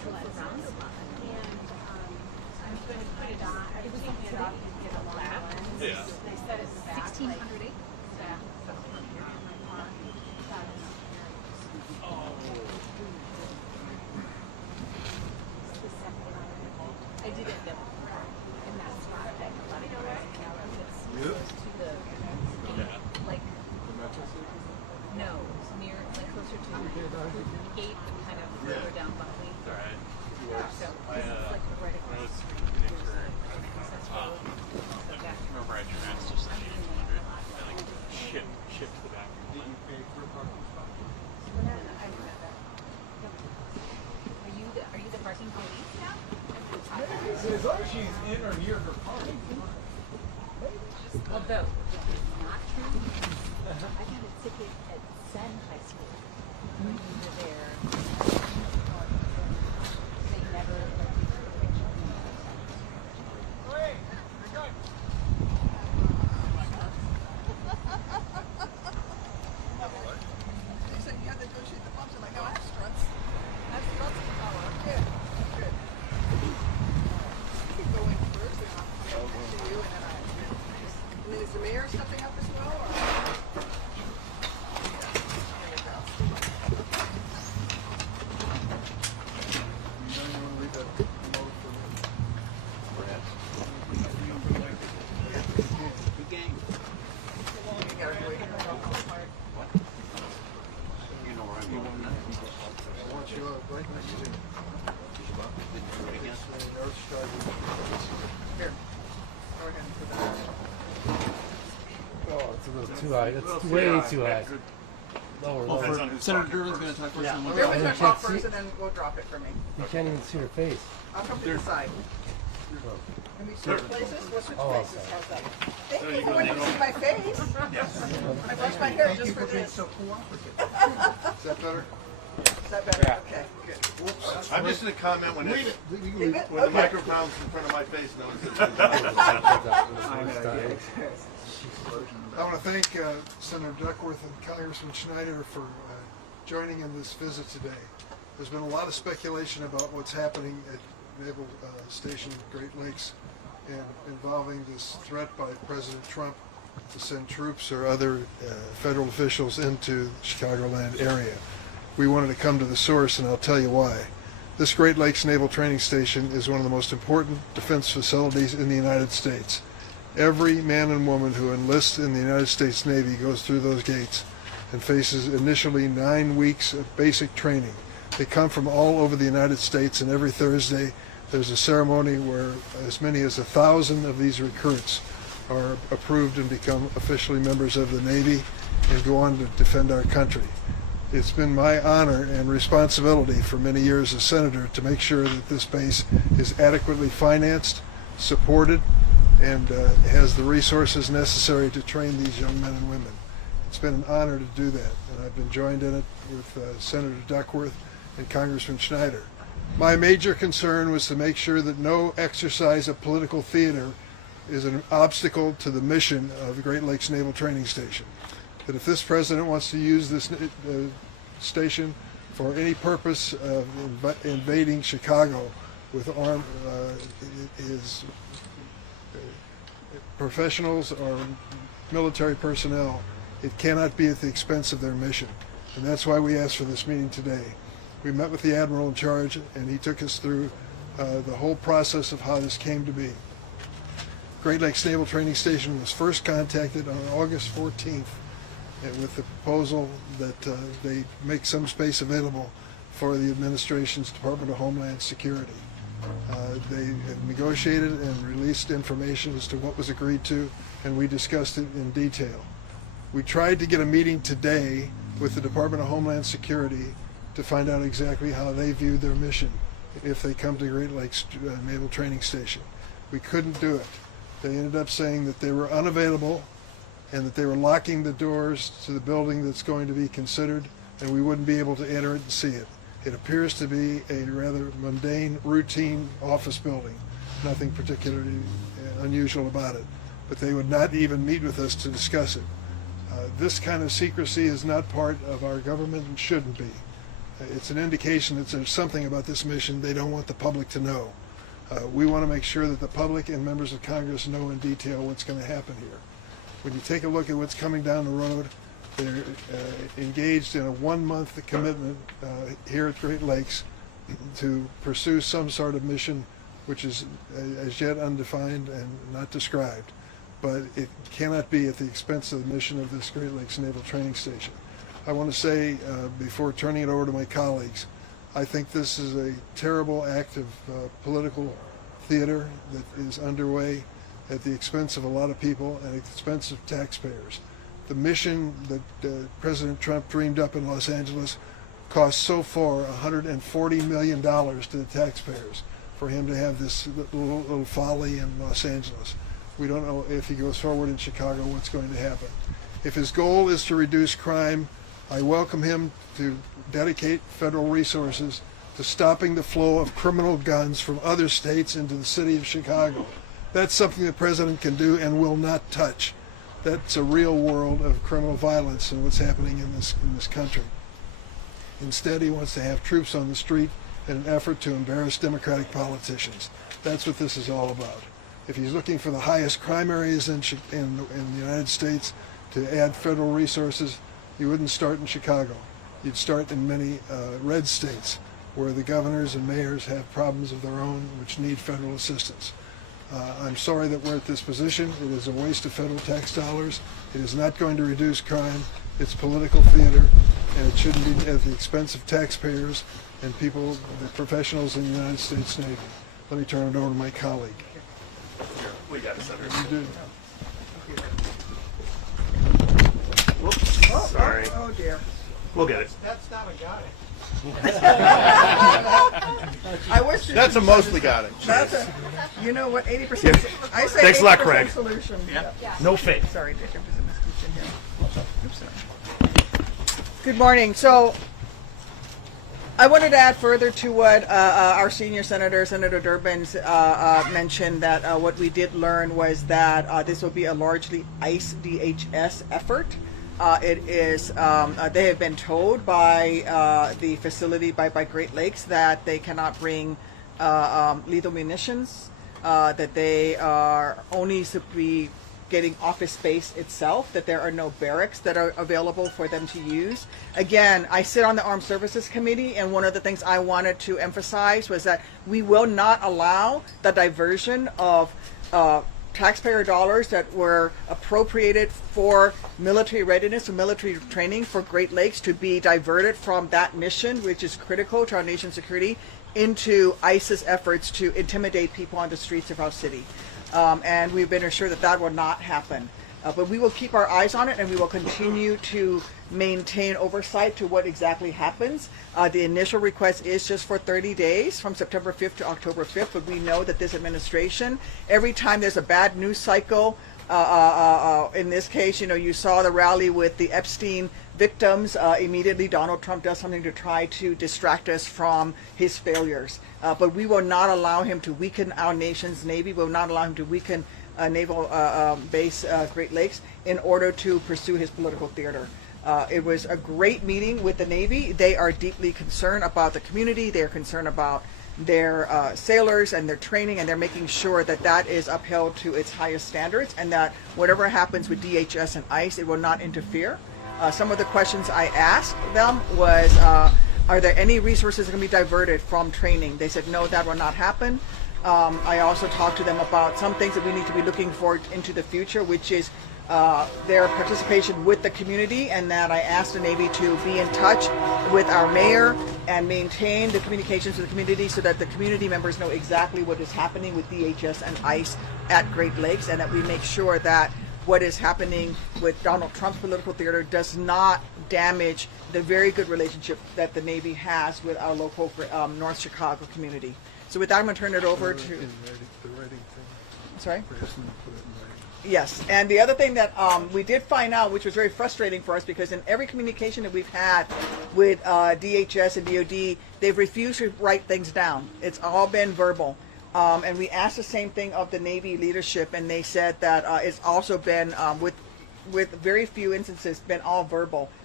Yeah. 1608. I did end up in that spot. I got a lot of it's close to the gate, like no, it's near, like closer to the gate, but kind of further down Buckley. All right. So this is like right across the street. Remember I transferred to 1800 and like shift to the back. Did you pay for a parking spot? Are you the parking police now? As long as she's in or near her parking. Although, not true. I got a ticket at Sen High School when we were there. They never let me take a picture of me. Hey, you're good. You said you had to negotiate the bumps. I'm like, no, I have struts. I have struts to follow. Good. Good. You can go in first and I'll come to you and then and then is the mayor stepping up as well? Or? Too high. That's way too high. Lower. Senator Durbin's going to talk first. We're going to talk first and then we'll drop it for me. You can't even see her face. I'll come to the side. Can we switch places? We'll switch places. How's that? Thank you for wanting to see my face. Yes. I brushed my hair just for this. So cooperative. Is that better? Is that better? Okay, good. I'm just going to comment when Leave when it? the Okay. microphone's in front of my face. I want to thank Senator Duckworth and Congressman Schneider for joining in this visit today. There's been a lot of speculation about what's happening at Naval Station Great Lakes and involving this threat by President Trump to send troops or other federal officials into the Chicagoland area. We wanted to come to the source, and I'll tell you why. This Great Lakes Naval Training Station is one of the most important defense facilities in the United States. Every man and woman who enlists in the United States Navy goes through those gates and faces initially 9 weeks of basic training. They come from all over the United States, and every Thursday there's a ceremony where as many as 1,000 of these recruits are approved and become officially members of the Navy and go on to defend our country. It's been my honor and responsibility for many years as senator to make sure that this base is adequately financed, supported, and has the resources necessary to train these young men and women. It's been an honor to do that, and I've been joined in it with Senator Duckworth and Congressman Schneider. My major concern was to make sure that no exercise of political theater is an obstacle to the mission of the Great Lakes Naval Training Station. That if this president wants to use this station for any purpose of invading Chicago with armed his professionals or military personnel, it cannot be at the expense of their mission. And that's why we asked for this meeting today. We met with the admiral in charge, and he took us through the whole process of how this came to be. Great Lakes Naval Training Station was first contacted on August 14th with the proposal that they make some space available for the administration's Department of Homeland Security. They have negotiated and released information as to what was agreed to, and we discussed it in detail. We tried to get a meeting today with the Department of Homeland Security to find out exactly how they view their mission if they come to Great Lakes Naval Training Station. We couldn't do it. They ended up saying that they were unavailable and that they were locking the doors to the building that's going to be considered, and we wouldn't be able to enter it and see it. It appears to be a rather mundane, routine office building. Nothing particularly unusual about it. But they would not even meet with us to discuss it. This kind of secrecy is not part of our government and shouldn't be. It's an indication that there's something about this mission they don't want the public to know. We want to make sure that the public and members of Congress know in detail what's going to happen here. When you take a look at what's coming down the road, they're engaged in a 1-month commitment here at Great Lakes to pursue some sort of mission which is as yet undefined and not described. But it cannot be at the expense of the mission of this Great Lakes Naval Training Station. I want to say, before turning it over to my colleagues, I think this is a terrible act of political theater that is underway at the expense of a lot of people and at the expense of taxpayers. The mission that President Trump dreamed up in Los Angeles cost so far $140 million to the taxpayers for him to have this little folly in Los Angeles. We don't know if he goes forward in Chicago what's going to happen. If his goal is to reduce crime, I welcome him to dedicate federal resources to stopping the flow of criminal guns from other states into the city of Chicago. That's something the president can do and will not touch. That's a real world of criminal violence and what's happening in this country. Instead, he wants to have troops on the street in an effort to embarrass Democratic politicians. That's what this is all about. If he's looking for the highest crime areas in the United States to add federal resources, you wouldn't start in Chicago. You'd start in many red states where the governors and mayors have problems of their own which need federal assistance. I'm sorry that we're at this position. It is a waste of federal tax dollars. It is not going to reduce crime. It's political theater, and it shouldn't be at the expense of taxpayers and people, the professionals in the United States Navy. Let me turn it over to my colleague. We got it, Senator. You did. Whoops. Sorry. Oh dear. We'll get it. That's not a guy. I wish That's a mostly got it. That's a, you know what, 80%. I say Thanks a lot, 80% Craig. solution. Yeah. No fake. Sorry, Dick, there's a misconception here. Oops, sorry. Good morning. So I wanted to add further to what our senior senator, Senator Durbin's mentioned, that what we did learn was that this will be a largely ICE DHS effort. It is, they have been told by the facility, by Great Lakes, that they cannot bring lethal munitions, that they are only to be getting office space itself, that there are no barracks that are available for them to use. Again, I sit on the Armed Services Committee, and one of the things I wanted to emphasize was that we will not allow the diversion of taxpayer dollars that were appropriated for military readiness and military training for Great Lakes to be diverted from that mission, which is critical to our nation's security, into ICE's efforts to intimidate people on the streets of our city. And we've been assured that that will not happen. But we will keep our eyes on it, and we will continue to maintain oversight to what exactly happens. The initial request is just for 30 days from September 5th to October 5th, but we know that this administration, every time there's a bad news cycle, in this case, you know, you saw the rally with the Epstein victims, immediately Donald Trump does something to try to distract us from his failures. But we will not allow him to weaken our nation's Navy. We will not allow him to weaken naval base Great Lakes in order to pursue his political theater. It was a great meeting with the Navy. They are deeply concerned about the community. They're concerned about their sailors and their training, and they're making sure that that is upheld to its highest standards, and that whatever happens with DHS and ICE, it will not interfere. Some of the questions I asked them was, are there any resources that can be diverted from training? They said, no, that will not happen. I also talked to them about some things that we need to be looking for into the future, which is their participation with the community, and that I asked the Navy to be in touch with our mayor and maintain the communications with the community so that the community members know exactly what is happening with DHS and ICE at Great Lakes, and that we make sure that what is happening with Donald Trump's political theater does not damage the very good relationship that the Navy has with our local North Chicago community. So with that, I'm going to turn it over to... The writing thing. Sorry? We're asking them to put it in writing. Yes, and the other thing that we did find out, which was very frustrating for us, because in every communication that we've had with DHS and DOD, they've refused to write things down. It's all been verbal. And we asked the same thing of the Navy leadership, and they said that it's also been, with very few instances, been all verbal.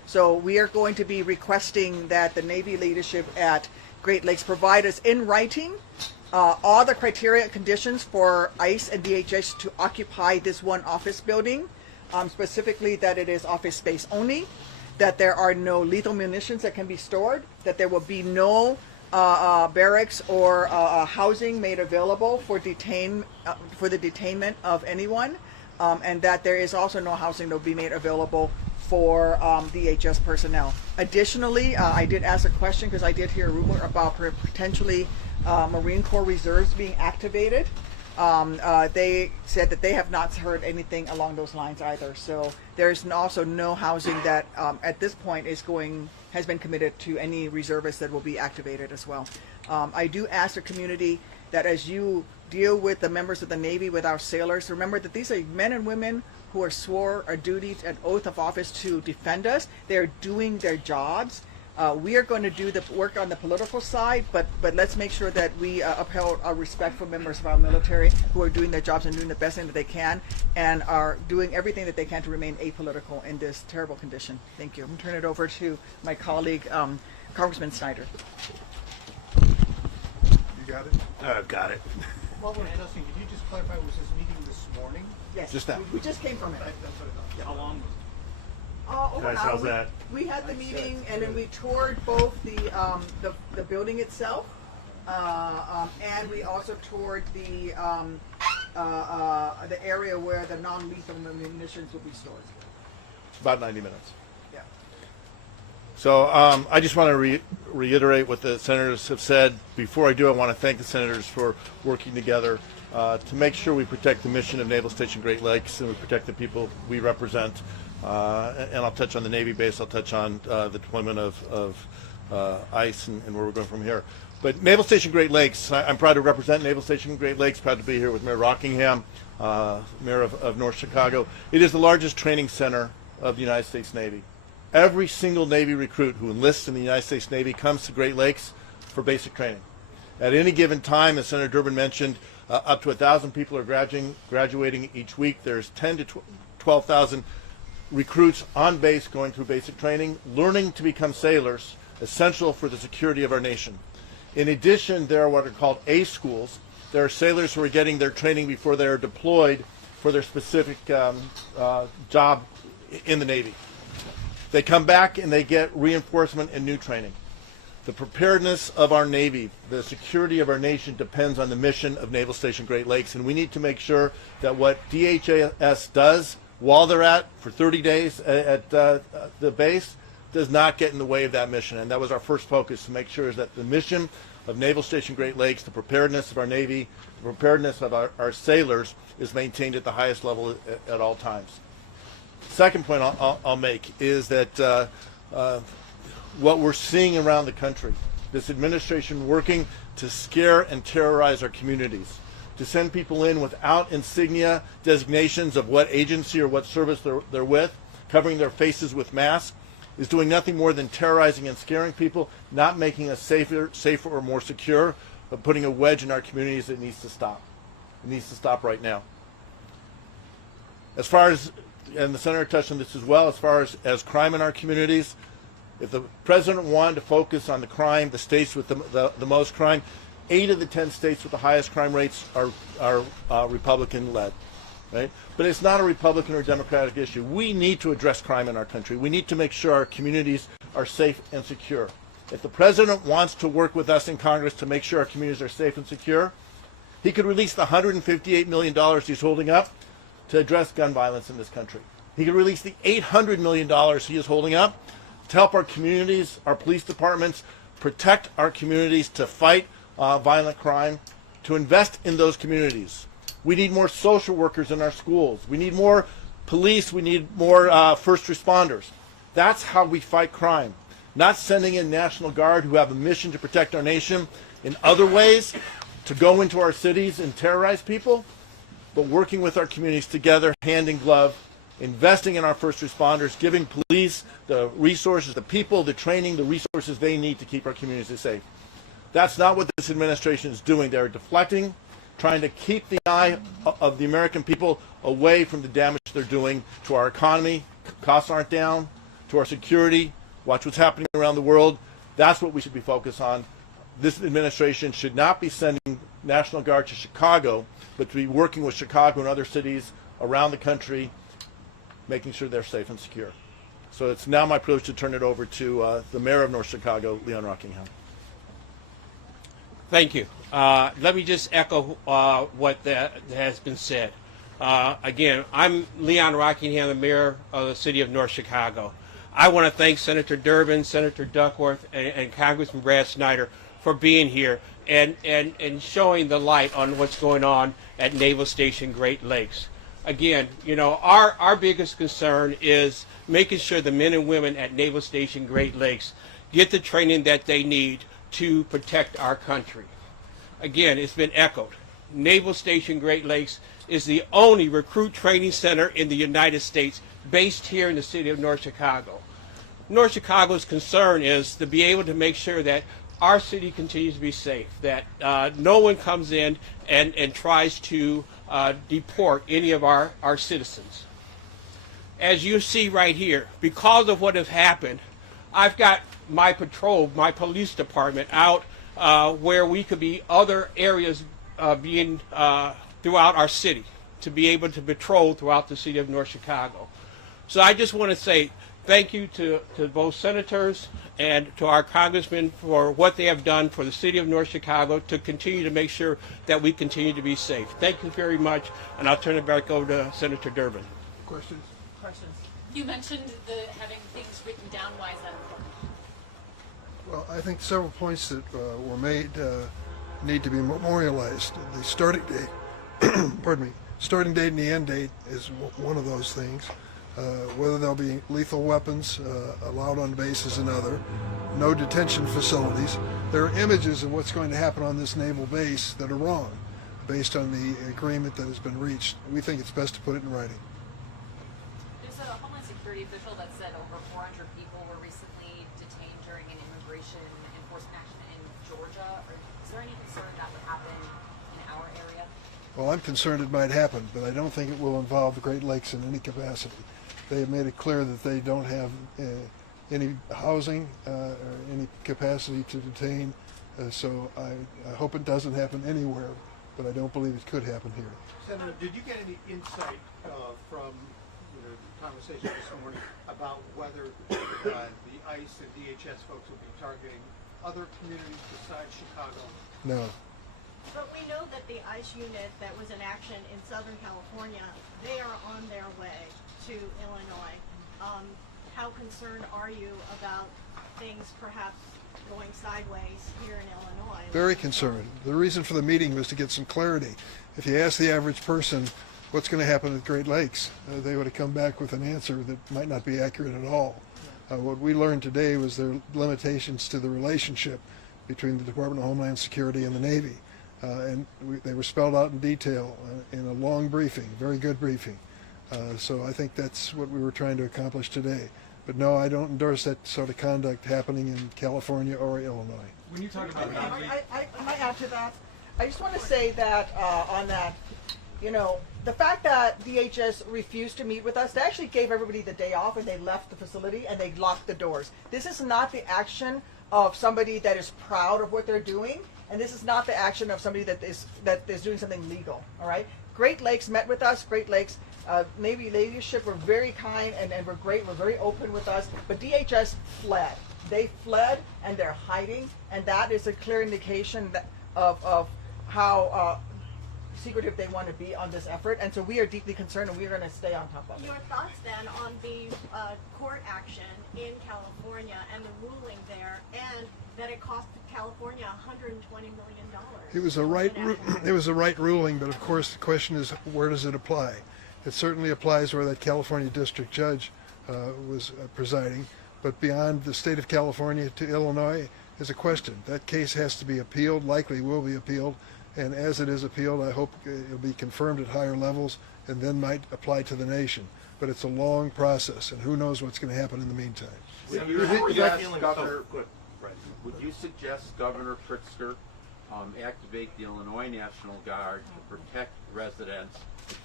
So we are going to be requesting that the Navy leadership at Great Lakes provide us in writing all the criteria and conditions for ICE and DHS to occupy this one office building, specifically that it is office space only, that there are no lethal munitions that can be stored, that there will be no barracks or housing made available for the detainment of anyone, and that there is also no housing that will be made available for DHS personnel. Additionally, I did ask a question because I did hear a rumor about potentially Marine Corps reserves being activated. They said that they have not heard anything along those lines either. So there's also no housing that at this point has been committed to any reservists that will be activated as well. I do ask the community that as you deal with the members of the Navy, with our sailors, remember that these are men and women who are swore a duty and oath of office to defend us. They're doing their jobs. We are going to do the work on the political side, but let's make sure that we uphold our respect for members of our military who are doing their jobs and doing the best thing that they can and are doing everything that they can to remain apolitical in this terrible condition. Thank you. I'm going to turn it over to my colleague, Congressman Snyder. You got it? I've got it. While we're discussing, could you just clarify, was this meeting this morning? Yes. Just that. We just came from it. That's what I thought. How long was it? Over an Guys, hour. how's that? We had the meeting, and then we toured both the building itself, and we also toured the area where the non-lethal munitions will be stored. About 90 minutes. Yeah. So I just want to reiterate what the senators have said. Before I do, I want to thank the senators for working together to make sure we protect the mission of Naval Station Great Lakes and we protect the people we represent. And I'll touch on the Navy base. I'll touch on the deployment of ICE and where we're going from here. But Naval Station Great Lakes, I'm proud to represent Naval Station Great Lakes, proud to be here with Mayor Rockingham, Mayor of North Chicago. It is the largest training center of the United States Navy. Every single Navy recruit who enlists in the United States Navy comes to Great Lakes for basic training. At any given time, as Senator Durbin mentioned, up to 1,000 people are graduating each week. There's 10 to 12,000 recruits on base going through basic training, learning to become sailors, essential for the security of our nation. In addition, there are what are called A schools. There are sailors who are getting their training before they are deployed for their specific job in the Navy. They come back and they get reinforcement and new training. The preparedness of our Navy, the security of our nation depends on the mission of Naval Station Great Lakes, and we need to make sure that what DHS does while they're for 30 days at the base does not get in the way of that mission. And that was our first focus, to make sure that the mission of Naval Station Great Lakes, the preparedness of our Navy, the preparedness of our sailors is maintained at the highest level at all times. Second point I'll make is that what we're seeing around the country, this administration working to scare and terrorize our communities, to send people in without insignia designations of what agency or what service they're with, covering their faces with masks, is doing nothing more than terrorizing and scaring people, not making us safer or more secure, but putting a wedge in our communities that needs to stop. It needs to stop right now. As far as, and the Senator touched on this as well, as far as crime in our communities, if the President wanted to focus on the crime, the states with the most crime, 8 of the 10 states with the highest crime rates are Republican-led, right? But it's not a Republican or Democratic issue. We need to address crime in our country. We need to make sure our communities are safe and secure. If the President wants to work with us in Congress to make sure our communities are safe and secure, he could release the $158 million he's holding up to address gun violence in this country. He could release the $800 million he is holding up to help our communities, our police departments, protect our communities, to fight violent crime, to invest in those communities. We need more social workers in our schools. We need more police. We need more first responders. That's how we fight crime. Not sending in National Guard who have a mission to protect our nation in other ways, to go into our cities and terrorize people, but working with our communities together, hand in glove, investing in our first responders, giving police the resources, the people, the training, the resources they need to keep our communities safe. That's not what this administration is doing. They're deflecting, trying to keep the eye of the American people away from the damage they're doing to our economy. Costs aren't down. to our security, watch what's happening around the world. That's what we should be focused on. This administration should not be sending National Guard to Chicago, but to be working with Chicago and other cities around the country, making sure they're safe and secure. So it's now my privilege to turn it over to the mayor of North Chicago, Leon Rockingham. Thank you. Let me just echo what has been said. Again, I'm Leon Rockingham, the mayor of the city of North Chicago. I want to thank Senator Durbin, Senator Duckworth, and Congressman Brad Snyder for being here and showing the light on what's going on at Naval Station Great Lakes. Again, you know, our biggest concern is making sure the men and women at Naval Station Great Lakes get the training that they need to protect our country. Again, it's been echoed. Naval Station Great Lakes is the only recruit training center in the United States based here in the city of North Chicago. North Chicago's concern is to be able to make sure that our city continues to be safe, that no one comes in and tries to deport any of our citizens. As you see right here, because of what has happened, I've got my patrol, my police department out where we could be other areas being throughout our city to be able to patrol throughout the city of North Chicago. So I just want to say thank you to both senators and to our congressmen for what they have done for the city of North Chicago to continue to make sure that we continue to be safe. Thank you very much, and I'll turn it back over to Senator Durbin. Questions? Questions? You mentioned having things written down. Why is that important? Well, I think several points that were made need to be memorialized. The starting date, pardon me, starting date and the end date is one of those things. Whether there'll be lethal weapons allowed on base is another. No detention facilities. There are images of what's going to happen on this naval base that are wrong based on the agreement that has been reached. We think it's best to put it in writing. There's a Homeland Security official that said over 400 people were recently detained during an immigration enforcement action in Georgia. Is there any concern that would happen in our area? Well, I'm concerned it might happen, but I don't think it will involve the Great Lakes in any capacity. They have made it clear that they don't have any housing or any capacity to detain, so I hope it doesn't happen anywhere, but I don't believe it could happen here. Senator, did you get any insight from the conversation this morning about whether the ICE and DHS folks will be targeting other communities besides Chicago? No. But we know that the ICE unit that was in action in Southern California, they are on their way to Illinois. How concerned are you about things perhaps going sideways here in Illinois? Very concerned. The reason for the meeting was to get some clarity. If you ask the average person what's going to happen at Great Lakes, they would have come back with an answer that might not be accurate at all. What we learned today was there are limitations to the relationship between the Department of Homeland Security and the Navy. They were spelled out in detail in a long briefing, very good briefing. So I think that's what we were trying to accomplish today. But no, I don't endorse that sort of conduct happening in California or Illinois. When you talk about I might add to that. I just want to say that on that, you know, the fact that DHS refused to meet with us, they actually gave everybody the day off and they left the facility and they locked the doors. This is not the action of somebody that is proud of what they're doing, and this is not the action of somebody that is doing something legal. All right. Great Lakes met with us. Great Lakes Navy leadership were very kind and were great. Were very open with us. But DHS fled. They fled and they're hiding, and that is a clear indication that, of how secretive they want to be on this effort. And so we are deeply concerned, and we are going to stay on top of it. Your thoughts then on the court action in California and the ruling there, and that it cost California $120 million. It was a right ruling, but of course the question is, where does it apply? It certainly applies where that California district judge was presiding, but beyond the state of California to Illinois is a question. That case has to be appealed, likely will be appealed, and as it is appealed, I hope it'll be confirmed at higher levels and then might apply to the nation. But it's a long process, and who knows what's going to happen in the meantime. Would you suggest Governor Pritzker activate the Illinois National Guard to protect residents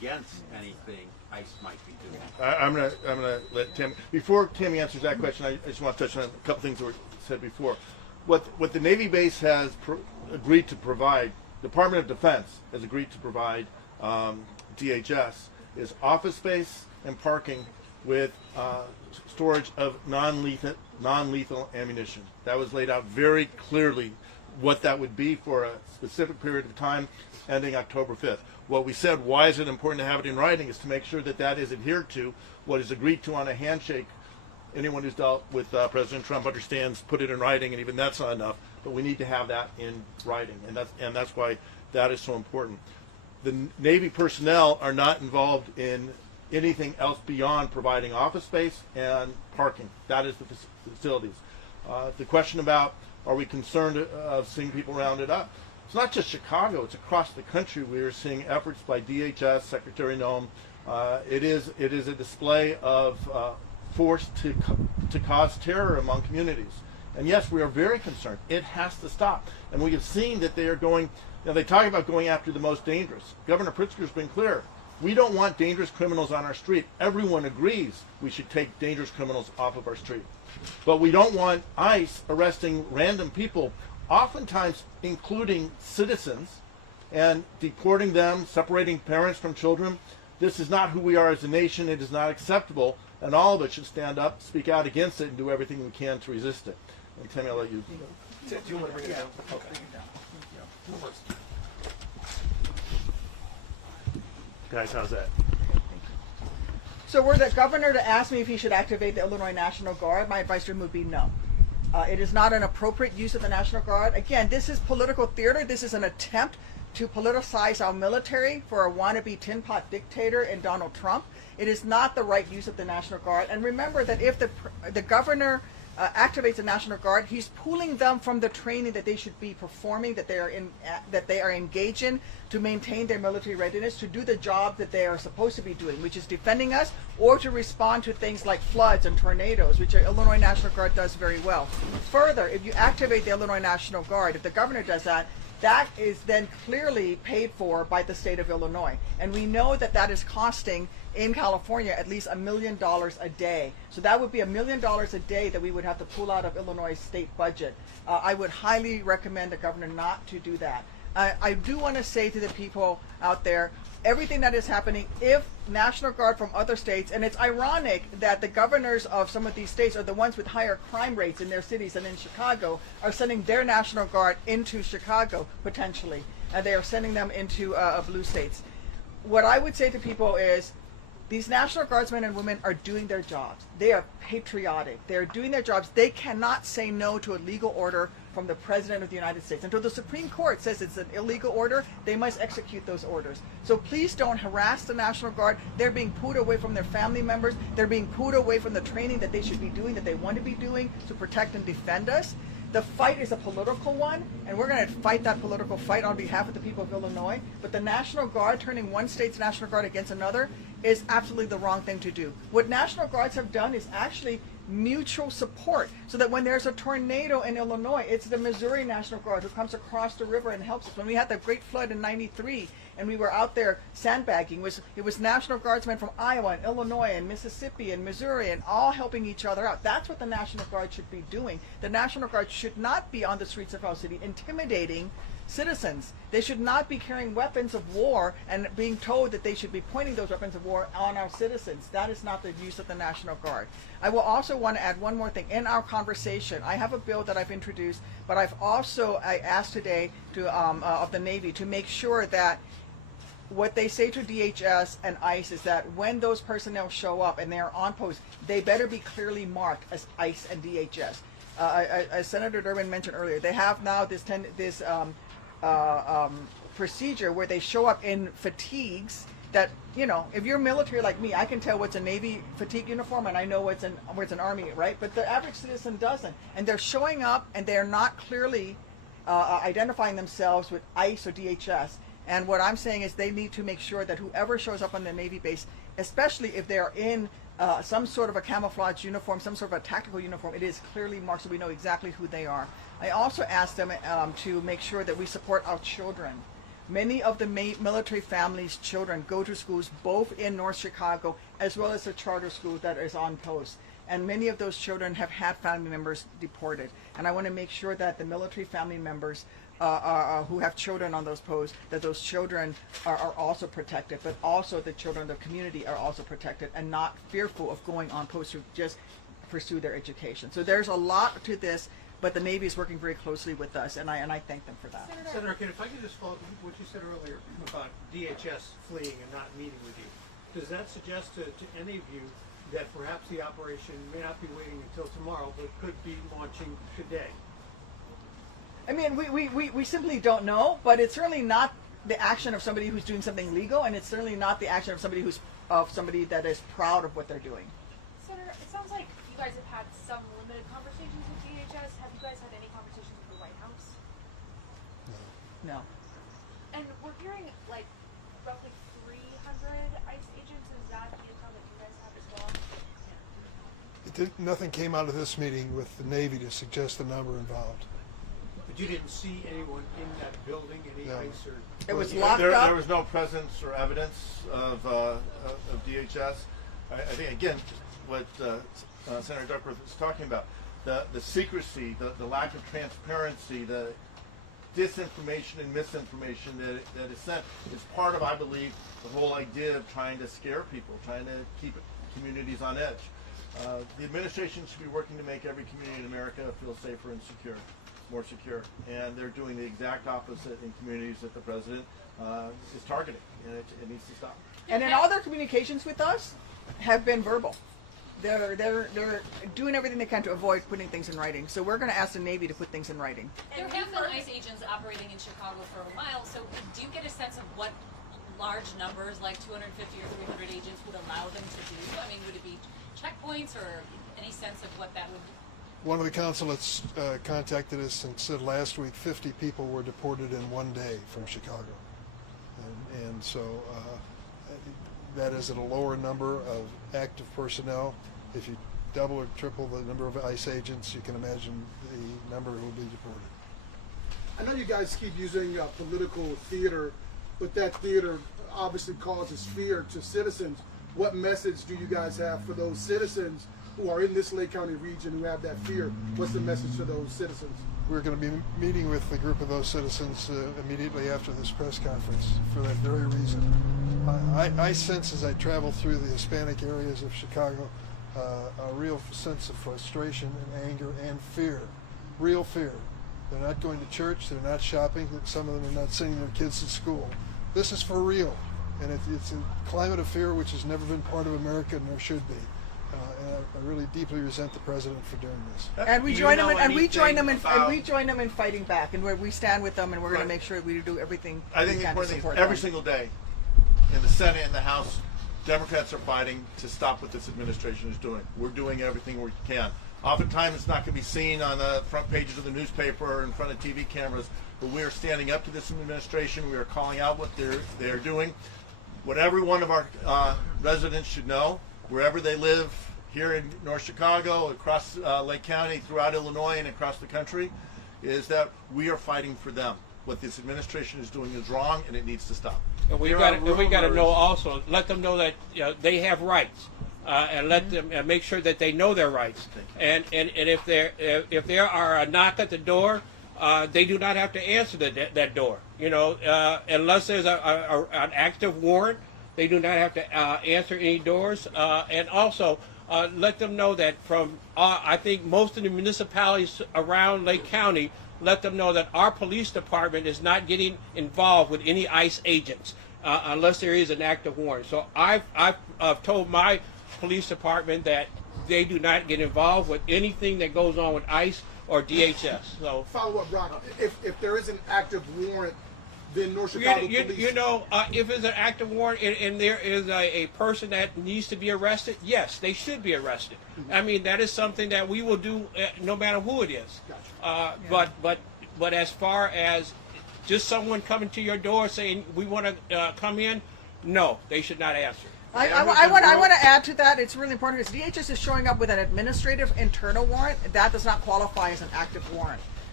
against anything ICE might be doing. I'm gonna let Tammy, before Tammy answers that question, I just want to touch on a couple things that were said before. What the Navy base has agreed to provide, Department of Defense has agreed to provide DHS, is office space and parking with storage of non-lethal ammunition. That was laid out very clearly what that would be for a specific period of time ending October 5th. What we said, why is it important to have it in writing, is to make sure that that is adhered to. What is agreed to on a handshake, anyone who's dealt with President Trump understands, put it in writing, and even that's not enough, but we need to have that in writing, and that's why that is so important. The Navy personnel are not involved in anything else beyond providing office space and parking. That is the facilities. The question about, are we concerned of seeing people rounded up? It's not just Chicago, it's across the country. We are seeing efforts by DHS, Secretary Noem. It is a display of force to cause terror among communities. And yes, we are very concerned. It has to stop. And we have seen that they are going, they talk about going after the most dangerous. Governor Pritzker's been clear. We don't want dangerous criminals on our street. Everyone agrees we should take dangerous criminals off of our street. But we don't want ICE arresting random people, oftentimes including citizens, and deporting them, separating parents from children. This is not who we are as a nation. It is not acceptable, and all of us should stand up, speak out against it, and do everything we can to resist it. And Tammy, I'll let you. Do you want to bring it down? Okay. Guys, how's that? So were the governor to ask me if he should activate the Illinois National Guard, my advice to him would be no. It is not an appropriate use of the National Guard. Again, this is political theater. This is an attempt to politicize our military for a wannabe tin pot dictator in Donald Trump. It is not the right use of the National Guard. And remember that if the governor activates the National Guard, he's pulling them from the training that they should be performing, that they are engaged in, to maintain their military readiness, to do the job that they are supposed to be doing, which is defending us, or to respond to things like floods and tornadoes, which the Illinois National Guard does very well. Further, if you activate the Illinois National Guard, if the governor does that, that is then clearly paid for by the state of Illinois. And we know that that is costing in California at least $1 million a day. So that would be $1 million a day that we would have to pull out of Illinois' state budget. I would highly recommend the governor not to do that. I do want to say to the people out there, everything that is happening, if National Guard from other states, and it's ironic that the governors of some of these states are the ones with higher crime rates in their cities and in Chicago, are sending their National Guard into Chicago, potentially. And they are sending them into blue states. What I would say to people is, these National Guardsmen and women are doing their jobs. They are patriotic. They are doing their jobs. They cannot say no to a legal order from the President of the United States. Until the Supreme Court says it's an illegal order, they must execute those orders. So please don't harass the National Guard. They're being pulled away from their family members. They're being pulled away from the training that they should be doing, that they want to be doing to protect and defend us. The fight is a political one, and we're going to fight that political fight on behalf of the people of Illinois. But the National Guard, turning one state's National Guard against another, is absolutely the wrong thing to do. What National Guards have done is actually mutual support, so that when there's a tornado in Illinois, it's the Missouri National Guard who comes across the river and helps us. When we had the great flood in '93 and we were out there sandbagging, it was National Guardsmen from Iowa and Illinois and Mississippi and Missouri, and all helping each other out. That's what the National Guard should be doing. The National Guard should not be on the streets of our city intimidating citizens. They should not be carrying weapons of war and being told that they should be pointing those weapons of war on our citizens. That is not the use of the National Guard. I will also want to add one more thing. In our conversation, I have a bill that I've introduced, but I asked today of the Navy to make sure that what they say to DHS and ICE is that when those personnel show up and they are on post, they better be clearly marked as ICE and DHS. As Senator Durbin mentioned earlier, they have now this procedure where they show up in fatigues that, you know, if you're military like me, I can tell what's a Navy fatigue uniform and I know what's an Army, right? But the average citizen doesn't. And they're showing up and they're not clearly identifying themselves with ICE or DHS. And what I'm saying is they need to make sure that whoever shows up on the Navy base, especially if they're in some sort of a camouflage uniform, some sort of a tactical uniform, it is clearly marked so we know exactly who they are. I also asked them to make sure that we support our children. Many of the military families' children go to schools both in North Chicago as well as the charter school that is on post. And many of those children have had family members deported. And I want to make sure that the military family members who have children on those posts, that those children are also protected, but also the children of the community are also protected and not fearful of going on post to just pursue their education. So there's a lot to this, but the Navy is working very closely with us, and I thank them for that. Senator, if I could just follow up on what you said earlier about DHS fleeing and not meeting with you, does that suggest to any of you that perhaps the operation may not be waiting until tomorrow, but could be launching today? I mean, we simply don't know, but it's certainly not the action of somebody who's doing something legal, and it's certainly not the action of somebody that is proud of what they're doing. Senator, it sounds like you guys have had some limited conversations with DHS. Have you guys had any conversations with the White House? No. And we're hearing like roughly 300 ICE agents. Is that the income that you guys have as well? Nothing came out of this meeting with the Navy to suggest the number involved. But you didn't see anyone in that building, any No. ICE or... It was locked up. There was no presence or evidence of DHS. I think, again, what Senator Duckworth was talking about, the secrecy, the lack of transparency, the disinformation and misinformation that is sent is part of, I believe, the whole idea of trying to scare people, trying to keep communities on edge. The administration should be working to make every community in America feel safer and secure, more secure, and they're doing the exact opposite in communities that the president is targeting, and it needs to stop. And then all their communications with us have been verbal. They're doing everything they can to avoid putting things in writing. So we're going to ask the Navy to put things in writing. There have been ICE agents operating in Chicago for a while, so do you get a sense of what large numbers, like 250 or 300 agents, would allow them to do? I mean, would it be checkpoints or any sense of what that would... One of the consulates contacted us and said last week 50 people were deported in one day from Chicago. And so that is at a lower number of active personnel. If you double or triple the number of ICE agents, you can imagine the number who will be deported. I know you guys keep using political theater, but that theater obviously causes fear to citizens. What message do you guys have for those citizens who are in this Lake County region who have that fear? What's the message to those citizens? We're going to be meeting with a group of those citizens immediately after this press conference for that very reason. I sense as I travel through the Hispanic areas of Chicago a real sense of frustration and anger and fear, real fear. They're not going to church, they're not shopping, some of them are not sending their kids to school. This is for real, and it's a climate of fear which has never been part of America nor should be. And I really deeply resent the president for doing this. And we join them, and we join them in fighting back, and we stand with them, and we're going to make sure we do everything. I think we the can to important thing support is every them. single day in the Senate and the House, Democrats are fighting to stop what this administration is doing. We're doing everything we can. Oftentimes, it's not going to be seen on the front pages of the newspaper or in front of TV cameras, but we are standing up to this administration. We are calling out what they're doing. What every one of our residents should know, wherever they live, here in North Chicago, across Lake County, throughout Illinois, and across the country, is that we are fighting for them. What this administration is doing is wrong, and it needs to stop. And we got to know also, let them know that they have rights, and let them make sure that they know their rights. And if there are a knock at the door, they do not have to answer that door. Unless there's an active warrant, they do not have to answer any doors. And also, let them know that from I think most of the municipalities around Lake County, let them know that our police department is not getting involved with any ICE agents unless there is an active warrant. So I've told my police department that they do not get involved with anything that goes on with ICE or DHS. So follow up, Brock. If there is an active warrant, then North Chicago police. If there's an active warrant and there is a person that needs to be arrested, yes, they should be arrested. Mm-hmm. I mean, that is something that we will do no matter who it is. Gotcha. But as far as just someone coming to your door saying we want to come in, no, they should not answer. I want to add to that. It's really important because DHS is showing up with an administrative internal warrant. That does not qualify as an active warrant.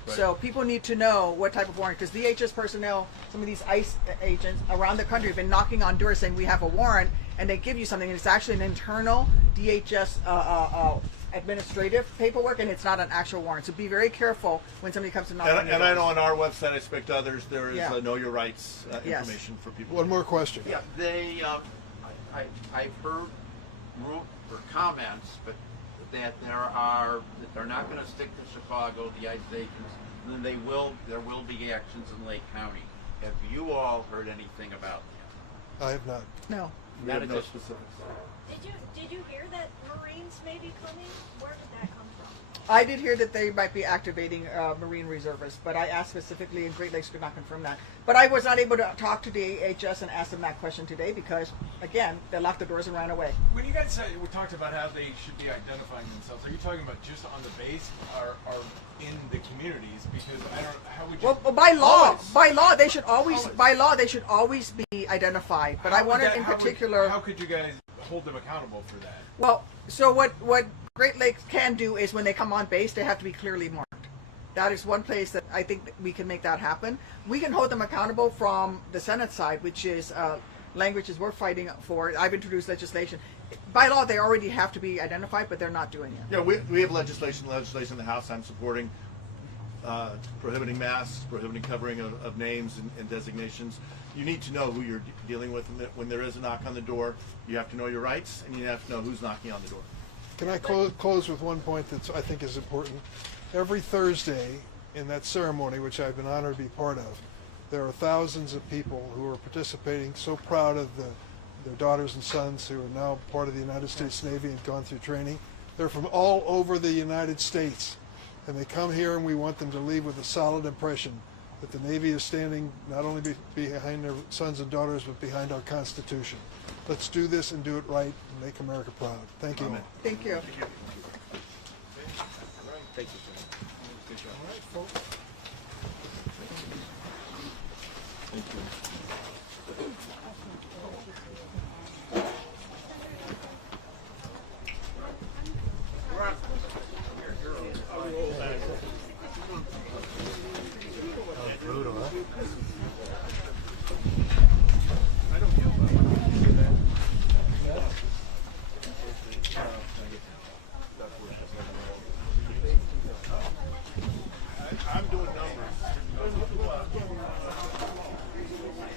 So people need to know what type of warrant, because DHS personnel, some of these ICE agents around the country have been knocking on doors saying we have a warrant, and they give you something, and it's actually an internal DHS administrative paperwork, and it's not an actual warrant. So be very careful when somebody comes to knock on your door. And I know on our website, I expect others, there is Yeah. Know Your Rights Yes. information for people. One more question. Yeah, they, I've heard or comments, but that they're not going to stick to Chicago, the ICE agents, and then there will be actions in Lake County. Have you all heard anything about that? I have not. No. We have no specifics. Did you hear that Marines may be coming? Where did that come from? I did hear that they might be activating Marine reservists, but I asked specifically, and Great Lakes could not confirm that. But I was not able to talk to DHS and ask them that question today because, again, they locked the doors and ran away. When you guys we talked about how they should be identifying themselves, are you talking about just on the base or in the communities? Because I don't. How would you? Well, by law, they should always be identified. But I wanted in particular. How could you guys hold them accountable for that? Well, so what Great Lakes can do is when they come on base, they have to be clearly marked. That is one place that I think that we can make that happen. We can hold them accountable from the Senate side, which is languages we're fighting for. I've introduced legislation. By law, they already have to be identified, but they're not doing it. Yeah, we have legislation in the House I'm supporting, prohibiting masks, prohibiting covering of names and designations. You need to know who you're dealing with, and when there is a knock on the door, you have to know your rights, and you have to know who's knocking on the door. Can I close with one point that I think is important? Every Thursday in that ceremony, which I've been honored to be part of, there are thousands of people who are participating, so proud of their daughters and sons who are now part of the United States Navy and gone through training. They're from all over the United States, and they come here, and we want them to leave with a solid impression that the Navy is standing not only behind their sons and daughters, but behind our Constitution. Let's do this and do it right and make America proud. Thank you. Amen. Thank you. Thank you, sir. All right, folks. Thank you. Brutal, huh? I'm doing numbers.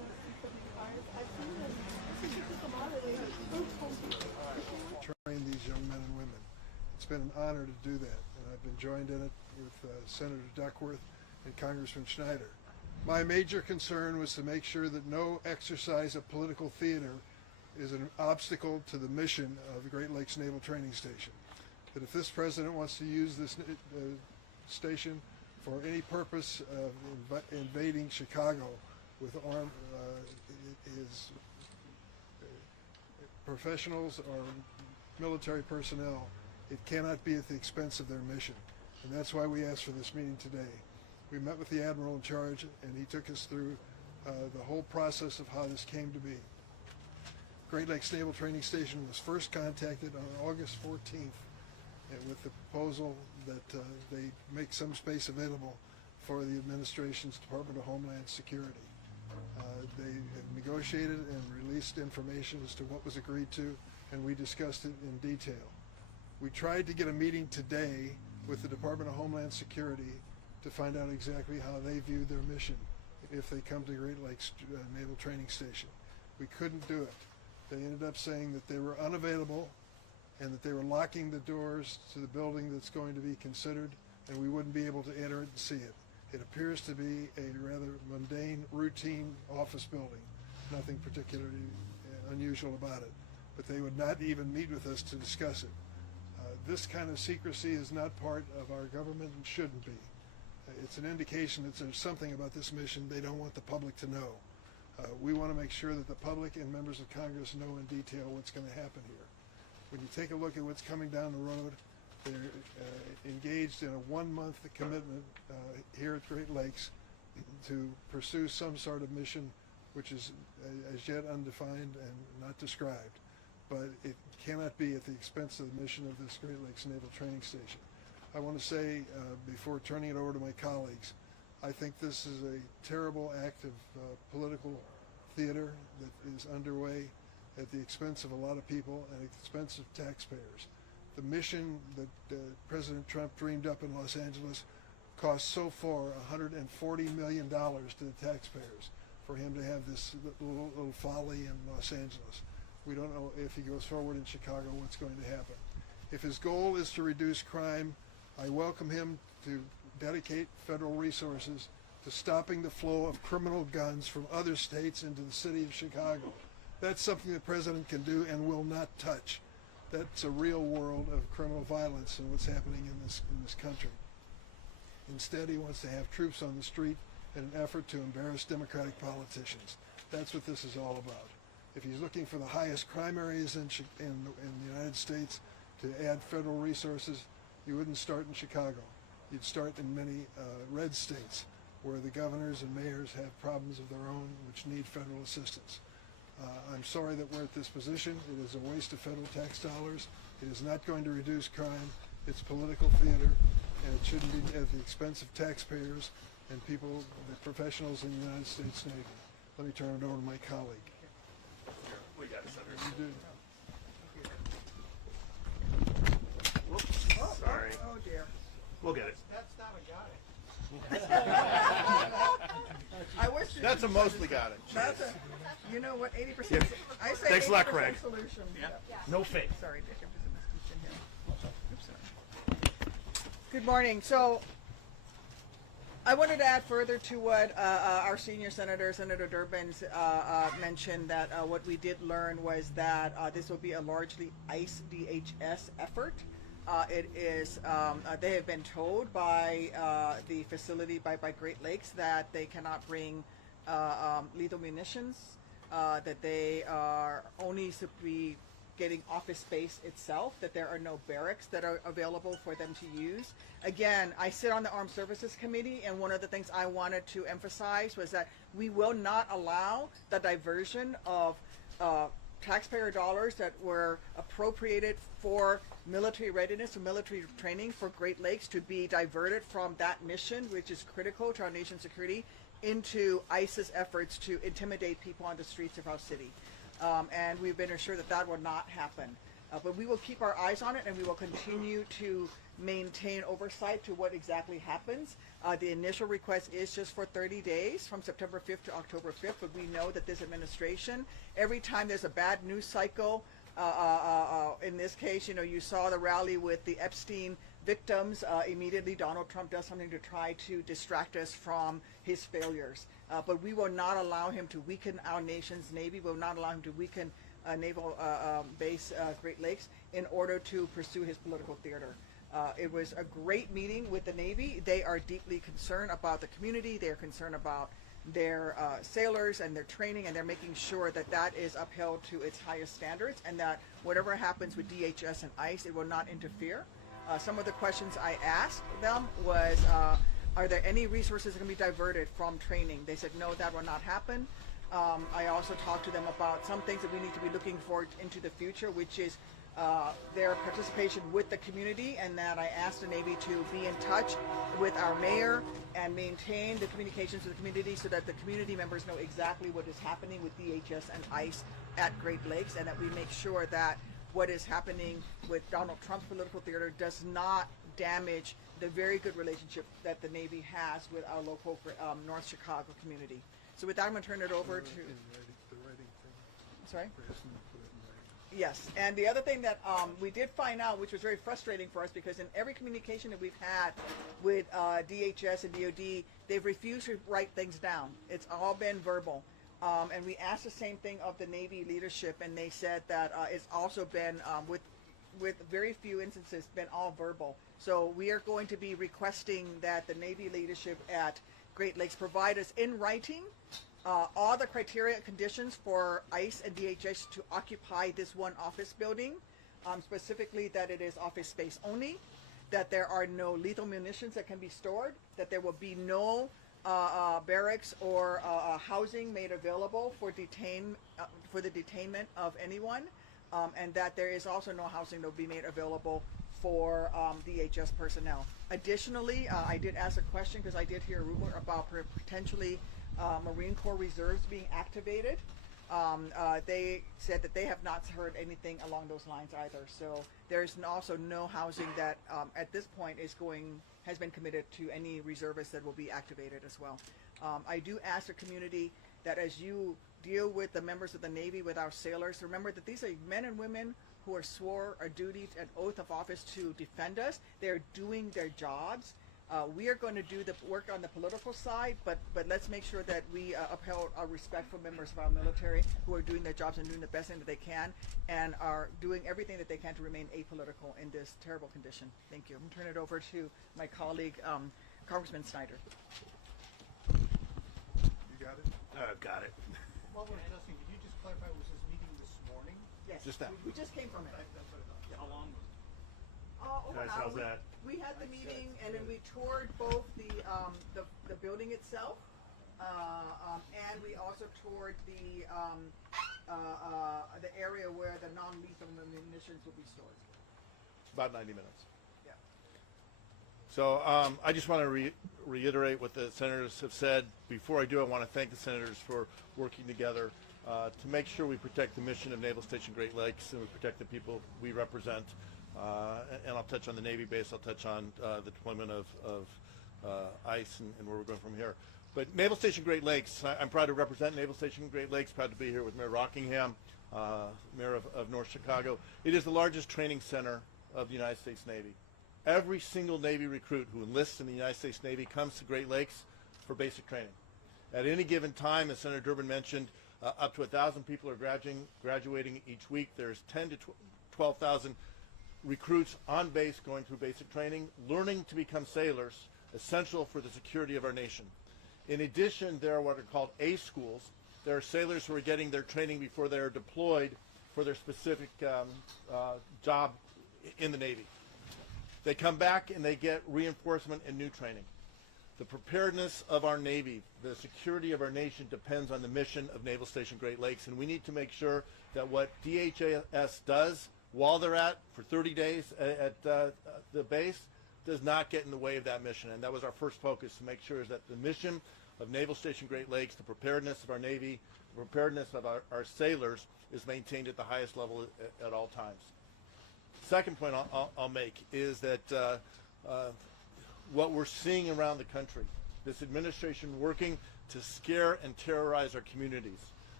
honor to do that, and I've been joined in it with Senator Duckworth and Congressman Schneider. My major concern was to make sure that no exercise of political theater is an obstacle to the mission of the Great Lakes Naval Training Station. That if this president wants to use this station for any purpose of invading Chicago with armed his professionals or military personnel, it cannot be at the expense of their mission. And that's why we asked for this meeting today. We met with the Admiral in charge, and he took us through the whole process of how this came to be. Great Lakes Naval Training Station was first contacted on August 14th with the proposal that they make some space available for the administration's Department of Homeland Security. They negotiated and released information as to what was agreed to, and we discussed it in detail. We tried to get a meeting today with the Department of Homeland Security to find out exactly how they view their mission if they come to Great Lakes Naval Training Station. We couldn't do it. They ended up saying that they were unavailable and that they were locking the doors to the building that's going to be considered, and we wouldn't be able to enter it and see it. It appears to be a rather mundane, routine office building. Nothing particularly unusual about it. But they would not even meet with us to discuss it. This kind of secrecy is not part of our government and shouldn't be. It's an indication that there's something about this mission they don't want the public to know. We want to make sure that the public and members of Congress know in detail what's going to happen here. When you take a look at what's coming down the road, they're engaged in a 1-month commitment here at Great Lakes to pursue some sort of mission which is as yet undefined and not described. But it cannot be at the expense of the mission of this Great Lakes Naval Training Station. I want to say, before turning it over to my colleagues, I think this is a terrible act of political theater that is underway at the expense of a lot of people and at the expense of taxpayers. The mission that President Trump dreamed up in Los Angeles cost so far $140 million to the taxpayers for him to have this little folly in Los Angeles. We don't know if he goes forward in Chicago what's going to happen. If his goal is to reduce crime, I welcome him to dedicate federal resources to stopping the flow of criminal guns from other states into the city of Chicago. That's something the president can do and will not touch. That's a real world of criminal violence and what's happening in this country. Instead, he wants to have troops on the street in an effort to embarrass Democratic politicians. That's what this is all about. If he's looking for the highest crime areas in the United States to add federal resources, you wouldn't start in Chicago. You'd start in many red states where the governors and mayors have problems of their own which need federal assistance. I'm sorry that we're at this position. It is a waste of federal tax dollars. It is not going to reduce crime. It's political theater, and it shouldn't be at the expense of taxpayers and people, the professionals in the United States Navy. Let me turn it over to my colleague. We got it, Senator. You do. Whoops. Sorry. Oh dear. We'll get it. That's not a got it. I wish That's a mostly got it. that's a, you know what, 80%. I say Thanks a lot, 80% Craig. solution. Yeah. No fake. Sorry, Dick, I'm just in this kitchen here. Oops, sorry. Good morning. So I wanted to add further to what our senior senator, Senator Durbin, mentioned, that what we did learn was that this will be a largely ICE DHS effort. It is, they have been told by the facility, by Great Lakes, that they cannot bring lethal munitions, that they are only to be getting office space itself, that there are no barracks that are available for them to use. Again, I sit on the Armed Services Committee, and one of the things I wanted to emphasize was that we will not allow the diversion of taxpayer dollars that were appropriated for military readiness or military training for Great Lakes to be diverted from that mission, which is critical to our nation's security, into ICE's efforts to intimidate people on the streets of our city. And we've been assured that that will not happen. But we will keep our eyes on it, and we will continue to maintain oversight to what exactly happens. The initial request is just for 30 days from September 5th to October 5th, but we know that this administration, every time there's a bad news cycle In this case, you saw the rally with the Epstein victims. Immediately, Donald Trump does something to try to distract us from his failures. But we will not allow him to weaken our nation's Navy. We will not allow him to weaken naval base Great Lakes in order to pursue his political theater. It was a great meeting with the Navy. They are deeply concerned about the community. They are concerned about their sailors and their training, and they're making sure that that is upheld to its highest standards, and that whatever happens with DHS and ICE, it will not interfere. Some of the questions I asked them was, are there any resources that can be diverted from training? They said, no, that will not happen. I also talked to them about some things that we need to be looking for into the future, which is their participation with the community, and that I asked the Navy to be in touch with our mayor and maintain the communications with the community so that the community members know exactly what is happening with DHS and ICE at Great Lakes, and that we make sure that what is happening with Donald Trump's political theater does not damage the very good relationship that the Navy has with our local North Chicago community. So with that, I'm going to turn it over to... The writing thing. Sorry? Put it in writing. Yes, and the other thing that we did find out, which was very frustrating for us, because in every communication that we've had with DHS and DOD, they've refused to write things down. It's all been verbal. And we asked the same thing of the Navy leadership, and they said that it's also been, with very few instances, been all verbal. So we are going to be requesting that the Navy leadership at Great Lakes provide us in writing all the criteria and conditions for ICE and DHS to occupy this one office building, specifically that it is office space only, that there are no lethal munitions that can be stored, that there will be no barracks or housing made available for the detainment of anyone, and that there is also no housing that will be made available for DHS personnel. Additionally, I did ask a question because I did hear a rumor about potentially Marine Corps reserves being activated. They said that they have not heard anything along those lines either. So there's also no housing that at this point has been committed to any reservists that will be activated as well. I do ask the community that as you deal with the members of the Navy, with our sailors, remember that these are men and women who are swore a duty and oath of office to defend us. They're doing their jobs. We are going to do the work on the political side, but let's make sure that we uphold our respectful members of our military who are doing their jobs and doing the best thing that they can, and are doing everything that they can to remain apolitical in this terrible condition. Thank you. I'm going to turn it over to my colleague, Congressman Snyder. You got it? I've got it. While we're discussing, could you just clarify, was this meeting this morning? Yes. Just now. We just came from it. That's what I thought. How long was Over an Guys, how's hour. that? We had the meeting, and then we toured both the building itself, and we also toured the area where the non-lethal munitions will be stored. About 90 minutes. Yeah. So I just want to reiterate what the senators have said. Before I do, I want to thank the senators for working together to make sure we protect the mission of Naval Station Great Lakes and we protect the people we represent. And I'll touch on the Navy base. I'll touch on the deployment of ICE and where we're going from here. But Naval Station Great Lakes, I'm proud to represent Naval Station Great Lakes, proud to be here with Mayor Rockingham, Mayor of North Chicago. It is the largest training center of the United States Navy. Every single Navy recruit who enlists in the United States Navy comes to Great Lakes for basic training. At any given time, as Senator Durbin mentioned, up to 1,000 people are graduating each week. There's 10 to 12,000 recruits on base going through basic training, learning to become sailors, essential for the security of our nation. In addition, there are what are called A schools. There are sailors who are getting their training before they are deployed for their specific job in the Navy. They come back and they get reinforcement and new training. The preparedness of our Navy, the security of our nation depends on the mission of Naval Station Great Lakes, and we need to make sure that what DHS does while they're for 30 days at the base does not get in the way of that mission. And that was our first focus, to make sure is that the mission of Naval Station Great Lakes, the preparedness of our Navy, the preparedness of our sailors is maintained at the highest level at all times. Second point I'll make is that what we're seeing around the country, this administration working to scare and terrorize our communities.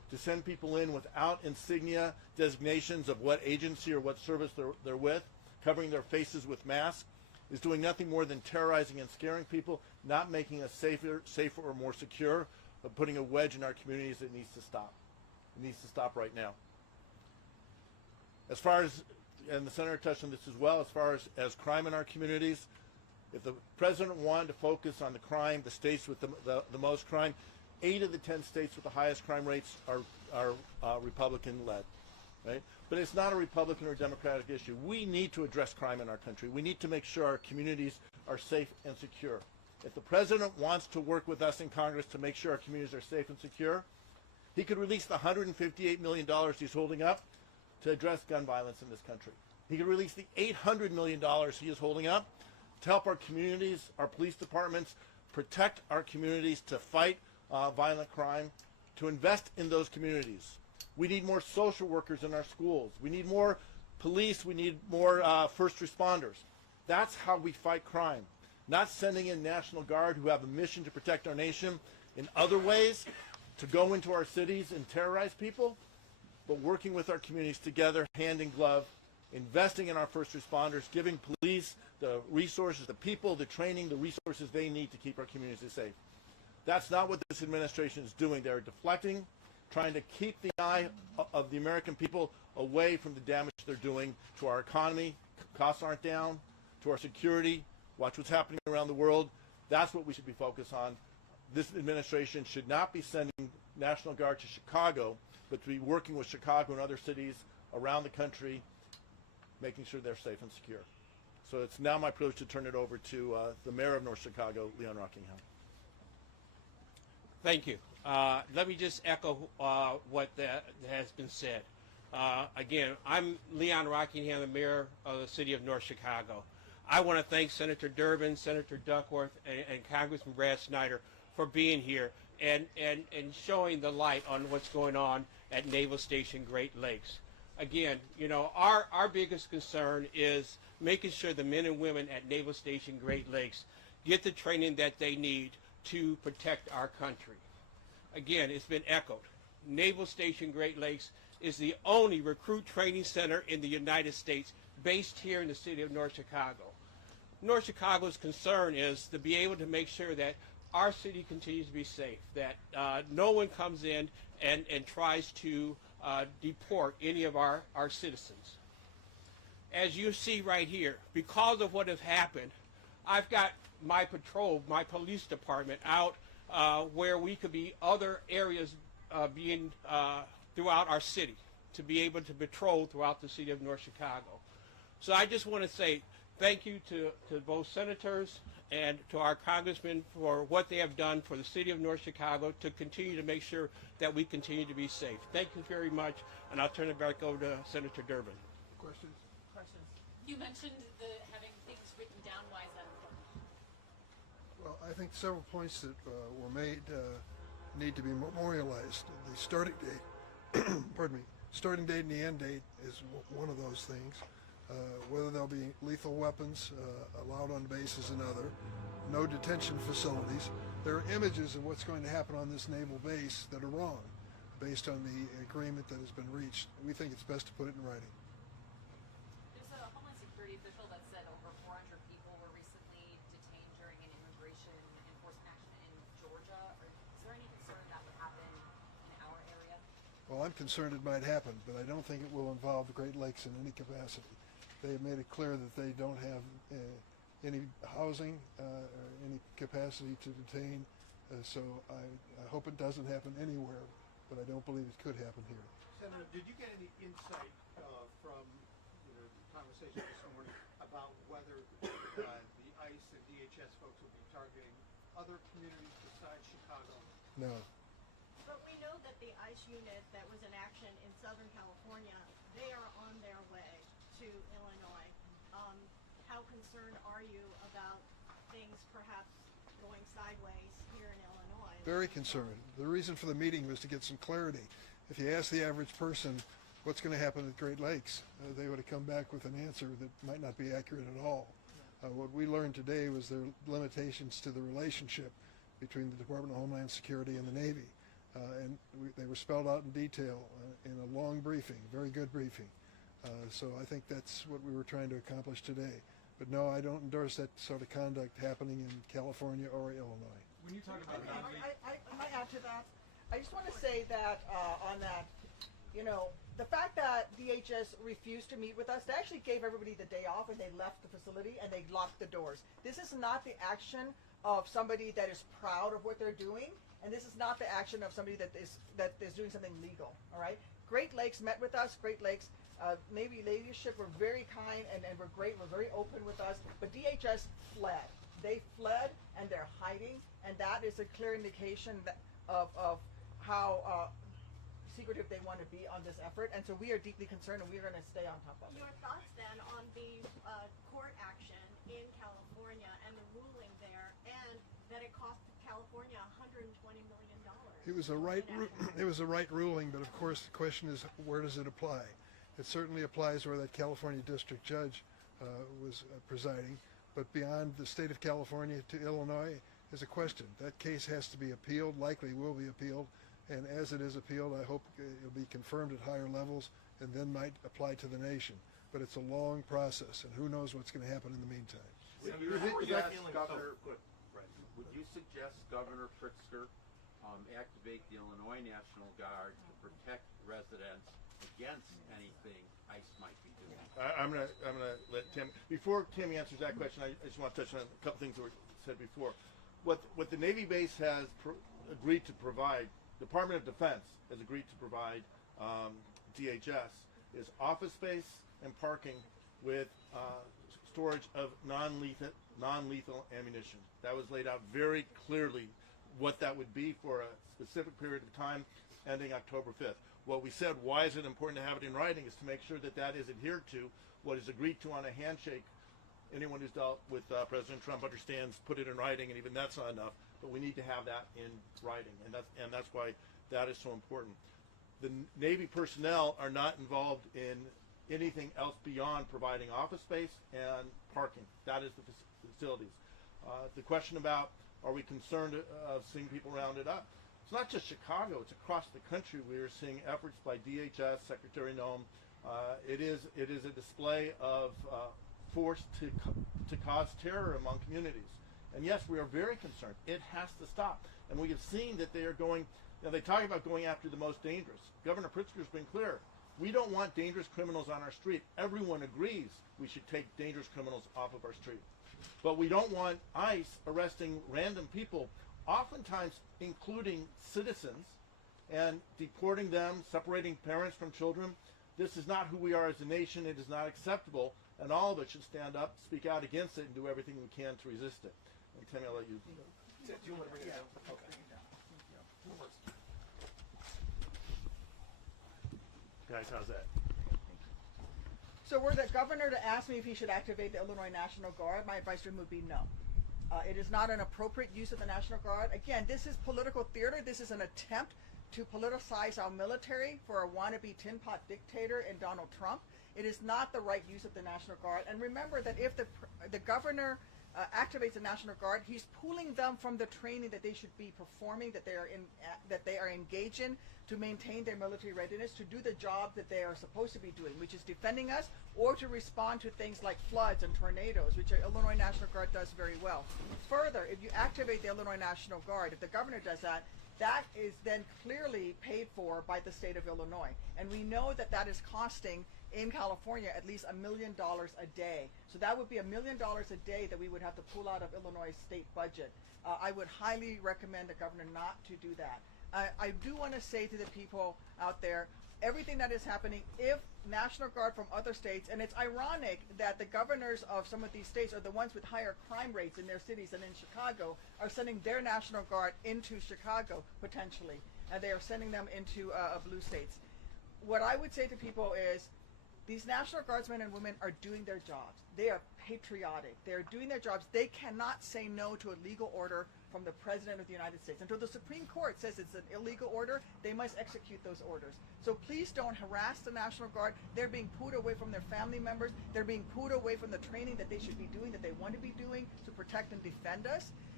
to send people in without insignia designations of what agency or what service they're with, covering their faces with masks, is doing nothing more than terrorizing and scaring people, not making us safer or more secure, but putting a wedge in our communities that needs to stop. It needs to stop right now. As far as, and the Senator touched on this as well, as far as crime in our communities, if the President wanted to focus on the crime, the states with the most crime, 8 of the 10 states with the highest crime rates are Republican-led. Right? But it's not a Republican or Democratic issue. We need to address crime in our country. We need to make sure our communities are safe and secure. If the President wants to work with us in Congress to make sure our communities are safe and secure, he could release the $158 million he's holding up to address gun violence in this country. He could release the $800 million he is holding up to help our communities, our police departments, protect our communities, to fight violent crime, to invest in those communities. We need more social workers in our schools. We need more police. We need more first responders. That's how we fight crime. Not sending in National Guard who have a mission to protect our nation in other ways, to go into our cities and terrorize people, but working with our communities together, hand in glove, investing in our first responders, giving police the resources, the people, the training, the resources they need to keep our communities safe. That's not what this administration is doing. They're deflecting, trying to keep the eye of the American people away from the damage they're doing to our economy. Costs aren't down, to our security. Watch what's happening around the world. That's what we should be focused on. This administration should not be sending National Guard to Chicago, but to be working with Chicago and other cities around the country, making sure they're safe and secure. So it's now my privilege to turn it over to the Mayor of North Chicago, Leon Rockingham. Thank you. Let me just echo what has been said. Again, I'm Leon Rockingham, the Mayor of the City of North Chicago. I want to thank Senator Durbin, Senator Duckworth, and Congressman Brad Snyder for being here and showing the light on what's going on at Naval Station Great Lakes. Again, you know, our biggest concern is making sure the men and women at Naval Station Great Lakes get the training that they need to protect our country. Again, it's been echoed. Naval Station Great Lakes is the only recruit training center in the United States based here in the city of North Chicago. North Chicago's concern is to be able to make sure that our city continues to be safe, that no one comes in and tries to deport any of our citizens. As you see right here, because of what has happened, I've got my patrol, my police department out where we could be other areas being throughout our city to be able to patrol throughout the city of North Chicago. So I just want to say thank you to both senators and to our congressmen for what they have done for the city of North Chicago to continue to make sure that we continue to be safe. Thank you very much, and I'll turn it back over to Senator Durbin. Questions? Questions? You mentioned having things written down. Why is that important? Well, I think several points that were made need to be memorialized. The starting date, pardon me, starting date and the end date is one of those things. Whether there'll be lethal weapons allowed on base is another. No detention facilities. There are images of what's going to happen on this naval base that are wrong based on the agreement that has been reached. We think it's best to put it in writing. There's a Homeland Security official that said over 400 people were recently detained during an immigration enforcement action in Georgia. Is there any concern that would happen in our area? Well, I'm concerned it might happen, but I don't think it will involve the Great Lakes in any capacity. They have made it clear that they don't have any housing or any capacity to detain, so I hope it doesn't happen anywhere, but I don't believe it could happen here. Senator, did you get any insight from the conversation this morning about whether the ICE and DHS folks will be targeting other communities besides Chicago? No. But we know that the ICE unit that was in action in Southern California, they are on their way to Illinois. How concerned are you about things perhaps going sideways here in Illinois? Very concerned. The reason for the meeting was to get some clarity. If you ask the average person what's going to happen at Great Lakes, they would have come back with an answer that might not be accurate at all. What we learned today was there are limitations to the relationship between the Department of Homeland Security and the Navy. and they were spelled out in detail in a long briefing, very good briefing. So I think that's what we were trying to accomplish today. But no, I don't endorse that sort of conduct happening in California or Illinois. When you talk about I might add to that. I just want to say that on that, you know, the fact that DHS refused to meet with us, they actually gave everybody the day off and they left the facility and they locked the doors. This is not the action of somebody that is proud of what they're doing, and this is not the action of somebody that is doing something legal. All right. Great Lakes met with us. Great Lakes Navy leadership were very kind and were great. Were very open with us. But DHS fled. They fled and they're hiding, and that is a clear indication that of how secretive they want to be on this effort. And so we are deeply concerned, and we are going to stay on top of it. Your thoughts then on the court action in California and the ruling there, and that it cost California $120 million? It was a right ruling, but of course the question is, where does it apply? It certainly applies where that California district judge was presiding, but beyond the state of California to Illinois is a question. That case has to be appealed, likely will be appealed, and as it is appealed, I hope it'll be confirmed at higher levels and then might apply to the nation. But it's a long process, and who knows what's going to happen in the meantime. Would you suggest Governor Pritzker activate the Illinois National Guard to protect residents against anything ICE might be doing? I'm gonna let Tim. Before Tammy answers that question, I just want to touch on a couple things that were said before. What the Navy base has agreed to provide, Department of Defense has agreed to provide DHS is office space and parking with storage of non-lethal ammunition. That was laid out very clearly what that would be for a specific period of time ending October 5th. What we said, why is it important to have it in writing, is to make sure that that is adhered to, what is agreed to on a handshake. Anyone who's dealt with President Trump understands, put it in writing, and even that's not enough, but we need to have that in writing, and that's why that is so important. The Navy personnel are not involved in anything else beyond providing office space and parking. That is the facilities. The question about, are we concerned of seeing people rounded up? It's not just Chicago, it's across the country. We are seeing efforts by DHS, Secretary Noem. It is a display of force to cause terror among communities. And yes, we are very concerned. It has to stop. And we have seen that they are going, they talk about going after the most dangerous. Governor Pritzker's been clear. We don't want dangerous criminals on our street. Everyone agrees we should take dangerous criminals off of our street. But we don't want ICE arresting random people, oftentimes including citizens, and deporting them, separating parents from children. This is not who we are as a nation. It is not acceptable, and all of us should stand up, speak out against it, and do everything we can to resist it. And Tammy, I'll let you. Do you want to bring it down? Okay. Guys, how's that? So were the governor to ask me if he should activate the Illinois National Guard, my advice to him would be no. It is not an appropriate use of the National Guard. Again, this is political theater. This is an attempt to politicize our military for a wannabe tin pot dictator in Donald Trump. It is not the right use of the National Guard. And remember that if the governor activates the National Guard, he's pulling them from the training that they should be performing, that they are engaged in to maintain their military readiness, to do the job that they are supposed to be doing, which is defending us, or to respond to things like floods and tornadoes, which the Illinois National Guard does very well. Further, if you activate the Illinois National Guard, if the governor does that, that is then clearly paid for by the state of Illinois. And we know that that is costing in California at least $1 million a day. So that would be $1 million a day that we would have to pull out of Illinois state budget. I would highly recommend the governor not to do that. I do want to say to the people out there, everything that is happening, if National Guard from other states, and it's ironic that the governors of some of these states are the ones with higher crime rates in their cities and in Chicago, are sending their National Guard into Chicago potentially, and they are sending them into blue states. What I would say to people is, these National Guardsmen and women are doing their jobs. They are patriotic. They are doing their jobs. They cannot say no to a legal order from the President of the United States. Until the Supreme Court says it's an illegal order, they must execute those orders. So please don't harass the National Guard. They're being pulled away from their family members. They're being pulled away from the training that they should be doing, that they want to be doing to protect and defend us.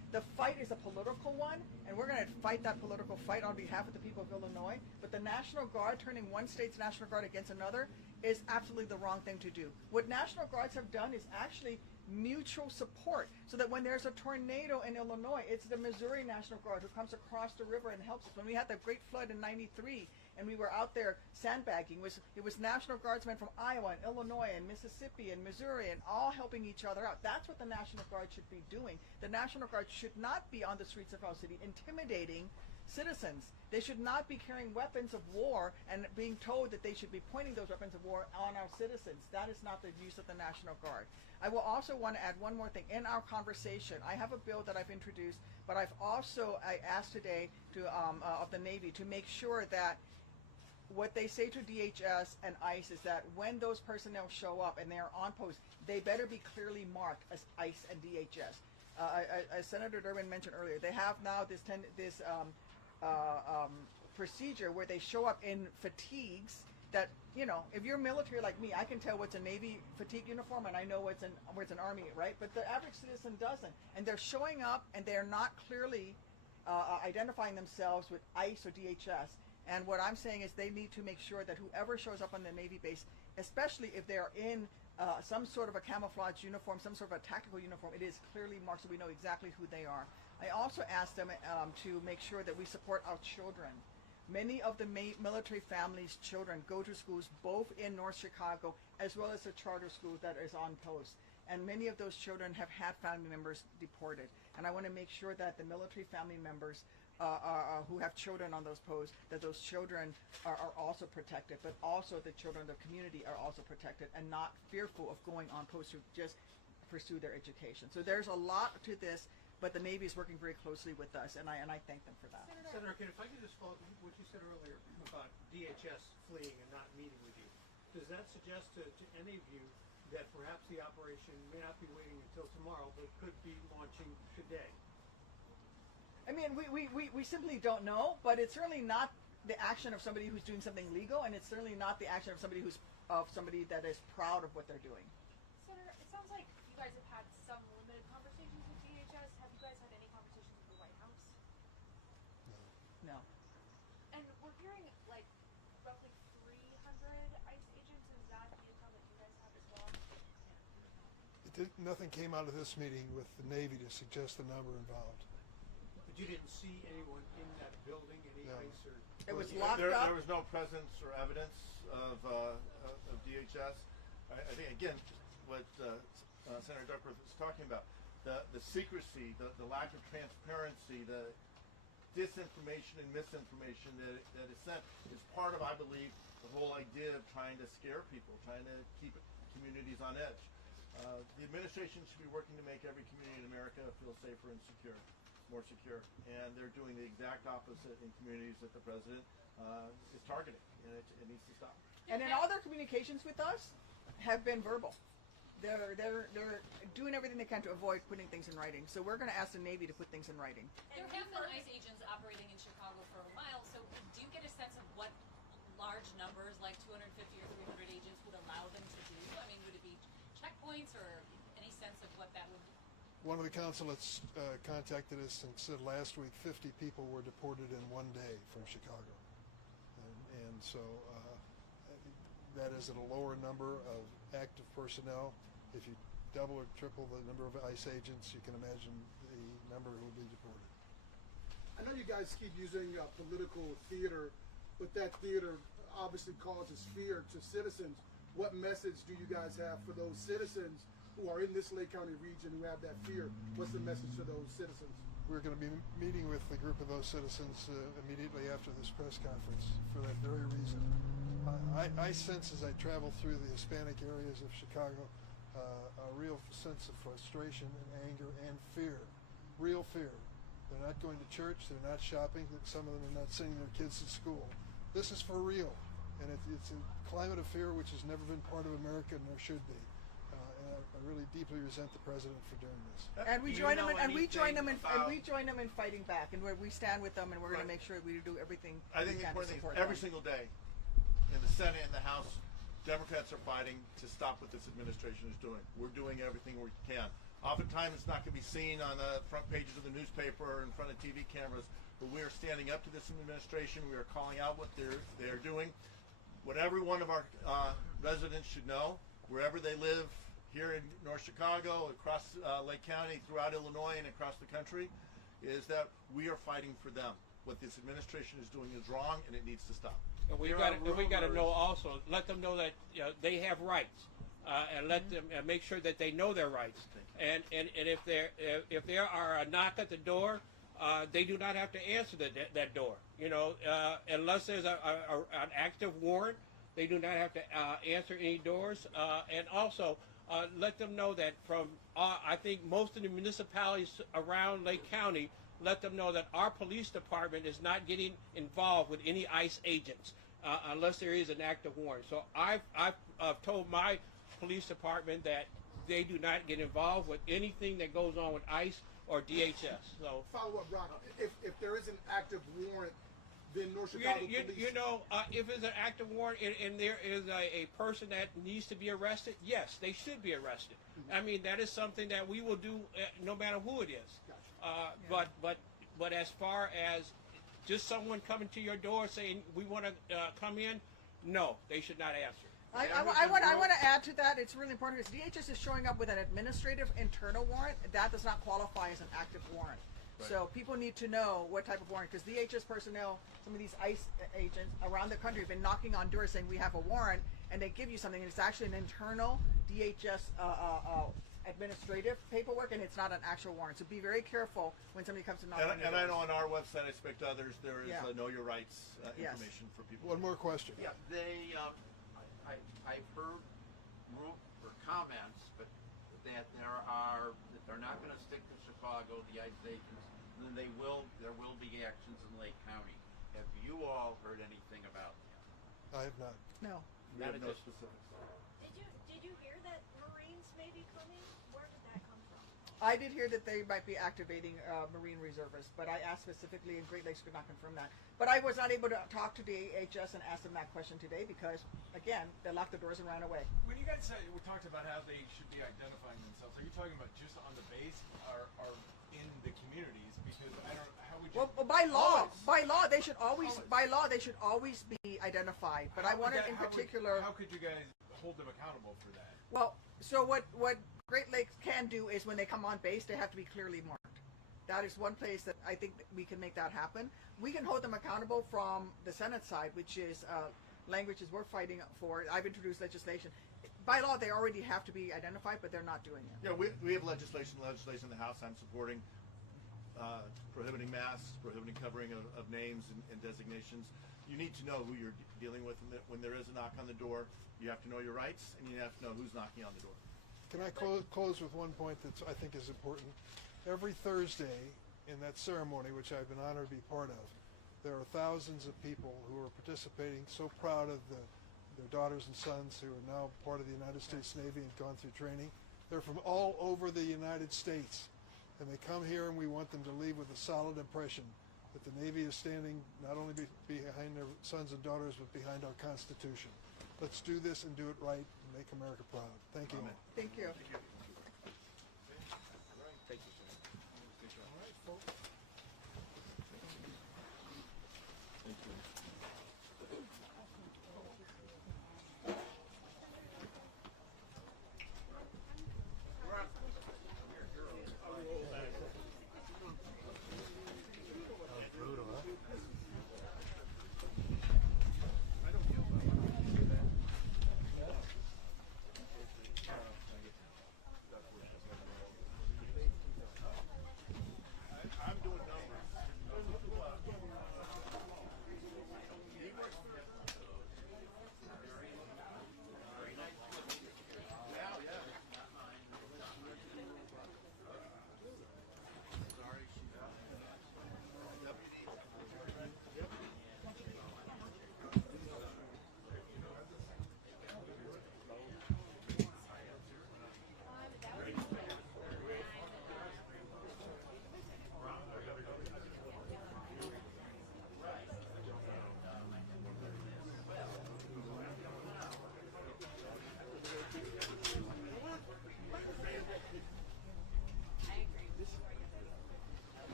The fight is a political one, and we're going to fight that political fight on behalf of the people of Illinois. But the National Guard, turning one state's National Guard against another, is absolutely the wrong thing to do. What National Guards have done is actually mutual support, so that when there's a tornado in Illinois, it's the Missouri National Guard who comes across the river and helps us. When we had the great flood in '93 and we were out there sandbagging, it was National Guardsmen from Iowa and Illinois and Mississippi and Missouri, and all helping each other out. That's what the National Guard should be doing. The National Guard should not be on the streets of our city intimidating citizens. They should not be carrying weapons of war and being told that they should be pointing those weapons of war on our citizens. That is not the use of the National Guard. I will also want to add one more thing. In our conversation, I have a bill that I've introduced, but I asked today of the Navy to make sure that what they say to DHS and ICE is that when those personnel show up and they are on post, they better be clearly marked as ICE and DHS. As Senator Durbin mentioned earlier, they have now this procedure where they show up in fatigues that, you know, if you're military like me, I can tell what's a Navy fatigue uniform and I know what's an Army, right? But the average citizen doesn't. And they're showing up and they're not clearly identifying themselves with ICE or DHS. And what I'm saying is they need to make sure that whoever shows up on the Navy base, especially if they're in some sort of a camouflage uniform, some sort of a tactical uniform, it is clearly marked so we know exactly who they are. I also asked them to make sure that we support our children. Many of the military families' children go to schools both in North Chicago as well as the charter school that is on post. And many of those children have had family members deported. And I want to make sure that the military family members who have children on those posts, that those children are also protected, but also the children of the community are also protected and not fearful of going on post to just pursue their education. So there's a lot to this, but the Navy is working very closely with us, and I thank them for that. Senator, if I could just follow up what you said earlier about DHS fleeing and not meeting with you, does that suggest to any of you that perhaps the operation may not be waiting until tomorrow, but could be launching today? I mean, we simply don't know, but it's certainly not the action of somebody who's doing something legal, and it's certainly not the action of somebody that is proud of what they're doing. Senator, it sounds like you guys have had some limited conversations with DHS. Have you guys had any conversations with the White House? No. And we're hearing like roughly 300 ICE agents. Is that the intel that you guys have as well? Nothing came out of this meeting with the Navy to suggest the number involved. But you didn't see anyone in that building, any ICE or... It was locked there, up. There was no presence or evidence of DHS. I think, again, what Senator Duckworth was talking about, the secrecy, the lack of transparency, the disinformation and misinformation that is sent is part of, I believe, the whole idea of trying to scare people, trying to keep communities on edge. The administration should be working to make every community in America feel safer and secure, more secure, and they're doing the exact opposite in communities that the president is targeting, and it needs to stop. And then all their communications with us have been verbal. They're doing everything they can to avoid putting things in writing. So we're going to ask the Navy to put things in writing. There have been ICE agents operating in Chicago for a while, so do you get a sense of what large numbers, like 250 or 300 agents, would allow them to do? I mean, would it be checkpoints or any sense of what that would be? One of the consulates contacted us and said last week 50 people were deported in one day from Chicago. And so that is at a lower number of active personnel. If you double or triple the number of ICE agents, you can imagine the number who will be deported. I know you guys keep using political theater, but that theater obviously causes fear to citizens. What message do you guys have for those citizens who are in this Lake County region who have that fear? What's the message to those citizens? We're going to be meeting with a group of those citizens immediately after this press conference for that very reason. I sense as I travel through the Hispanic areas of Chicago a real sense of frustration and anger and fear, real fear. They're not going to church, they're not shopping, some of them are not sending their kids to school. This is for real, and it's a climate of fear which has never been part of America, nor should be. And I really deeply resent the president for doing this. And we join them, and we join them in fighting back, and we stand with them, and we're going to make sure we do everything. I think the important thing is every single day, in the Senate and the House, Democrats are fighting to stop what this administration is doing. We're doing everything we can. Oftentimes it's not going to be seen on the front pages of the newspaper or in front of TV cameras, but we are standing up to this administration. We are calling out what they're doing. What every one of our residents should know, wherever they live, here in North Chicago, across Lake County, throughout Illinois, and across the country, is that we are fighting for them. What this administration is doing is wrong, and it needs to stop. And we got to know also, let them know that they have rights, and let them make sure that they know their rights. And if there are a knock at the door, they do not have to answer that door. Unless there's an active warrant, they do not have to answer any doors. And also, let them know that I think most of the municipalities around Lake County, let them know that our police department is not getting involved with any ICE agents unless there is an active warrant. So I've told my police department that they do not get involved with anything that goes on with ICE or DHS. So follow up, Brock. If there is an active warrant, then North Chicago Police. If it's an active warrant and there is a person that needs to be arrested, yes, they should be arrested. Mm-hmm. I mean, that is something that we will do no matter who it is. Gotcha. But as far as just someone coming to your door saying we want to come in, no, they should not answer. I want to add to that. It's really important because DHS is showing up with an administrative internal warrant. That does not qualify as an active warrant. Right. So people need to know what type of warrant, because DHS personnel, some of these ICE agents around the country have been knocking on doors saying we have a warrant, and they give you something, and it's actually an internal DHS administrative paperwork, and it's not an actual warrant. So be very careful when somebody comes to knock on your doors. And I know on our website, I expect others, there is Know Your Rights information for people. One more question. Yeah, I've heard comments, but that they're not going to stick to Chicago, the ICE agents, and then there will be actions in Lake County. Have you all heard anything about that? I have not. No. We have no specifics. Did you hear that Marines may be coming? Where did that come from? I did hear that they might be activating Marine reservists, but I asked specifically, and Great Lakes could not confirm that. But I was not able to talk to DHS and ask them that question today because, again, they locked the doors and ran away. When you guys said, we talked about how they should be identifying themselves, are you talking about just on the base or in the communities? Because I don't. How would you? Well, by law, they should always be identified. But I wanted in particular. How could you guys hold them accountable for that? Well, so what Great Lakes can do is when they come on base, they have to be clearly marked. That is one place that I think that we can make that happen. We can hold them accountable from the Senate side, which is languages we're fighting for. I've introduced legislation. By law, they already have to be identified, but they're not doing it. Yeah, we have legislation in the House I'm supporting, prohibiting masks, prohibiting covering of names and designations. You need to know who you're dealing with when there is a knock on the door. You have to know your rights, and you have to know who's knocking on the door. Can I close with one point that I think is important? Every Thursday in that ceremony, which I've been honored to be part of, there are thousands of people who are participating, so proud of their daughters and sons who are now part of the United States Navy and gone through training. They're from all over the United States, and they come here, and we want them to leave with a solid impression that the Navy is standing not only behind their sons and daughters, but behind our Constitution. Let's do this and do it right and make America proud. Thank you. Thank you. Thank you, sir. All right, folks. Thank you. Brutal, huh?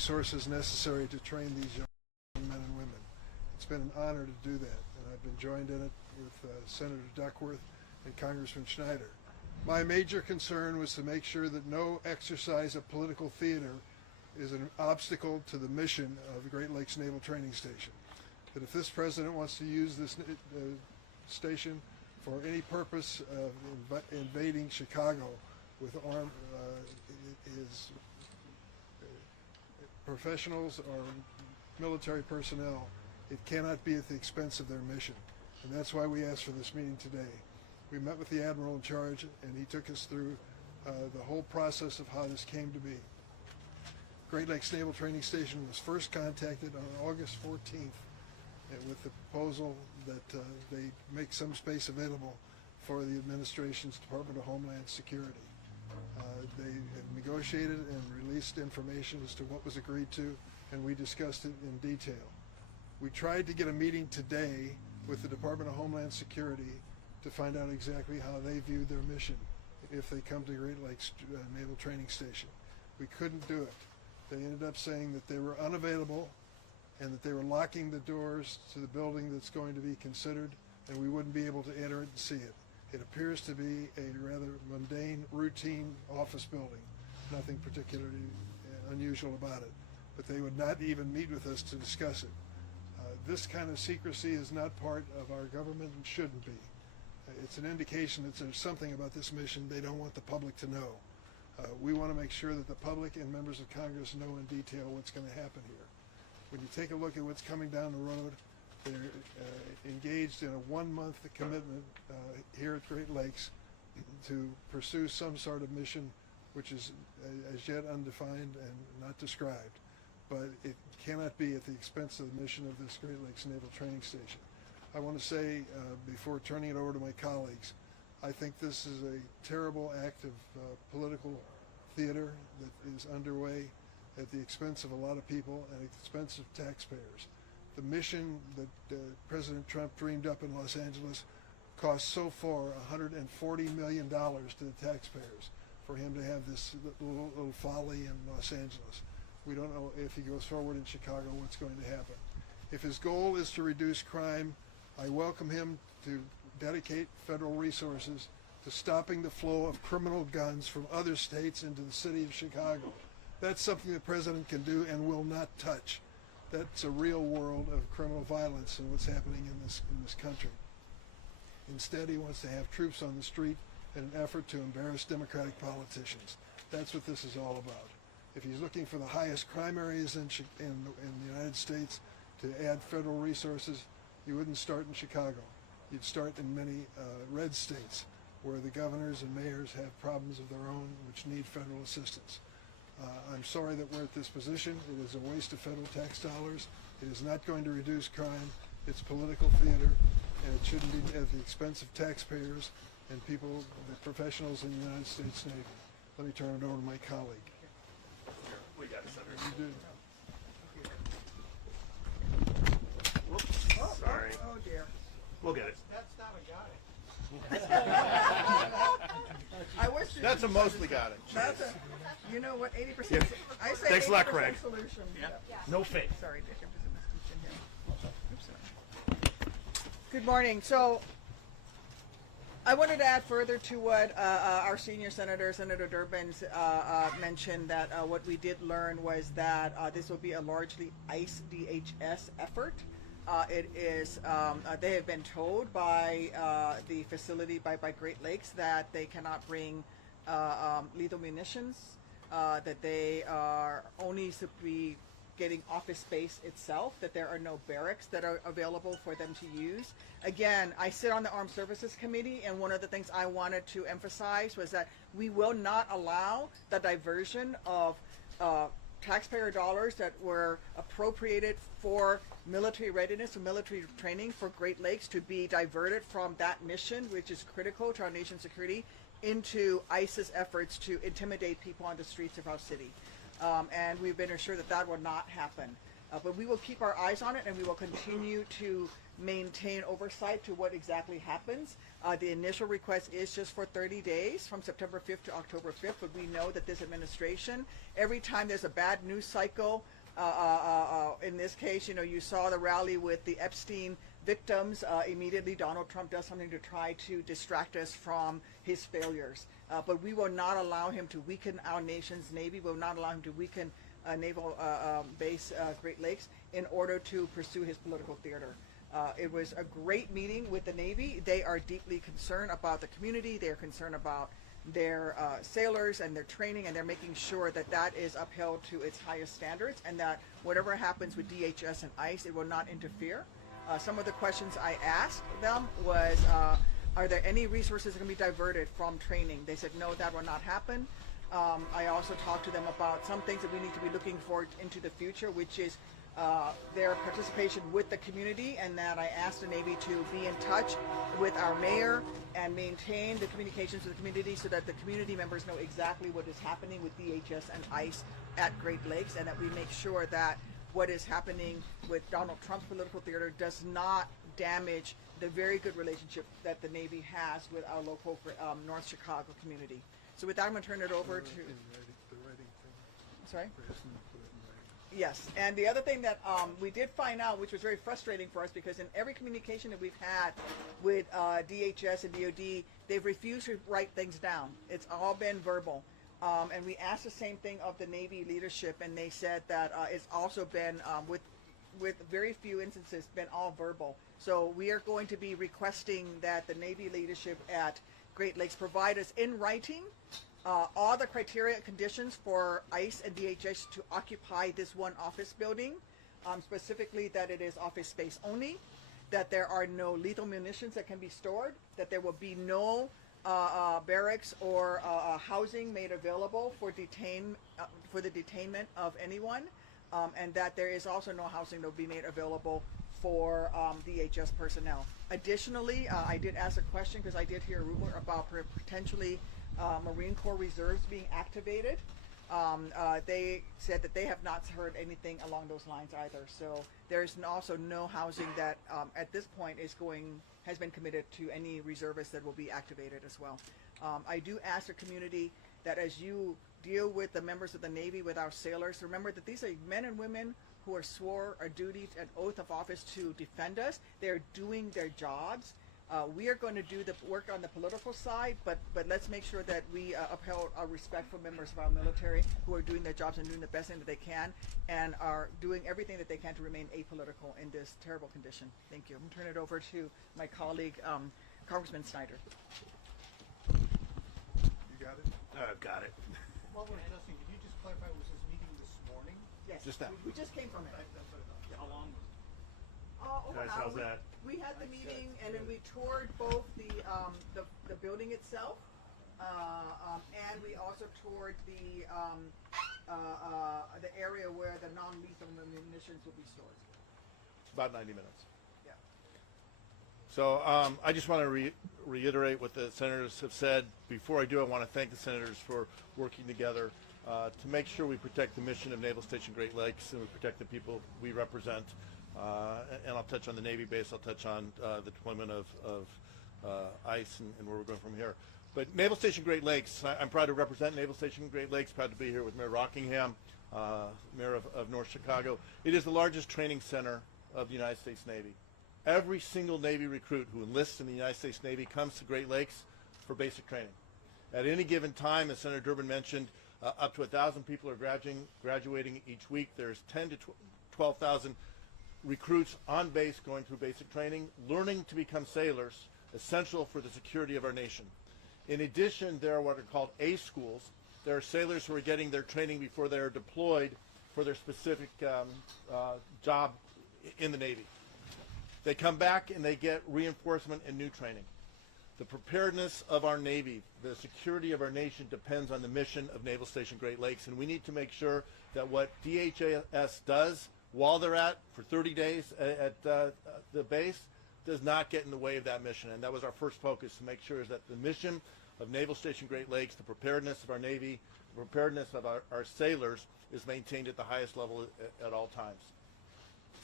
resources necessary to train these young men and women. It's been an honor to do that, and I've been joined in it with Senator Duckworth and Congressman Schneider. My major concern was to make sure that no exercise of political theater is an obstacle to the mission of the Great Lakes Naval Training Station. That if this president wants to use this station for any purpose of invading Chicago with armed his professionals or military personnel, it cannot be at the expense of their mission. And that's why we asked for this meeting today. We met with the Admiral in charge, and he took us through the whole process of how this came to be. Great Lakes Naval Training Station was first contacted on August 14th with the proposal that they make some space available for the administration's Department of Homeland Security. They have negotiated and released information as to what was agreed to, and we discussed it in detail. We tried to get a meeting today with the Department of Homeland Security to find out exactly how they view their mission if they come to Great Lakes Naval Training Station. We couldn't do it. They ended up saying that they were unavailable and that they were locking the doors to the building that's going to be considered, and we wouldn't be able to enter it and see it. It appears to be a rather mundane, routine office building. Nothing particularly unusual about it. But they would not even meet with us to discuss it. This kind of secrecy is not part of our government and shouldn't be. It's an indication that there's something about this mission they don't want the public to know. We want to make sure that the public and members of Congress know in detail what's going to happen here. When you take a look at what's coming down the road, they're engaged in a 1-month commitment here at Great Lakes to pursue some sort of mission which is as yet undefined and not described. But it cannot be at the expense of the mission of this Great Lakes Naval Training Station. I want to say, before turning it over to my colleagues, I think this is a terrible act of political theater that is underway at the expense of a lot of people and at the expense of taxpayers. The mission that President Trump dreamed up in Los Angeles cost so far $140 million to the taxpayers for him to have this little folly in Los Angeles. We don't know if he goes forward in Chicago what's going to happen. If his goal is to reduce crime, I welcome him to dedicate federal resources to stopping the flow of criminal guns from other states into the city of Chicago. That's something the president can do and will not touch. That's a real world of criminal violence and what's happening in this country. Instead, he wants to have troops on the street in an effort to embarrass Democratic politicians. That's what this is all about. If he's looking for the highest crime areas in the United States to add federal resources, you wouldn't start in Chicago. You'd start in many red states where the governors and mayors have problems of their own which need federal assistance. I'm sorry that we're at this position. It is a waste of federal tax dollars. It is not going to reduce crime. It's political theater, and it shouldn't be at the expense of taxpayers and people, the professionals in the United States Navy. Let me turn it over to my colleague. We got it, Senator. You do. Whoops. Sorry. Oh dear. We'll get it. That's not a guy. I wish That's a mostly got it. That's a, you know what, 80%. Yeah. I say Thanks a lot, 80% Craig. solution. Yeah. No fake. Sorry, Dick, I'm just in this kitchen here. Oops. Good morning. So I wanted to add further to what our senior senator, Senator Durbin, mentioned, that what we did learn was that this will be a largely ICE DHS effort. It is, they have been told by the facility, by Great Lakes, that they cannot bring lethal munitions, that they are only to be getting office space itself, that there are no barracks that are available for them to use. Again, I sit on the Armed Services Committee, and one of the things I wanted to emphasize was that we will not allow the diversion of taxpayer dollars that were appropriated for military readiness and military training for Great Lakes to be diverted from that mission, which is critical to our nation's security, into ICE's efforts to intimidate people on the streets of our city. And we've been assured that that will not happen. But we will keep our eyes on it, and we will continue to maintain oversight to what exactly happens. The initial request is just for 30 days, from September 5th to October 5th, but we know that this administration, every time there's a bad news cycle, in this case, you saw the rally with the Epstein victims. Immediately Donald Trump does something to try to distract us from his failures. But we will not allow him to weaken our nation's Navy. We will not allow him to weaken naval base Great Lakes in order to pursue his political theater. It was a great meeting with the Navy. They are deeply concerned about the community. They are concerned about their sailors and their training, and they're making sure that that is upheld to its highest standards, and that whatever happens with DHS and ICE, it will not interfere. Some of the questions I asked them was, are there any resources that can be diverted from training? They said, no, that will not happen. I also talked to them about some things that we need to be looking for into the future, which is their participation with the community, and that I asked the Navy to be in touch with our mayor and maintain the communications with the community so that the community members know exactly what is happening with DHS and ICE at Great Lakes, and that we make sure that what is happening with Donald Trump's political theater does not damage the very good relationship that the Navy has with our local North Chicago community. So with that, I'm going to turn it over to... Sorry? Yes, and the other thing that we did find out, which was very frustrating for us, because in every communication that we've had with DHS and DOD, they've refused to write things down. It's all been verbal. And we asked the same thing of the Navy leadership, and they said that it's also been, with very few instances, been all verbal. So we are going to be requesting that the Navy leadership at Great Lakes provide us in writing all the criteria and conditions for ICE and DHS to occupy this one office building, specifically that it is office space only, that there are no lethal munitions that can be stored, that there will be no barracks or housing made available for the detainment of anyone, and that there is also no housing that will be made available for DHS personnel. Additionally, I did ask a question because I did hear a rumor about potentially Marine Corps reserves being activated. They said that they have not heard anything along those lines either. So there's also no housing that at this point has been committed to any reservists that will be activated as well. I do ask the community that as you deal with the members of the Navy, with our sailors, remember that these are men and women who are swore a duty, an oath of office to defend us. They're doing their jobs. We are going to do the work on the political side, but let's make sure that we uphold our respectful members of our military who are doing their jobs and doing the best thing that they can, and are doing everything that they can to remain apolitical in this terrible condition. Thank you. I'm going to turn it over to my colleague, Congressman Snyder. You got it? I've got it. While we're adjusting, could you just clarify, was this meeting this morning? Yes. Just that. We just came from it. That's what I thought. How long was it? Over an Guys, hour. how's that? We had the meeting, and then we toured both the building itself, and we also toured the area where the non-lethal munitions will be stored. About 90 minutes. Yeah. So I just want to reiterate what the senators have said. Before I do, I want to thank the senators for working together to make sure we protect the mission of Naval Station Great Lakes and we protect the people we represent. And I'll touch on the Navy base. I'll touch on the deployment of ICE and where we're going from here. But Naval Station Great Lakes, I'm proud to represent Naval Station Great Lakes, proud to be here with Mayor Rockingham, Mayor of North Chicago. It is the largest training center of the United States Navy. Every single Navy recruit who enlists in the United States Navy comes to Great Lakes for basic training. At any given time, as Senator Durbin mentioned, up to 1,000 people are graduating each week. There's 10 to 12,000 recruits on base going through basic training, learning to become sailors, essential for the security of our nation. In addition, there are what are called A schools. There are sailors who are getting their training before they are deployed for their specific job in the Navy. They come back and they get reinforcement and new training. The preparedness of our Navy, the security of our nation depends on the mission of Naval Station Great Lakes, and we need to make sure that what DHS does while they're for 30 days at the base does not get in the way of that mission. And that was our first focus, to make sure is that the mission of Naval Station Great Lakes, the preparedness of our Navy, the preparedness of our sailors is maintained at the highest level at all times.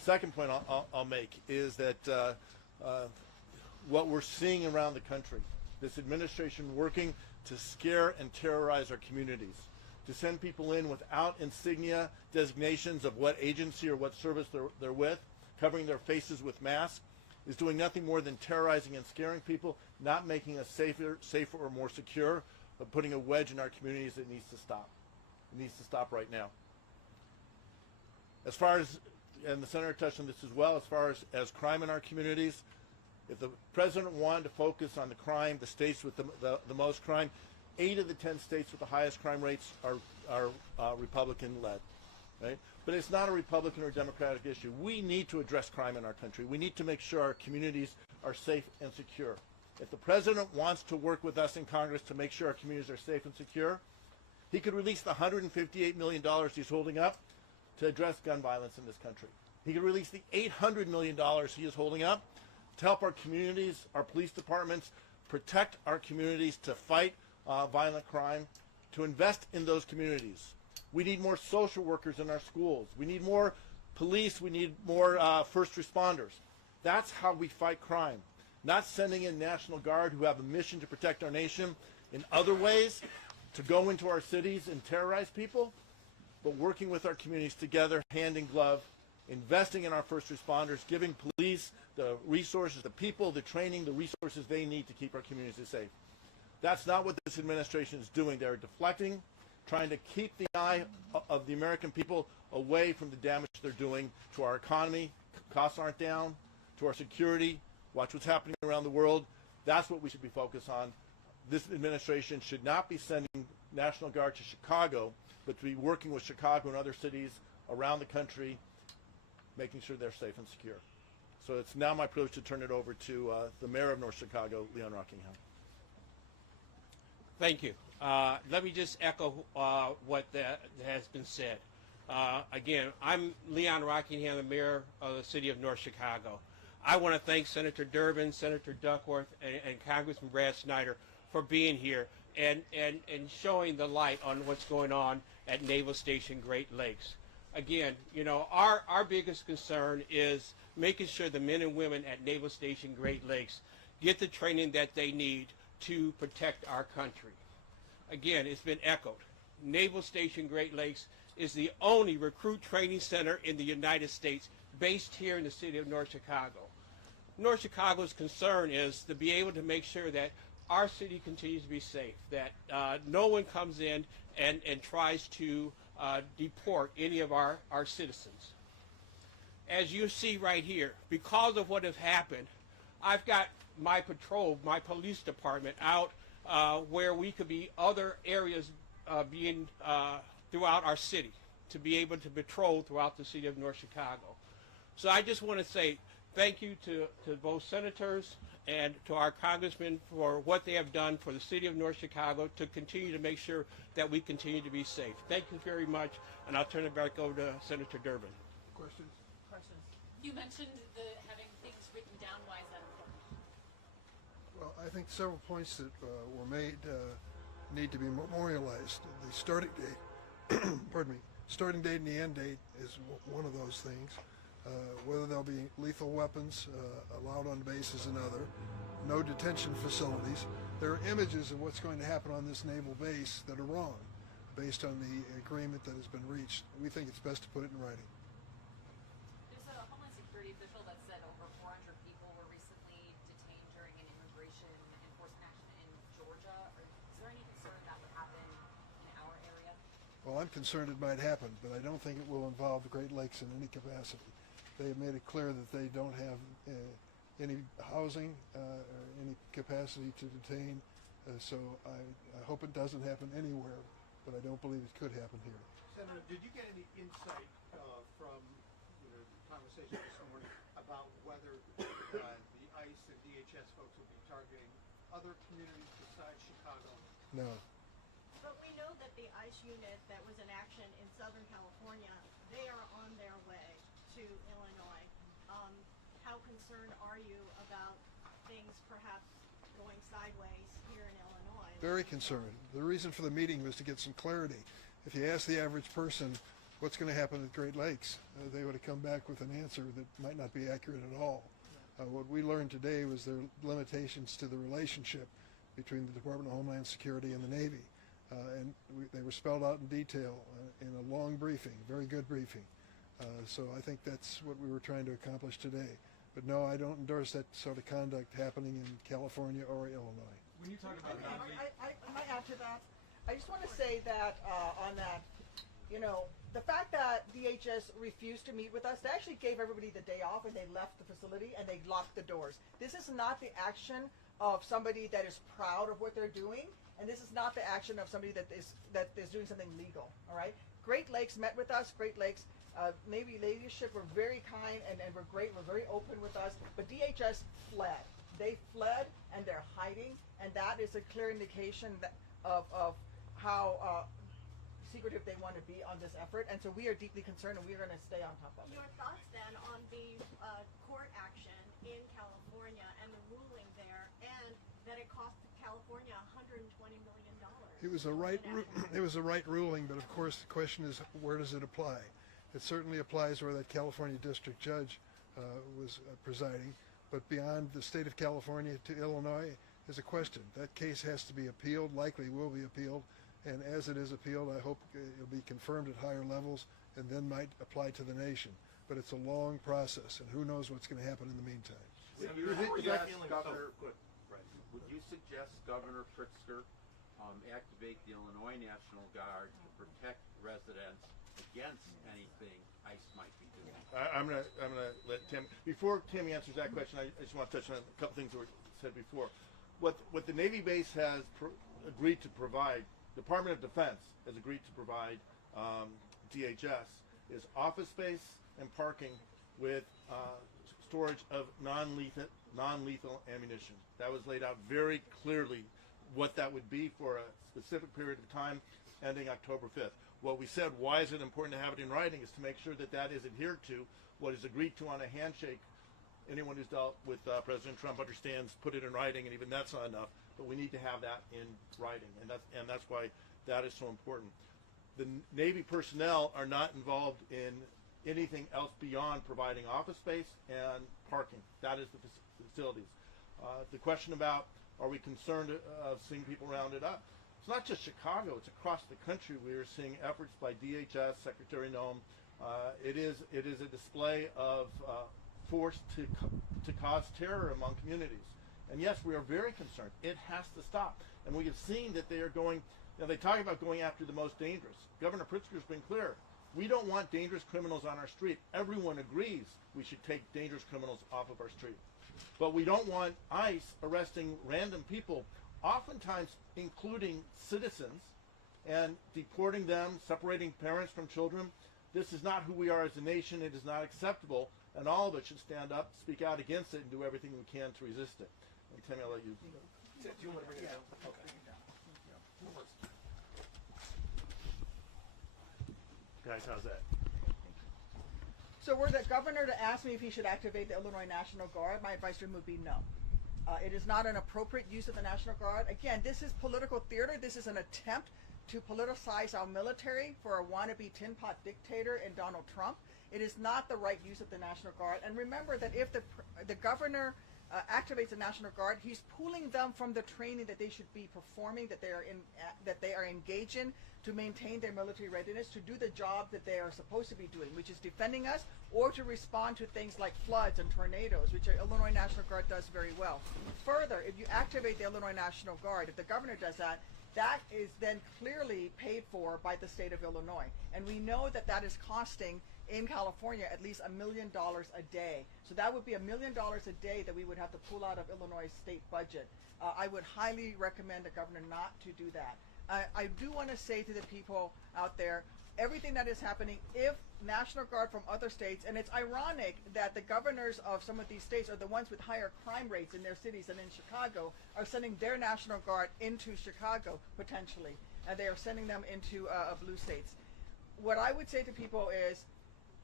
second point I'll make is that what we're seeing around the country, this administration working to scare and terrorize our communities, to send people in without insignia designations of what agency or what service they're with, covering their faces with masks, is doing nothing more than terrorizing and scaring people, not making us safer or more secure, but putting a wedge in our communities that needs to stop. It needs to stop right now. As far as, and the Senator touched on this as well, as far as crime in our communities, if the president wanted to focus on the crime, the states with the most crime, 8 of the 10 states with the highest crime rates are Republican-led. Right? But it's not a Republican or Democratic issue. We need to address crime in our country. We need to make sure our communities are safe and secure. If the president wants to work with us in Congress to make sure our communities are safe and secure, he could release the $158 million he's holding up to address gun violence in this country. He could release the $800 million he is holding up to help our communities, our police departments, protect our communities, to fight violent crime, to invest in those communities. We need more social workers in our schools. We need more police. We need more first responders. That's how we fight crime. Not sending in National Guard who have a mission to protect our nation in other ways, to go into our cities and terrorize people, but working with our communities together, hand in glove, investing in our first responders, giving police the resources, the people, the training, the resources they need to keep our communities safe. That's not what this administration is doing. They're deflecting, trying to keep the eye of the American people away from the damage they're doing to our economy. Costs aren't down, to our security. Watch what's happening around the world. That's what we should be focused on. This administration should not be sending National Guard to Chicago, but to be working with Chicago and other cities around the country, making sure they're safe and secure. So it's now my privilege to turn it over to the mayor of North Chicago, Leon Rockingham. Thank you. Let me just echo what has been said. Again, I'm Leon Rockingham, the mayor of the city of North Chicago. I want to thank Senator Durbin, Senator Duckworth, and Congressman Brad Snyder for being here and showing the light on what's going on at Naval Station Great Lakes. Again, you know, our biggest concern is making sure the men and women at Naval Station Great Lakes get the training that they need to protect our country. Again, it's been echoed. Naval Station Great Lakes is the only recruit training center in the United States based here in the city of North Chicago. North Chicago's concern is to be able to make sure that our city continues to be safe, that no one comes in and tries to deport any of our citizens. As you see right here, because of what has happened, I've got my patrol, my police department out where we could be other areas being throughout our city to be able to patrol throughout the city of North Chicago. So I just want to say thank you to both senators and to our congressmen for what they have done for the city of North Chicago to continue to make sure that we continue to be safe. Thank you very much, and I'll turn it back over to Senator Durbin. Questions? Questions. You mentioned having things written down. Why is that important? Well, I think several points that were made need to be memorialized. The starting date, pardon me, starting date and the end date is one of those things. Whether there'll be lethal weapons allowed on base is another. No detention facilities. There are images of what's going to happen on this naval base that are wrong based on the agreement that has been reached. We think it's best to put it in writing. There's a Homeland Security official that said over 400 people were recently detained during an immigration enforcement action in Georgia. Is there any concern that would happen in our area? Well, I'm concerned it might happen, but I don't think it will involve the Great Lakes in any capacity. They have made it clear that they don't have any housing or any capacity to detain, so I hope it doesn't happen anywhere, but I don't believe it could happen here. Senator, did you get any insight from the conversation this morning about whether the ICE and DHS folks will be targeting other communities besides Chicago? No. But we know that the ICE unit that was in action in Southern California, they are on their way to Illinois. How concerned are you about things perhaps going sideways here in Illinois? Very concerned. The reason for the meeting was to get some clarity. If you ask the average person what's going to happen at Great Lakes, they would have come back with an answer that might not be accurate at all. What we learned today was their limitations to the relationship between the Department of Homeland Security and the Navy. They were spelled out in detail in a long briefing, very good briefing. So I think that's what we were trying to accomplish today. But no, I don't endorse that sort of conduct happening in California or Illinois. When you talk about I might add to that. I just want to say that on that, you know, the fact that DHS refused to meet with us, they actually gave everybody the day off and they left the facility and they locked the doors. This is not the action of somebody that is proud of what they're doing, and this is not the action of somebody that is doing something legal. All right. Great Lakes met with us. Great Lakes Navy leadership were very kind and were great. Were very open with us. But DHS fled. They fled and they're hiding, and that is a clear indication that, of how secretive they want to be on this effort. And so we are deeply concerned, and we are going to stay on top of it. Your thoughts then on the court action in California and the ruling there, and that it cost California $120 million. It was a right ruling, but of course the question is, where does it apply? It certainly applies where that California district judge was presiding, but beyond the state of California to Illinois is a question. That case has to be appealed, likely will be appealed, and as it is appealed, I hope it'll be confirmed at higher levels and then might apply to the nation. But it's a long process, and who knows what's going to happen in the meantime. Would you suggest, Governor, would you suggest Governor Pritzker activate the Illinois National Guard to protect residents against anything ICE might be doing? I'm gonna let Tim. Before Tim answers that question, I just want to touch on a couple things that were said before. What the Navy base has agreed to provide, Department of Defense has agreed to provide DHS is office space and parking with storage of non-lethal ammunition. That was laid out very clearly what that would be for a specific period of time ending October 5th. What we said, why is it important to have it in writing, is to make sure that that is adhered to, what is agreed to on a handshake. Anyone who's dealt with President Trump understands, put it in writing, and even that's not enough, but we need to have that in writing, and that's why that is so important. The Navy personnel are not involved in anything else beyond providing office space and parking. That is the facilities. The question about, are we concerned of seeing people rounded up? It's not just Chicago, it's across the country. We are seeing efforts by DHS, Secretary Noem. It is a display of force to cause terror among communities. And yes, we are very concerned. It has to stop. And we have seen that they are going, they talk about going after the most dangerous. Governor Pritzker has been clear. We don't want dangerous criminals on our street. Everyone agrees we should take dangerous criminals off of our street. But we don't want ICE arresting random people, oftentimes including citizens, and deporting them, separating parents from children. This is not who we are as a nation. It is not acceptable, and all of us should stand up, speak out against it, and do everything we can to resist it. And Tammy, I'll let you. Do you want to bring it down? Okay. Guys, how's that? So were the governor to ask me if he should activate the Illinois National Guard, my advice to him would be no. It is not an appropriate use of the National Guard. Again, this is political theater. This is an attempt to politicize our military for a wannabe tin pot dictator in Donald Trump. It is not the right use of the National Guard. And remember that if the governor activates the National Guard, he's pulling them from the training that they should be performing, that they are engaged in to maintain their military readiness, to do the job that they are supposed to be doing, which is defending us, or to respond to things like floods and tornadoes, which the Illinois National Guard does very well. Further, if you activate the Illinois National Guard, if the governor does that, that is then clearly paid for by the state of Illinois. And we know that that is costing in California at least $1 million a day. So that would be $1 million a day that we would have to pull out of Illinois' state budget. I would highly recommend the governor not to do that. I do want to say to the people out there, everything that is happening, if National Guard from other states, and it's ironic that the governors of some of these states are the ones with higher crime rates in their cities and in Chicago, are sending their National Guard into Chicago, potentially, and they are sending them into blue states. What I would say to people is,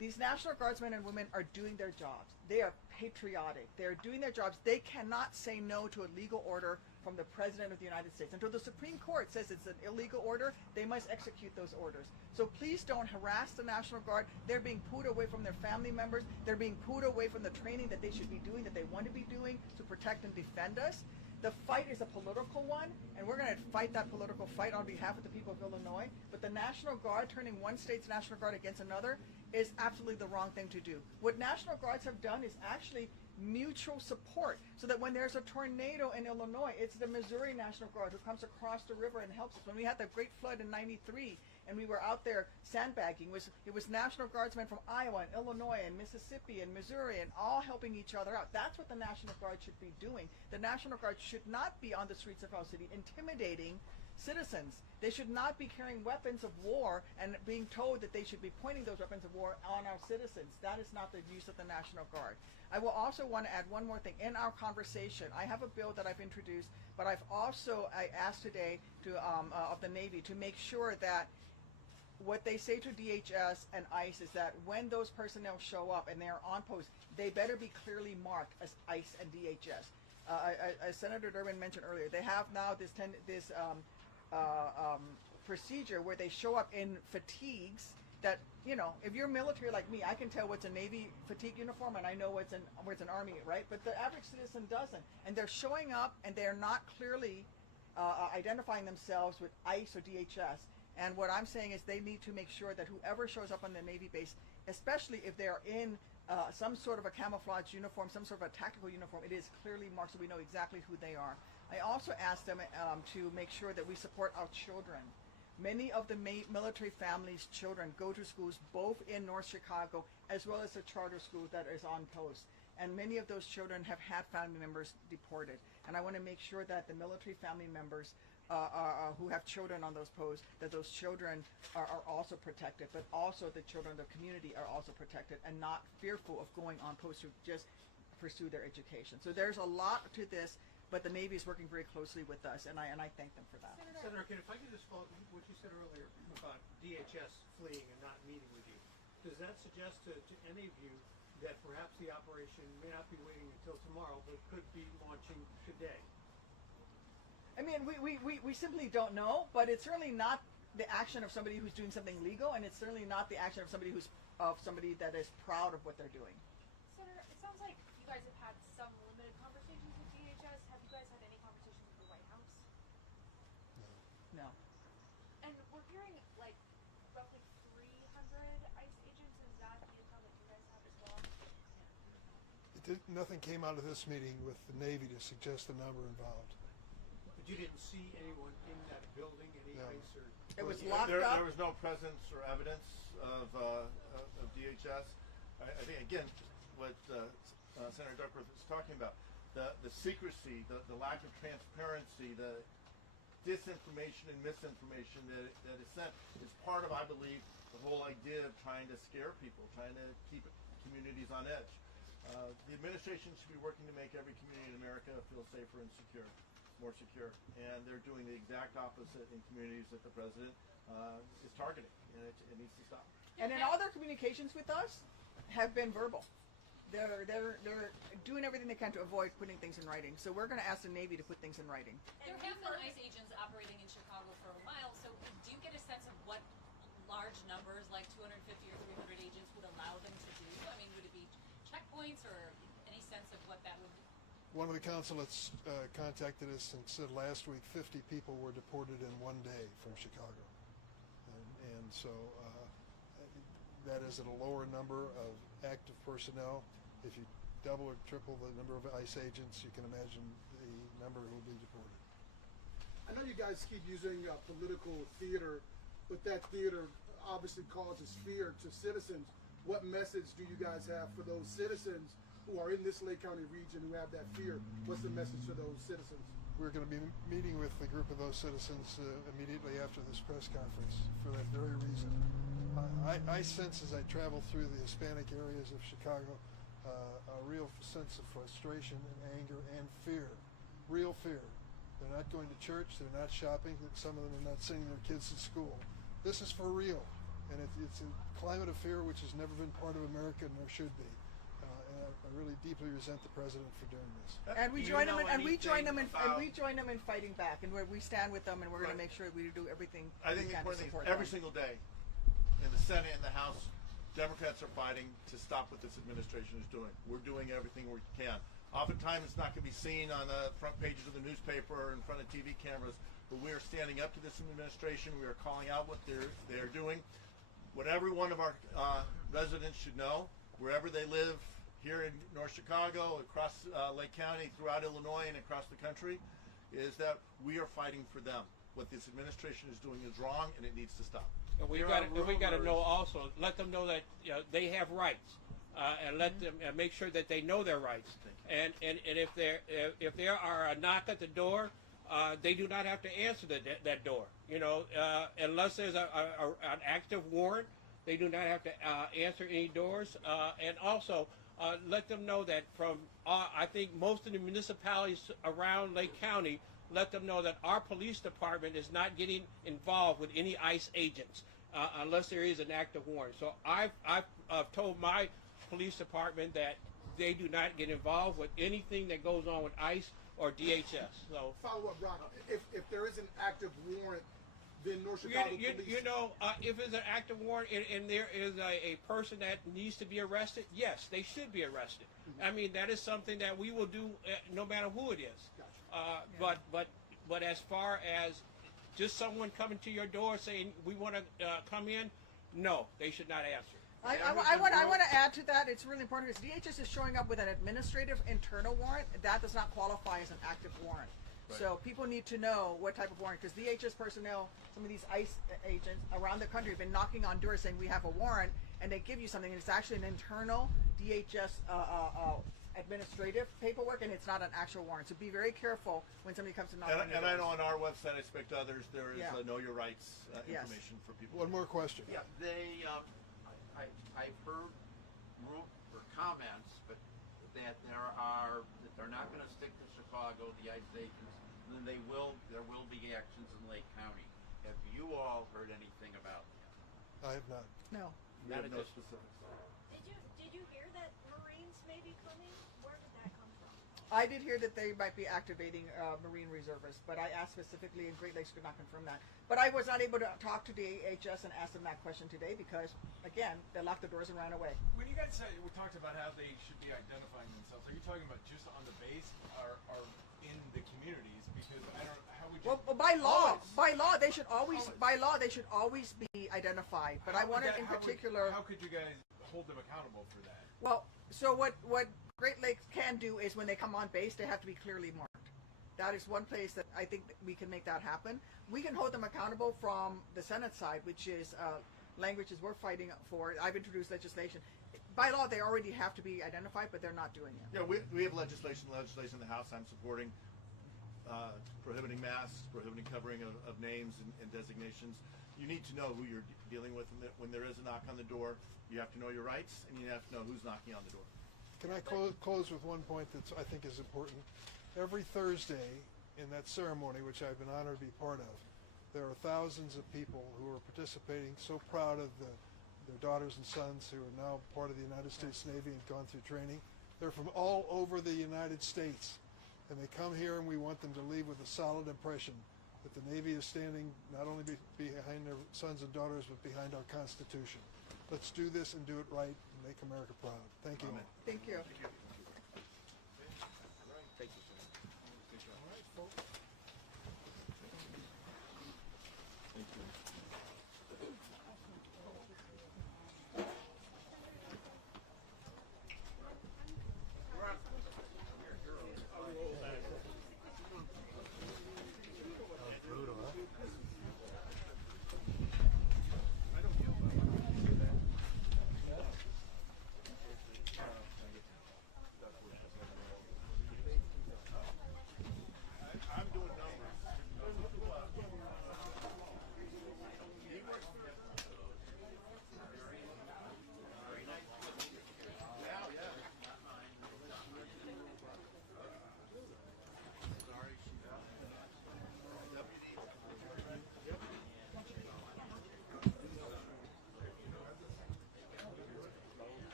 These National Guardsmen and women are doing their jobs. They are patriotic. They are doing their jobs. They cannot say no to a legal order from the President of the United States. Until the Supreme Court says it's an illegal order, they must execute those orders. So please don't harass the National Guard. They're being pulled away from their family members. They're being pulled away from the training that they should be doing, that they want to be doing to protect and defend us. The fight is a political one, and we're going to fight that political fight on behalf of the people of Illinois. But the National Guard, turning one state's National Guard against another, is absolutely the wrong thing to do. What National Guards have done is actually mutual support, so that when there's a tornado in Illinois, it's the Missouri National Guard who comes across the river and helps us. When we had the great flood in '93 and we were out there sandbagging, it was National Guardsmen from Iowa and Illinois and Mississippi and Missouri, and all helping each other out. That's what the National Guard should be doing. The National Guard should not be on the streets of our city intimidating citizens. They should not be carrying weapons of war and being told that they should be pointing those weapons of war on our citizens. That is not the use of the National Guard. I will also want to add one more thing. In our conversation, I have a bill that I've introduced, but I asked today of the Navy to make sure that what they say to DHS and ICE is that when those personnel show up and they are on post, they better be clearly marked as ICE and DHS. As Senator Durbin mentioned earlier, they have now this procedure where they show up in fatigues that, you know, if you're military like me, I can tell what's a Navy fatigue uniform and I know what's an Army, right? But the average citizen doesn't. And they're showing up and they're not clearly identifying themselves with ICE or DHS. And what I'm saying is they need to make sure that whoever shows up on the Navy base, especially if they're in some sort of a camouflage uniform, some sort of a tactical uniform, it is clearly marked so we know exactly who they are. I also asked them to make sure that we support our children. Many of the military families' children go to schools both in North Chicago as well as a charter school that is on post. And many of those children have had family members deported. And I want to make sure that the military family members who have children on those posts, that those children are also protected, but also the children of the community are also protected and not fearful of going on post to just pursue their education. So there's a lot to this, but the Navy is working very closely with us, and I thank them for that. Senator, if I could just follow what you said earlier about DHS fleeing and not meeting with you, does that suggest to any of you that perhaps the operation may not be waiting until tomorrow, but could be launching today? I mean, we simply don't know, but it's certainly not the action of somebody who's doing something legal, and it's certainly not the action of somebody that is proud of what they're doing. Senator, it sounds like you guys have had some limited conversations with DHS. Have you guys had any conversations with the White House? No. And we're hearing like roughly 300 ICE agents. Is that the intel that you guys have as well? Nothing came out of this meeting with the Navy to suggest the number involved. But you didn't see anyone in that building, any No. ICE or... It was locked There up. was no presence or evidence of DHS. I think, again, what Senator Duckworth was talking about, the secrecy, the lack of transparency, the disinformation and misinformation that is sent is part of, I believe, the whole idea of trying to scare people, trying to keep communities on edge. The administration should be working to make every community in America feel safer and secure, more secure, and they're doing the exact opposite in communities that the president is targeting, and it needs to stop. And then all their communications with us have been verbal. They're doing everything they can to avoid putting things in writing. So we're going to ask the Navy to put things in writing. There have been ICE agents operating in Chicago for a while, so do you get a sense of what large numbers, like 250 or 300 agents, would allow them to do? I mean, would it be checkpoints or any sense of what that would be? One of the consulates contacted us and said last week 50 people were deported in one day from Chicago. And so that is at a lower number of active personnel. If you double or triple the number of ICE agents, you can imagine the number who will be deported. I know you guys keep using political theater, but that theater obviously causes fear to citizens. What message do you guys have for those citizens who are in this Lake County region who have that fear? What's the message to those citizens? We're going to be meeting with a group of those citizens immediately after this press conference for that very reason. I sense as I travel through the Hispanic areas of Chicago a real sense of frustration and anger and fear, real fear. They're not going to church, they're not shopping, some of them are not sending their kids to school. This is for real, And it's a climate of fear which has never been part of America, nor should be. And I really deeply resent the president for doing this. And we Do you join them, know and we join them, anything and we about- join them in fighting back, and we stand with them, and we're going Right. to make sure we do everything I think we the can to important thing is support every them. single day in the Senate and the House, Democrats are fighting to stop what this administration is doing. We're doing everything we can. Oftentimes it's not going to be seen on the front pages of the newspaper or in front of TV cameras, but we are standing up to this administration. We are calling out what they're doing. What every one of our residents should know, wherever they live, here in North Chicago, across Lake County, throughout Illinois, and across the country, is that we are fighting for them. What this administration is doing is wrong, and it needs to stop. And we There got are to know rumors- also, let them know that they have rights, and let them make sure that they know their rights. And if there are a knock at the door, they do not have to answer that door. Unless there's an active warrant, they do not have to answer any doors. And also, let them know that from I think most of the municipalities around Lake County, let them know that our police department is not getting involved with any ICE agents unless there is an active warrant. So I've told my police department that they do not get involved with anything that goes on with ICE or DHS. So Follow up, Rock. If there is an active warrant, then North Chicago Police. if it's an active warrant and there is a person that needs to be arrested, yes, they should be arrested. I mean, that is something that we will do no matter who it is. But as far as just someone coming to your door saying we want to come in, no, they should not answer. I want to add to that. It's really important because DHS is showing up with an administrative internal warrant. That does not qualify as an active warrant. Right. So people need to know what type of warrant, because DHS personnel, some of these ICE agents around the country have been knocking on doors saying we have a warrant, and they give you something, and it's actually an internal DHS administrative paperwork, and it's not an actual warrant. So be very careful when somebody comes to knock on your And I know doors. on our website, I expect others, there is Yeah. Know Your Rights Yes. information for people. One more question. Yeah, I've heard comments, but that they're not going to stick to Chicago, the ICE agents, and then there will be actions in Lake County. Have you all heard anything about that? I have not. No. We have Not no at this- specifics. Did you hear that Marines may be coming? Where did that come from? I did hear that they might be activating Marine reservists, but I asked specifically, and Great Lakes could not confirm that. But I was not able to talk to DHS and ask them that question today because, again, they locked the doors and ran away. When you guys say we talked about how they should be identifying themselves, are you talking about just on the base or in the communities? Because I don't. How would you? Well, by law, they should always be identified. But I How would wanted that- in how would- particular. How could you guys hold them accountable for that? Well, so what Great Lakes can do is when they come on base, they have to be clearly marked. That is one place that I think that we can make that happen. We can hold them accountable from the Senate side, which is languages we're fighting for. I've introduced legislation. By law, they already have to be identified, but they're not doing it. Yeah, we have legislation in the House I'm supporting, prohibiting masks, prohibiting covering of names and designations. You need to know who you're dealing with when there is a knock on the door. You have to know your rights, and you have to know who's knocking on the door. Can I close with one point that I think is important? Every Thursday in that ceremony, which I've been honored to be part of, there are thousands of people who are participating, so proud of their daughters and sons who are now part of the United States Navy and gone through training. They're from all over the United States, and they come here, and we want them to leave with a solid impression that the Navy is standing not only behind their sons and daughters, but behind our Constitution. Let's do this and do it right and make America proud. Thank you. Amen. Thank you. Thank you, sir. All right, folks. Thank you. Brutal, huh?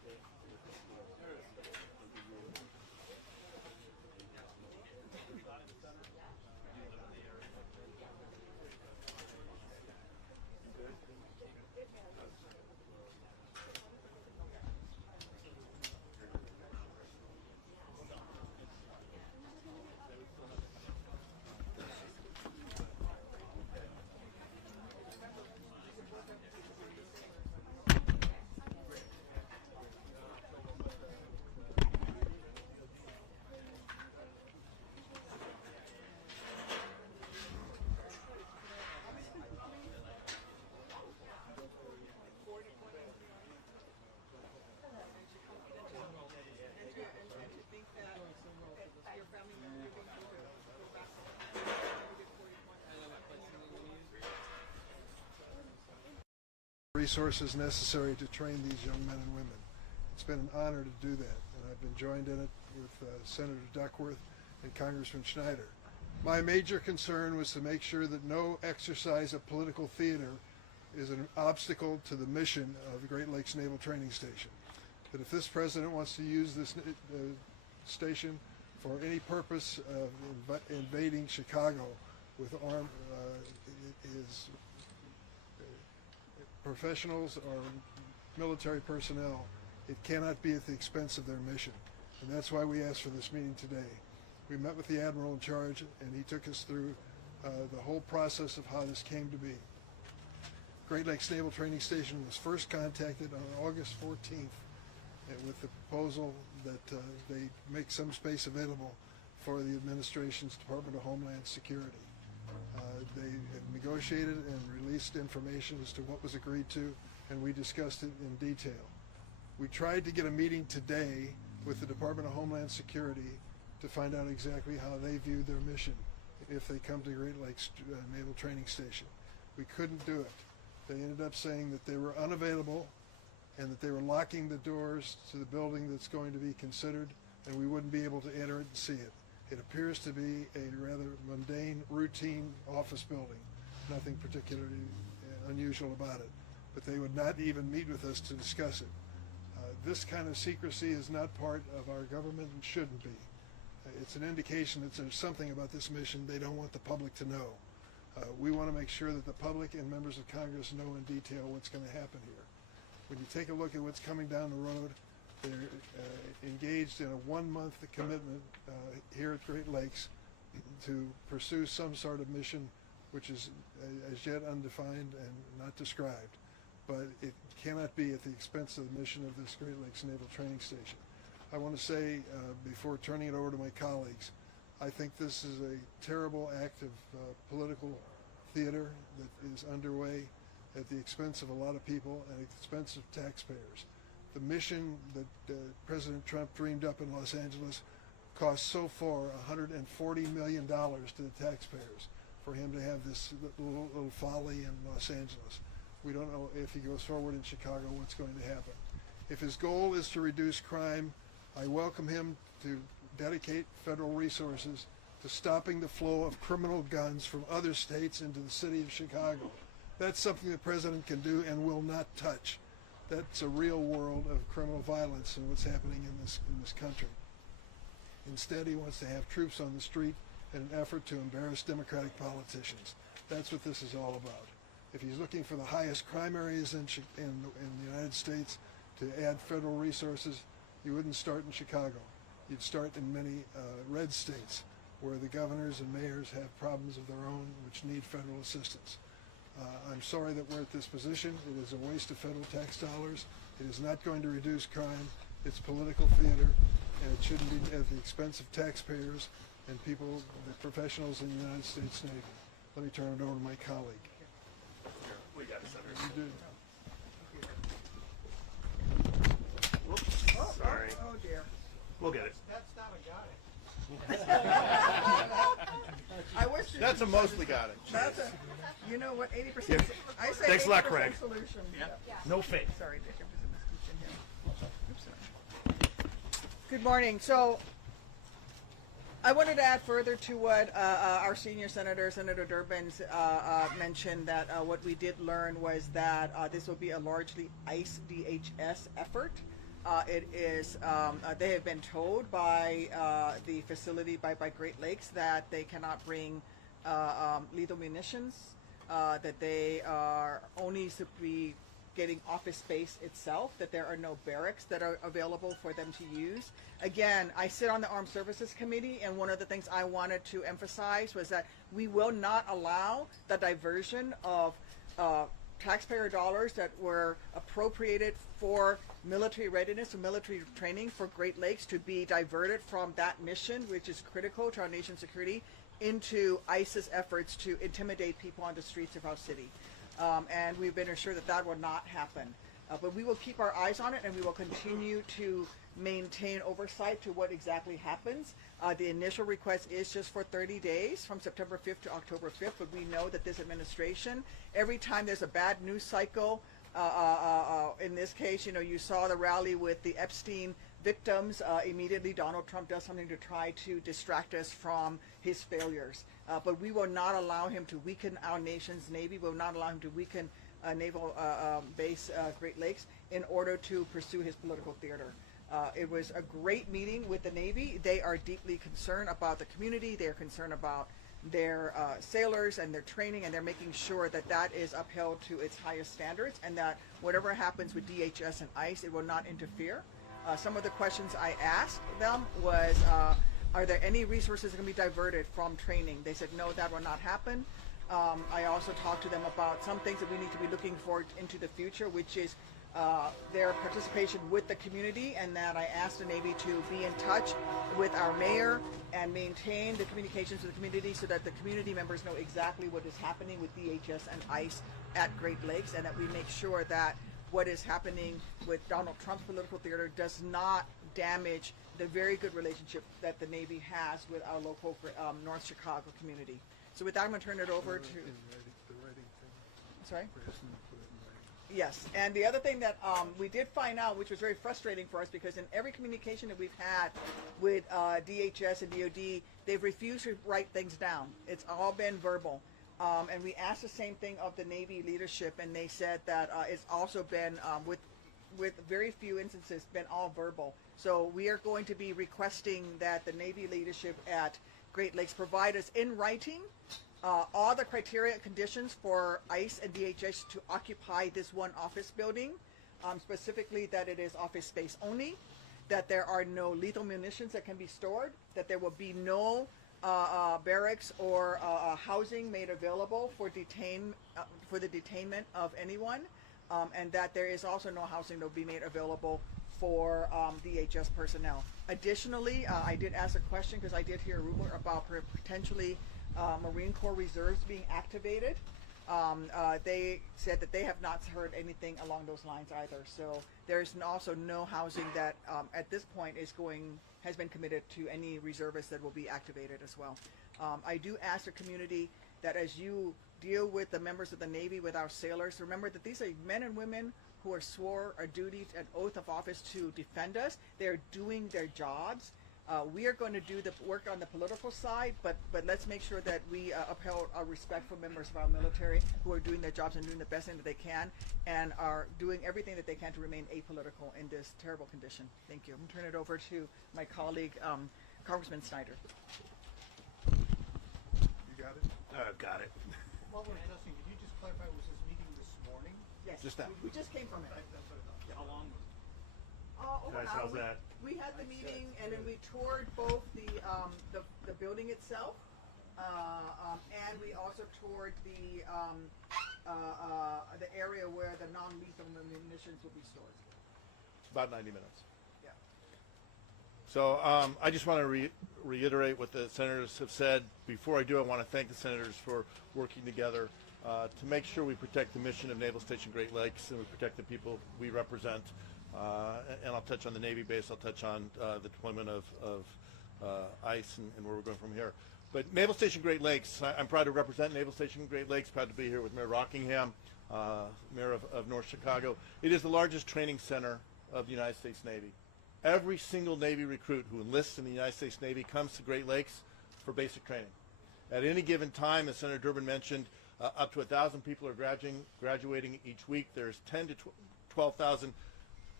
resources necessary to train these young men and women. It's been an honor to do that, and I've been joined in it with Senator Duckworth and Congressman Schneider. My major concern was to make sure that no exercise of political theater is an obstacle to the mission of the Great Lakes Naval Training Station. That if this president wants to use this station for any purpose of invading Chicago with armed his professionals or military personnel, it cannot be at the expense of their mission. And that's why we asked for this meeting today. We met with the Admiral in charge, and he took us through the whole process of how this came to be. Great Lakes Naval Training Station was first contacted on August 14th with the proposal that they make some space available for the administration's Department of Homeland Security. They have negotiated and released information as to what was agreed to, and we discussed it in detail. We tried to get a meeting today with the Department of Homeland Security to find out exactly how they view their mission if they come to Great Lakes Naval Training Station. We couldn't do it. They ended up saying that they were unavailable and that they were locking the doors to the building that's going to be considered, and we wouldn't be able to enter it and see it. It appears to be a rather mundane, routine office building. Nothing particularly unusual about it. But they would not even meet with us to discuss it. This kind of secrecy is not part of our government and shouldn't be. It's an indication that there's something about this mission they don't want the public to know. We want to make sure that the public and members of Congress know in detail what's going to happen here. When you take a look at what's coming down the road, they're engaged in a 1-month commitment here at Great Lakes to pursue some sort of mission which is as yet undefined and not described. But it cannot be at the expense of the mission of this Great Lakes Naval Training Station. I want to say, before turning it over to my colleagues, I think this is a terrible act of political theater that is underway at the expense of a lot of people and at the expense of taxpayers. The mission that President Trump dreamed up in Los Angeles cost so far $140 million to the taxpayers for him to have this little folly in Los Angeles. We don't know if he goes forward in Chicago what's going to happen. If his goal is to reduce crime, I welcome him to dedicate federal resources to stopping the flow of criminal guns from other states into the city of Chicago. That's something the president can do and will not touch. That's a real world of criminal violence and what's happening in this country. Instead, he wants to have troops on the street in an effort to embarrass Democratic politicians. That's what this is all about. If he's looking for the highest crime areas in the United States to add federal resources, you wouldn't start in Chicago. You'd start in many red states where the governors and mayors have problems of their own which need federal assistance. I'm sorry that we're at this position. It is a waste of federal tax dollars. It is not going to reduce crime. It's political theater, and it shouldn't be at the expense of taxpayers and people, the professionals in the United States Navy. Let me turn it over to my colleague. We got it, Senator. You do. Whoops. Sorry. Oh dear. We'll get it. That's not a guy. I wish That's a mostly got it. That's a, you know what, 80%. Yeah. I say Thanks a lot, 80% Craig. Solution. Yeah. No fake. Sorry, Dick, I'm just in this kitchen here. Oops, sorry. Good morning. So, I wanted to add further to what our senior senator, Senator Durbin, mentioned, that what we did learn was that this will be a largely ICE DHS effort. It is they have been told by the facility by Great Lakes that they cannot bring lethal munitions, that they are only to be getting office space itself, that there are no barracks that are available for them to use. Again, I sit on the Armed Services Committee, and one of the things I wanted to emphasize was that we will not allow the diversion of taxpayer dollars that were appropriated for military readiness and military training for Great Lakes to be diverted from that mission, which is critical to our nation's security, into ICE's efforts to intimidate people on the streets of our city. And we've been assured that that will not happen. But we will keep our eyes on it, and we will continue to maintain oversight to what exactly happens. The initial request is just for 30 days from September 5th to October 5th, but we know that this administration, every time there's a bad news cycle, in this case, you saw the rally with the Epstein victims. Immediately Donald Trump does something to try to distract us from his failures. But we will not allow him to weaken our nation's Navy. We will not allow him to weaken naval base Great Lakes in order to pursue his political theater. It was a great meeting with the Navy. They are deeply concerned about the community. They are concerned about their sailors and their training, and they're making sure that that is upheld to its highest standards, and that whatever happens with DHS and ICE, it will not interfere. Some of the questions I asked them was, are there any resources that can be diverted from training? They said, no, that will not happen. I also talked to them about some things that we need to be looking for into the future, which is their participation with the community, and that I asked the Navy to be in touch with our mayor and maintain the communications with the community so that the community members know exactly what is happening with DHS and ICE at Great Lakes, and that we make sure that what is happening with Donald Trump's political theater does not damage the very good relationship that the Navy has with our local North Chicago community. So with that, I'm going to turn it over to... The writing thing. Sorry? We're asking them to put it in writing. Yes, and the other thing that we did find out, which was very frustrating for us, because in every communication that we've had with DHS and DOD, they've refused to write things down. It's all been verbal. And we asked the same thing of the Navy leadership, and they said that it's also been, with very few instances, been all verbal. So we are going to be requesting that the Navy leadership at Great Lakes provide us in writing all the criteria and conditions for ICE and DHS to occupy this one office building, specifically that it is office space only, that there are no lethal munitions that can be stored, that there will be no barracks or housing made available for the detainment of anyone, and that there is also no housing that will be made available for DHS personnel. Additionally, I did ask a question because I did hear a rumor about potentially Marine Corps reserves being activated. They said that they have not heard anything along those lines either. So there's also no housing that at this point has been committed to any reservists that will be activated as well. I do ask the community that as you deal with the members of the Navy, with our sailors, remember that these are men and women who are swore a duty and oath of office to defend us. They're doing their jobs. We are going to do the work on the political side, but let's make sure that we upheld our respectful members of our military who are doing their jobs and doing the best thing that they can, and are doing everything that they can to remain apolitical in this terrible condition. Thank you. I'm going to turn it over to my colleague, Congressman Snyder. You got it? I've got it. While we're discussing, could you just clarify, was this meeting this morning? Yes. Just now. We just came from it. That's what I thought. How long was it? Over an Guys, how's hour. that? We had the meeting, and then we toured both the building itself, and we also toured the area where the non-lethal munitions will be stored. About 90 minutes. Yeah. So I just want to reiterate what the senators have said. Before I do, I want to thank the senators for working together to make sure we protect the mission of Naval Station Great Lakes and we protect the people we represent. And I'll touch on the Navy base. I'll touch on the deployment of ICE and where we're going from here. But Naval Station Great Lakes, I'm proud to represent Naval Station Great Lakes, proud to be here with Mayor Rockingham, Mayor of North Chicago. It is the largest training center of the United States Navy. Every single Navy recruit who enlists in the United States Navy comes to Great Lakes for basic training. At any given time, as Senator Durbin mentioned, up to 1,000 people are graduating each week. There's 10 to 12,000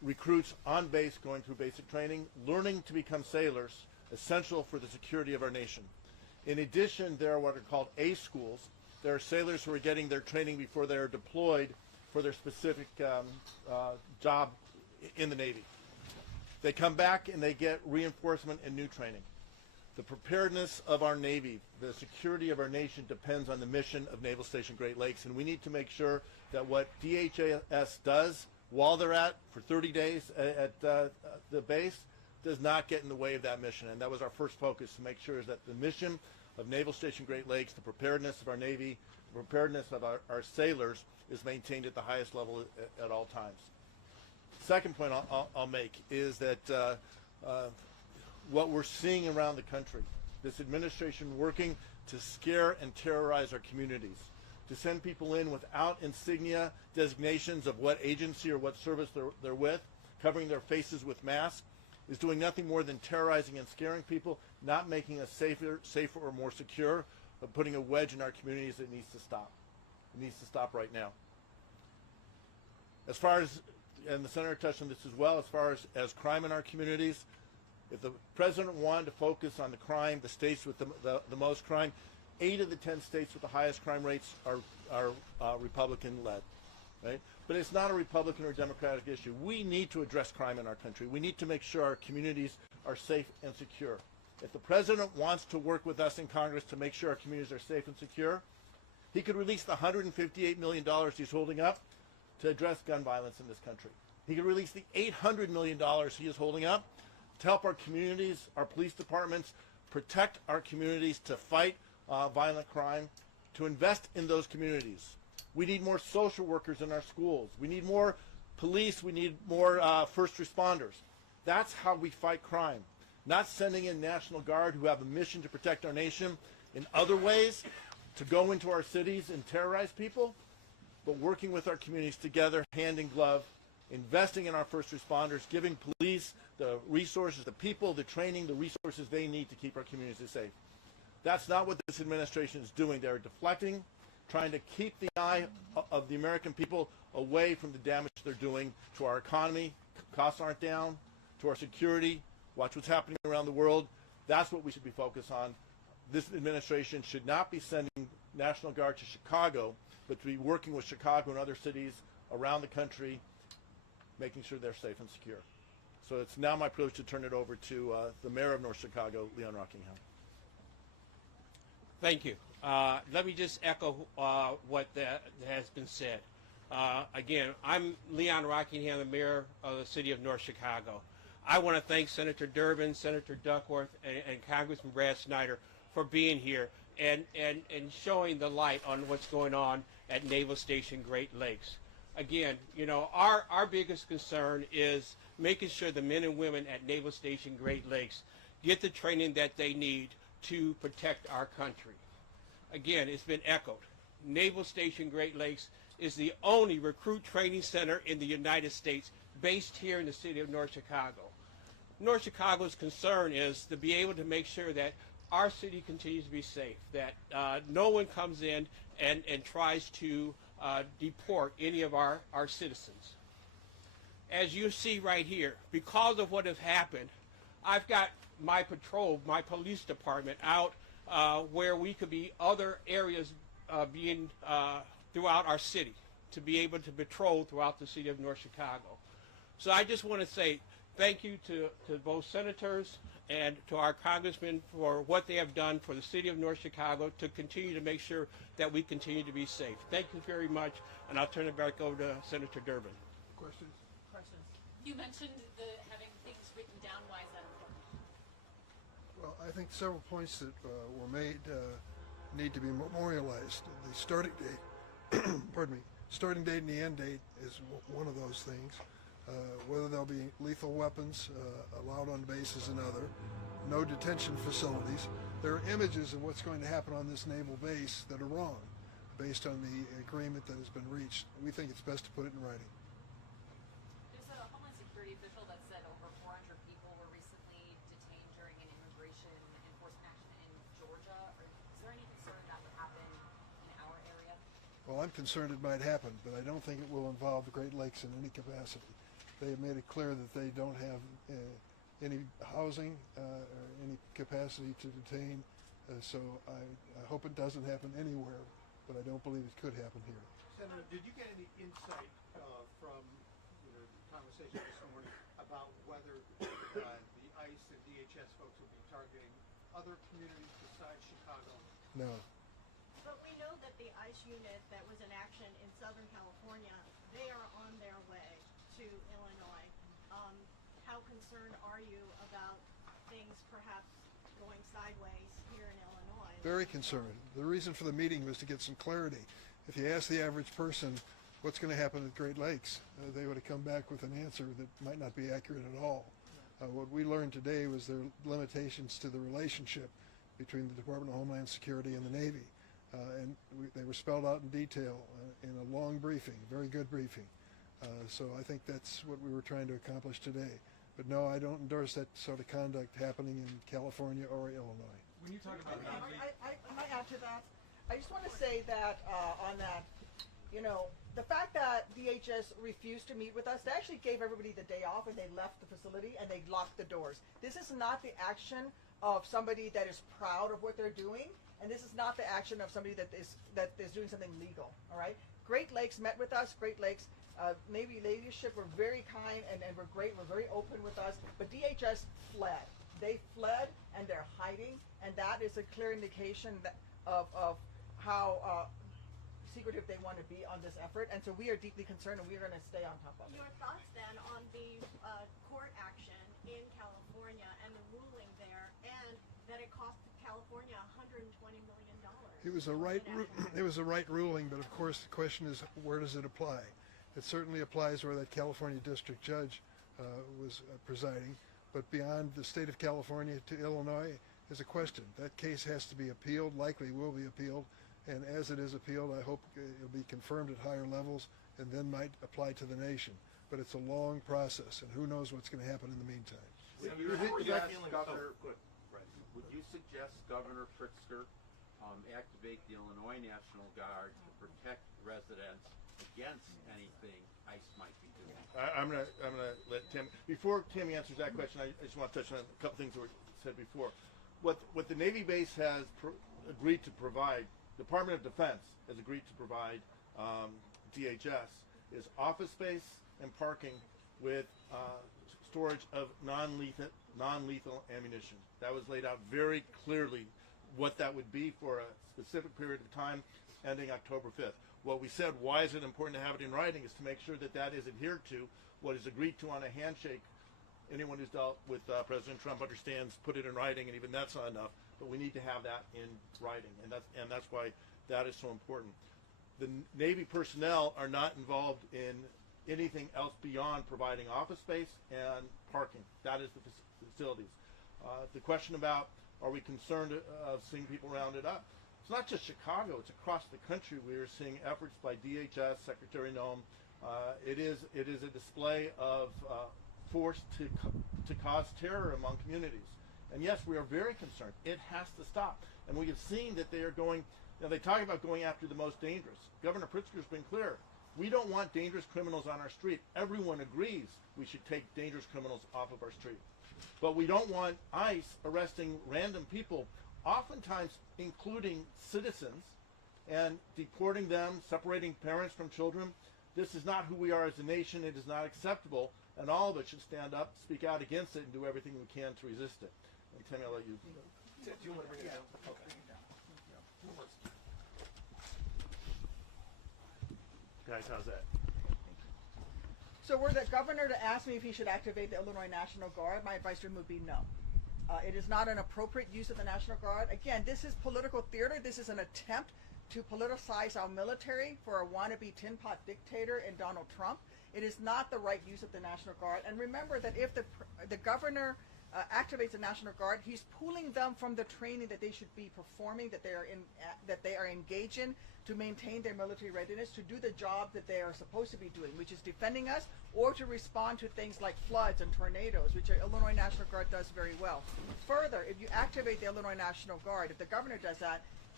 recruits on base going through basic training, learning to become sailors, essential for the security of our nation. In addition, there are what are called A schools. There are sailors who are getting their training before they are deployed for their specific job in the Navy. They come back and they get reinforcement and new training. The preparedness of our Navy, the security of our nation depends on the mission of Naval Station Great Lakes, and we need to make sure that what DHS does while they're for 30 days at the base does not get in the way of that mission. And that was our first focus, to make sure is that the mission of Naval Station Great Lakes, the preparedness of our Navy, the preparedness of our sailors is maintained at the highest level at all times. Second point I'll make is that what we're seeing around the country, this administration working to scare and terrorize our communities, to send people in without insignia designations of what agency or what service they're with, covering their faces with masks, is doing nothing more than terrorizing and scaring people, not making us safer or more secure, but putting a wedge in our communities that needs to stop. It needs to stop right now. As far as, and the Senator touched on this as well, as far as crime in our communities, if the president wanted to focus on the crime, the states with the most crime, 8 of the 10 states with the highest crime rates are Republican-led, right? But it's not a Republican or Democratic issue. We need to address crime in our country. We need to make sure our communities are safe and secure. If the president wants to work with us in Congress to make sure our communities are safe and secure, he could release the $158 million he's holding up to address gun violence in this country. He could release the $800 million he is holding up to help our communities, our police departments, protect our communities, to fight violent crime, to invest in those communities. We need more social workers in our schools. We need more police. We need more first responders. That's how we fight crime. Not sending in National Guard who have a mission to protect our nation in other ways, to go into our cities and terrorize people, but working with our communities together, hand in glove, investing in our first responders, giving police the resources, the people, the training, the resources they need to keep our communities safe. That's not what this administration is doing. They're deflecting, trying to keep the eye of the American people away from the damage they're doing to our economy. Costs aren't down, to our security. Watch what's happening around the world. That's what we should be focused on. This administration should not be sending National Guard to Chicago, but to be working with Chicago and other cities around the country, making sure they're safe and secure. So it's now my privilege to turn it over to the mayor of North Chicago, Leon Rockingham. Thank you. Let me just echo what has been said. Again, I'm Leon Rockingham, the mayor of the city of North Chicago. I want to thank Senator Durbin, Senator Duckworth, and Congressman Brad Snyder for being here and showing the light on what's going on at Naval Station Great Lakes. Again, you know, our biggest concern is making sure the men and women at Naval Station Great Lakes get the training that they need to protect our country. Again, it's been echoed. Naval Station Great Lakes is the only recruit training center in the United States based here in the city of North Chicago. North Chicago's concern is to be able to make sure that our city continues to be safe, that no one comes in and tries to deport any of our citizens. As you see right here, because of what has happened, I've got my patrol, my police department out where we could be other areas being throughout our city to be able to patrol throughout the city of North Chicago. So I just want to say thank you to both senators and to our congressmen for what they have done for the city of North Chicago to continue to make sure that we continue to be safe. Thank you very much, and I'll turn it back over to Senator Durbin. Questions? Questions. You mentioned having things written down. Why is that important? Well, I think several points that were made need to be memorialized. The starting date, pardon me, starting date and the end date is one of those things. Whether there'll be lethal weapons allowed on base is another. No detention facilities. There are images of what's going to happen on this naval base that are wrong based on the agreement that has been reached. We think it's best to put it in writing. There's a Homeland Security official that said over 400 people were recently detained during an immigration enforcement action in Georgia. Is there any concern that would happen in our area? Well, I'm concerned it might happen, but I don't think it will involve the Great Lakes in any capacity. They have made it clear that they don't have any housing or any capacity to detain. So I hope it doesn't happen anywhere, but I don't believe it could happen here. Senator, did you get any insight from the conversation this morning about whether the ICE and DHS folks will be targeting other communities besides Chicago? No. But we know that the ICE unit that was in action in Southern California, they are on their way to Illinois. How concerned are you about things perhaps going sideways here in Illinois? Very concerned. The reason for the meeting was to get some clarity. If you ask the average person what's going to happen at Great Lakes, they would have come back with an answer that might not be accurate at all. What we learned today was there are limitations to the relationship between the Department of Homeland Security and the Navy. They were spelled out in detail in a long briefing, very good briefing. So I think that's what we were trying to accomplish today. But no, I don't endorse that sort of conduct happening in California or Illinois. When you talk about I might add to that. I just want to say that on that, the fact that DHS refused to meet with us, they actually gave everybody the day off and they left the facility and they locked the doors. This is not the action of somebody that is proud of what they're doing, and this is not the action of somebody that is doing something legal. All right. Great Lakes met with us. Great Lakes Navy leadership were very kind and were great. Were very open with us. But DHS fled. They fled and they're hiding, and that is a clear indication of how secretive they want to be on this effort. And so we are deeply concerned, and we are going to stay on top of it. Your thoughts then on the court action in California and the ruling there, and that it cost California $120 million. It was a right ruling, but of course the question is, where does it apply? It certainly applies where that California district judge was presiding, but beyond the state of California to Illinois is a question. That case has to be appealed, likely will be appealed, and as it is appealed, I hope it'll be confirmed at higher levels and then might apply to the nation. But it's a long process, and who knows what's going to happen in the meantime. Would you suggest Governor Pritzker activate the Illinois National Guard to protect residents against anything ICE might be doing? I'm gonna let Tim. Before Tim answers that question, I just want to touch on a couple things that were said before. What the Navy base has agreed to provide, Department of Defense has agreed to provide DHS is office space and parking with storage of non-lethal ammunition. That was laid out very clearly what that would be for a specific period of time ending October 5th. What we said, why is it important to have it in writing, is to make sure that that is adhered to, what is agreed to on a handshake. Anyone who's dealt with President Trump understands, put it in writing, and even that's not enough, but we need to have that in writing, and that's why that is so important. The Navy personnel are not involved in anything else beyond providing office space and parking. That is the facilities. The question about, are we concerned of seeing people rounded up? It's not just Chicago, it's across the country. We are seeing efforts by DHS, Secretary Noem. It is a display of force to cause terror among communities. And yes, we are very concerned. It has to stop. And we have seen that they are going, they talk about going after the most dangerous. Governor Pritzker's been clear. We don't want dangerous criminals on our street. Everyone agrees we should take dangerous criminals off of our street. But we don't want ICE arresting random people, oftentimes including citizens, and deporting them, separating parents from children. This is not who we are as a nation. It is not acceptable, and all of us should stand up, speak out against it, and do everything we can to resist it. And Tammy, I'll let you. Do you want to bring it down? Okay. Guys, how's that? So were the governor to ask me if he should activate the Illinois National Guard, my advice to him would be no. It is not an appropriate use of the National Guard. Again, this is political theater. This is an attempt to politicize our military for a wannabe tin pot dictator in Donald Trump. It is not the right use of the National Guard. And remember that if the governor activates the National Guard, he's pulling them from the training that they should be performing, that they are engaged in to maintain their military readiness, to do the job that they are supposed to be doing, which is defending us, or to respond to things like floods and tornadoes, which the Illinois National Guard does very well. Further, if you activate the Illinois National Guard, if the governor does that,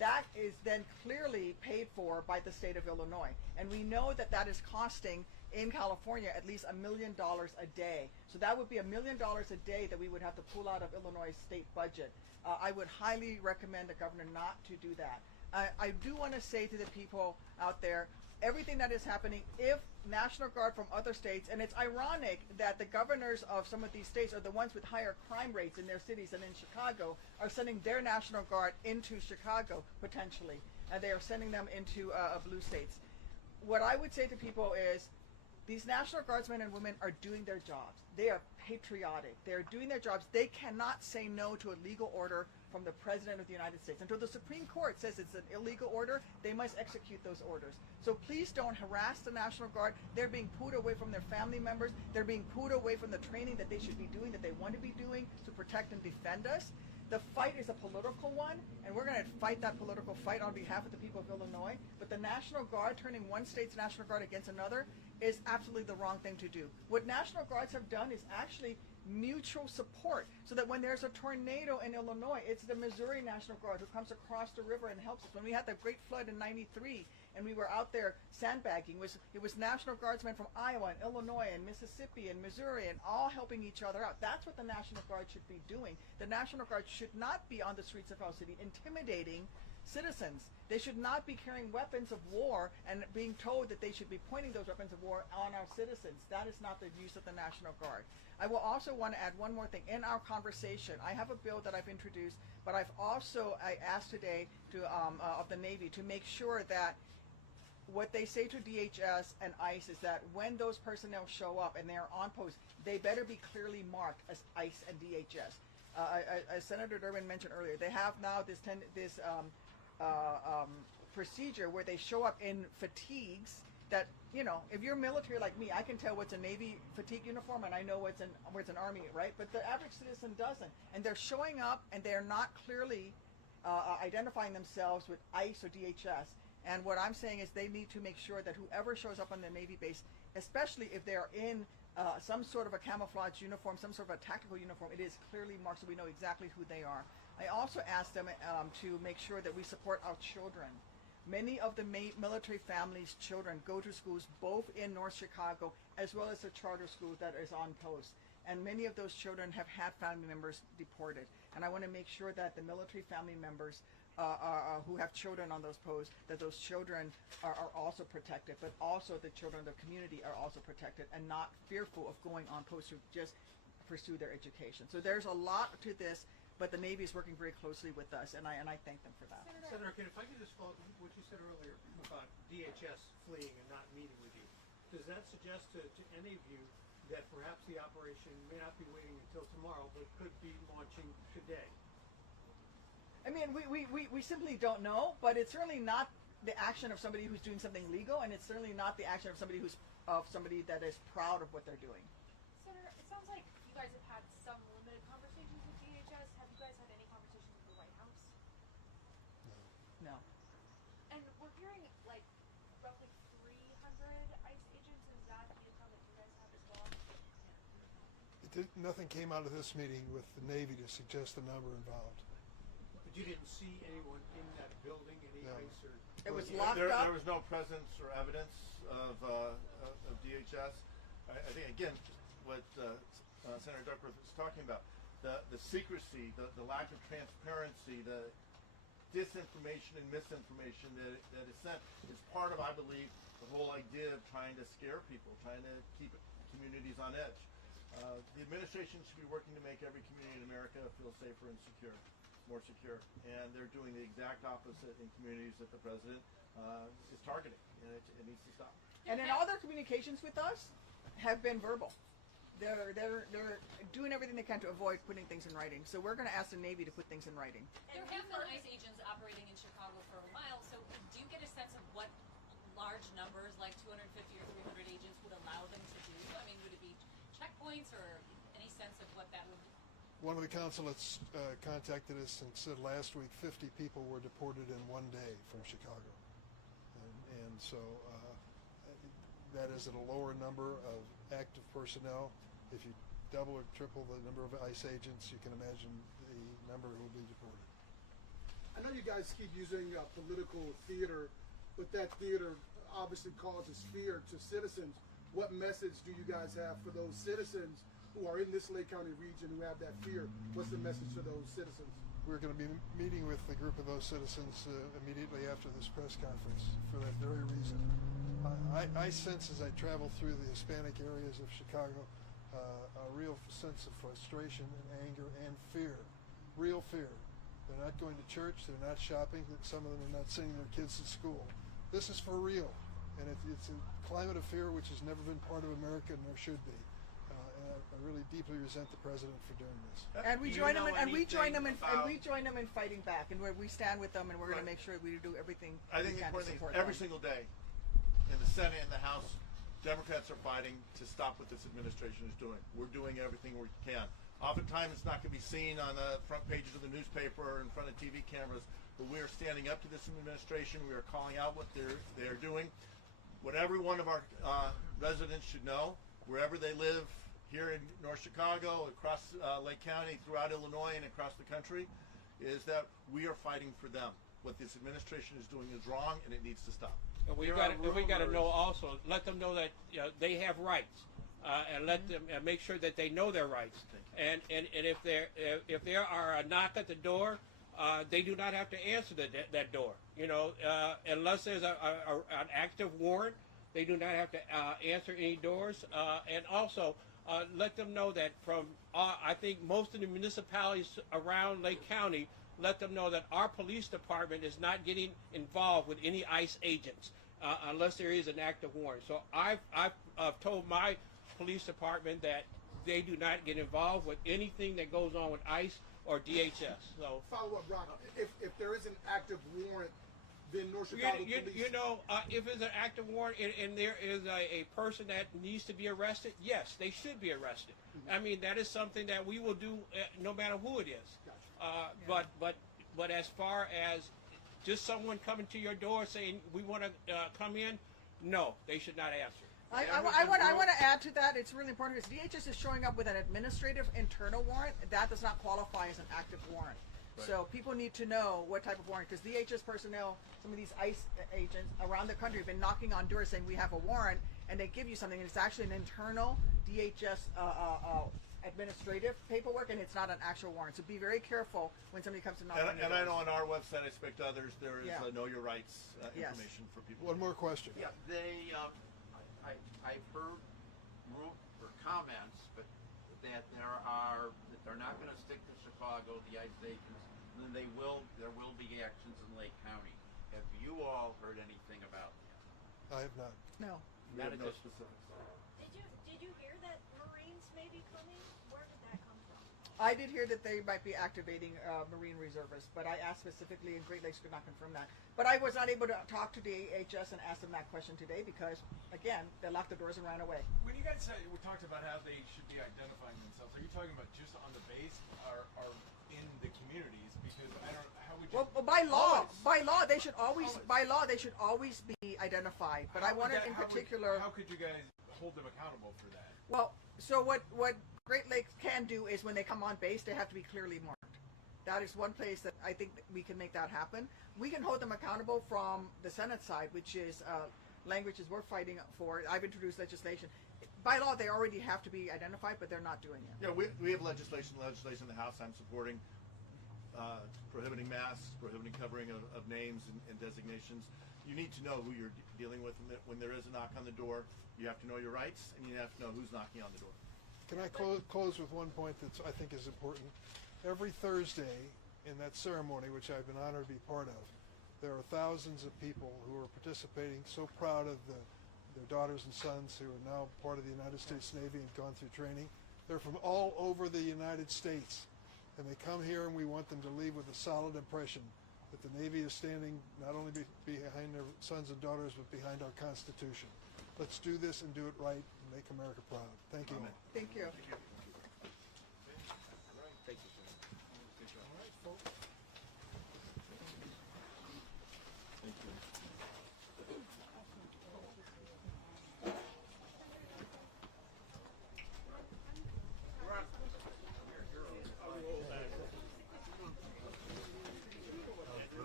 that is then clearly paid for by the state of Illinois. And we know that that is costing in California at least $1 million a day. So that would be $1 million a day that we would have to pull out of Illinois state budget. I would highly recommend the governor not to do that. I do want to say to the people out there, everything that is happening, if National Guard from other states, and it's ironic that the governors of some of these states are the ones with higher crime rates in their cities and in Chicago, are sending their National Guard into Chicago potentially, and they are sending them into blue states. What I would say to people is, these National Guardsmen and women are doing their jobs. They are patriotic. They are doing their jobs. They cannot say no to a legal order from the President of the United States. Until the Supreme Court says it's an illegal order, they must execute those orders. So please don't harass the National Guard. They're being pulled away from their family members. They're being pulled away from the training that they should be doing, that they want to be doing to protect and defend us. The fight is a political one, and we're going to fight that political fight on behalf of the people of Illinois. But the National Guard, turning one state's National Guard against another, is absolutely the wrong thing to do. What National Guards have done is actually mutual support, so that when there's a tornado in Illinois, it's the Missouri National Guard who comes across the river and helps us. When we had the great flood in '93 and we were out there sandbagging, it was National Guardsmen from Iowa and Illinois and Mississippi and Missouri, and all helping each other out. That's what the National Guard should be doing. The National Guard should not be on the streets of our city intimidating citizens. They should not be carrying weapons of war and being told that they should be pointing those weapons of war on our citizens. That is not the use of the National Guard. I will also want to add one more thing. In our conversation, I have a bill that I've introduced, but I asked today to of the Navy to make sure that what they say to DHS and ICE is that when those personnel show up and they are on post, they better be clearly marked as ICE and DHS. As Senator Durbin mentioned earlier, they have now this procedure where they show up in fatigues that, you know, if you're military like me, I can tell what's a Navy fatigue uniform and I know what's an Army, right? But the average citizen doesn't. And they're showing up and they're not clearly identifying themselves with ICE or DHS. And what I'm saying is they need to make sure that whoever shows up on the Navy base, especially if they're in some sort of a camouflage uniform, some sort of a tactical uniform, it is clearly marked so we know exactly who they are. I also asked them to make sure that we support our children. Many of the military families' children go to schools both in North Chicago as well as a charter school that is on post. And many of those children have had family members deported. And I want to make sure that the military family members who have children on those posts, that those children are also protected, but also the children of the community are also protected and not fearful of going on post to just pursue their education. So there's a lot to this, but the Navy is working very closely with us, and I thank them for that. Senator, if I could just follow up what you said earlier about DHS fleeing and not meeting with you, does that suggest to any of you that perhaps the operation may not be waiting until tomorrow, but could be launching today? I mean, we simply don't know, but it's certainly not the action of somebody who's doing something legal, and it's certainly not the action of somebody that is proud of what they're doing. Senator, it sounds like you guys have had some limited conversations with DHS. Have you guys had any conversations with the White House? No. And we're hearing like roughly 300 ICE agents. Is that the income that you guys have as well? Nothing came out of this meeting with the Navy to suggest the number involved. But you didn't see anyone in that building, any No. ICE or... It was locked There up. was no presence or evidence of DHS. I think, again, what Senator Duckworth was talking about, the secrecy, the lack of transparency, the disinformation and misinformation that is sent is part of, I believe, the whole idea of trying to scare people, trying to keep communities on edge. The administration should be working to make every community in America feel safer and secure, more secure, and they're doing the exact opposite in communities that the president is targeting, and it needs to stop. And then all their communications with us have been verbal. They're doing everything they can to avoid putting things in writing. So we're going to ask the Navy to put things in writing. There have been ICE agents operating in Chicago for a while, so do you get a sense of what large numbers, like 250 or 300 agents, would allow them to do? I mean, would it be checkpoints or any sense of what that would be? One of the consulates contacted us and said last week 50 people were deported in one day from Chicago. And so that is at a lower number of active personnel. If you double or triple the number of ICE agents, you can imagine the number who will be deported. I know you guys keep using political theater, but that theater obviously causes fear to citizens. What message do you guys have for those citizens who are in this Lake County region who have that fear? What's the message for those citizens? We're going to be meeting with a group of those citizens immediately after this press conference for that very reason. I sense as I travel through the Hispanic areas of Chicago a real sense of frustration and anger and fear, real fear. They're not going to church, they're not shopping, some of them are not sending their kids to school. This is for real, and it's a climate of fear which has never been part of America, and there should be. And I really deeply resent the president for doing this. And we join them, and we join them in fighting back, and we stand with them, and we're going to make sure we do everything. I think the important thing is every single day, in the Senate and the House, Democrats are fighting to stop what this administration is doing. We're doing everything we can. Oftentimes, it's not going to be seen on the front pages of the newspaper or in front of TV cameras, but we are standing up to this administration. We are calling out what they're doing. What every one of our residents should know, wherever they live, here in North Chicago, across Lake County, throughout Illinois, and across the country, is that we are fighting for them. What this administration is doing is wrong, and it needs to stop. And we got to know also, let them know that they have rights, and let them make sure that they know their rights. And if there are a knock at the door, they do not have to answer that door. Unless there's an active warrant, they do not have to answer any doors. And also, let them know that from I think most of the municipalities around Lake County, let them know that our police department is not getting involved with any ICE agents unless there is an active warrant. So I've told my police department that they do not get involved with anything that goes on with ICE or DHS. So follow up, Brock. If there is an active warrant, then North Chicago police. If it's an active warrant and there is a person that needs to be arrested, yes, they should be arrested. Mm-hmm. I mean, that is something that we will do no matter who it is. Gotcha. But as far as just someone coming to your door saying we want to come in, no, they should not answer. I want to add to that. It's really important because DHS is showing up with an administrative internal warrant. That does not qualify as an active warrant. Right. So people need to know what type of warrant, because DHS personnel, some of these ICE agents around the country have been knocking on doors saying we have a warrant, and they give you something, and it's actually an internal DHS administrative paperwork, and it's not an actual warrant. So be very careful when somebody comes to knock on your doors. And I know on our website, I expect others, there is Know Your Rights information for people. One more question. Yeah, I've heard comments, but that they're not going to stick to Chicago, the ICE agents, and then there will be actions in Lake County. Have you all heard anything about that? I have not. No. We have no specifics. Did you hear that Marines may be coming? Where did that come from? I did hear that they might be activating Marine reservists, but I asked specifically, and Great Lakes could not confirm that. But I was not able to talk to DHS and ask them that question today because, again, they locked the doors and ran away. When you guys said, we talked about how they should be identifying themselves, are you talking about just on the base or in the communities? Because I don't. How would you? Well, by law, they should always be identified. But I wanted in particular. How could you guys hold them accountable for that? Well, so what Great Lakes can do is when they come on base, they have to be clearly marked. That is one place that I think that we can make that happen. We can hold them accountable from the Senate side, which is languages we're fighting for. I've introduced legislation. By law, they already have to be identified, but they're not doing it. Yeah, we have legislation in the House I'm supporting, prohibiting masks, prohibiting covering of names and designations. You need to know who you're dealing with when there is a knock on the door. You have to know your rights, and you have to know who's knocking on the door. Can I close with one point that I think is important? Every Thursday in that ceremony, which I've been honored to be part of, there are thousands of people who are participating, so proud of their daughters and sons who are now part of the United States Navy and gone through training. They're from all over the United States, and they come here and we want them to leave with a solid impression that the Navy is standing not only behind their sons and daughters, but behind our Constitution. Let's do this and do it right and make America proud. Thank you. Thank you. Thank you, sir. All right, folks. Thank you.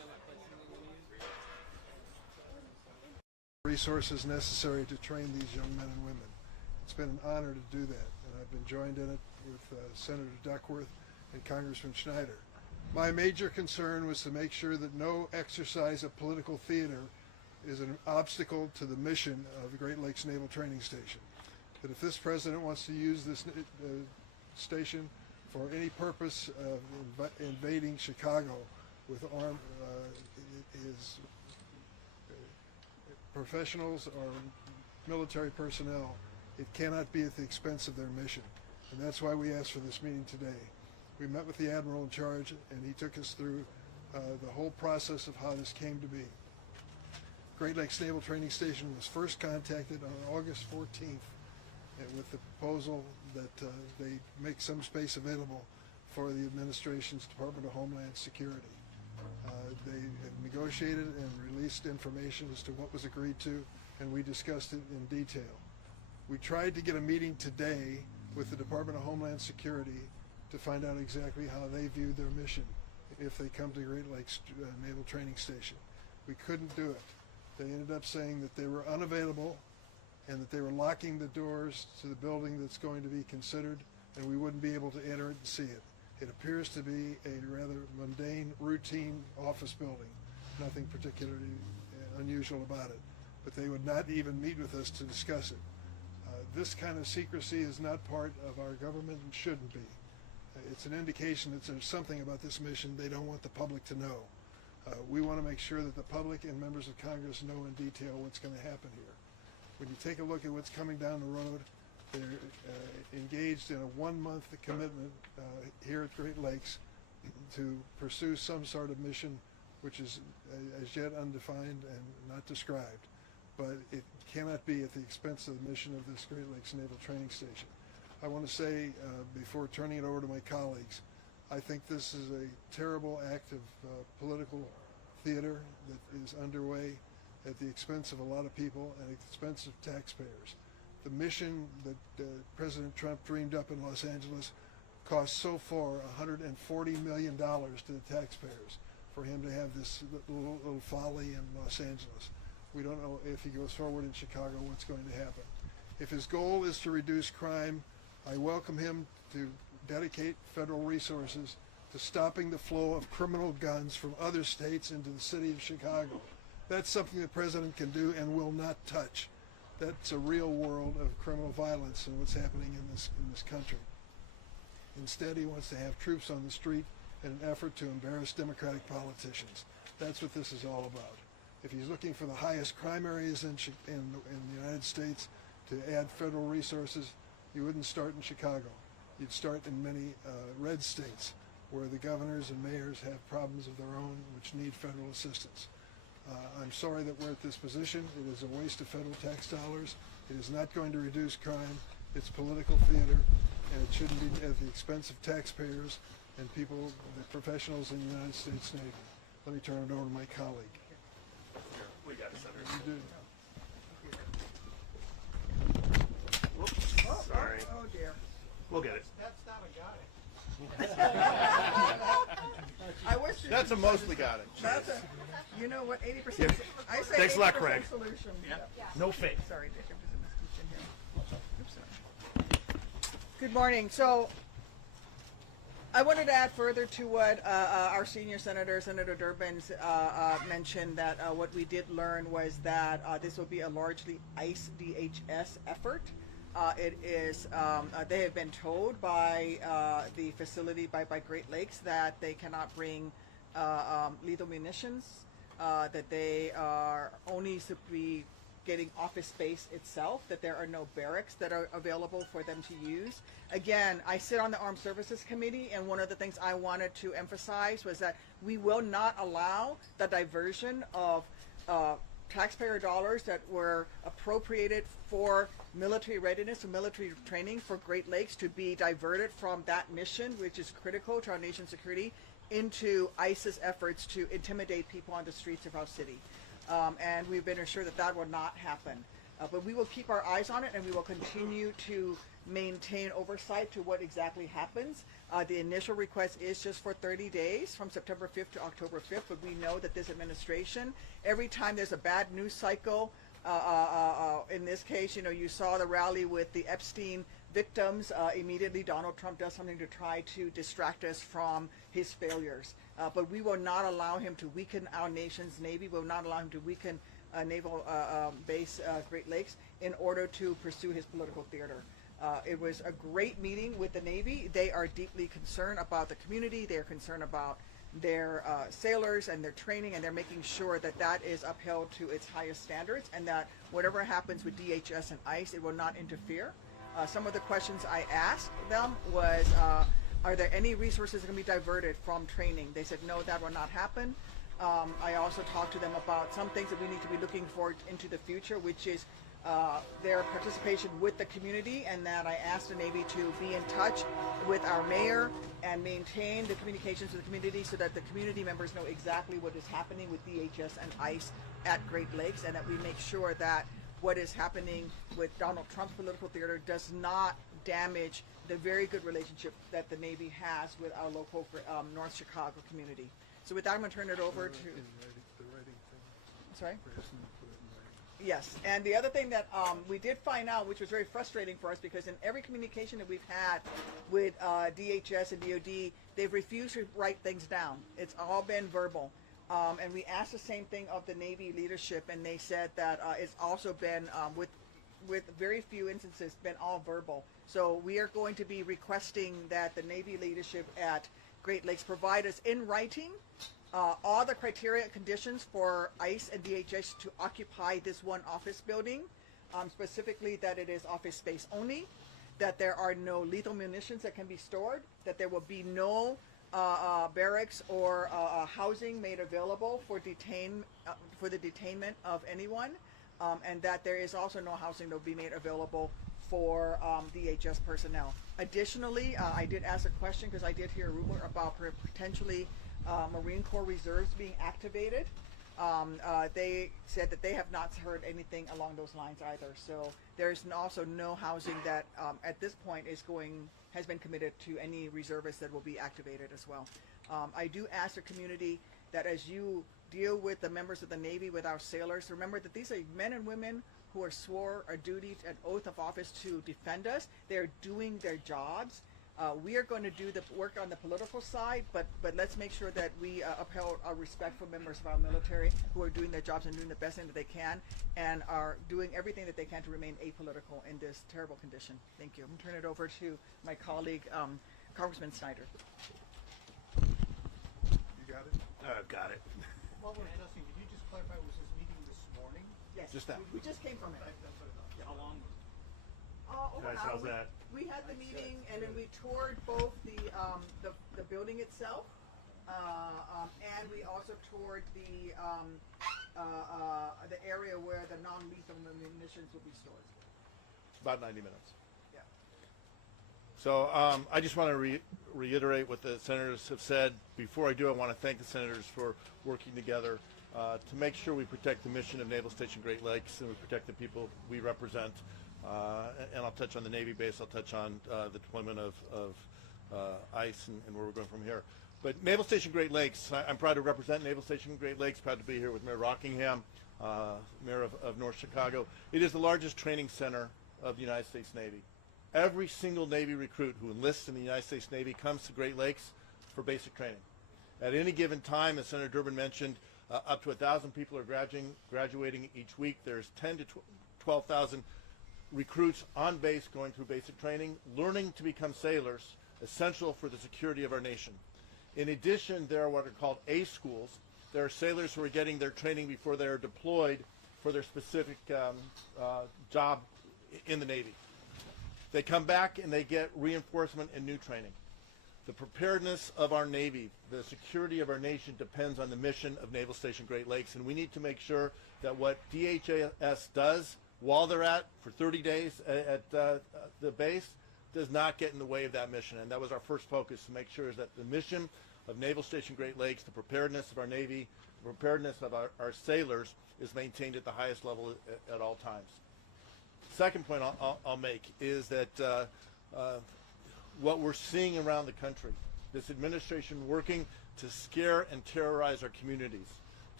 resources necessary to train these young men and women. It's been an honor to do that, and I've been joined in it with Senator Duckworth and Congressman Schneider. My major concern was to make sure that no exercise of political theater is an obstacle to the mission of the Great Lakes Naval Training Station. That if this president wants to use this station for any purpose of invading Chicago with armed his professionals or military personnel, it cannot be at the expense of their mission. And that's why we asked for this meeting today. We met with the Admiral in charge, and he took us through the whole process of how this came to be. Great Lakes Naval Training Station was first contacted on August 14th with the proposal that they make some space available for the administration's Department of Homeland Security. They have negotiated and released information as to what was agreed to, and we discussed it in detail. We tried to get a meeting today with the Department of Homeland Security to find out exactly how they view their mission if they come to Great Lakes Naval Training Station. We couldn't do it. They ended up saying that they were unavailable and that they were locking the doors to the building that's going to be considered, and we wouldn't be able to enter it and see it. It appears to be a rather mundane, routine office building. Nothing particularly unusual about it. But they would not even meet with us to discuss it. This kind of secrecy is not part of our government and shouldn't be. It's an indication that there's something about this mission they don't want the public to know. We want to make sure that the public and members of Congress know in detail what's going to happen here. When you take a look at what's coming down the road, they're engaged in a 1-month commitment here at Great Lakes to pursue some sort of mission which is as yet undefined and not described. But it cannot be at the expense of the mission of this Great Lakes Naval Training Station. I want to say, before turning it over to my colleagues, I think this is a terrible act of political theater that is underway at the expense of a lot of people and at the expense of taxpayers. The mission that President Trump dreamed up in Los Angeles cost so far $140 million to the taxpayers for him to have this little folly in Los Angeles. We don't know if he goes forward in Chicago what's going to happen. If his goal is to reduce crime, I welcome him to dedicate federal resources to stopping the flow of criminal guns from other states into the city of Chicago. That's something the president can do and will not touch. That's a real world of criminal violence and what's happening in this country. Instead, he wants to have troops on the street in an effort to embarrass Democratic politicians. That's what this is all about. If he's looking for the highest crime areas in the United States to add federal resources, you wouldn't start in Chicago. You'd start in many red states where the governors and mayors have problems of their own which need federal assistance. I'm sorry that we're at this position. It is a waste of federal tax dollars. It is not going to reduce crime. It's political theater, and it shouldn't be at the expense of taxpayers and people, the professionals in the United States Navy. Let me turn it over to my colleague. Here, we got it, Senator. You do. Whoops, sorry. Oh dear. We'll get it. That's not a guy. I wish That's a mostly got it. that's a, you know what, 80%. Yeah. I say Thanks a lot, 80% Craig. Solution. Yeah. No fake. Sorry, Dick, I'm just in this kitchen here. Oops, sorry. Good morning. So I wanted to add further to what our senior senator, Senator Durbin, mentioned, that what we did learn was that this will be a largely ICE DHS effort. It is, they have been told by the facility, by Great Lakes, that they cannot bring lethal munitions, that they are only to be getting office space itself, that there are no barracks that are available for them to use. Again, I sit on the Armed Services Committee, and one of the things I wanted to emphasize was that we will not allow the diversion of taxpayer dollars that were appropriated for military readiness and military training for Great Lakes to be diverted from that mission, which is critical to our nation's security, into ICE's efforts to intimidate people on the streets of our city. And we've been assured that that will not happen. But we will keep our eyes on it, and we will continue to maintain oversight to what exactly happens. The initial request is just for 30 days from September 5th to October 5th, but we know that this administration, every time there's a bad news cycle In this case, you saw the rally with the Epstein victims. Immediately, Donald Trump does something to try to distract us from his failures. But we will not allow him to weaken our nation's Navy. We will not allow him to weaken naval base Great Lakes in order to pursue his political theater. It was a great meeting with the Navy. They are deeply concerned about the community. They are concerned about their sailors and their training, and they're making sure that that is upheld to its highest standards, and that whatever happens with DHS and ICE, it will not interfere. Some of the questions I asked them was, are there any resources that can be diverted from training? They said, no, that will not happen. I also talked to them about some things that we need to be looking for into the future, which is their participation with the community, and that I asked the Navy to be in touch with our mayor and maintain the communications with the community so that the community members know exactly what is happening with DHS and ICE at Great Lakes, and that we make sure that what is happening with Donald Trump's political theater does not damage the very good relationship that the Navy has with our local North Chicago community. So with that, I'm going to turn it over to... The writing thing. Sorry? We're asking them to put it in writing. Yes, and the other thing that we did find out, which was very frustrating for us, because in every communication that we've had with DHS and DOD, they've refused to write things down. It's all been verbal. And we asked the same thing of the Navy leadership, and they said that it's also been, with very few instances, been all verbal. So we are going to be requesting that the Navy leadership at Great Lakes provide us in writing all the criteria and conditions for ICE and DHS to occupy this one office building, specifically that it is office space only, that there are no lethal munitions that can be stored, that there will be no barracks or housing made available for the detainment of anyone, and that there is also no housing that will be made available for DHS personnel. Additionally, I did ask a question because I did hear a rumor about potentially Marine Corps reserves being activated. They said that they have not heard anything along those lines either. So there's also no housing that at this point has been committed to any reservists that will be activated as well. I do ask the community that as you deal with the members of the Navy, with our sailors, remember that these are men and women who are swore a duty and oath of office to defend us. They're doing their jobs. We are going to do the work on the political side, but let's make sure that we upheld our respectful members of our military who are doing their jobs and doing the best thing that they can, and are doing everything that they can to remain apolitical in this terrible condition. Thank you. I'm going to turn it over to my colleague, Congressman Snyder. You got it? I've got it. While we're discussing, could you just clarify, was this meeting this morning? Yes. Just that. We just came from it. That's what I thought. How long was it? Over an Guys, how's hour. that? We had the meeting, and then we toured both the building itself, and we also toured the area where the non-lethal munitions will be stored. About 90 minutes. Yeah. So I just want to reiterate what the senators have said. Before I do, I want to thank the senators for working together to make sure we protect the mission of Naval Station Great Lakes and we protect the people we represent. And I'll touch on the Navy base. I'll touch on the deployment of ICE and where we're going from here. But Naval Station Great Lakes, I'm proud to represent Naval Station Great Lakes, proud to be here with Mayor Rockingham, Mayor of North Chicago. It is the largest training center of the United States Navy. Every single Navy recruit who enlists in the United States Navy comes to Great Lakes for basic training. At any given time, as Senator Durbin mentioned, up to 1,000 people are graduating each week. There's 10 to 12,000 recruits on base going through basic training, learning to become sailors, essential for the security of our nation. In addition, there are what are called A schools. There are sailors who are getting their training before they are deployed for their specific job in the Navy. They come back and they get reinforcement and new training. The preparedness of our Navy, the security of our nation depends on the mission of Naval Station Great Lakes, and we need to make sure that what DHS does while they're for 30 days at the base does not get in the way of that mission. And that was our first focus, to make sure is that the mission of Naval Station Great Lakes, the preparedness of our Navy, the preparedness of our sailors is maintained at the highest level at all times. Second point I'll make is that what we're seeing around the country, this administration working to scare and terrorize our communities,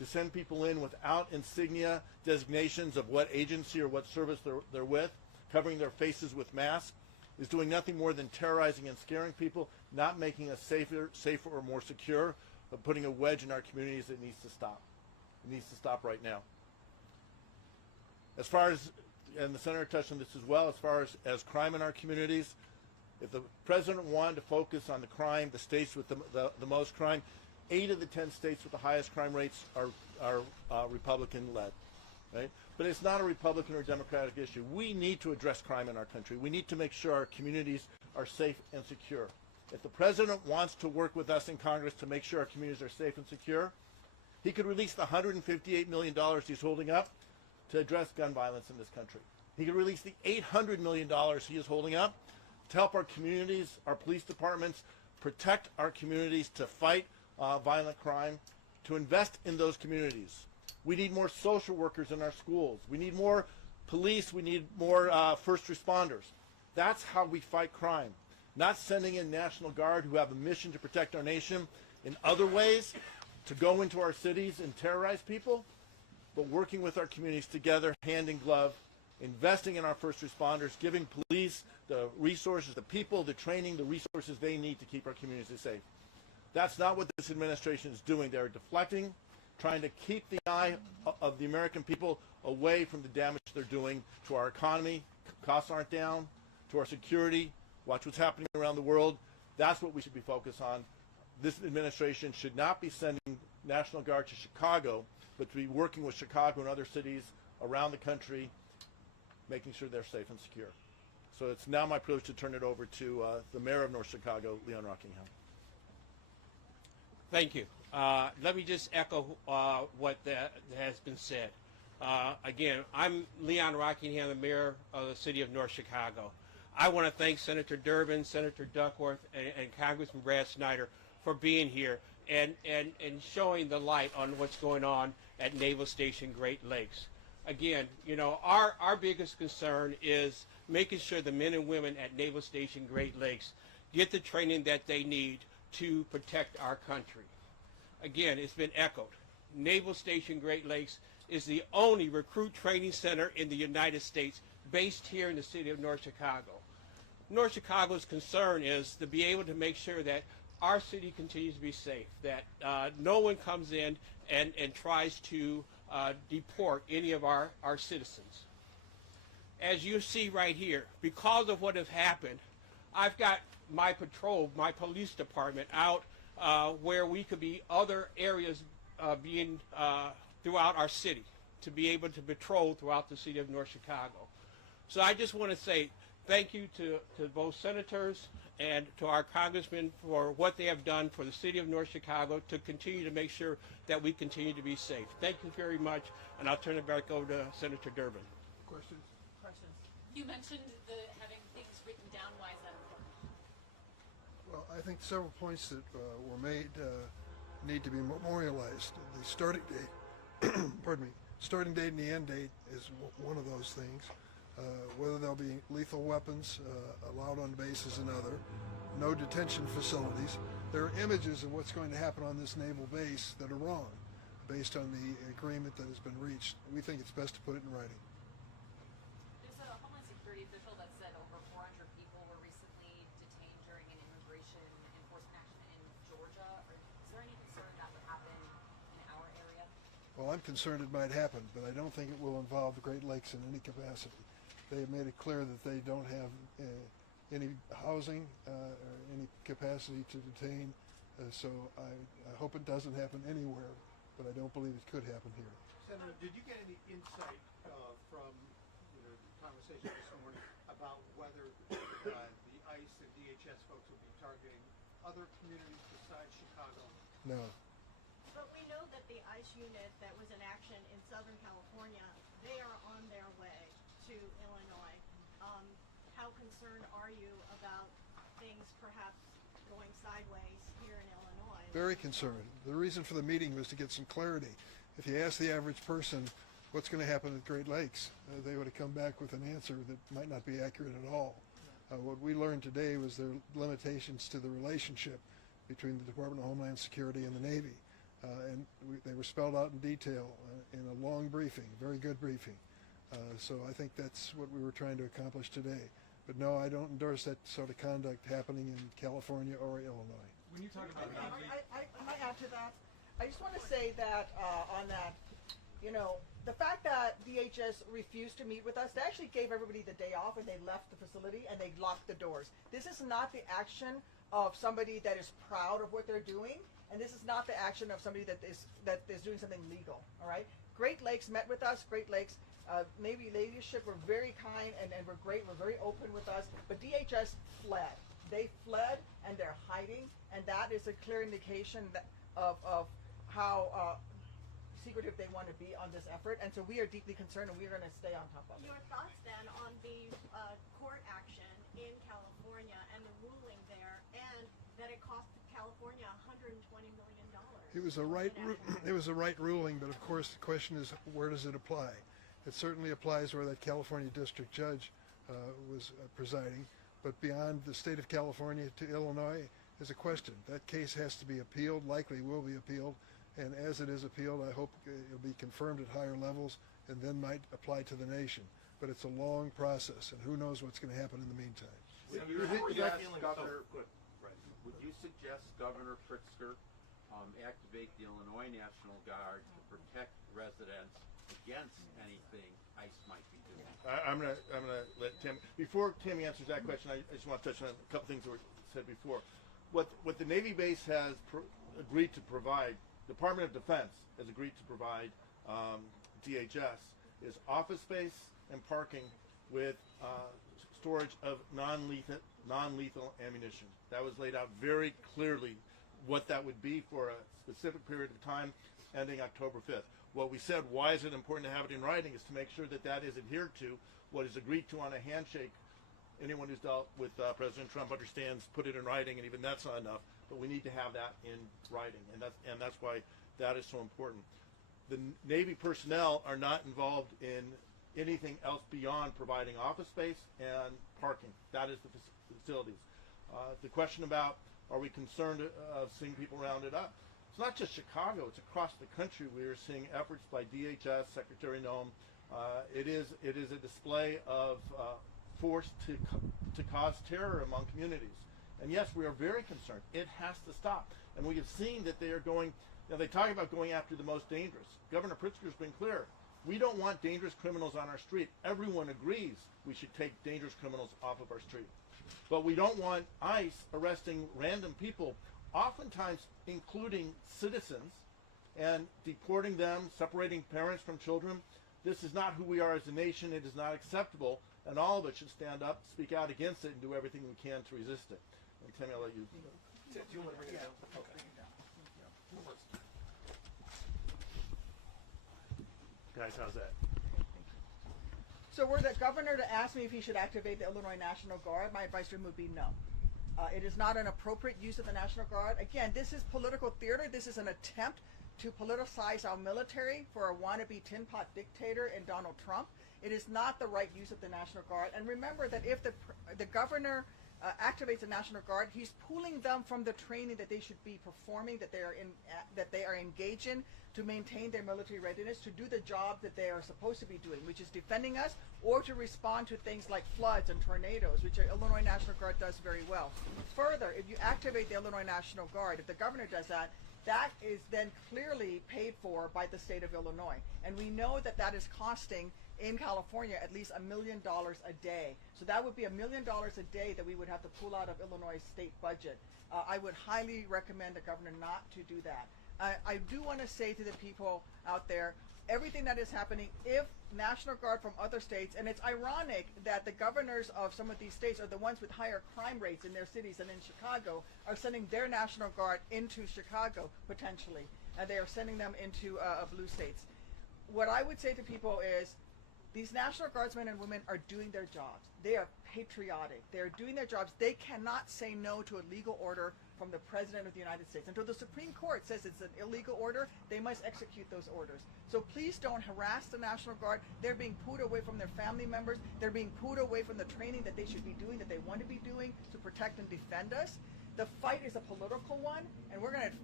to send people in without insignia designations of what agency or what service they're with, covering their faces with masks, is doing nothing more than terrorizing and scaring people, not making us safer or more secure, but putting a wedge in our communities that needs to stop. It needs to stop right now. As far as, and the Senator touched on this as well, as far as crime in our communities, if the President wanted to focus on the crime, the states with the most crime, 8 of the 10 states with the highest crime rates are Republican-led, right? But it's not a Republican or Democratic issue. We need to address crime in our country. We need to make sure our communities are safe and secure. If the President wants to work with us in Congress to make sure our communities are safe and secure, he could release the $158 million he's holding up to address gun violence in this country. He could release the $800 million he is holding up to help our communities, our police departments, protect our communities, to fight violent crime, to invest in those communities. We need more social workers in our schools. We need more police. We need more first responders. That's how we fight crime. Not sending in National Guard who have a mission to protect our nation in other ways, to go into our cities and terrorize people, but working with our communities together, hand in glove, investing in our first responders, giving police the resources, the people, the training, the resources they need to keep our communities safe. That's not what this administration is doing. They're deflecting, trying to keep the eye of the American people away from the damage they're doing to our economy. Costs aren't down, to our security. Watch what's happening around the world. That's what we should be focused on. This administration should not be sending National Guard to Chicago, but to be working with Chicago and other cities around the country, making sure they're safe and secure. So it's now my privilege to turn it over to the mayor of North Chicago, Leon Rockingham. Thank you. Let me just echo what has been said. Again, I'm Leon Rockingham, the mayor of the city of North Chicago. I want to thank Senator Durbin, Senator Duckworth, and Congressman Brad Snyder for being here and showing the light on what's going on at Naval Station Great Lakes. Again, you know, our biggest concern is making sure the men and women at Naval Station Great Lakes get the training that they need to protect our country. Again, it's been echoed. Naval Station Great Lakes is the only recruit training center in the United States based here in the city of North Chicago. North Chicago's concern is to be able to make sure that our city continues to be safe, that no one comes in and tries to deport any of our citizens. As you see right here, because of what has happened, I've got my patrol, my police department out where we could be other areas being throughout our city to be able to patrol throughout the city of North Chicago. So I just want to say thank you to both senators and to our congressmen for what they have done for the city of North Chicago to continue to make sure that we continue to be safe. Thank you very much, and I'll turn it back over to Senator Durbin. Questions? Questions? You mentioned having things written down. Why is that important? Well, I think several points that were made need to be memorialized. The starting date, pardon me, starting date and the end date is one of those things. Whether there'll be lethal weapons allowed on base is another. No detention facilities. There are images of what's going to happen on this naval base that are wrong based on the agreement that has been reached. We think it's best to put it in writing. There's a Homeland Security official that said over 400 people were recently detained during an immigration enforcement action in Georgia. Is there any concern that would happen in our area? Well, I'm concerned it might happen, but I don't think it will involve the Great Lakes in any capacity. They have made it clear that they don't have any housing or any capacity to detain, so I hope it doesn't happen anywhere, but I don't believe it could happen here. Senator, did you get any insight from the conversation this morning about whether the ICE and DHS folks will be targeting other communities besides Chicago? No. But we know that the ICE unit that was in action in Southern California, they are on their way to Illinois. How concerned are you about things perhaps going sideways here in Illinois? Very concerned. The reason for the meeting was to get some clarity. If you ask the average person what's going to happen at Great Lakes, they would have come back with an answer that might not be accurate at all. What we learned today was there are limitations to the relationship between the Department of Homeland Security and the Navy. they were spelled out in detail in a long briefing, very good briefing. So I think that's what we were trying to accomplish today. But no, I don't endorse that sort of conduct happening in California or Illinois. When you talk about I might add to that. I just want to say that on that, the fact that DHS refused to meet with us, they actually gave everybody the day off and they left the facility and they locked the doors. This is not the action of somebody that is proud of what they're doing, and this is not the action of somebody that is doing something legal. All right. Great Lakes met with us. Great Lakes Navy leadership were very kind and were great. Were very open with us. But DHS fled. They fled and they're hiding, and that is a clear indication of how secretive they want to be on this effort. And so we are deeply concerned, and we are going to stay on top of it. Your thoughts then on the court action in California and the ruling there, and that it cost California $120 million. It was a right ruling, but of course the question is, where does it apply? It certainly applies where that California district judge was presiding, but beyond the state of California to Illinois is a question. That case has to be appealed, likely will be appealed, and as it is appealed, I hope it'll be confirmed at higher levels and then might apply to the nation. But it's a long process, and who knows what's going to happen in the meantime. Would you suggest Governor Pritzker activate the Illinois National Guard to protect residents against anything ICE might be doing? I'm gonna let Tim. Before Tim answers that question, I just want to touch on a couple things that were said before. What the Navy base has agreed to provide, Department of Defense has agreed to provide DHS is office space and parking with storage of non-lethal ammunition. That was laid out very clearly what that would be for a specific period of time ending October 5th. What we said, why is it important to have it in writing, is to make sure that that is adhered to, what is agreed to on a handshake. Anyone who's dealt with President Trump understands, put it in writing, and even that's not enough, but we need to have that in writing, and that's why that is so important. The Navy personnel are not involved in anything else beyond providing office space and parking. That is the facilities. The question about, are we concerned of seeing people rounded up? It's not just Chicago, it's across the country. We are seeing efforts by DHS, Secretary Noem. It is a display of force to cause terror among communities. And yes, we are very concerned. It has to stop. And we have seen that they are going, they talk about going after the most dangerous. Governor Pritzker's been clear. We don't want dangerous criminals on our street. Everyone agrees we should take dangerous criminals off of our street. But we don't want ICE arresting random people, oftentimes including citizens, and deporting them, separating parents from children. This is not who we are as a nation. It is not acceptable, and all of us should stand up, speak out against it, and do everything we can to resist it. And Tammy, I'll let you. Do you want to bring it down? Okay. Guys, how's that? So were the governor to ask me if he should activate the Illinois National Guard, my advice to him would be no. It is not an appropriate use of the National Guard. Again, this is political theater. This is an attempt to politicize our military for a wannabe tin pot dictator in Donald Trump. It is not the right use of the National Guard. And remember that if the governor activates the National Guard, he's pulling them from the training that they should be performing, that they are engaged in to maintain their military readiness, to do the job that they are supposed to be doing, which is defending us, or to respond to things like floods and tornadoes, which the Illinois National Guard does very well. Further, if you activate the Illinois National Guard, if the governor does that, that is then clearly paid for by the state of Illinois. And we know that that is costing in California at least $1 million a day. So that would be $1 million a day that we would have to pull out of Illinois state budget. I would highly recommend the governor not to do that. I do want to say to the people out there, everything that is happening, if National Guard from other states, and it's ironic that the governors of some of these states are the ones with higher crime rates in their cities and in Chicago, are sending their National Guard into Chicago, potentially. And they are sending them into blue states. What I would say to people is, these National Guardsmen and women are doing their jobs. They are patriotic. They are doing their jobs. They cannot say no to a legal order from the President of the United States. Until the Supreme Court says it's an illegal order, they must execute those orders. So please don't harass the National Guard. They're being pulled away from their family members. They're being pulled away from the training that they should be doing, that they want to be doing to protect and defend us. The fight is a political one, and we're going to fight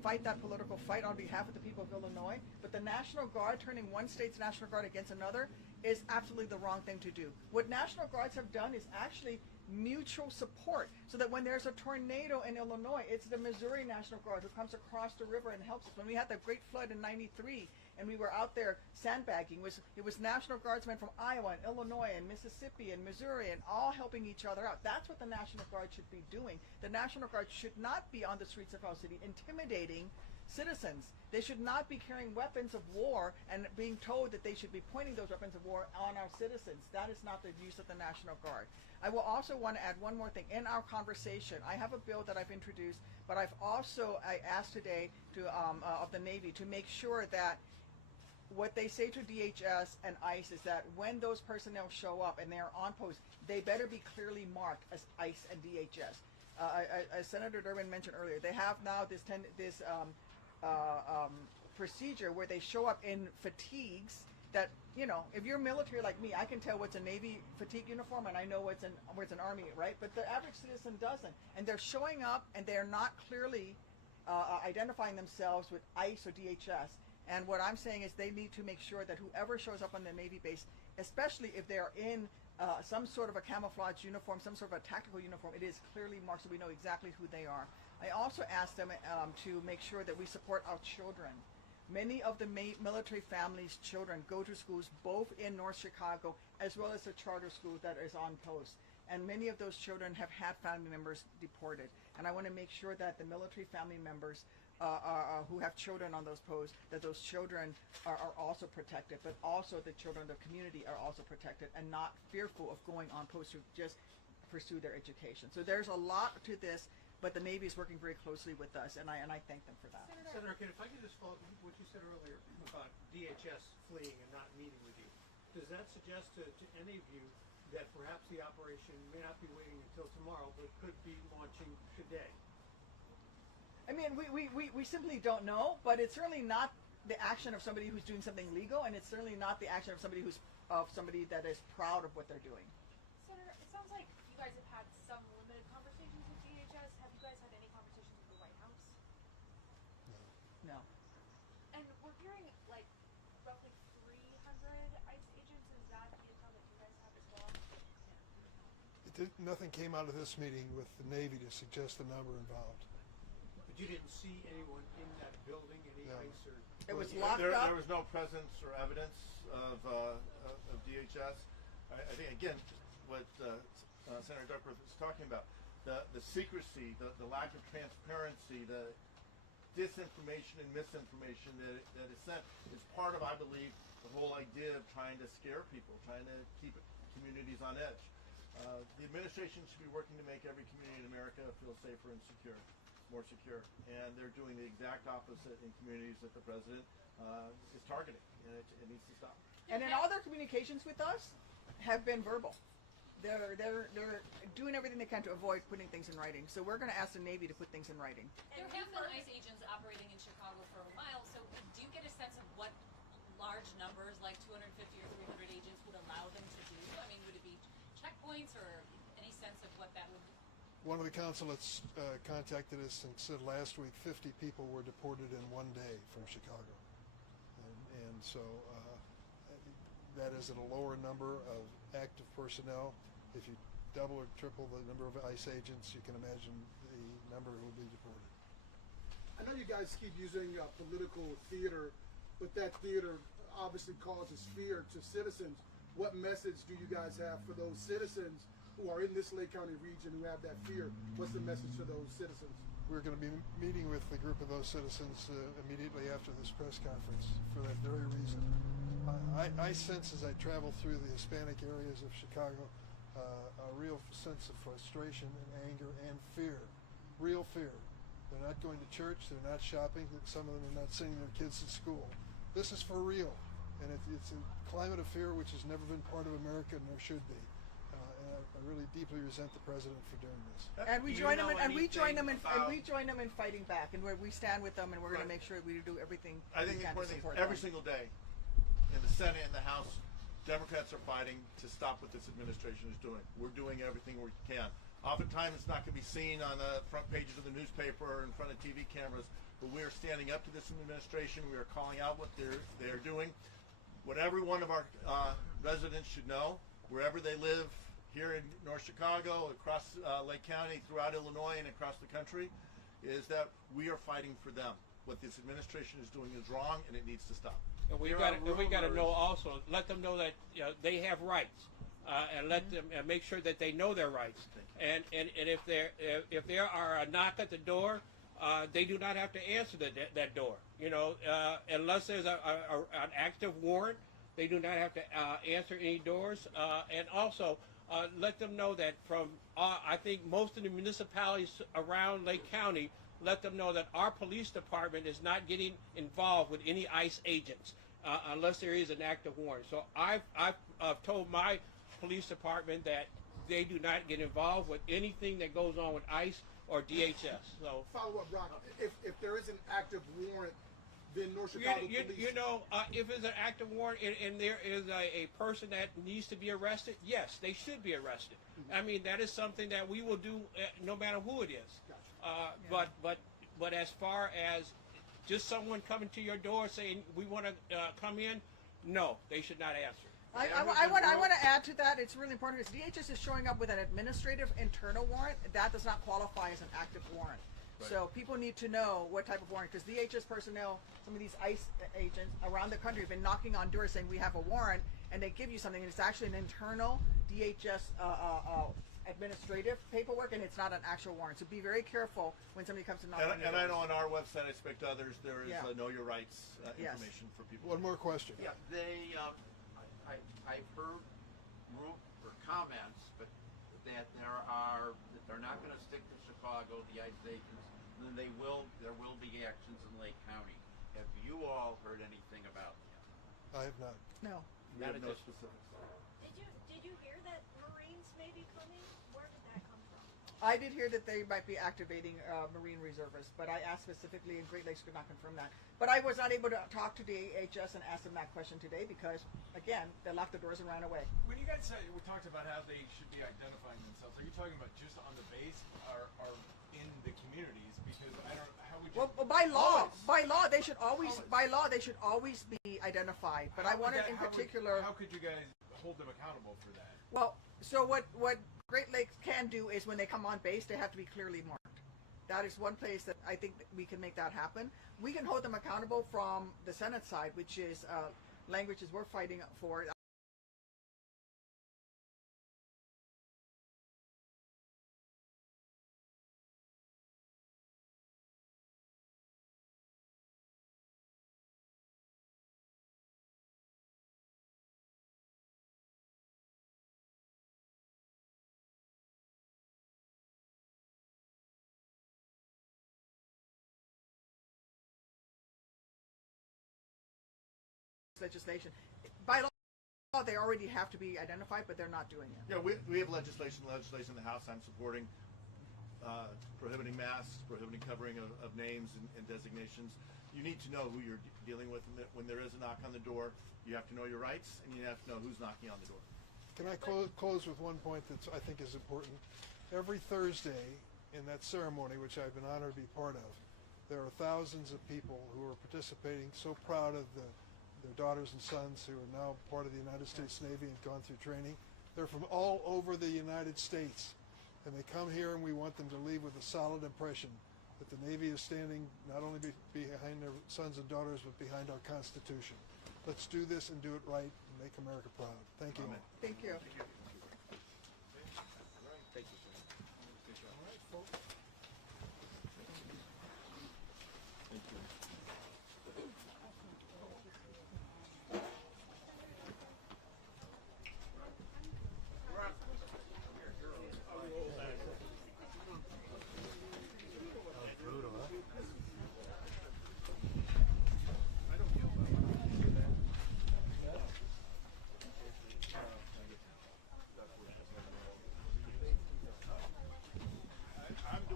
fight that political fight on behalf of the people of Illinois. But the National Guard turning one state's National Guard against another is absolutely the wrong thing to do. What National Guards have done is actually mutual support, so that when there's a tornado in Illinois, it's the Missouri National Guard who comes across the river and helps us. When we had the great flood in '93 and we were out there sandbagging, it was National Guardsmen from Iowa and Illinois and Mississippi and Missouri, and all helping each other out. That's what the National Guard should be doing. The National Guard should not be on the streets of our city intimidating citizens. They should not be carrying weapons of war and being told that they should be pointing those weapons of war on our citizens. That is not the use of the National Guard. I will also want to add one more thing. In our conversation, I have a bill that I've introduced, but I asked today to of the Navy to make sure that what they say to DHS and ICE is that when those personnel show up and they're on post, they better be clearly marked as ICE and DHS. As Senator Durbin mentioned earlier, they have now this procedure where they show up in fatigues that, you know, if you're military like me, I can tell what's a Navy fatigue uniform and I know what's an Army, right? But the average citizen doesn't. And they're showing up and they're not clearly identifying themselves with ICE or DHS. And what I'm saying is they need to make sure that whoever shows up on the Navy base, especially if they're in some sort of a camouflage uniform, some sort of a tactical uniform, it is clearly marked so we know exactly who they are. I also asked them to make sure that we support our children. Many of the military families' children go to schools both in North Chicago as well as the charter school that is on post. And many of those children have had family members deported. And I want to make sure that the military family members who have children on those posts, that those children are also protected, but also the children of the community are also protected and not fearful of going on post to just pursue their education. So there's a lot to this, but the Navy is working very closely with us, and I thank them for that. Senator, if I could just follow up what you said earlier about DHS fleeing and not meeting with you, does that suggest to any of you that perhaps the operation may not be waiting until tomorrow, but could be launching today? I mean, we simply don't know, but it's certainly not the action of somebody who's doing something legal, and it's certainly not the action of somebody that is proud of what they're doing. Senator, it sounds like you guys have had some limited conversations with DHS. Have you guys had any conversations with the White House? No. And we're hearing like roughly 300 ICE agents. Is that the intel that you guys have as well? Nothing came out of this meeting with the Navy to suggest the number involved. But you didn't see anyone in that building, any ICE or... It was locked there, up. There was no presence or evidence of DHS. I think, again, what Senator Duckworth was talking about, the secrecy, the lack of transparency, the disinformation and misinformation that is sent is part of, I believe, the whole idea of trying to scare people, trying to keep communities on edge. The administration should be working to make every community in America feel safer and secure, more secure, and they're doing the exact opposite in communities that the president is targeting, and it needs to stop. And then all their communications with us have been verbal. They're doing everything they can to avoid putting things in writing. So we're going to ask the Navy to put things in writing. There have been ICE agents operating in Chicago for a while, so do you get a sense of what large numbers, like 250 or 300 agents, would allow them to do? I mean, would it be checkpoints or any sense of what that would be? One of the consulates contacted us and said last week 50 people were deported in one day from Chicago. And so that is at a lower number of active personnel. If you double or triple the number of ICE agents, you can imagine the number who will be deported. I know you guys keep using political theater, but that theater obviously causes fear to citizens. What message do you guys have for those citizens who are in this Lake County region who have that fear? What's the message for those citizens? We're going to be meeting with a group of those citizens immediately after this press conference for that very reason. I sense as I travel through the Hispanic areas of Chicago a real sense of frustration and anger and fear, real fear. They're not going to church, they're not shopping, some of them are not sending their kids to school. This is for real, and it's a climate of fear which has never been part of America, nor should be. And I really deeply resent the president for doing this. And we join them, we join them in fighting back, and we stand with them, and we're going to make sure we do everything I think we can to support every them. single day in the Senate and the House, Democrats are fighting to stop what this administration is doing. We're doing everything we can. Oftentimes it's not going to be seen on the front pages of the newspaper or in front of TV cameras, but we are standing up to this administration. We are calling out what they're doing. What every one of our residents should know, wherever they live, here in North Chicago, across Lake County, throughout Illinois, and across the country, is that we are fighting for them. What this administration is doing is wrong, and it needs to stop. And we got to know also, let them know that they have rights, and let them make sure that they know their rights. And if there are a knock at the door, they do not have to answer that door. Unless there's an active warrant, they do not have to answer any doors. And also, let them know that from I think most of the municipalities around Lake County, let them know that our police department is not getting involved with any ICE agents unless there is an active warrant. So I've told my police department that they do not get involved with anything that goes on with ICE or DHS. So follow up, Brock. If there is an active warrant, then North Chicago police. If it's an active warrant and there is a person that needs to be arrested, yes, they should be arrested. Mm-hmm. I mean, that is something that we will do no matter who it is. Gotcha. But as far as just someone coming to your door saying we want to come in, no, they should not answer. I want to add to that. It's really important because DHS is showing up with an administrative internal warrant. That does not qualify as an active warrant. Right. So people need to know what type of warrant, because DHS personnel, some of these ICE agents around the country have been knocking on doors saying we have a warrant, and they give you something, and it's actually an internal DHS administrative paperwork, and it's not an actual warrant. So be very careful when somebody comes to knock on your doors. And I know on our website, I expect others, there is Know Your Rights information for people. One more question. Yeah, I've heard comments, but that they're not going to stick to Chicago, the ICE agents, and then there will be actions in Lake County. Have you all heard anything about that? I have not. No. We have no specifics. Did you hear that Marines may be coming? Where did that come from? I did hear that they might be activating Marine reservists, but I asked specifically, and Great Lakes could not confirm that. But I was not able to talk to DHS and ask them that question today because, again, they locked the doors and ran away. When you guys said, we talked about how they should be identifying themselves, are you talking about just on the base or in the communities? Because I don't. How would you? Well, by law, they should always be identified. But I wanted in particular. How could you guys hold them accountable for that? Well, so what Great Lakes can do is when they come on base, they have to be clearly marked. That is one place that I think that we can make that happen. We can hold them accountable from the Senate side, which is languages we're fighting for. Legislation. By law, they already have to be identified, but they're not doing it. Yeah, we have legislation in the House I'm supporting, prohibiting masks, prohibiting covering of names and designations. You need to know who you're dealing with, and when there is a knock on the door, you have to know your rights, and you have to know who's knocking on the door. Can I close with one point that I think is important? Every Thursday in that ceremony, which I've been honored to be part of, there are thousands of people who are participating, so proud of their daughters and sons who are now part of the United States Navy and gone through training. They're from all over the United States, and they come here, and we want them to leave with a solid impression that the Navy is standing not only behind their sons and daughters, but behind our Constitution. Let's do this and do it right and make America proud. Thank you. Amen. Thank you. Thank you. Thank you, sir. All right, folks. Thank you. I'm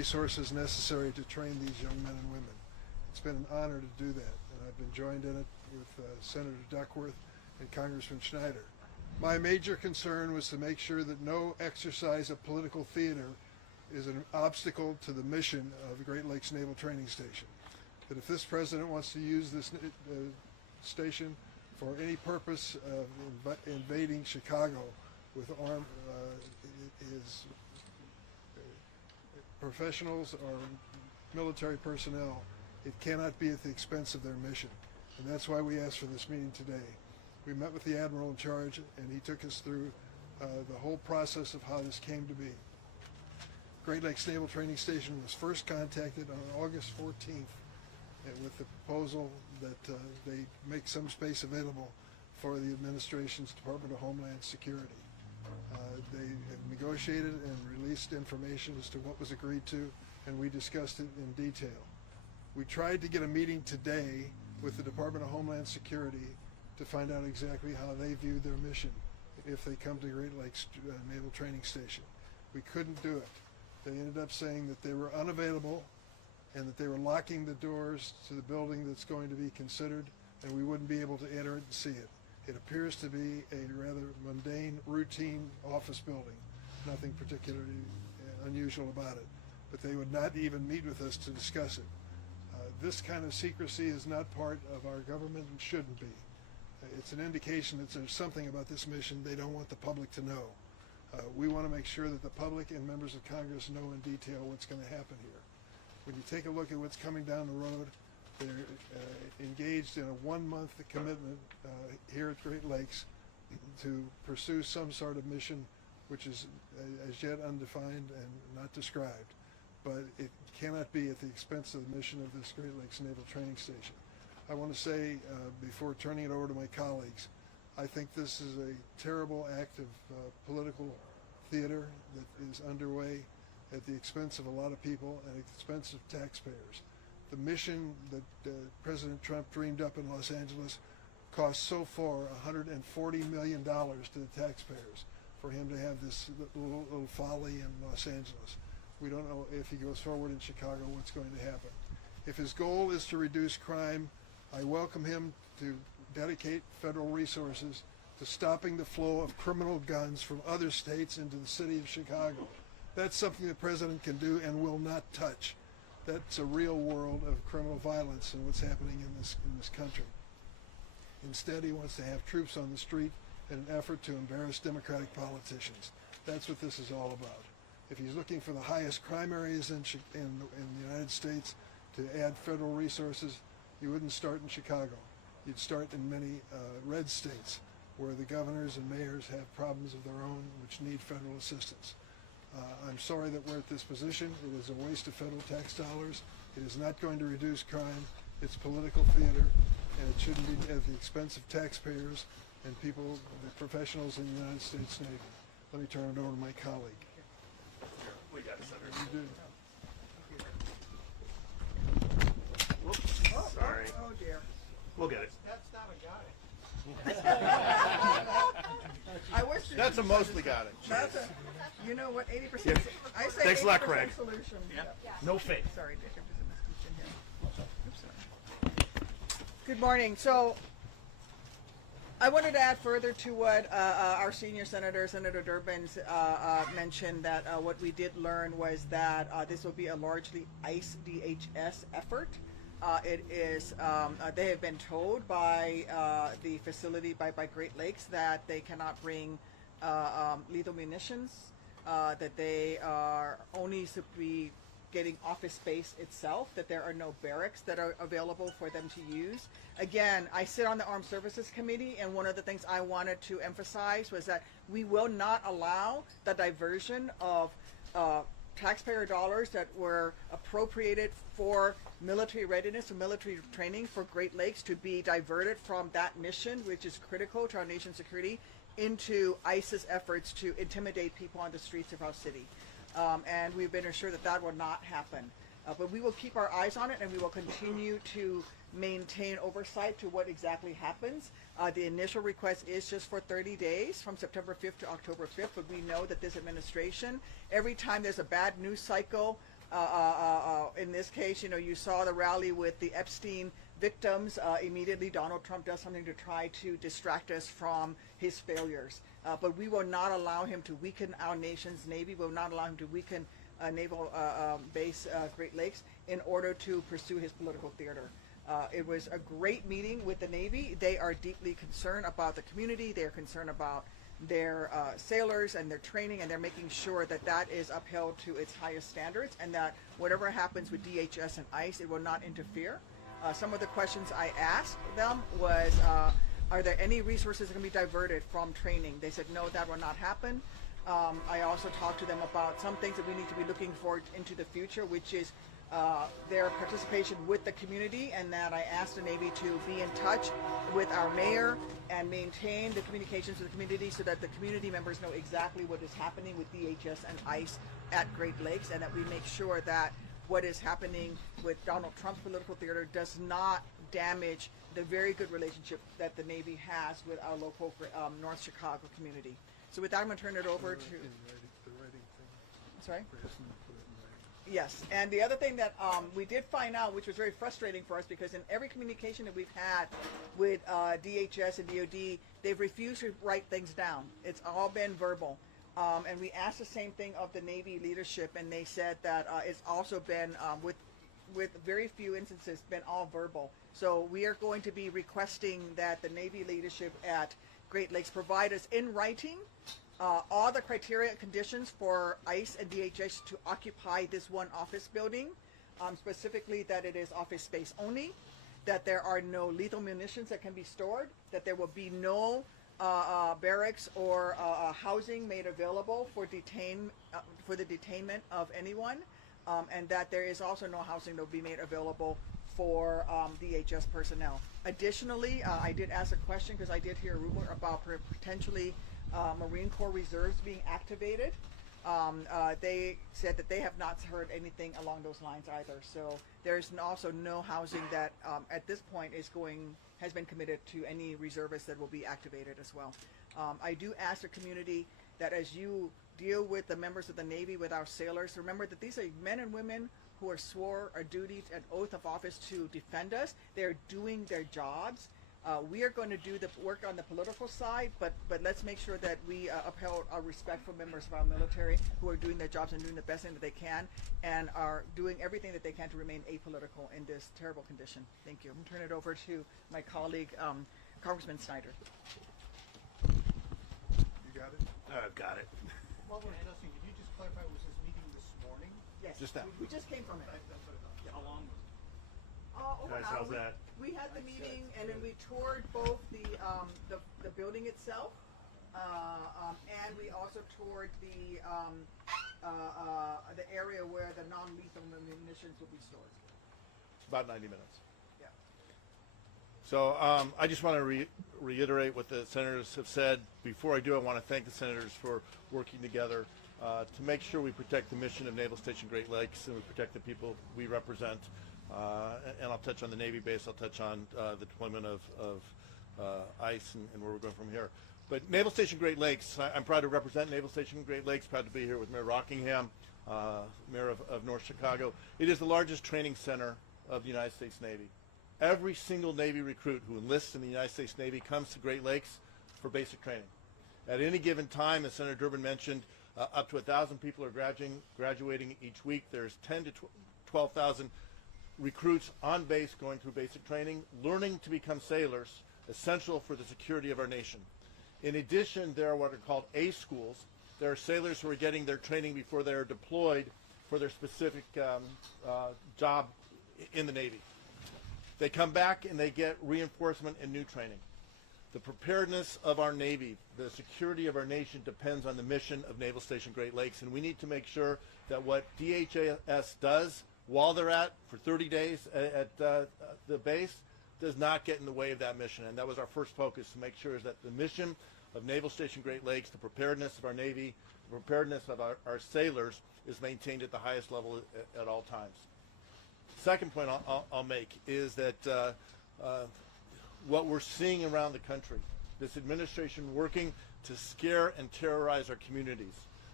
resources necessary to train these young men and women. It's been an honor to do that, and I've been joined in it with Senator Duckworth and Congressman Schneider. My major concern was to make sure that no exercise of political theater is an obstacle to the mission of the Great Lakes Naval Training Station. That if this president wants to use this station for any purpose of invading Chicago with armed his professionals or military personnel, it cannot be at the expense of their mission. And that's why we asked for this meeting today. We met with the Admiral in charge, and he took us through the whole process of how this came to be. Great Lakes Naval Training Station was first contacted on August 14th with the proposal that they make some space available for the administration's Department of Homeland Security. They have negotiated and released information as to what was agreed to, and we discussed it in detail. We tried to get a meeting today with the Department of Homeland Security to find out exactly how they view their mission if they come to Great Lakes Naval Training Station. We couldn't do it. They ended up saying that they were unavailable and that they were locking the doors to the building that's going to be considered, and we wouldn't be able to enter it and see it. It appears to be a rather mundane, routine office building. Nothing particularly unusual about it. But they would not even meet with us to discuss it. This kind of secrecy is not part of our government and shouldn't be. It's an indication that there's something about this mission they don't want the public to know. We want to make sure that the public and members of Congress know in detail what's going to happen here. When you take a look at what's coming down the road, they're engaged in a 1-month commitment here at Great Lakes to pursue some sort of mission which is as yet undefined and not described. But it cannot be at the expense of the mission of this Great Lakes Naval Training Station. I want to say, before turning it over to my colleagues, I think this is a terrible act of political theater that is underway at the expense of a lot of people and at the expense of taxpayers. The mission that President Trump dreamed up in Los Angeles cost so far $140 million to the taxpayers for him to have this little folly in Los Angeles. We don't know if he goes forward in Chicago what's going to happen. If his goal is to reduce crime, I welcome him to dedicate federal resources to stopping the flow of criminal guns from other states into the city of Chicago. That's something the president can do and will not touch. That's a real world of criminal violence and what's happening in this country. Instead, he wants to have troops on the street in an effort to embarrass Democratic politicians. That's what this is all about. If he's looking for the highest crime areas in the United States to add federal resources, you wouldn't start in Chicago. You'd start in many red states where the governors and mayors have problems of their own which need federal assistance. I'm sorry that we're at this position. It is a waste of federal tax dollars. It is not going to reduce crime. It's political theater, and it shouldn't be at the expense of taxpayers and people, the professionals in the United States Navy. Let me turn it over to my colleague. We got it, Senator. You do. Whoops. Sorry. Oh dear. We'll get it. That's not a guy. I wish That's a mostly got it. That's a, you know what, 80%. Yeah. I say Thanks a lot, 80% Craig. solution. No fake. Sorry, Dick, there's a message in here. Oops, sorry. Good morning. So I wanted to add further to what our senior senator, Senator Durbin, mentioned, that what we did learn was that this will be a largely ICE DHS effort. It is, they have been told by the facility, by Great Lakes, that they cannot bring lethal munitions, that they are only to be getting office space itself, that there are no barracks that are available for them to use. Again, I sit on the Armed Services Committee, and one of the things I wanted to emphasize was that we will not allow the diversion of taxpayer dollars that were appropriated for military readiness and military training for Great Lakes to be diverted from that mission, which is critical to our nation's security, into ICE's efforts to intimidate people on the streets of our city. And we've been assured that that will not happen. But we will keep our eyes on it, and we will continue to maintain oversight to what exactly happens. The initial request is just for 30 days from September 5th to October 5th, but we know that this administration, every time there's a bad news cycle In this case, you saw the rally with the Epstein victims. Immediately, Donald Trump does something to try to distract us from his failures. But we will not allow him to weaken our nation's Navy. We will not allow him to weaken naval base Great Lakes in order to pursue his political theater. It was a great meeting with the Navy. They are deeply concerned about the community. They are concerned about their sailors and their training, and they're making sure that that is upheld to its highest standards, and that whatever happens with DHS and ICE, it will not interfere. Some of the questions I asked them was, are there any resources that can be diverted from training? They said, no, that will not happen. I also talked to them about some things that we need to be looking for into the future, which is their participation with the community, and that I asked the Navy to be in touch with our mayor and maintain the communications with the community so that the community members know exactly what is happening with DHS and ICE at Great Lakes, and that we make sure that what is happening with Donald Trump's political theater does not damage the very good relationship that the Navy has with our local North Chicago community. So with that, I'm going to turn it over to... The writing thing. Sorry? We're asking them to put it in writing. Yes, and the other thing that we did find out, which was very frustrating for us, because in every communication that we've had with DHS and DOD, they've refused to write things down. It's all been verbal. And we asked the same thing of the Navy leadership, and they said that it's also been, with very few instances, been all verbal. So we are going to be requesting that the Navy leadership at Great Lakes provide us in writing all the criteria and conditions for ICE and DHS to occupy this one office building, specifically that it is office space only, that there are no lethal munitions that can be stored, that there will be no barracks or housing made available for the detainment of anyone, and that there is also no housing that will be made available for DHS personnel. Additionally, I did ask a question because I did hear a rumor about potentially Marine Corps reserves being activated. They said that they have not heard anything along those lines either. So there's also no housing that at this point has been committed to any reservists that will be activated as well. I do ask the community that as you deal with the members of the Navy, with our sailors, remember that these are men and women who are swore a duty and oath of office to defend us. They're doing their jobs. We are going to do the work on the political side, but let's make sure that we uphold our respect for members of our military who are doing their jobs and doing the best thing that they can, and are doing everything that they can to remain apolitical in this terrible condition. Thank you. I'm going to turn it over to my colleague, Congressman Snyder. You got it? I've got it. While we're discussing, can you just clarify, was this meeting this morning? Yes. Just now. We just came from it. That's what I thought. How long was it? Over an Guys, hour. how's that? We had the meeting, and then we toured both the building itself, and we also toured the area where the non-lethal munitions will be stored. About 90 minutes. Yeah. So I just want to reiterate what the senators have said. Before I do, I want to thank the senators for working together to make sure we protect the mission of Naval Station Great Lakes and we protect the people we represent. And I'll touch on the Navy base. I'll touch on the deployment of ICE and where we're going from here. But Naval Station Great Lakes, I'm proud to represent Naval Station Great Lakes, proud to be here with Mayor Rockingham, Mayor of North Chicago. It is the largest training center of the United States Navy. Every single Navy recruit who enlists in the United States Navy comes to Great Lakes for basic training. At any given time, as Senator Durbin mentioned, up to 1,000 people are graduating each week. There's 10 to 12,000 recruits on base going through basic training, learning to become sailors, essential for the security of our nation. In addition, there are what are called A schools. There are sailors who are getting their training before they are deployed for their specific job in the Navy. They come back and they get reinforcement and new training. The preparedness of our Navy, the security of our nation depends on the mission of Naval Station Great Lakes, and we need to make sure that what DHS does while they're for 30 days at the base does not get in the way of that mission. And that was our first focus, to make sure is that the mission of Naval Station Great Lakes, the preparedness of our Navy, the preparedness of our sailors is maintained at the highest level at all times. Second point I'll make is that what we're seeing around the country, this administration working to scare and terrorize our communities.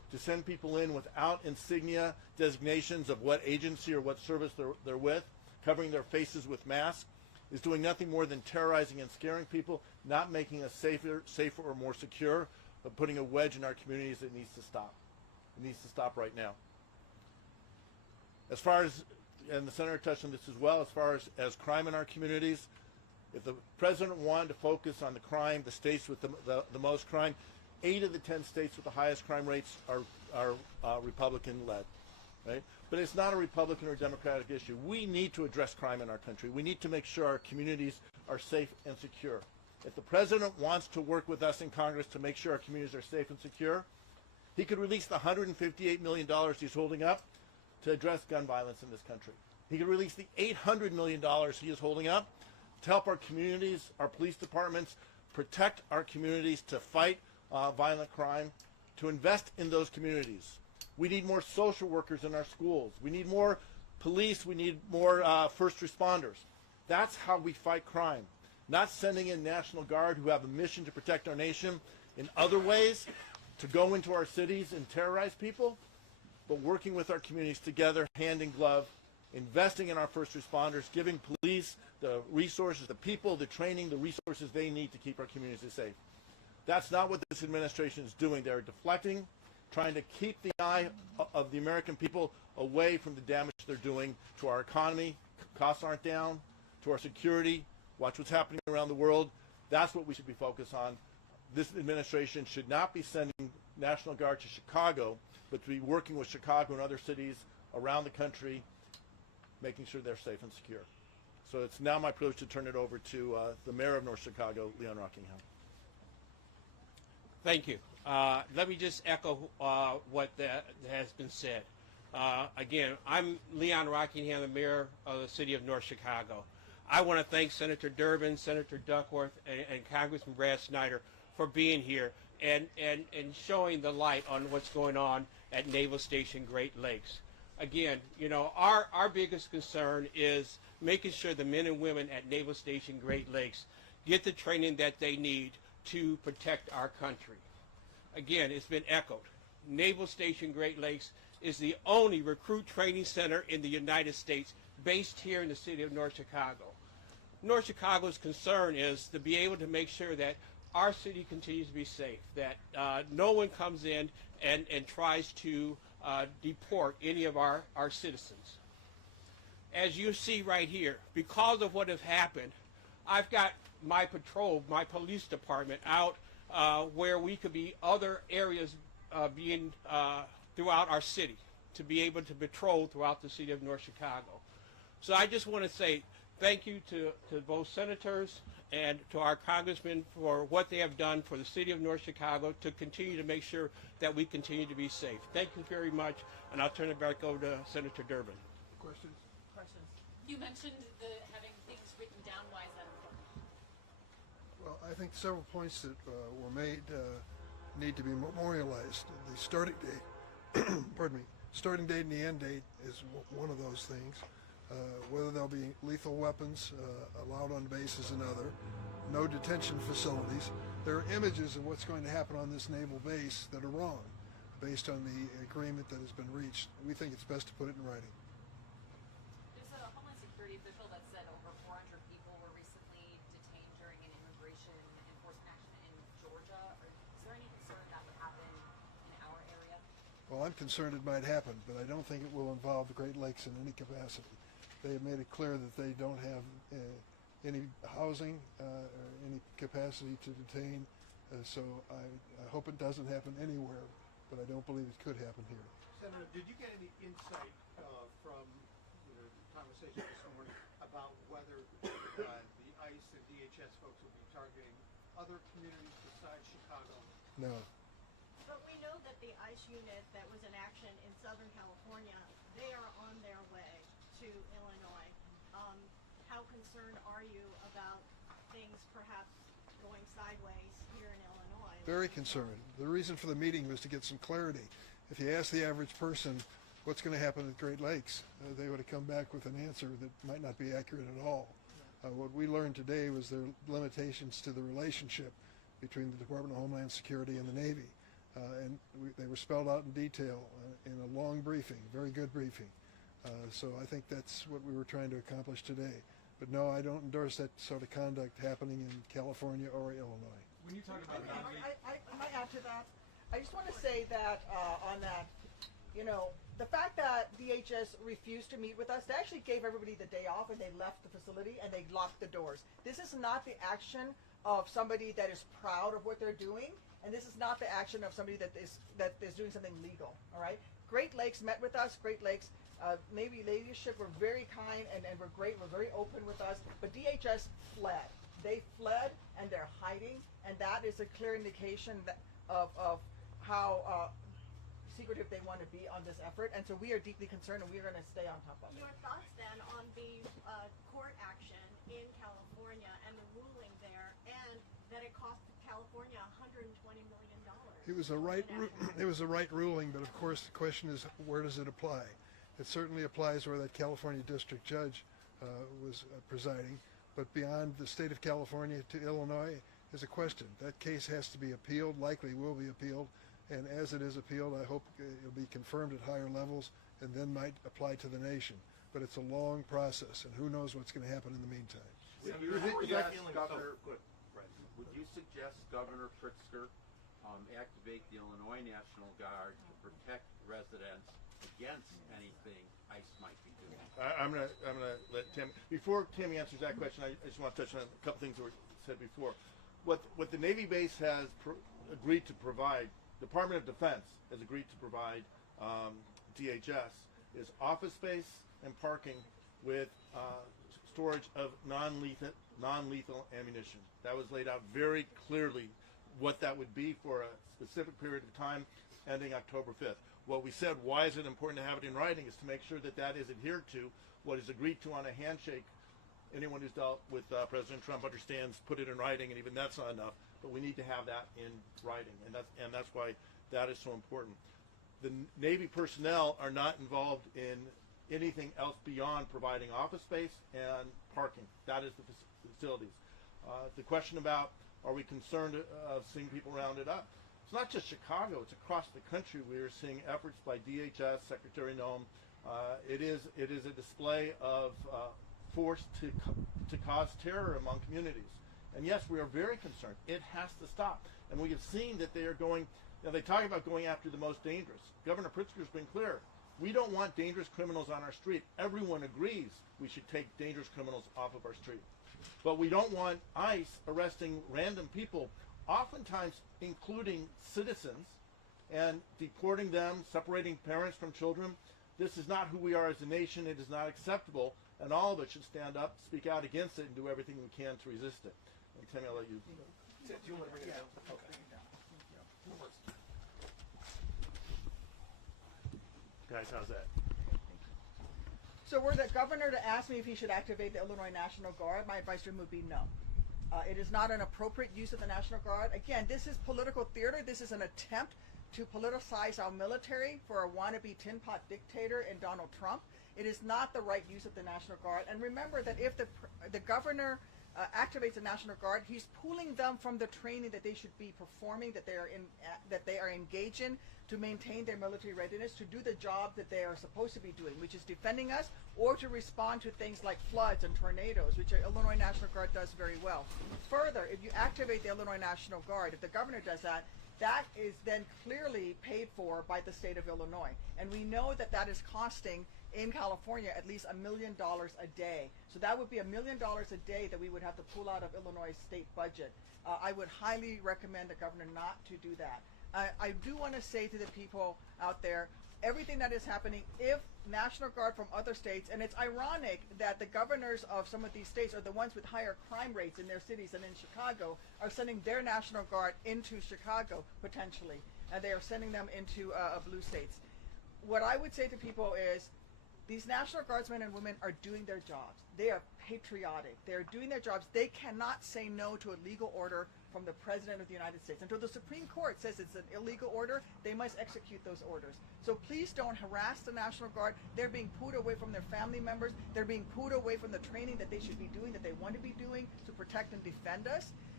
to send people in without insignia designations of what agency or what service they're with, covering their faces with masks, is doing nothing more than terrorizing and scaring people, not making us safer or more secure, but putting a wedge in our communities that needs to stop. It needs to stop right now. As far as, and the Senator touched on this as well, as far as crime in our communities, if the president wanted to focus on the crime, the states with the most crime, 8 of the 10 states with the highest crime rates are Republican-led, right? But it's not a Republican or Democratic issue. We need to address crime in our country. We need to make sure our communities are safe and secure. If the president wants to work with us in Congress to make sure our communities are safe and secure, he could release the $158 million he's holding up to address gun violence in this country. He could release the $800 million he is holding up to help our communities, our police departments, protect our communities, to fight violent crime, to invest in those communities. We need more social workers in our schools. We need more police. We need more first responders. That's how we fight crime. Not sending in National Guard who have a mission to protect our nation in other ways, to go into our cities and terrorize people, but working with our communities together, hand in glove, investing in our first responders, giving police the resources, the people, the training, the resources they need to keep our communities safe. That's not what this administration is doing. They're deflecting, trying to keep the eye of the American people away from the damage they're doing to our economy. Costs aren't down, to our security. Watch what's happening around the world. That's what we should be focused on. This administration should not be sending National Guard to Chicago, but to be working with Chicago and other cities around the country, making sure they're safe and secure. So it's now my privilege to turn it over to the mayor of North Chicago, Leon Rockingham. Thank you. Let me just echo what has been said. Again, I'm Leon Rockingham, the mayor of the city of North Chicago. I want to thank Senator Durbin, Senator Duckworth, and Congressman Brad Snyder for being here and showing the light on what's going on at Naval Station Great Lakes. Again, you know, our biggest concern is making sure the men and women at Naval Station Great Lakes get the training that they need to protect our country. Again, it's been echoed. Naval Station Great Lakes is the only recruit training center in the United States based here in the city of North Chicago. North Chicago's concern is to be able to make sure that our city continues to be safe, that no one comes in and tries to deport any of our citizens. As you see right here, because of what has happened, I've got my patrol, my police department out where we could be other areas being throughout our city to be able to patrol throughout the city of North Chicago. So I just want to say thank you to both senators and to our congressmen for what they have done for the city of North Chicago to continue to make sure that we continue to be safe. Thank you very much, and I'll turn it back over to Senator Durbin. Questions? Questions? You mentioned having things written down. Why is that important? Well, I think several points that were made need to be memorialized. The starting date, pardon me, starting date and the end date is one of those things. Whether there'll be lethal weapons allowed on base is another. No detention facilities. There are images of what's going to happen on this naval base that are wrong based on the agreement that has been reached. We think it's best to put it in writing. There's a Homeland Security official that said over 400 people were recently detained during an immigration enforcement action in Georgia. Is there any concern that would happen in our area? Well, I'm concerned it might happen, but I don't think it will involve the Great Lakes in any capacity. They have made it clear that they don't have any housing or any capacity to detain, so I hope it doesn't happen anywhere, but I don't believe it could happen here. Senator, did you get any insight from the conversation this morning about whether the ICE and DHS folks will be targeting other communities besides Chicago? No. But we know that the ICE unit that was in action in Southern California, they are on their way to Illinois. How concerned are you about things perhaps going sideways here in Illinois? Very concerned. The reason for the meeting was to get some clarity. If you ask the average person what's going to happen at Great Lakes, they would have come back with an answer that might not be accurate at all. What we learned today was there are limitations to the relationship between the Department of Homeland Security and the Navy. they were spelled out in detail in a long briefing, very good briefing. So I think that's what we were trying to accomplish today. But no, I don't endorse that sort of conduct happening in California or Illinois. When you talk about I might add to that. I just want to say that on that, you know, the fact that DHS refused to meet with us, they actually gave everybody the day off and they left the facility and they locked the doors. This is not the action of somebody that is proud of what they're doing, and this is not the action of somebody that is doing something legal. All right. Great Lakes met with us. Great Lakes Navy leadership were very kind and were great. Were very open with us. But DHS fled. They fled and they're hiding, and that is a clear indication that of how secretive they want to be on this effort. And so we are deeply concerned, and we are going to stay on top of it. Your thoughts then on the court action in California and the ruling there, and that it cost California $120 million. It was a right ruling, but of course the question is, where does it apply? It certainly applies where that California district judge was presiding, but beyond the state of California to Illinois is a question. That case has to be appealed, likely will be appealed, and as it is appealed, I hope it'll be confirmed at higher levels and then might apply to the nation. But it's a long process, and who knows what's going to happen in the meantime. Would you suggest Governor Pritzker activate the Illinois National Guard to protect residents against anything ICE might be doing? I'm gonna let Tammy. Before Tammy answers that question, I just want to touch on a couple things that were said before. What the Navy base has agreed to provide, Department of Defense has agreed to provide DHS is office space and parking with storage of non-lethal ammunition. That was laid out very clearly what that would be for a specific period of time ending October 5th. What we said, why is it important to have it in writing, is to make sure that that is adhered to. What is agreed to on a handshake, anyone who's dealt with President Trump understands, put it in writing, and even that's not enough, but we need to have that in writing, and that's why that is so important. The Navy personnel are not involved in anything else beyond providing office space and parking. That is the facilities. The question about, are we concerned of seeing people rounded up? It's not just Chicago, it's across the country. We are seeing efforts by DHS, Secretary Noem. It is a display of force to cause terror among communities. And yes, we are very concerned. It has to stop. And we have seen that they are going, they talk about going after the most dangerous. Governor Pritzker's been clear. We don't want dangerous criminals on our street. Everyone agrees we should take dangerous criminals off of our street. But we don't want ICE arresting random people, oftentimes including citizens, and deporting them, separating parents from children. This is not who we are as a nation. It is not acceptable, and all of us should stand up, speak out against it, and do everything we can to resist it. And Tammy, I'll let you. Do you want to bring it down? Okay. Guys, how's that? So were the governor to ask me if he should activate the Illinois National Guard, my advice to him would be no. It is not an appropriate use of the National Guard. Again, this is political theater. This is an attempt to politicize our military for a wannabe tin pot dictator in Donald Trump. It is not the right use of the National Guard. And remember that if the governor activates the National Guard, he's pulling them from the training that they should be performing, that they are engaged in to maintain their military readiness, to do the job that they are supposed to be doing, which is defending us, or to respond to things like floods and tornadoes, which the Illinois National Guard does very well. Further, if you activate the Illinois National Guard, if the governor does that, that is then clearly paid for by the state of Illinois. And we know that that is costing in California at least $1 million a day. So that would be $1 million a day that we would have to pull out of Illinois' state budget. I would highly recommend the governor not to do that. I do want to say to the people out there, everything that is happening, if National Guard from other states, and it's ironic that the governors of some of these states are the ones with higher crime rates in their cities and in Chicago, are sending their National Guard into Chicago, potentially, and they are sending them into blue states. What I would say to people is, these National Guardsmen and women are doing their jobs. They are patriotic. They are doing their jobs. They cannot say no to a legal order from the President of the United States. Until the Supreme Court says it's an illegal order, they must execute those orders. So please don't harass the National Guard. They're being pulled away from their family members. They're being pulled away from the training that they should be doing, that they want to be doing to protect and defend us.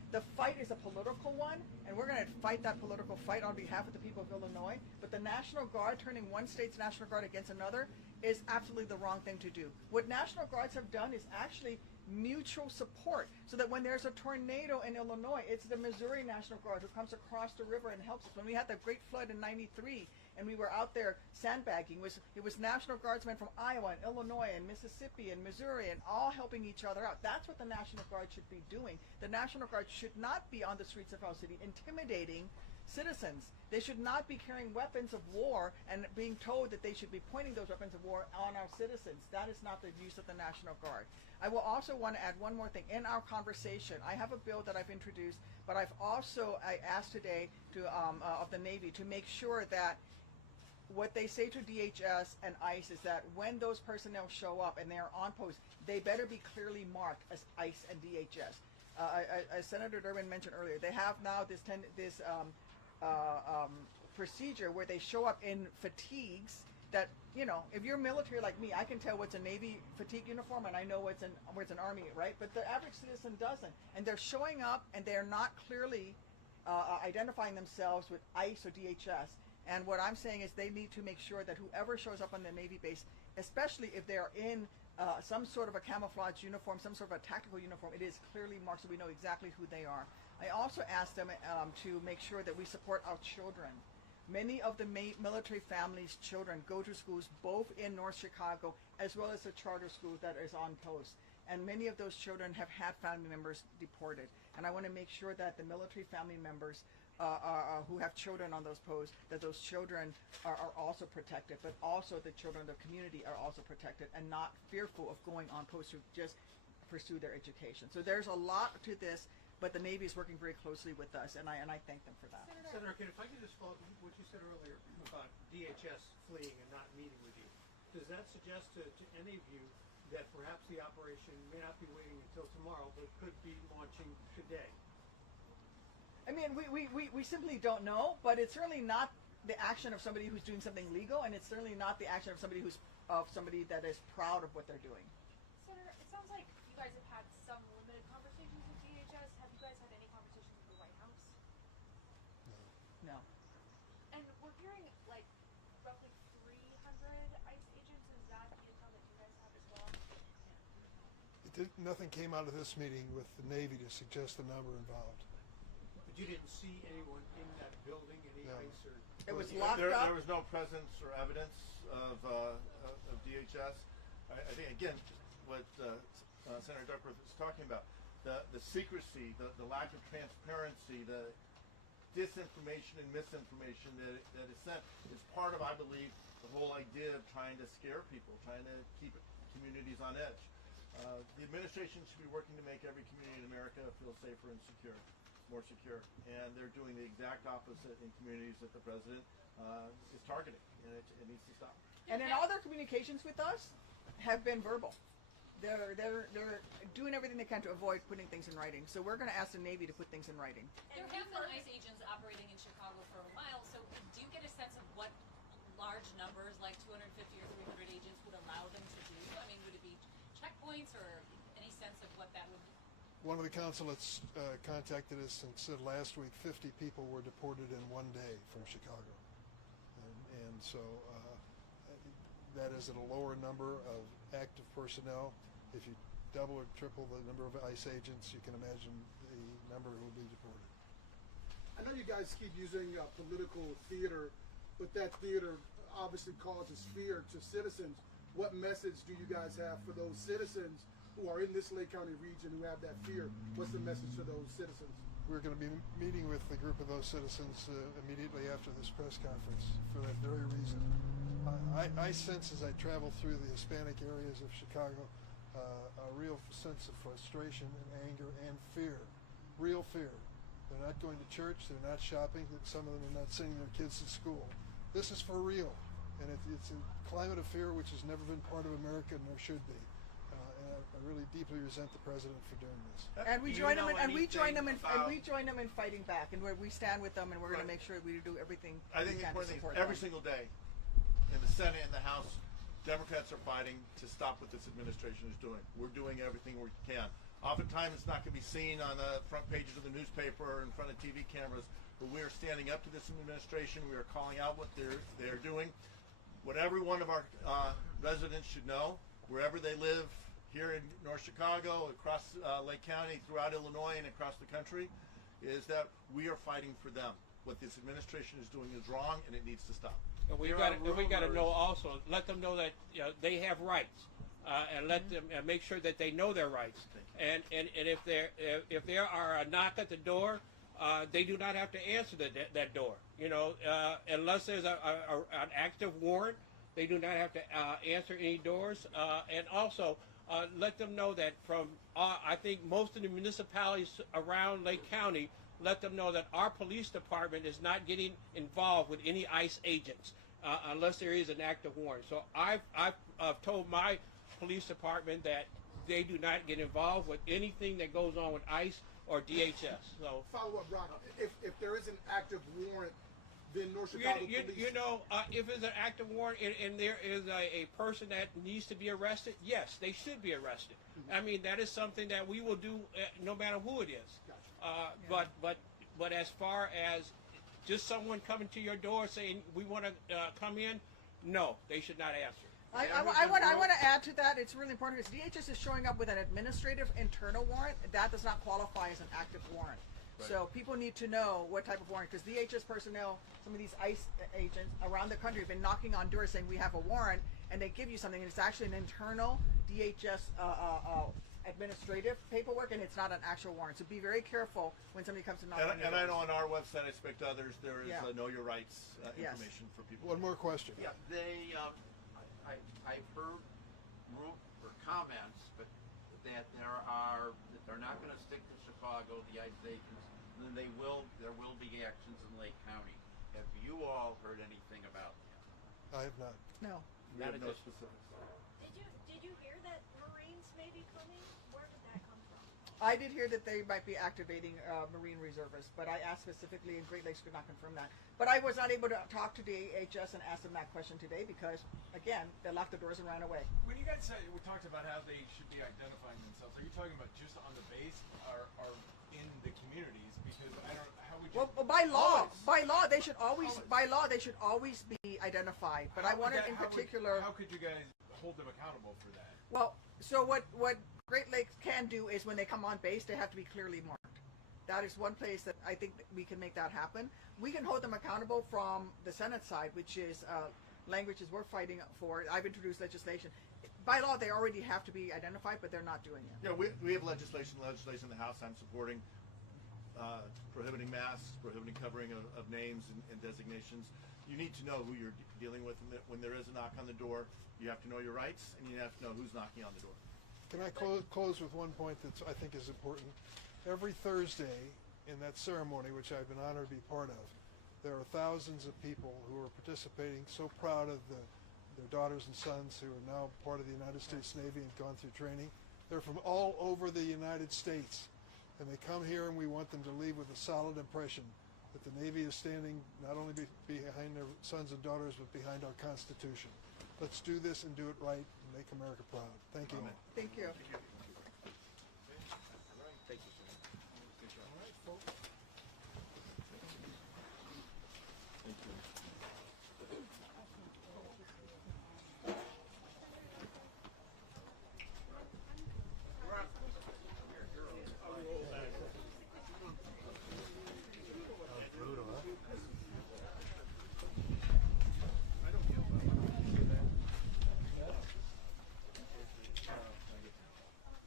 The fight is a political one, and we're going to fight that political fight on behalf of the people of Illinois. But the National Guard, turning one state's National Guard against another, is absolutely the wrong thing to do. What National Guards have done is actually mutual support, so that when there's a tornado in Illinois, it's the Missouri National Guard who comes across the river and helps us. When we had the great flood in '93 and we were out there sandbagging, it was National Guardsmen from Iowa and Illinois and Mississippi and Missouri, and all helping each other out. That's what the National Guard should be doing. The National Guard should not be on the streets of our city intimidating citizens. They should not be carrying weapons of war and being told that they should be pointing those weapons of war on our citizens. That is not the use of the National Guard. I will also want to add one more thing. In our conversation, I have a bill that I've introduced, but I asked today of the Navy to make sure that what they say to DHS and ICE is that when those personnel show up and they're on post, they better be clearly marked as ICE and DHS. As Senator Durbin mentioned earlier, they have now this procedure where they show up in fatigues that, you know, if you're military like me, I can tell what's a Navy fatigue uniform and I know what's an Army, right? But the average citizen doesn't. And they're showing up and they're not clearly identifying themselves with ICE or DHS. And what I'm saying is they need to make sure that whoever shows up on the Navy base, especially if they're in some sort of a camouflage uniform, some sort of a tactical uniform, it is clearly marked so we know exactly who they are. I also asked them to make sure that we support our children. Many of the military families' children go to schools both in North Chicago as well as the charter school that is on post. And many of those children have had family members deported. And I want to make sure that the military family members who have children on those posts, that those children are also protected, but also the children of the community are also protected and not fearful of going on post to just pursue their education. So there's a lot to this, but the Navy is working very closely with us, and I thank them for that. Senator, if I could just follow up what you said earlier about DHS fleeing and not meeting with you, does that suggest to any of you that perhaps the operation may not be waiting until tomorrow, but could be launching today? I mean, we simply don't know, but it's certainly not the action of somebody who's doing something legal, and it's certainly not the action of somebody that is proud of what they're doing. Senator, it sounds like you guys have had some limited conversations with DHS. Have you guys had any conversations with the White House? No. And we're hearing like roughly 300 ICE agents. Is that the intel that you guys have as well? Nothing came out of this meeting with the Navy to suggest the number involved. But you didn't see anyone in that building, any ICE or... It was locked there, up. There was no presence or evidence of DHS. I think, again, what Senator Duckworth was talking about, the secrecy, the lack of transparency, the disinformation and misinformation that is sent is part of, I believe, the whole idea of trying to scare people, trying to keep communities on edge. The administration should be working to make every community in America feel safer and secure, more secure, and they're doing the exact opposite in communities that the president is targeting, and it needs to stop. And then all their communications with us have been verbal. They're doing everything they can to avoid putting things in writing. So we're going to ask the Navy to put things in writing. There have been ICE agents operating in Chicago for a while, so do you get a sense of what large numbers, like 250 or 300 agents, would allow them to do? I mean, would it be checkpoints or any sense of what that would be? One of the consulates contacted us and said last week 50 people were deported in one day from Chicago. And so that is at a lower number of active personnel. If you double or triple the number of ICE agents, you can imagine the number who will be deported. I know you guys keep using political theater, but that theater obviously causes fear to citizens. What message do you guys have for those citizens who are in this Lake County region who have that fear? What's the message to those citizens? We're going to be meeting with a group of those citizens immediately after this press conference for that very reason. I sense as I travel through the Hispanic areas of Chicago a real sense of frustration and anger and fear, real fear. They're not going to church, they're not shopping, some of them are not sending their kids to school. This is for real, and it's a climate of fear which has never been part of America nor should be. And I really deeply resent the president for doing this. And we join them, and we join them in fighting back, and we stand with them, and we're going to make sure we do everything. I think the important thing is every single day, in the Senate and the House, Democrats are fighting to stop what this administration is doing. We're doing everything we can. Oftentimes it's not going to be seen on the front pages of the newspaper or in front of TV cameras, but we are standing up to this administration. We are calling out what they're doing. What every one of our residents should know, wherever they live here in North Chicago, across Lake County, throughout Illinois, and across the country, is that we are fighting for them. What this administration is doing is wrong, and it needs to stop. And we got to know also, let them know that they have rights, and let them make sure that they know their rights. And if there are a knock at the door, they do not have to answer that door. Unless there's an active warrant, they do not have to answer any doors. And also, let them know that from I think most of the municipalities around Lake County, let them know that our police department is not getting involved with any ICE agents unless there is an active warrant. So I've told my police department that they do not get involved with anything that goes on with ICE or DHS. So follow up, Brock. If there is an active warrant, then North Chicago Police. If it's an active warrant and there is a person that needs to be arrested, yes, they should be arrested. Mm-hmm. I mean, that is something that we will do no matter who it is. Gotcha. But as far as just someone coming to your door saying we want to come in, no, they should not answer. I want to add to that. It's really important because DHS is showing up with an administrative internal warrant. That does not qualify as an active warrant. Right. So people need to know what type of warrant, because DHS personnel, some of these ICE agents around the country have been knocking on doors saying we have a warrant, and they give you something, and it's actually an internal DHS administrative paperwork, and it's not an actual warrant. So be very careful when somebody comes to knock on your door. And I know on our website, I expect others, there is Know Your Rights information for people. One more question. Yeah, I've heard comments, but that they're not going to stick to Chicago, the ICE agents, and then there will be actions in Lake County. Have you all heard anything about that? I have not. No. We have no specifics. Did you hear that Marines may be coming? Where did that come from? I did hear that they might be activating Marine reservists, but I asked specifically, and Great Lakes could not confirm that. But I was not able to talk to DHS and ask them that question today because, again, they locked the doors and ran away. When you guys said, we talked about how they should be identifying themselves, are you talking about just on the base or in the communities? Because I don't. How would you? Well, by law, they should always be identified. But I wanted in particular. How could you guys hold them accountable for that? Well, so what Great Lakes can do is when they come on base, they have to be clearly marked. That is one place that I think that we can make that happen. We can hold them accountable from the Senate side, which is languages we're fighting for. I've introduced legislation. By law, they already have to be identified, but they're not doing it. Yeah, we have legislation in the House I'm supporting, prohibiting masks, prohibiting covering of names and designations. You need to know who you're dealing with. When there is a knock on the door, you have to know your rights, and you have to know who's knocking on the door. Can I close with one point that I think is important? Every Thursday in that ceremony, which I've been honored to be part of, there are thousands of people who are participating, so proud of their daughters and sons who are now part of the United States Navy and gone through training. They're from all over the United States, and they come here, and we want them to leave with a solid impression that the Navy is standing not only behind their sons and daughters, but behind our Constitution. Let's do this and do it right and make America proud. Thank you. Amen. Thank you. Thank you, sir. Good job. All right, folks. Thank you. Brutal, huh?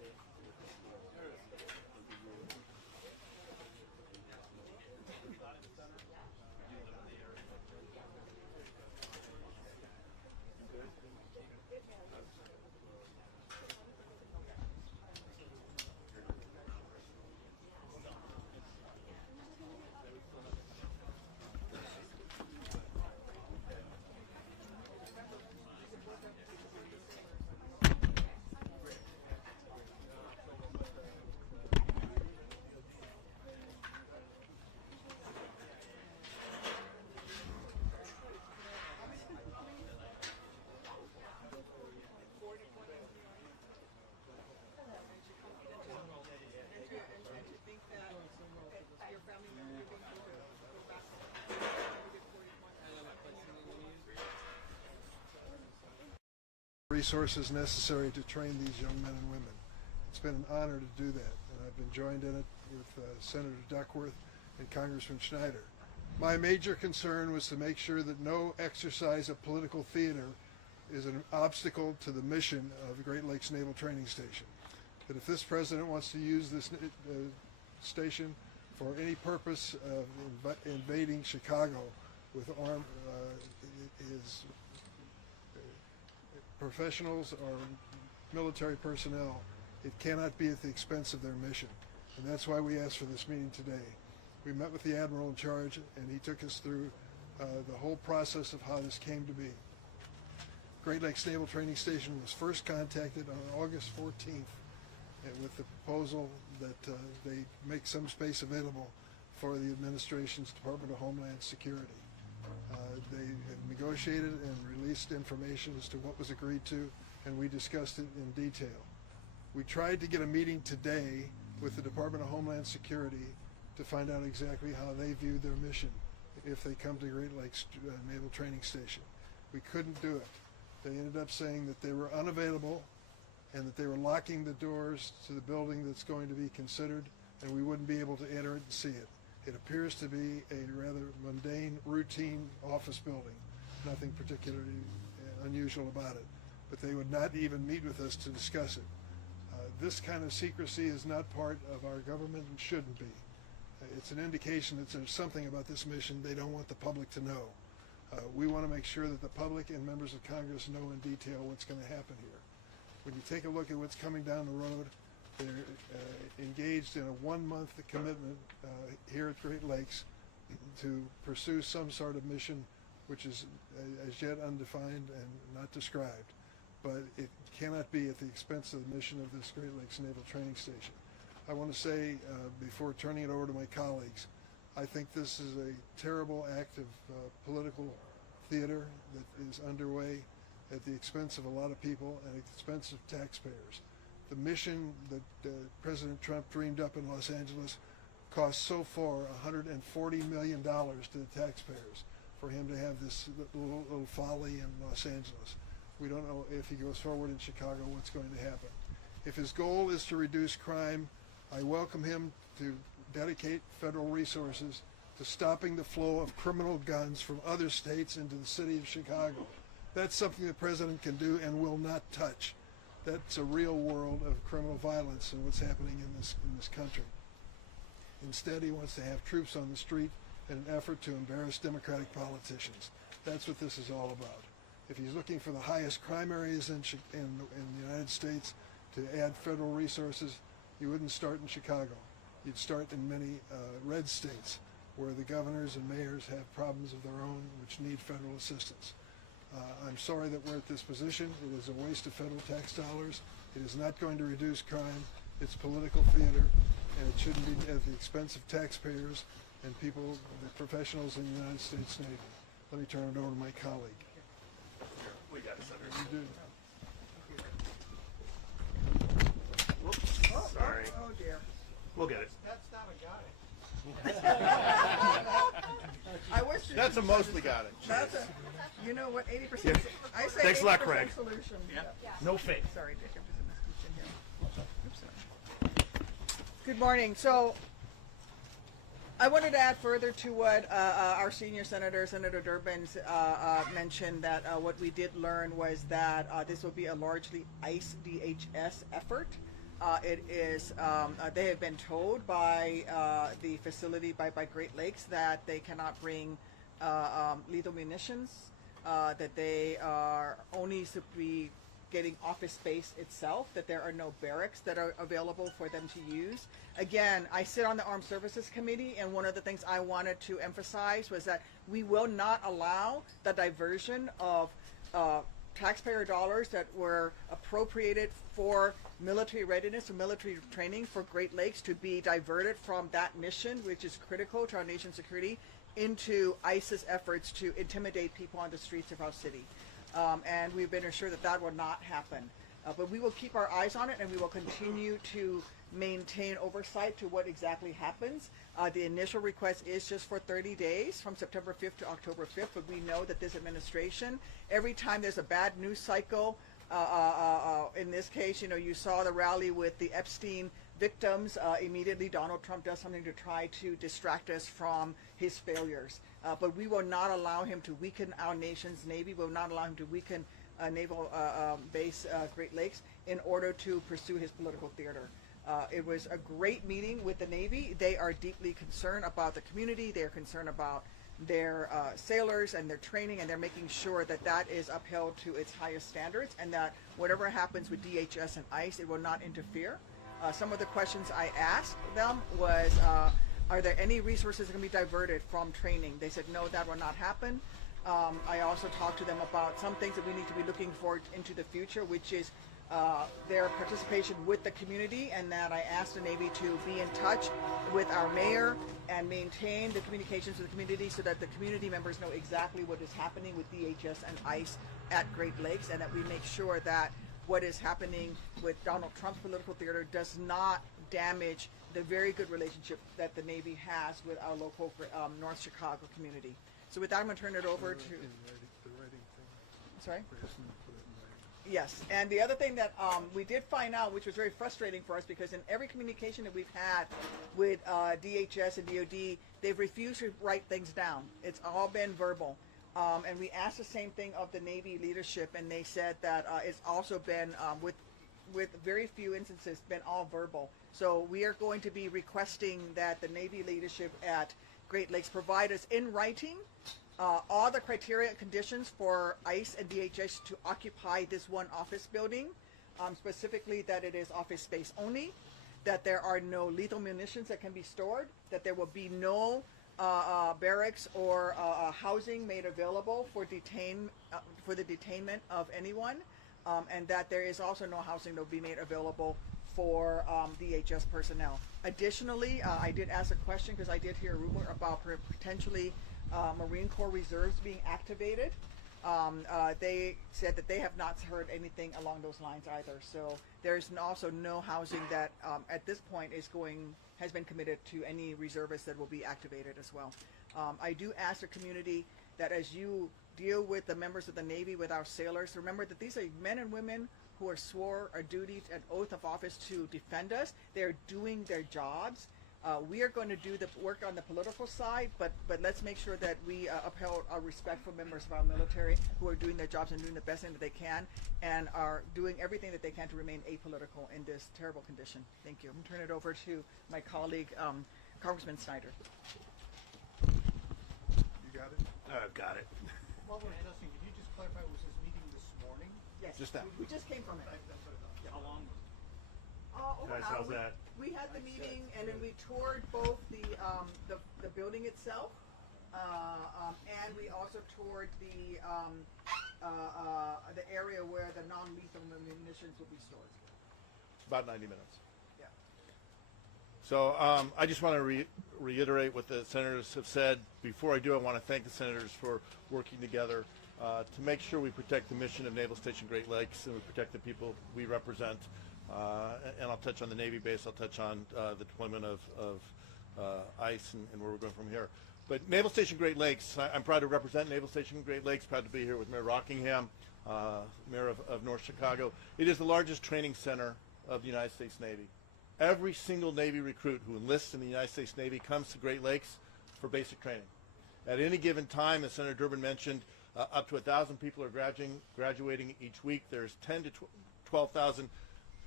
Resources necessary to train these young men and women. It's been an honor to do that, and I've been joined in it with Senator Duckworth and Congressman Schneider. My major concern was to make sure that no exercise of political theater is an obstacle to the mission of the Great Lakes Naval Training Station. That if this president wants to use this station for any purpose of invading Chicago with armed his professionals or military personnel, it cannot be at the expense of their mission. And that's why we asked for this meeting today. We met with the Admiral in charge, and he took us through the whole process of how this came to be. Great Lakes Naval Training Station was first contacted on August 14th with the proposal that they make some space available for the administration's Department of Homeland Security. They negotiated and released information as to what was agreed to, and we discussed it in detail. We tried to get a meeting today with the Department of Homeland Security to find out exactly how they view their mission if they come to Great Lakes Naval Training Station. We couldn't do it. They ended up saying that they were unavailable and that they were locking the doors to the building that's going to be considered, and we wouldn't be able to enter it and see it. It appears to be a rather mundane, routine office building. Nothing particularly unusual about it. But they would not even meet with us to discuss it. This kind of secrecy is not part of our government and shouldn't be. It's an indication that there's something about this mission they don't want the public to know. We want to make sure that the public and members of Congress know in detail what's going to happen here. When you take a look at what's coming down the road, they're engaged in a 1-month commitment here at Great Lakes to pursue some sort of mission which is as yet undefined and not described. But it cannot be at the expense of the mission of this Great Lakes Naval Training Station. I want to say, before turning it over to my colleagues, I think this is a terrible act of political theater that is underway at the expense of a lot of people and at the expense of taxpayers. The mission that President Trump dreamed up in Los Angeles cost so far $140 million to the taxpayers for him to have this little folly in Los Angeles. We don't know if he goes forward in Chicago what's going to happen. If his goal is to reduce crime, I welcome him to dedicate federal resources to stopping the flow of criminal guns from other states into the city of Chicago. That's something the president can do and will not touch. That's a real world of criminal violence and what's happening in this country. Instead, he wants to have troops on the street in an effort to embarrass Democratic politicians. That's what this is all about. If he's looking for the highest crime areas in the United States to add federal resources, you wouldn't start in Chicago. You'd start in many red states where the governors and mayors have problems of their own which need federal assistance. I'm sorry that we're at this position. It is a waste of federal tax dollars. It is not going to reduce crime. It's political theater, and it shouldn't be at the expense of taxpayers and people, the professionals in the United States Navy. Let me turn it over to my colleague. We got it, Senator. You do. Whoops. Sorry. Oh dear. We'll get it. That's not a got it. I wish That's a mostly got it. That's a, you know what, 80%. I say Thanks a lot, 80% Craig. solution. Yeah. No fake. Sorry, Dick, I'm just in this kitchen here. Oops, sorry. Good morning. So I wanted to add further to what our senior senator, Senator Durbin, mentioned, that what we did learn was that this will be a largely ICE DHS effort. It is they have been told by the facility by Great Lakes that they cannot bring lethal munitions, that they are only to be getting office space itself, that there are no barracks that are available for them to use. Again, I sit on the Armed Services Committee, and one of the things I wanted to emphasize was that we will not allow the diversion of taxpayer dollars that were appropriated for military readiness or military training for Great Lakes to be diverted from that mission, which is critical to our nation's security, into ICE's efforts to intimidate people on the streets of our city. And we've been assured that that will not happen. But we will keep our eyes on it, and we will continue to maintain oversight to what exactly happens. The initial request is just for 30 days from September 5th to October 5th, but we know that this administration, every time there's a bad news cycle, in this case, you saw the rally with the Epstein victims. Immediately Donald Trump does something to try to distract us from his failures. But we will not allow him to weaken our nation's Navy. We will not allow him to weaken naval base Great Lakes in order to pursue his political theater. It was a great meeting with the Navy. They are deeply concerned about the community. They are concerned about their sailors and their training, and they're making sure that that is upheld to its highest standards, and that whatever happens with DHS and ICE, it will not interfere. Some of the questions I asked them was, are there any resources that can be diverted from training? They said, no, that will not happen. I also talked to them about some things that we need to be looking for into the future, which is their participation with the community, and that I asked the Navy to be in touch with our mayor and maintain the communications with the community so that the community members know exactly what is happening with DHS and ICE at Great Lakes, and that we make sure that what is happening with Donald Trump's political theater does not damage the very good relationship that the Navy has with our local North Chicago community. So with that, I'm going to turn it over to... Sorry? Yes, and the other thing that we did find out, which was very frustrating for us, because in every communication that we've had with DHS and DOD, they've refused to write things down. It's all been verbal. And we asked the same thing of the Navy leadership, and they said that it's also been, with very few instances, been all verbal. So we are going to be requesting that the Navy leadership at Great Lakes provide us in writing all the criteria and conditions for ICE and DHS to occupy this one office building, specifically that it is office space only, that there are no lethal munitions that can be stored, that there will be no barracks or housing made available for the detainment of anyone, and that there is also no housing that will be made available for DHS personnel. Additionally, I did ask a question because I did hear a rumor about potentially Marine Corps reserves being activated. They said that they have not heard anything along those lines either. So there's also no housing that at this point has been committed to any reservists that will be activated as well. I do ask the community that as you deal with the members of the Navy, with our sailors, remember that these are men and women who are swore a duty and oath of office to defend us. They're doing their jobs. We are going to do the work on the political side, but let's make sure that we uphold our respectful members of our military who are doing their jobs and doing the best thing that they can, and are doing everything that they can to remain apolitical in this terrible condition. Thank you. I'm going to turn it over to my colleague, Congressman Snyder. You got it? I've got it. While we're discussing, can you just clarify, was this meeting this morning? Yes. Just now. We just came from it. That's what I thought. How long was it? Over an How's hour. that? We had the meeting, and then we toured both the building itself, and we also toured the area where the non-lethal munitions will be stored. About 90 minutes. Yeah. So I just want to reiterate what the senators have said. Before I do, I want to thank the senators for working together to make sure we protect the mission of Naval Station Great Lakes and we protect the people we represent. And I'll touch on the Navy base. I'll touch on the deployment of ICE and where we're going from here. But Naval Station Great Lakes, I'm proud to represent Naval Station Great Lakes, proud to be here with Mayor Rockingham, Mayor of North Chicago. It is the largest training center of the United States Navy. Every single Navy recruit who enlists in the United States Navy comes to Great Lakes for basic training. At any given time, as Senator Durbin mentioned, up to 1,000 people are graduating each week. There's 10 to 12,000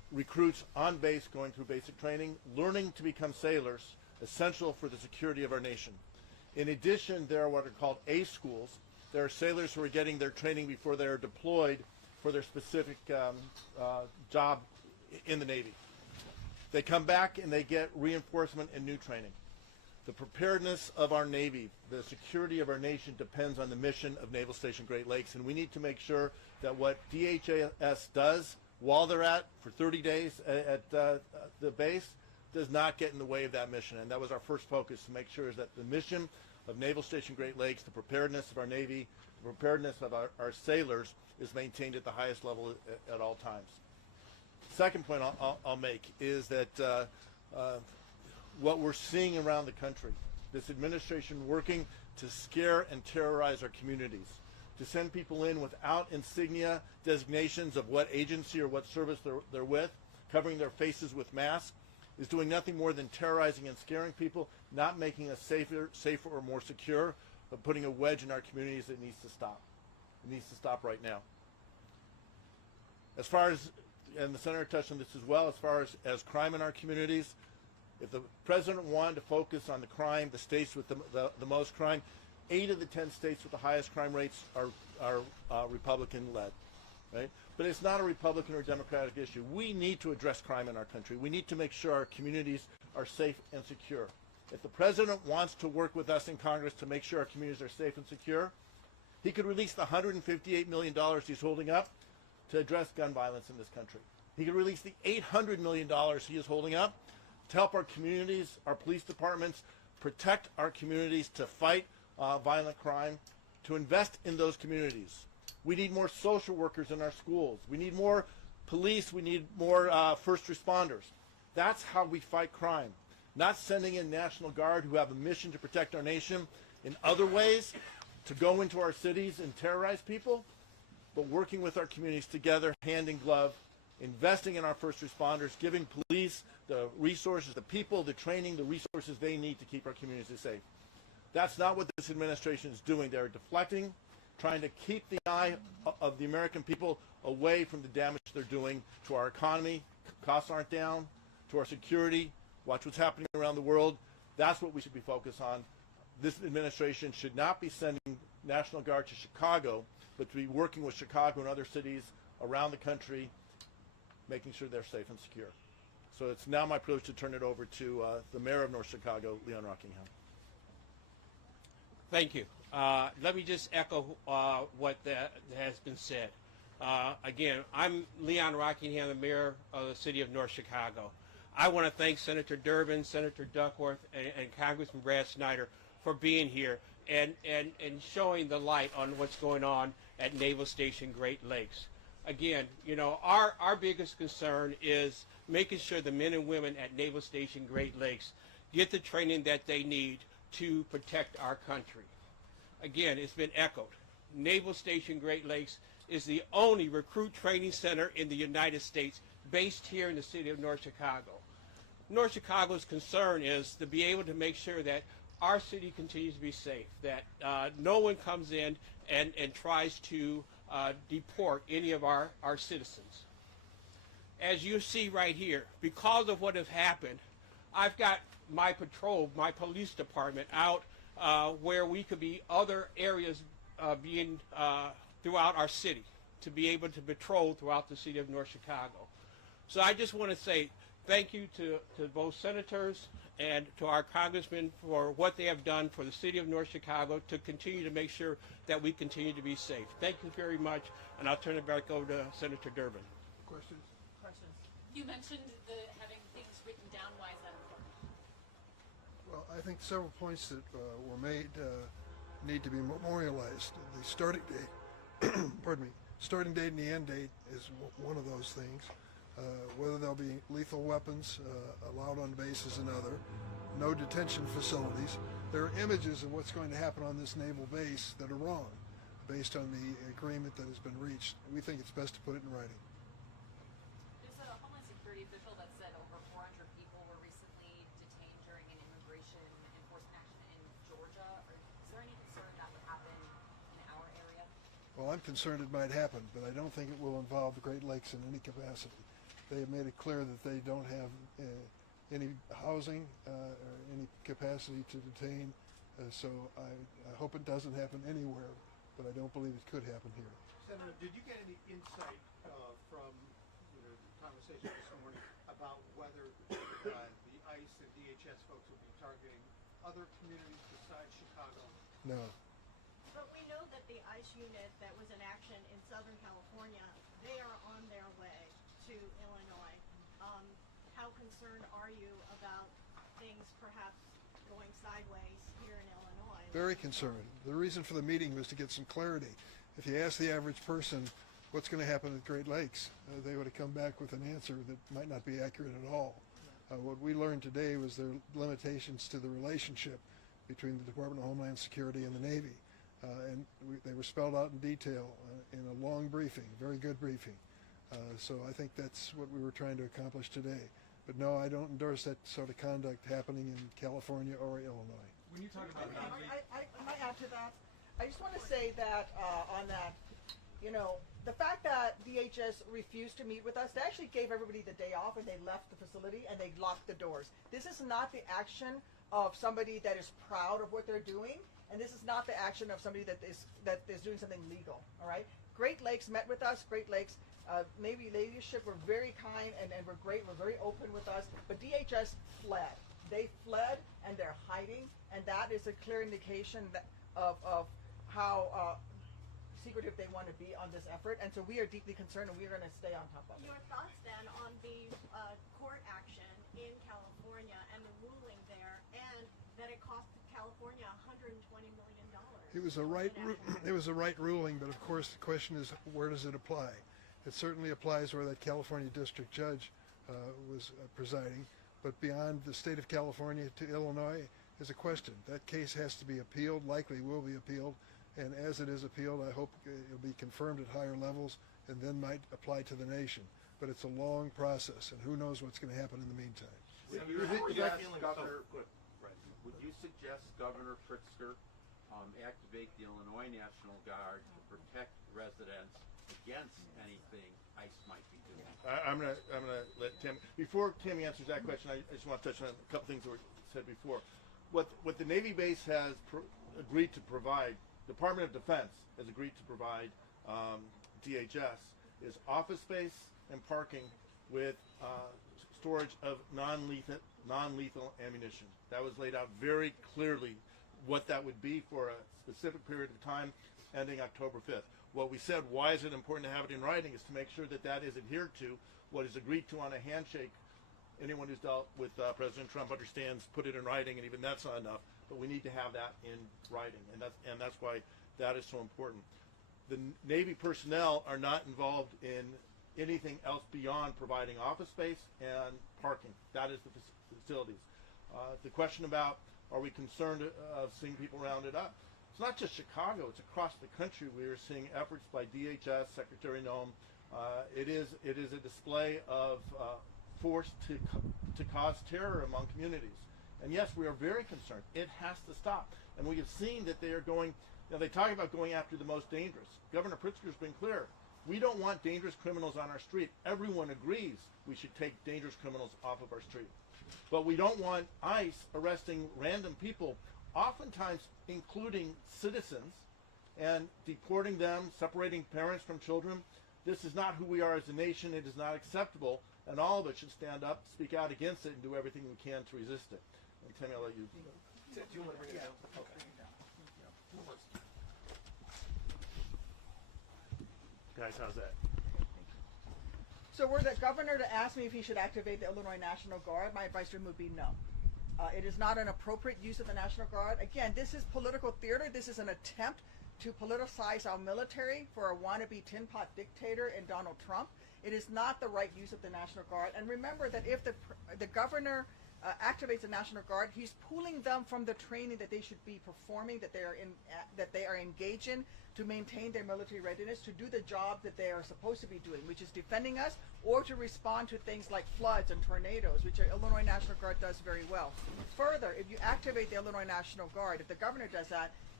recruits on base going through basic training, learning to become sailors, essential for the security of our nation. In addition, there are what are called A schools. There are sailors who are getting their training before they are deployed for their specific job in the Navy. They come back and they get reinforcement and new training. The preparedness of our Navy, the security of our nation depends on the mission of Naval Station Great Lakes, and we need to make sure that what DHS does while they're for 30 days at the base does not get in the way of that mission. And that was our first focus, to make sure is that the mission of Naval Station Great Lakes, the preparedness of our Navy, the preparedness of our sailors is maintained at the highest level at all times. Second point I'll make is that what we're seeing around the country, this administration working to scare and terrorize our communities, to send people in without insignia designations of what agency or what service they're with, covering their faces with masks, is doing nothing more than terrorizing and scaring people, not making us safer or more secure, but putting a wedge in our communities that needs to stop. It needs to stop right now. As far as, and the Senator touched on this as well, as far as crime in our communities, if the president wanted to focus on the crime, the states with the most crime, 8 of the 10 states with the highest crime rates are Republican-led, right? But it's not a Republican or Democratic issue. We need to address crime in our country. We need to make sure our communities are safe and secure. If the president wants to work with us in Congress to make sure our communities are safe and secure, he could release the $158 million he's holding up to address gun violence in this country. He could release the $800 million he is holding up to help our communities, our police departments, protect our communities, to fight violent crime, to invest in those communities. We need more social workers in our schools. We need more police. We need more first responders. That's how we fight crime. Not sending in National Guard who have a mission to protect our nation in other ways, to go into our cities and terrorize people, but working with our communities together, hand in glove, investing in our first responders, giving police the resources, the people, the training, the resources they need to keep our communities safe. That's not what this administration is doing. They're deflecting, trying to keep the eye of the American people away from the damage they're doing to our economy. Costs aren't down, to our security. Watch what's happening around the world. That's what we should be focused on. This administration should not be sending National Guard to Chicago, but to be working with Chicago and other cities around the country, making sure they're safe and secure. So it's now my privilege to turn it over to the mayor of North Chicago, Leon Rockingham. Thank you. Let me just echo what has been said. Again, I'm Leon Rockingham, the mayor of the city of North Chicago. I want to thank Senator Durbin, Senator Duckworth, and Congressman Brad Snyder for being here and showing the light on what's going on at Naval Station Great Lakes. Again, you know, our biggest concern is making sure the men and women at Naval Station Great Lakes get the training that they need to protect our country. Again, it's been echoed. Naval Station Great Lakes is the only recruit training center in the United States based here in the city of North Chicago. North Chicago's concern is to be able to make sure that our city continues to be safe, that no one comes in and tries to deport any of our citizens. As you see right here, because of what has happened, I've got my patrol, my police department out where we could be other areas being throughout our city to be able to patrol throughout the city of North Chicago. So I just want to say thank you to both senators and to our congressmen for what they have done for the city of North Chicago to continue to make sure that we continue to be safe. Thank you very much, and I'll turn it back over to Senator Durbin. Questions? Questions. You mentioned having things written down. Why is that important? Well, I think several points that were made need to be memorialized. The starting date, pardon me, starting date and the end date is one of those things. Whether there'll be lethal weapons allowed on base is another. No detention facilities. There are images of what's going to happen on this naval base that are wrong based on the agreement that has been reached. We think it's best to put it in writing. There's a Homeland Security official that said over 400 people were recently detained during an immigration enforcement action in Georgia. Is there any concern that would happen in our area? Well, I'm concerned it might happen, but I don't think it will involve the Great Lakes in any capacity. They have made it clear that they don't have any housing or any capacity to detain. So I hope it doesn't happen anywhere, but I don't believe it could happen here. Senator, did you get any insight from the conversation this morning about whether the ICE and DHS folks will be targeting other communities besides Chicago? No. But we know that the ICE unit that was in action in Southern California, they are on their way to Illinois. How concerned are you about things perhaps going sideways here in Illinois? Very concerned. The reason for the meeting was to get some clarity. If you ask the average person what's going to happen at Great Lakes, they would have come back with an answer that might not be accurate at all. What we learned today was there are limitations to the relationship between the Department of Homeland Security and the Navy. They were spelled out in detail in a long briefing, very good briefing. So I think that's what we were trying to accomplish today. But no, I don't endorse that sort of conduct happening in California or Illinois. When you talk about I might add to that. I just want to say that on that, the fact that DHS refused to meet with us, they actually gave everybody the day off and they left the facility and they locked the doors. This is not the action of somebody that is proud of what they're doing, and this is not the action of somebody that is doing something legal. All right. Great Lakes met with us. Great Lakes Navy leadership were very kind and were great. Were very open with us. But DHS fled. They fled and they're hiding, and that is a clear indication of how secretive they want to be on this effort. And so we are deeply concerned, and we are going to stay on top of it. Your thoughts then on the court action in California and the ruling there, and that it cost California $120 million. It was a right ruling, but of course the question is, where does it apply? It certainly applies where that California district judge was presiding, but beyond the state of California to Illinois is a question. That case has to be appealed, likely will be appealed, and as it is appealed, I hope it'll be confirmed at higher levels and then might apply to the nation. But it's a long process, and who knows what's going to happen in the meantime. Would you suggest Governor Pritzker activate the Illinois National Guard to protect residents against anything ICE might be doing? I'm gonna let Tammy. Before Tammy answers that question, I just want to touch on a couple things that were said before. What the Navy base has agreed to provide, Department of Defense has agreed to provide DHS is office space and parking with storage of non-lethal ammunition. That was laid out very clearly what that would be for a specific period of time ending October 5th. What we said, why is it important to have it in writing, is to make sure that that is adhered to. What is agreed to on a handshake, anyone who's dealt with President Trump understands, put it in writing, and even that's not enough, but we need to have that in writing, and that's why that is so important. The Navy personnel are not involved in anything else beyond providing office space and parking. That is the facilities. The question about, are we concerned of seeing people rounded up? It's not just Chicago, it's across the country. We are seeing efforts by DHS, Secretary Noem. It is a display of force to cause terror among communities. And yes, we are very concerned. It has to stop. And we have seen that they are going, they talk about going after the most dangerous. Governor Pritzker has been clear. We don't want dangerous criminals on our street. Everyone agrees we should take dangerous criminals off of our street. But we don't want ICE arresting random people, oftentimes including citizens, and deporting them, separating parents from children. This is not who we are as a nation. It is not acceptable, and all of us should stand up, speak out against it, and do everything we can to resist it. And Tammy, I'll let you. Do you want to bring it down? Okay. Guys, how's that? So were the governor to ask me if he should activate the Illinois National Guard, my advice to him would be no. It is not an appropriate use of the National Guard. Again, this is political theater. This is an attempt to politicize our military for a wannabe tin pot dictator in Donald Trump. It is not the right use of the National Guard. And remember that if the governor activates the National Guard, he's pulling them from the training that they should be performing, that they are engaged in to maintain their military readiness, to do the job that they are supposed to be doing, which is defending us, or to respond to things like floods and tornadoes, which the Illinois National Guard does very well. Further, if you activate the Illinois National Guard, if the governor does that,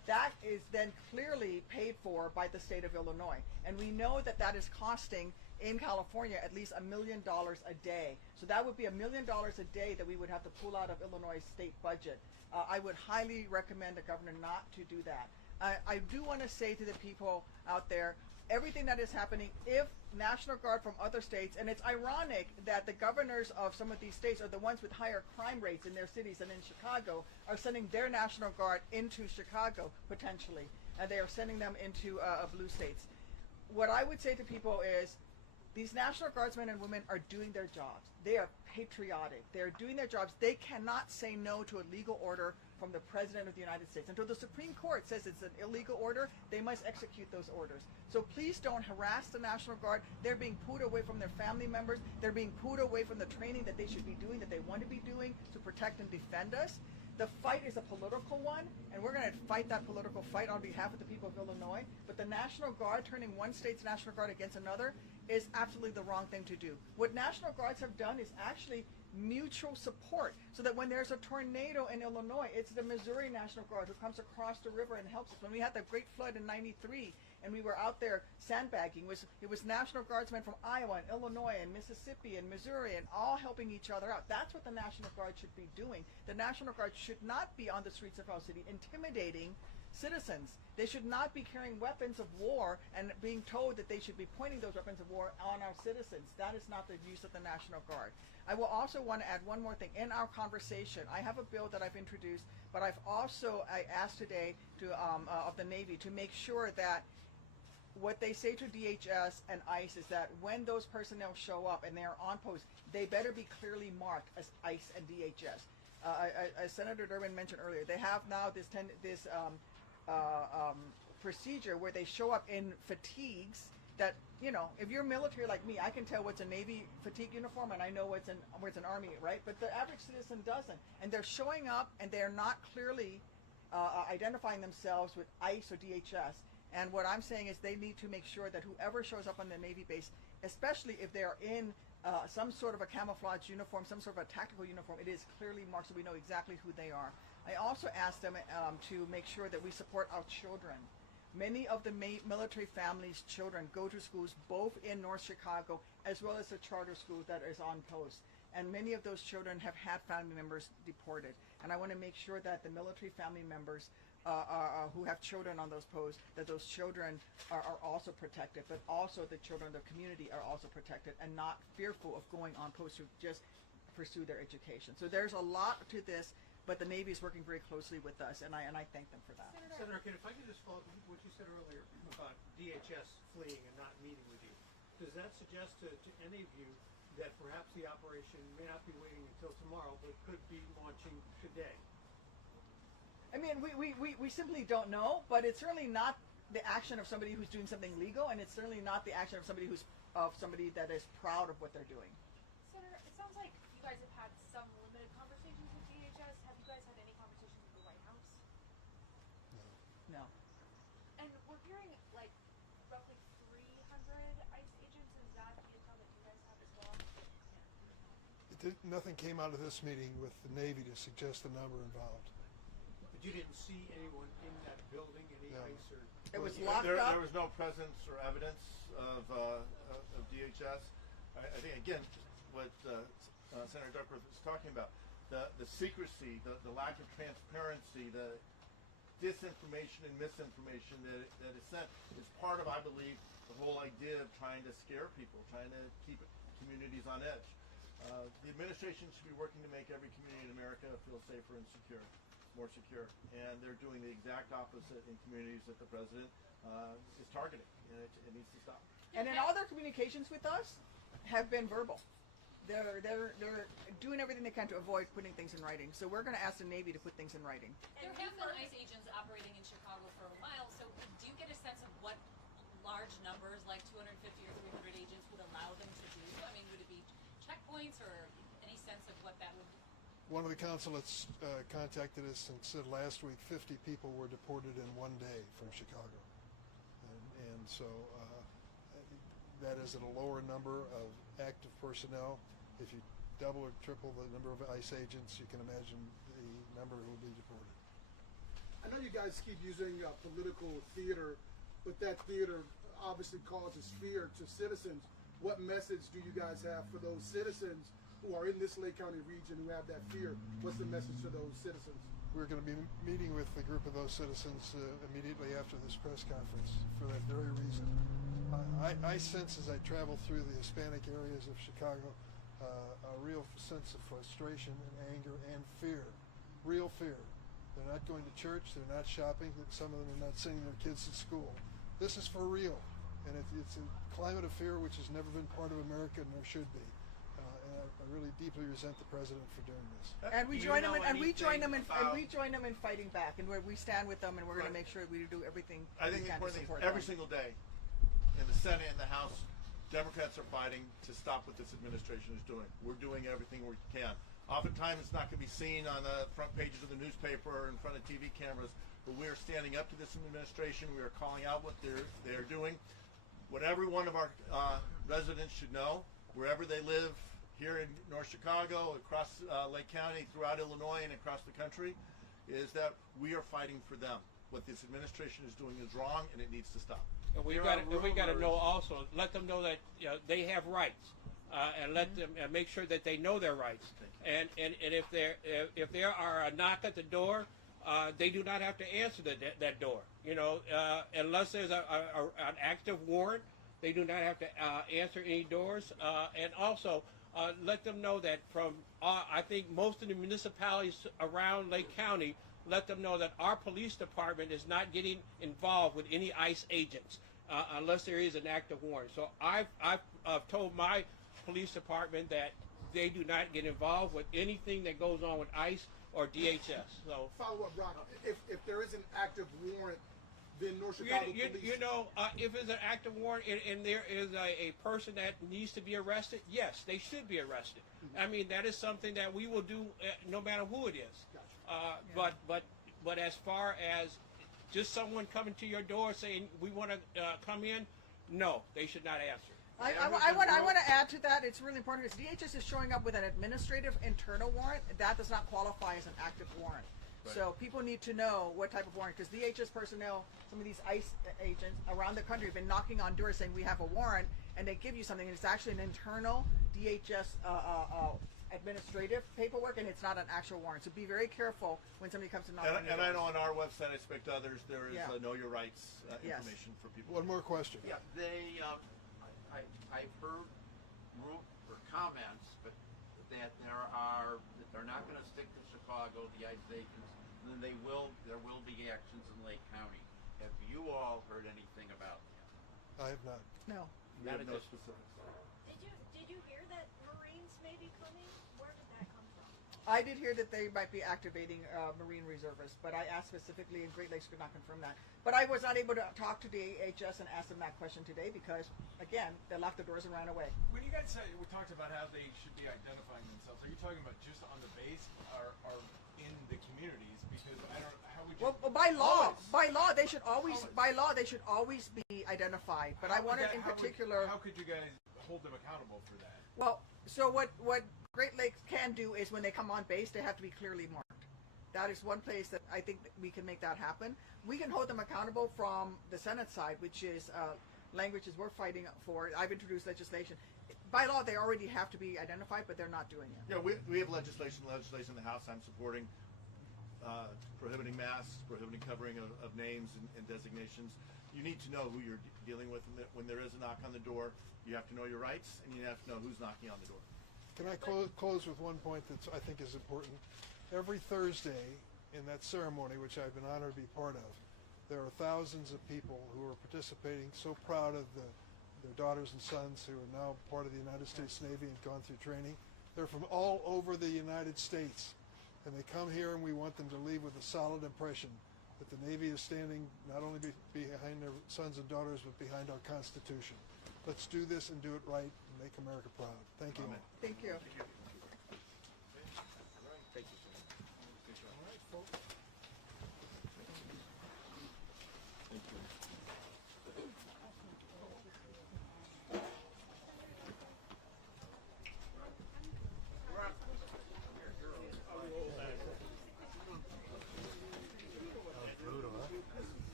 that is then clearly paid for by the state of Illinois. And we know that that is costing in California at least $1 million a day. So that would be $1 million a day that we would have to pull out of Illinois' state budget. I would highly recommend the governor not to do that. I do want to say to the people out there, everything that is happening, if National Guard from other states, and it's ironic that the governors of some of these states are the ones with higher crime rates in their cities and in Chicago, are sending their National Guard into Chicago, potentially. And they are sending them into blue states. What I would say to people is, these National Guardsmen and women are doing their jobs. They are patriotic. They are doing their jobs. They cannot say no to a legal order from the President of the United States. Until the Supreme Court says it's an illegal order, they must execute those orders. So please don't harass the National Guard. They're being pulled away from their family members. They're being pulled away from the training that they should be doing, that they want to be doing to protect and defend us. The fight is a political one, and we're going to fight that political fight on behalf of the people of Illinois. But the National Guard, turning one state's National Guard against another, is absolutely the wrong thing to do. What National Guards have done is actually mutual support, so that when there's a tornado in Illinois, it's the Missouri National Guard who comes across the river and helps us. When we had the great flood in '93 and we were out there sandbagging, it was National Guardsmen from Iowa and Illinois and Mississippi and Missouri, and all helping each other out. That's what the National Guard should be doing. The National Guard should not be on the streets of our city intimidating citizens. They should not be carrying weapons of war and being told that they should be pointing those weapons of war on our citizens. That is not the use of the National Guard. I will also want to add one more thing. In our conversation, I have a bill that I've introduced, but I asked today of the Navy to make sure that what they say to DHS and ICE is that when those personnel show up and they are on post, they better be clearly marked as ICE and DHS. As Senator Durbin mentioned earlier, they have now this procedure where they show up in fatigues that, you know, if you're military like me, I can tell what's a Navy fatigue uniform and I know what's an Army, right? But the average citizen doesn't. And they're showing up and they're not clearly identifying themselves with ICE or DHS. And what I'm saying is they need to make sure that whoever shows up on the Navy base, especially if they're in some sort of a camouflage uniform, some sort of a tactical uniform, it is clearly marked so we know exactly who they are. I also asked them to make sure that we support our children. Many of the military families' children go to schools both in North Chicago as well as the charter school that is on post. And many of those children have had family members deported. And I want to make sure that the military family members who have children on those posts, that those children are also protected, but also the children of the community are also protected and not fearful of going on post to just pursue their education. So there's a lot to this, but the Navy is working very closely with us, and I thank them for that. Senator, if I could just follow up what you said earlier about DHS fleeing and not meeting with you, does that suggest to any of you that perhaps the operation may not be waiting until tomorrow, but could be launching today? I mean, we simply don't know, but it's certainly not the action of somebody who's doing something legal, and it's certainly not the action of somebody that is proud of what they're doing. Senator, it sounds like you guys have had some limited conversations with DHS. Have you guys had any conversations with the White House? No. And we're hearing like roughly 300 ICE agents. Is that the intel that you guys have as well? Nothing came out of this meeting with the Navy to suggest the number involved. But you didn't see anyone in that building, any ICE or... It was locked up. There was no presence or evidence of DHS. I think, again, what Senator Duckworth was talking about, the secrecy, the lack of transparency, the disinformation and misinformation that is sent is part of, I believe, the whole idea of trying to scare people, trying to keep communities on edge. The administration should be working to make every community in America feel safer and secure, more secure, and they're doing the exact opposite in communities that the president is targeting, and it needs to stop. And then all their communications with us have been verbal. They're doing everything they can to avoid putting things in writing. So we're going to ask the Navy to put things in writing. There have been ICE agents operating in Chicago for a while, so do you get a sense of what large numbers, like 250 or 300 agents, would allow them to do? I mean, would it be checkpoints or any sense of what that would... One of the consulates contacted us and said last week 50 people were deported in one day from Chicago. And so that is at a lower number of active personnel. If you double or triple the number of ICE agents, you can imagine the number who will be deported. I know you guys keep using political theater, but that theater obviously causes fear to citizens. What message do you guys have for those citizens who are in this Lake County region who have that fear? What's the message to those citizens? We're going to be meeting with a group of those citizens immediately after this press conference for that very reason. I sense as I travel through the Hispanic areas of Chicago a real sense of frustration and anger and fear, real fear. They're not going to church, they're not shopping, some of them are not sending their kids to school. This is for real, and it's a climate of fear which has never been part of America nor should be. And I really deeply resent the president for doing this. And we join them, and we join them in fighting back, and we stand with them, and we're going to make sure we do everything. I think the important thing is every single day in the Senate and the House, Democrats are fighting to stop what this administration is doing. We're doing everything we can. Oftentimes, it's not going to be seen on the front pages of the newspaper or in front of TV cameras, but we are standing up to this administration. We are calling out what they're doing. What every one of our residents should know, wherever they live, here in North Chicago, across Lake County, throughout Illinois, and across the country, is that we are fighting for them. What this administration is doing is wrong, and it needs to stop. And we got to know also, let them know that they have rights, and let them make sure that they know their rights. And if there are a knock at the door, they do not have to answer that door. Unless there's an active warrant, they do not have to answer any doors. And also, let them know that I think most of the municipalities around Lake County, let them know that our police department is not getting involved with any ICE agents unless there is an active warrant. So I've told my police department that they do not get involved with anything that goes on with ICE or DHS. So follow up, Brock. If there is an active warrant, then North Chicago police. If it's an active warrant and there is a person that needs to be arrested, yes, they should be arrested. Mm-hmm. I mean, that is something that we will do no matter who it is. Gotcha. But as far as just someone coming to your door saying we want to come in, no, they should not answer. I want to add to that. It's really important because DHS is showing up with an administrative internal warrant. That does not qualify as an active warrant. Right. So people need to know what type of warrant, because DHS personnel, some of these ICE agents around the country have been knocking on doors saying we have a warrant, and they give you something, and it's actually an internal DHS administrative paperwork, and it's not an actual warrant. So be very careful when somebody comes to knock on your door. And I know on our website, I expect others, there is Know Your Rights information for people. One more question. Yeah, I've heard comments, but that they're not going to stick to Chicago, the ICE agents, and then there will be actions in Lake County. Have you all heard anything about that? I have not. No. We have no specifics. Did you hear that Marines may be coming? Where did that come from? I did hear that they might be activating Marine reservists, but I asked specifically, and Great Lakes could not confirm that. But I was not able to talk to DHS and ask them that question today because, again, they locked the doors and ran away. When you guys said, we talked about how they should be identifying themselves, are you talking about just on the base or in the communities? Because I don't. How would you? Well, by law, they should always be identified. But I wanted in particular. How could you guys hold them accountable for that? Well, so what Great Lakes can do is when they come on base, they have to be clearly marked. That is one place that I think that we can make that happen. We can hold them accountable from the Senate side, which is languages we're fighting for. I've introduced legislation. By law, they already have to be identified, but they're not doing it. Yeah, we have legislation in the House I'm supporting, prohibiting masks, prohibiting covering of names and designations. You need to know who you're dealing with. When there is a knock on the door, you have to know your rights, and you have to know who's knocking on the door. Can I close with one point that I think is important? Every Thursday in that ceremony, which I've been honored to be part of, there are thousands of people who are participating, so proud of their daughters and sons who are now part of the United States Navy and gone through training. They're from all over the United States, and they come here, and we want them to leave with a solid impression that the Navy is standing not only behind their sons and daughters, but behind our Constitution. Let's do this and do it right and make America proud. Thank you. Amen. Thank you. Thank you, sir. All right, folks. Thank you.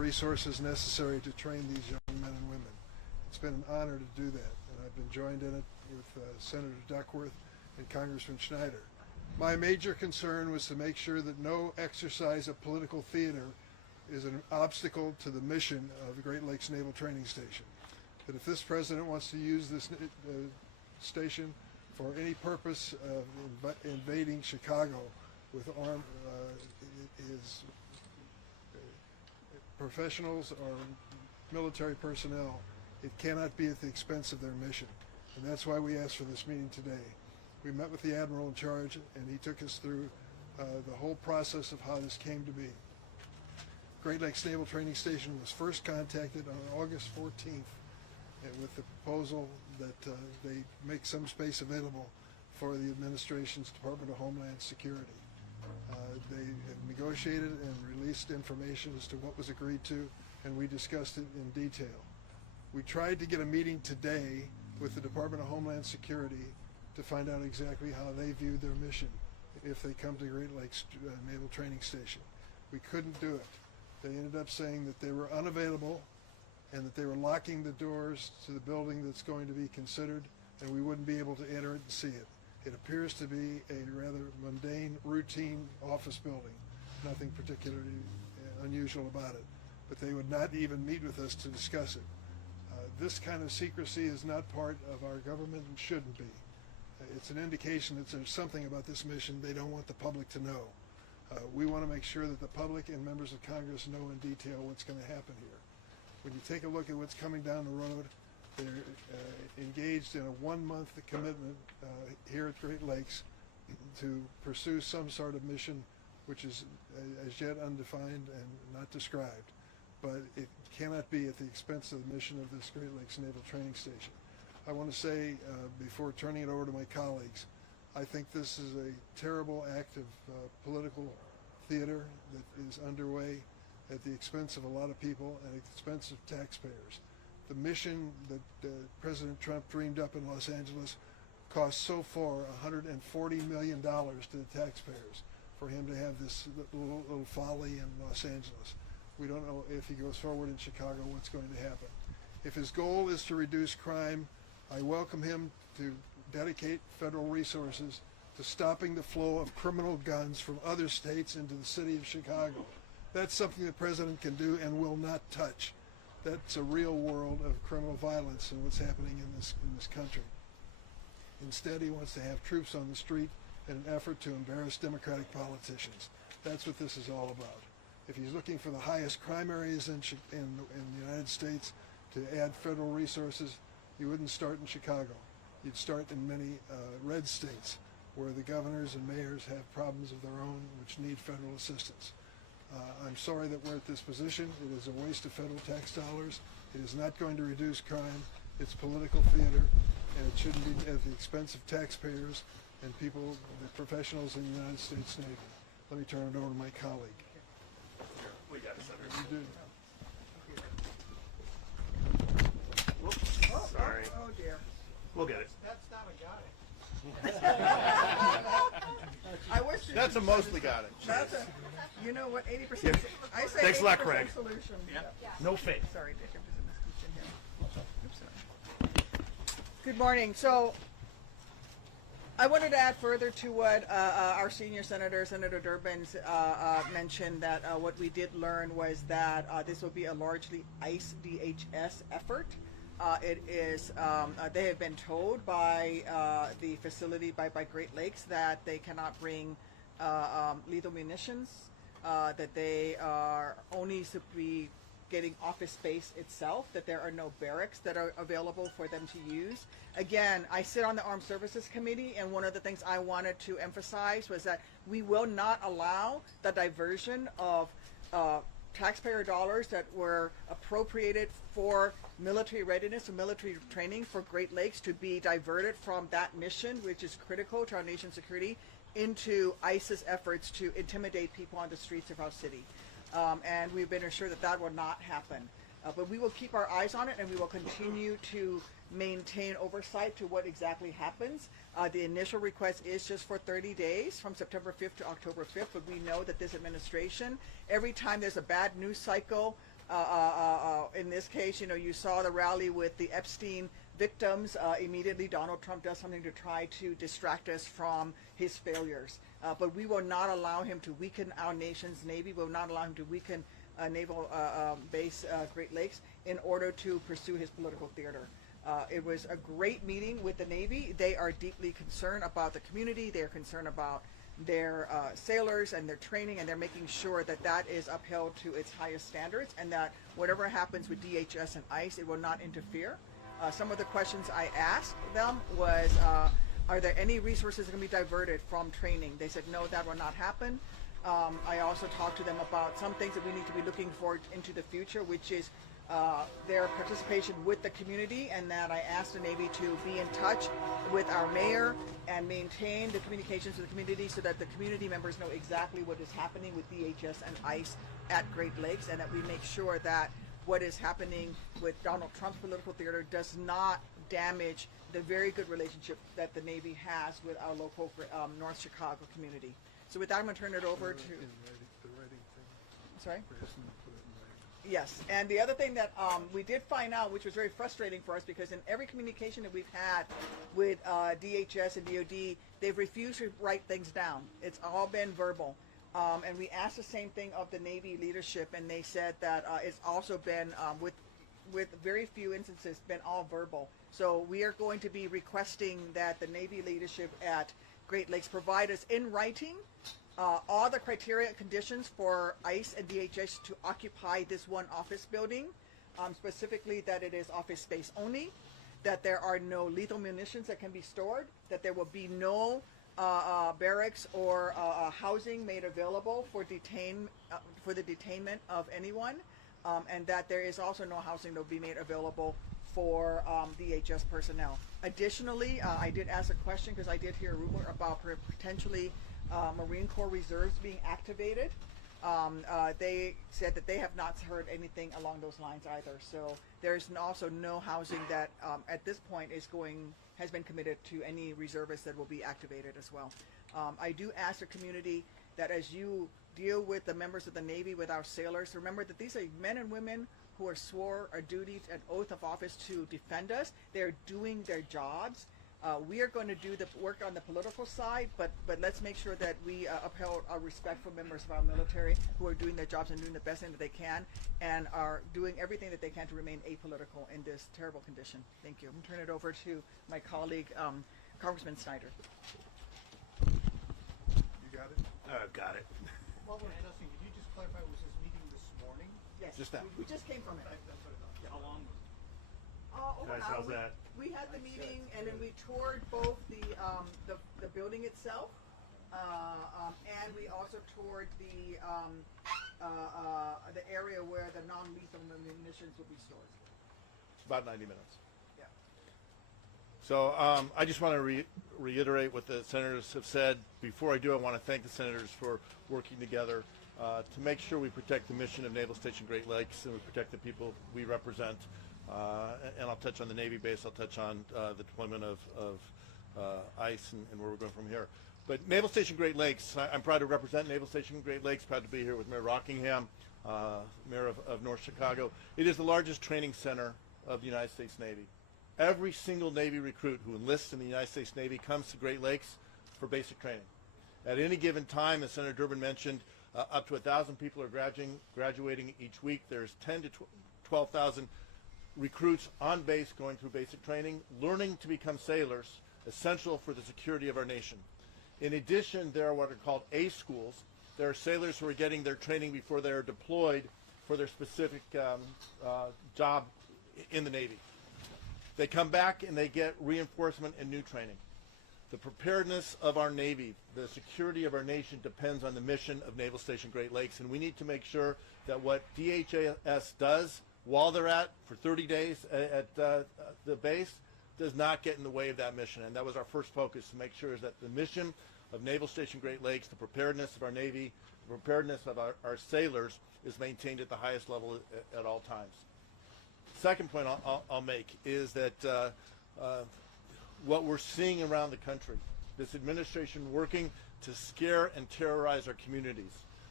resources necessary to train these young men and women. It's been an honor to do that, and I've been joined in it with Senator Duckworth and Congressman Schneider. My major concern was to make sure that no exercise of political theater is an obstacle to the mission of the Great Lakes Naval Training Station. That if this president wants to use this station for any purpose of invading Chicago with armed his professionals or military personnel, it cannot be at the expense of their mission. And that's why we asked for this meeting today. We met with the admiral in charge, and he took us through the whole process of how this came to be. Great Lakes Naval Training Station was first contacted on August 14th with the proposal that they make some space available for the administration's Department of Homeland Security. They negotiated and released information as to what was agreed to, and we discussed it in detail. We tried to get a meeting today with the Department of Homeland Security to find out exactly how they view their mission if they come to Great Lakes Naval Training Station. We couldn't do it. They ended up saying that they were unavailable and that they were locking the doors to the building that's going to be considered, and we wouldn't be able to enter it and see it. It appears to be a rather mundane, routine office building. Nothing particularly unusual about it. But they would not even meet with us to discuss it. This kind of secrecy is not part of our government and shouldn't be. It's an indication that there's something about this mission they don't want the public to know. We want to make sure that the public and members of Congress know in detail what's going to happen here. When you take a look at what's coming down the road, they're engaged in a 1-month commitment here at Great Lakes to pursue some sort of mission which is as yet undefined and not described. But it cannot be at the expense of the mission of this Great Lakes Naval Training Station. I want to say, before turning it over to my colleagues, I think this is a terrible act of political theater that is underway at the expense of a lot of people and at the expense of taxpayers. The mission that President Trump dreamed up in Los Angeles cost so far $140 million to the taxpayers for him to have this little folly in Los Angeles. We don't know if he goes forward in Chicago what's going to happen. If his goal is to reduce crime, I welcome him to dedicate federal resources to stopping the flow of criminal guns from other states into the city of Chicago. That's something the president can do and will not touch. That's a real world of criminal violence and what's happening in this country. Instead, he wants to have troops on the street in an effort to embarrass Democratic politicians. That's what this is all about. If he's looking for the highest crime areas in the United States to add federal resources, you wouldn't start in Chicago. You'd start in many red states where the governors and mayors have problems of their own which need federal assistance. I'm sorry that we're at this position. It is a waste of federal tax dollars. It is not going to reduce crime. It's political theater, and it shouldn't be at the expense of taxpayers and people, the professionals in the United States Navy. Let me turn it over to my colleague. We got it, Senator. You do. Whoops, sorry. Oh dear. We'll get it. That's not a got it. I wish That's a mostly got it. That's a, you know what, 80%. Yeah. I say Thanks a lot, 80% Craig. solution. No fake. Sorry, Dick, if there's a miscommunication here. Oops, sorry. Good morning. So I wanted to add further to what our senior senator, Senator Durbin, mentioned, that what we did learn was that this will be a largely ICE DHS effort. It is, they have been told by the facility, by Great Lakes, that they cannot bring lethal munitions, that they are only to be getting office space itself, that there are no barracks that are available for them to use. Again, I sit on the Armed Services Committee, and one of the things I wanted to emphasize was that we will not allow the diversion of taxpayer dollars that were appropriated for military readiness and military training for Great Lakes to be diverted from that mission, which is critical to our nation's security, into ICE's efforts to intimidate people on the streets of our city. And we've been assured that that will not happen. But we will keep our eyes on it, and we will continue to maintain oversight to what exactly happens. The initial request is just for 30 days from September 5th to October 5th, but we know that this administration, every time there's a bad news cycle, In this case, you saw the rally with the Epstein victims. Immediately, Donald Trump does something to try to distract us from his failures. But we will not allow him to weaken our nation's Navy. We will not allow him to weaken naval base Great Lakes in order to pursue his political theater. It was a great meeting with the Navy. They are deeply concerned about the community. They're concerned about their sailors and their training, and they're making sure that that is upheld to its highest standards, and that whatever happens with DHS and ICE, it will not interfere. Some of the questions I asked them was, are there any resources that can be diverted from training? They said, no, that will not happen. I also talked to them about some things that we need to be looking forward into the future, which is their participation with the community, and that I asked the Navy to be in touch with our mayor and maintain the communications with the community so that the community members know exactly what is happening with DHS and ICE at Great Lakes, and that we make sure that what is happening with Donald Trump's political theater does not damage the very good relationship that the Navy has with our local North Chicago community. So with that, I'm going to turn it over to... The writing thing. Sorry? We're asking to put it in writing. Yes, and the other thing that we did find out, which was very frustrating for us, because in every communication that we've had with DHS and DOD, they've refused to write things down. It's all been verbal. And we asked the same thing of the Navy leadership, and they said that it's also been, with very few instances, been all verbal. So we are going to be requesting that the Navy leadership at Great Lakes provide us in writing all the criteria and conditions for ICE and DHS to occupy this one office building, specifically that it is office space only, that there are no lethal munitions that can be stored, that there will be no barracks or housing made available for the detainment of anyone, and that there is also no housing that will be made available for DHS personnel. Additionally, I did ask a question because I did hear a rumor about potentially Marine Corps reserves being activated. They said that they have not heard anything along those lines either. So there's also no housing that at this point has been committed to any reservists that will be activated as well. I do ask the community that as you deal with the members of the Navy, with our sailors, remember that these are men and women who are swore a duty and oath of office to defend us. They're doing their jobs. We are going to do the work on the political side, but let's make sure that we uphold our respect for members of our military who are doing their jobs and doing the best thing that they can, and are doing everything that they can to remain apolitical in this terrible condition. Thank you. I'm going to turn it over to my colleague, Congressman Snyder. You got it? Got it. While we're adjusting, could you just clarify, was this meeting this morning? Yes. Just now. We just came from it. That's what I thought. How long was it? Over an hour. We had the meeting, and then we toured both the building itself, and we also toured the area where the non-lethal munitions will be stored. It's about 90 minutes. Yeah. So I just want to reiterate what the senators have said. Before I do, I want to thank the senators for working together to make sure we protect the mission of Naval Station Great Lakes and we protect the people we represent. And I'll touch on the Navy base. I'll touch on the deployment of ICE and where we're going from here. But Naval Station Great Lakes, I'm proud to represent Naval Station Great Lakes, proud to be here with Mayor Rockingham, Mayor of North Chicago. It is the largest training center of the United States Navy. Every single Navy recruit who enlists in the United States Navy comes to Great Lakes for basic training. At any given time, as Senator Durbin mentioned, up to 1,000 people are graduating each week. There's 10 to 12,000 recruits on base going through basic training, learning to become sailors, essential for the security of our nation. In addition, there are what are called A schools. There are sailors who are getting their training before they are deployed for their specific job in the Navy. They come back and they get reinforcement and new training. The preparedness of our Navy, the security of our nation depends on the mission of Naval Station Great Lakes, and we need to make sure that what DHS does while they're for 30 days at the base does not get in the way of that mission. And that was our first focus, to make sure that the mission of Naval Station Great Lakes, the preparedness of our Navy, the preparedness of our sailors is maintained at the highest level at all times. Second point I'll make is that what we're seeing around the country, this administration working to scare and terrorize our communities.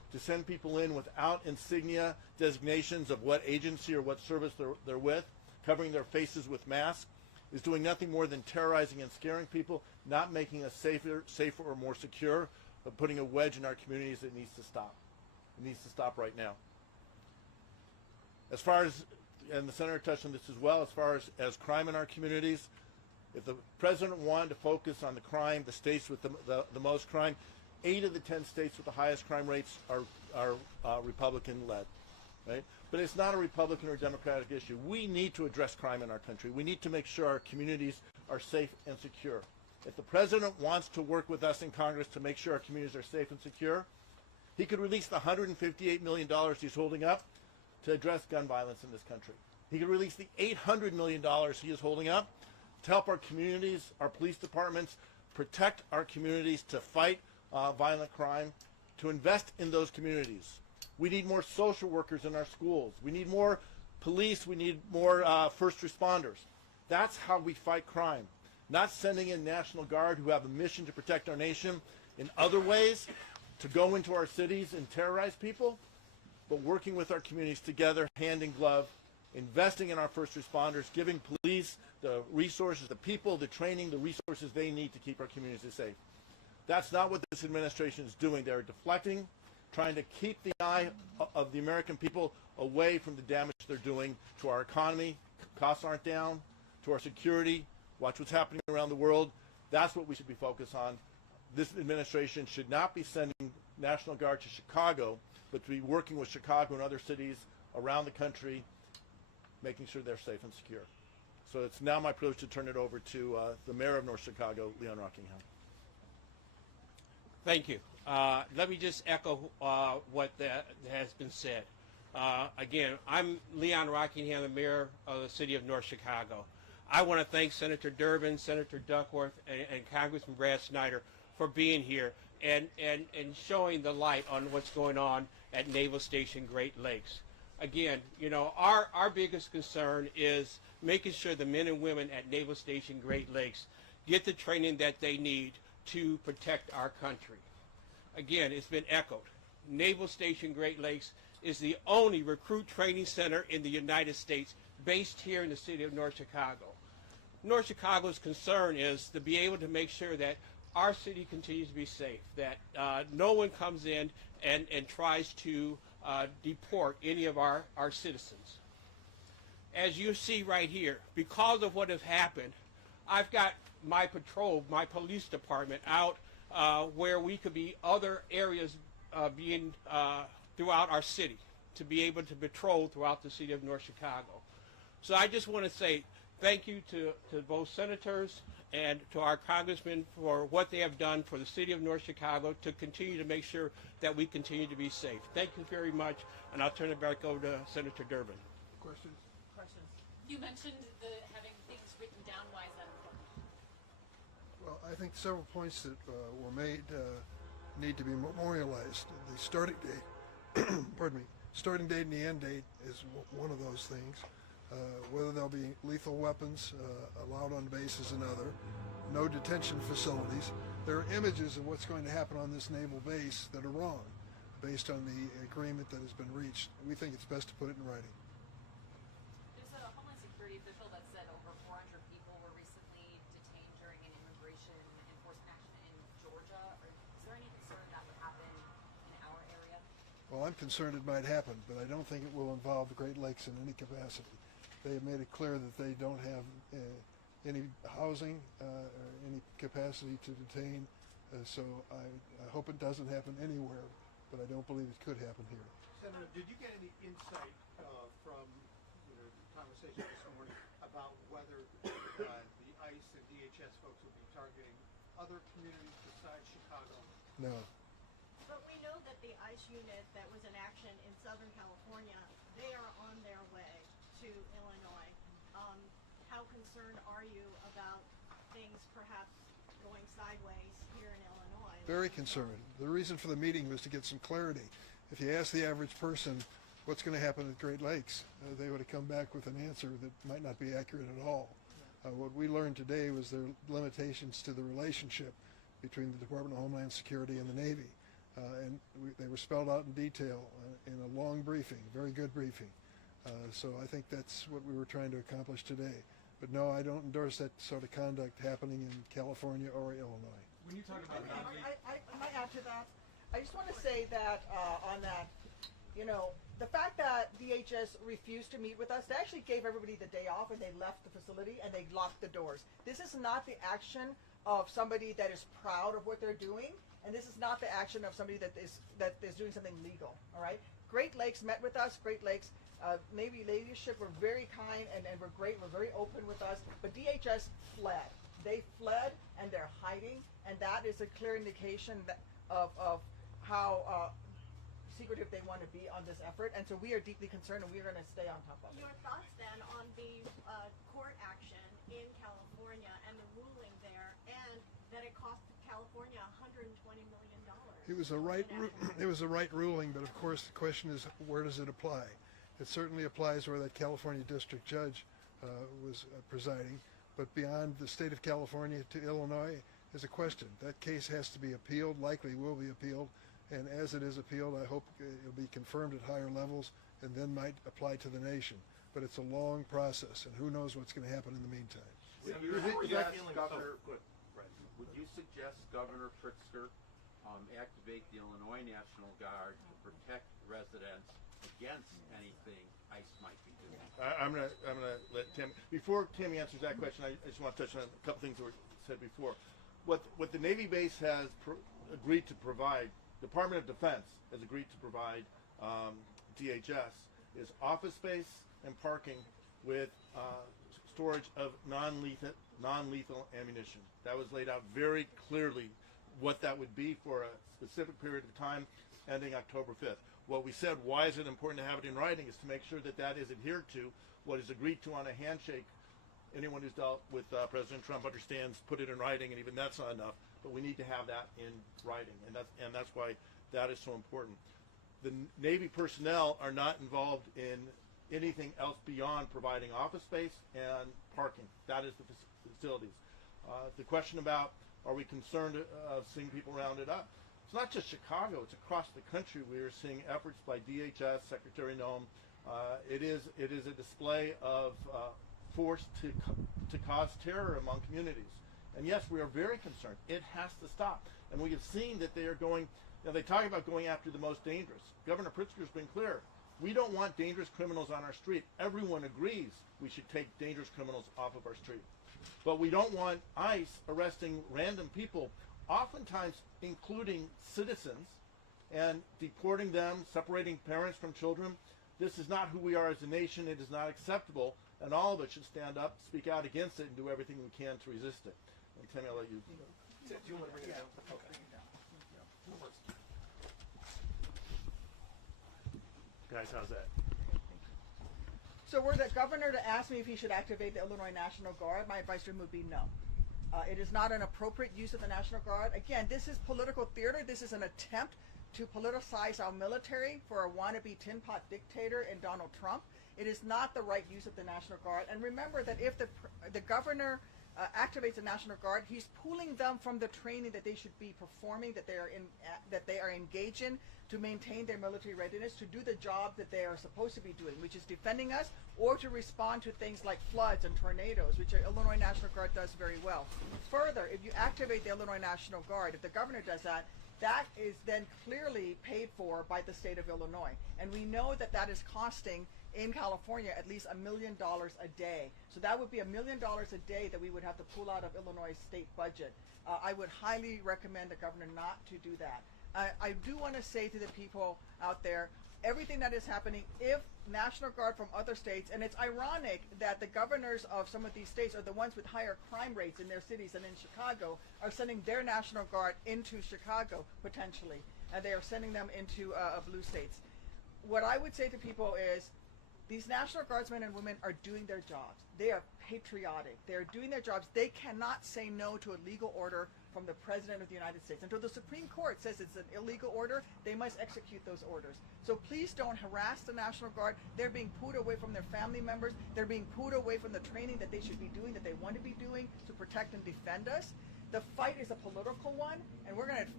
to send people in without insignia designations of what agency or what service they're with, covering their faces with masks, is doing nothing more than terrorizing and scaring people, not making us safer or more secure, but putting a wedge in our communities that needs to stop. It needs to stop right now. As far as, and the Senator touched on this as well, as far as crime in our communities, if the president wanted to focus on the crime, the states with the most crime, 8 of the 10 states with the highest crime rates are Republican-led, right? But it's not a Republican or Democratic issue. We need to address crime in our country. We need to make sure our communities are safe and secure. If the president wants to work with us in Congress to make sure our communities are safe and secure, he could release the $158 million he's holding up to address gun violence in this country. He could release the $800 million he is holding up to help our communities, our police departments, protect our communities, to fight violent crime, to invest in those communities. We need more social workers in our schools. We need more police. We need more first responders. That's how we fight crime. Not sending in National Guard who have a mission to protect our nation in other ways, to go into our cities and terrorize people, but working with our communities together, hand in glove, investing in our first responders, giving police the resources, the people, the training, the resources they need to keep our communities safe. That's not what this administration is doing. They're deflecting, trying to keep the eye of the American people away from the damage they're doing to our economy. Costs aren't down, to our security. Watch what's happening around the world. That's what we should be focused on. This administration should not be sending National Guard to Chicago, but to be working with Chicago and other cities around the country, making sure they're safe and secure. So it's now my privilege to turn it over to the mayor of North Chicago, Leon Rockingham. Thank you. Let me just echo what has been said. Again, I'm Leon Rockingham, the mayor of the city of North Chicago. I want to thank Senator Durbin, Senator Duckworth, and Congressman Brad Snyder for being here and showing the light on what's going on at Naval Station Great Lakes. Again, you know, our biggest concern is making sure the men and women at Naval Station Great Lakes get the training that they need to protect our country. Again, it's been echoed. Naval Station Great Lakes is the only recruit training center in the United States based here in the city of North Chicago. North Chicago's concern is to be able to make sure that our city continues to be safe, that no one comes in and tries to deport any of our citizens. As you see right here, because of what has happened, I've got my patrol, my police department out where we could be other areas being throughout our city to be able to patrol throughout the city of North Chicago. So I just want to say thank you to both senators and to our congressmen for what they have done for the city of North Chicago to continue to make sure that we continue to be safe. Thank you very much, and I'll turn it back over to Senator Durbin. Questions? Questions. You mentioned having things written down. Why is that important? Well, I think several points that were made need to be memorialized. The starting date, pardon me, starting date and the end date is one of those things. Whether there'll be lethal weapons allowed on base is another. No detention facilities. There are images of what's going to happen on this naval base that are wrong based on the agreement that has been reached. We think it's best to put it in writing. There's a Homeland Security official that said over 400 people were recently detained during an immigration enforcement action in Georgia. Is there any concern that would happen in our area? Well, I'm concerned it might happen, but I don't think it will involve the Great Lakes in any capacity. They have made it clear that they don't have any housing or any capacity to detain, so I hope it doesn't happen anywhere, but I don't believe it could happen here. Senator, did you get any insight from the conversation this morning about whether the ICE and DHS folks will be targeting other communities besides Chicago? No. But we know that the ICE unit that was in action in Southern California, they are on their way to Illinois. How concerned are you about things perhaps going sideways here in Illinois? Very concerned. The reason for the meeting was to get some clarity. If you ask the average person what's going to happen at Great Lakes, they would have come back with an answer that might not be accurate at all. What we learned today was there are limitations to the relationship between the Department of Homeland Security and the Navy. they were spelled out in detail in a long briefing, very good briefing. So I think that's what we were trying to accomplish today. But no, I don't endorse that sort of conduct happening in California or Illinois. When you talk about I might add to that. I just want to say that on that, the fact that DHS refused to meet with us, they actually gave everybody the day off and they left the facility and they locked the doors. This is not the action of somebody that is proud of what they're doing, and this is not the action of somebody that is doing something legal. All right. Great Lakes met with us. Great Lakes Navy leadership were very kind and were great. Were very open with us. But DHS fled. They fled and they're hiding, and that is a clear indication of how secretive they want to be on this effort. And so we are deeply concerned, and we are going to stay on top of it. Your thoughts then on the court action in California and the ruling there, and that it cost California $120 million. It was a right ruling, but of course the question is, where does it apply? It certainly applies where that California district judge was presiding, but beyond the state of California to Illinois is a question. That case has to be appealed, likely will be appealed, and as it is appealed, I hope it'll be confirmed at higher levels and then might apply to the nation. But it's a long process, and who knows what's going to happen in the meantime. Would you suggest Governor Pritzker activate the Illinois National Guard to protect residents against anything ICE might be doing? I'm gonna let Tammy. Before Tammy answers that question, I just want to touch on a couple things that were said before. What the Navy base has agreed to provide, Department of Defense has agreed to provide DHS is office space and parking with storage of non-lethal ammunition. That was laid out very clearly what that would be for a specific period of time ending October 5th. What we said, why is it important to have it in writing, is to make sure that that is adhered to. What is agreed to on a handshake, anyone who's dealt with President Trump understands, put it in writing, and even that's not enough, but we need to have that in writing, and that's why that is so important. The Navy personnel are not involved in anything else beyond providing office space and parking. That is the facilities. The question about, are we concerned of seeing people rounded up? It's not just Chicago, it's across the country. We are seeing efforts by DHS, Secretary Noem. It is a display of force to cause terror among communities. And yes, we are very concerned. It has to stop. And we have seen that they are going, they talk about going after the most dangerous. Governor Pritzker has been clear. We don't want dangerous criminals on our street. Everyone agrees we should take dangerous criminals off of our street. But we don't want ICE arresting random people, oftentimes including citizens, and deporting them, separating parents from children. This is not who we are as a nation. It is not acceptable, and all of us should stand up, speak out against it, and do everything we can to resist it. And Tammy, I'll let you. Do you want to bring it down? Okay. Guys, how's that? So were the governor to ask me if he should activate the Illinois National Guard, my advice to him would be no. It is not an appropriate use of the National Guard. Again, this is political theater. This is an attempt to politicize our military for a wannabe tin pot dictator in Donald Trump. It is not the right use of the National Guard. And remember that if the governor activates the National Guard, he's pulling them from the training that they should be performing, that they are engaged in, to maintain their military readiness, to do the job that they are supposed to be doing, which is defending us, or to respond to things like floods and tornadoes, which the Illinois National Guard does very well. Further, if you activate the Illinois National Guard, if the governor does that, that is then clearly paid for by the state of Illinois. And we know that that is costing in California at least $1 million a day. So that would be $1 million a day that we would have to pull out of Illinois' state budget. I would highly recommend the governor not to do that. I do want to say to the people out there, everything that is happening, if National Guard from other states, and it's ironic that the governors of some of these states are the ones with higher crime rates in their cities and in Chicago, are sending their National Guard into Chicago, potentially. And they are sending them into blue states. What I would say to people is, these National Guardsmen and women are doing their jobs. They are patriotic. They are doing their jobs. They cannot say no to a legal order from the President of the United States. Until the Supreme Court says it's an illegal order, they must execute those orders. So please don't harass the National Guard. They're being pulled away from their family members. They're being pulled away from the training that they should be doing, that they want to be doing to protect and defend us. The fight is a political one, and we're going to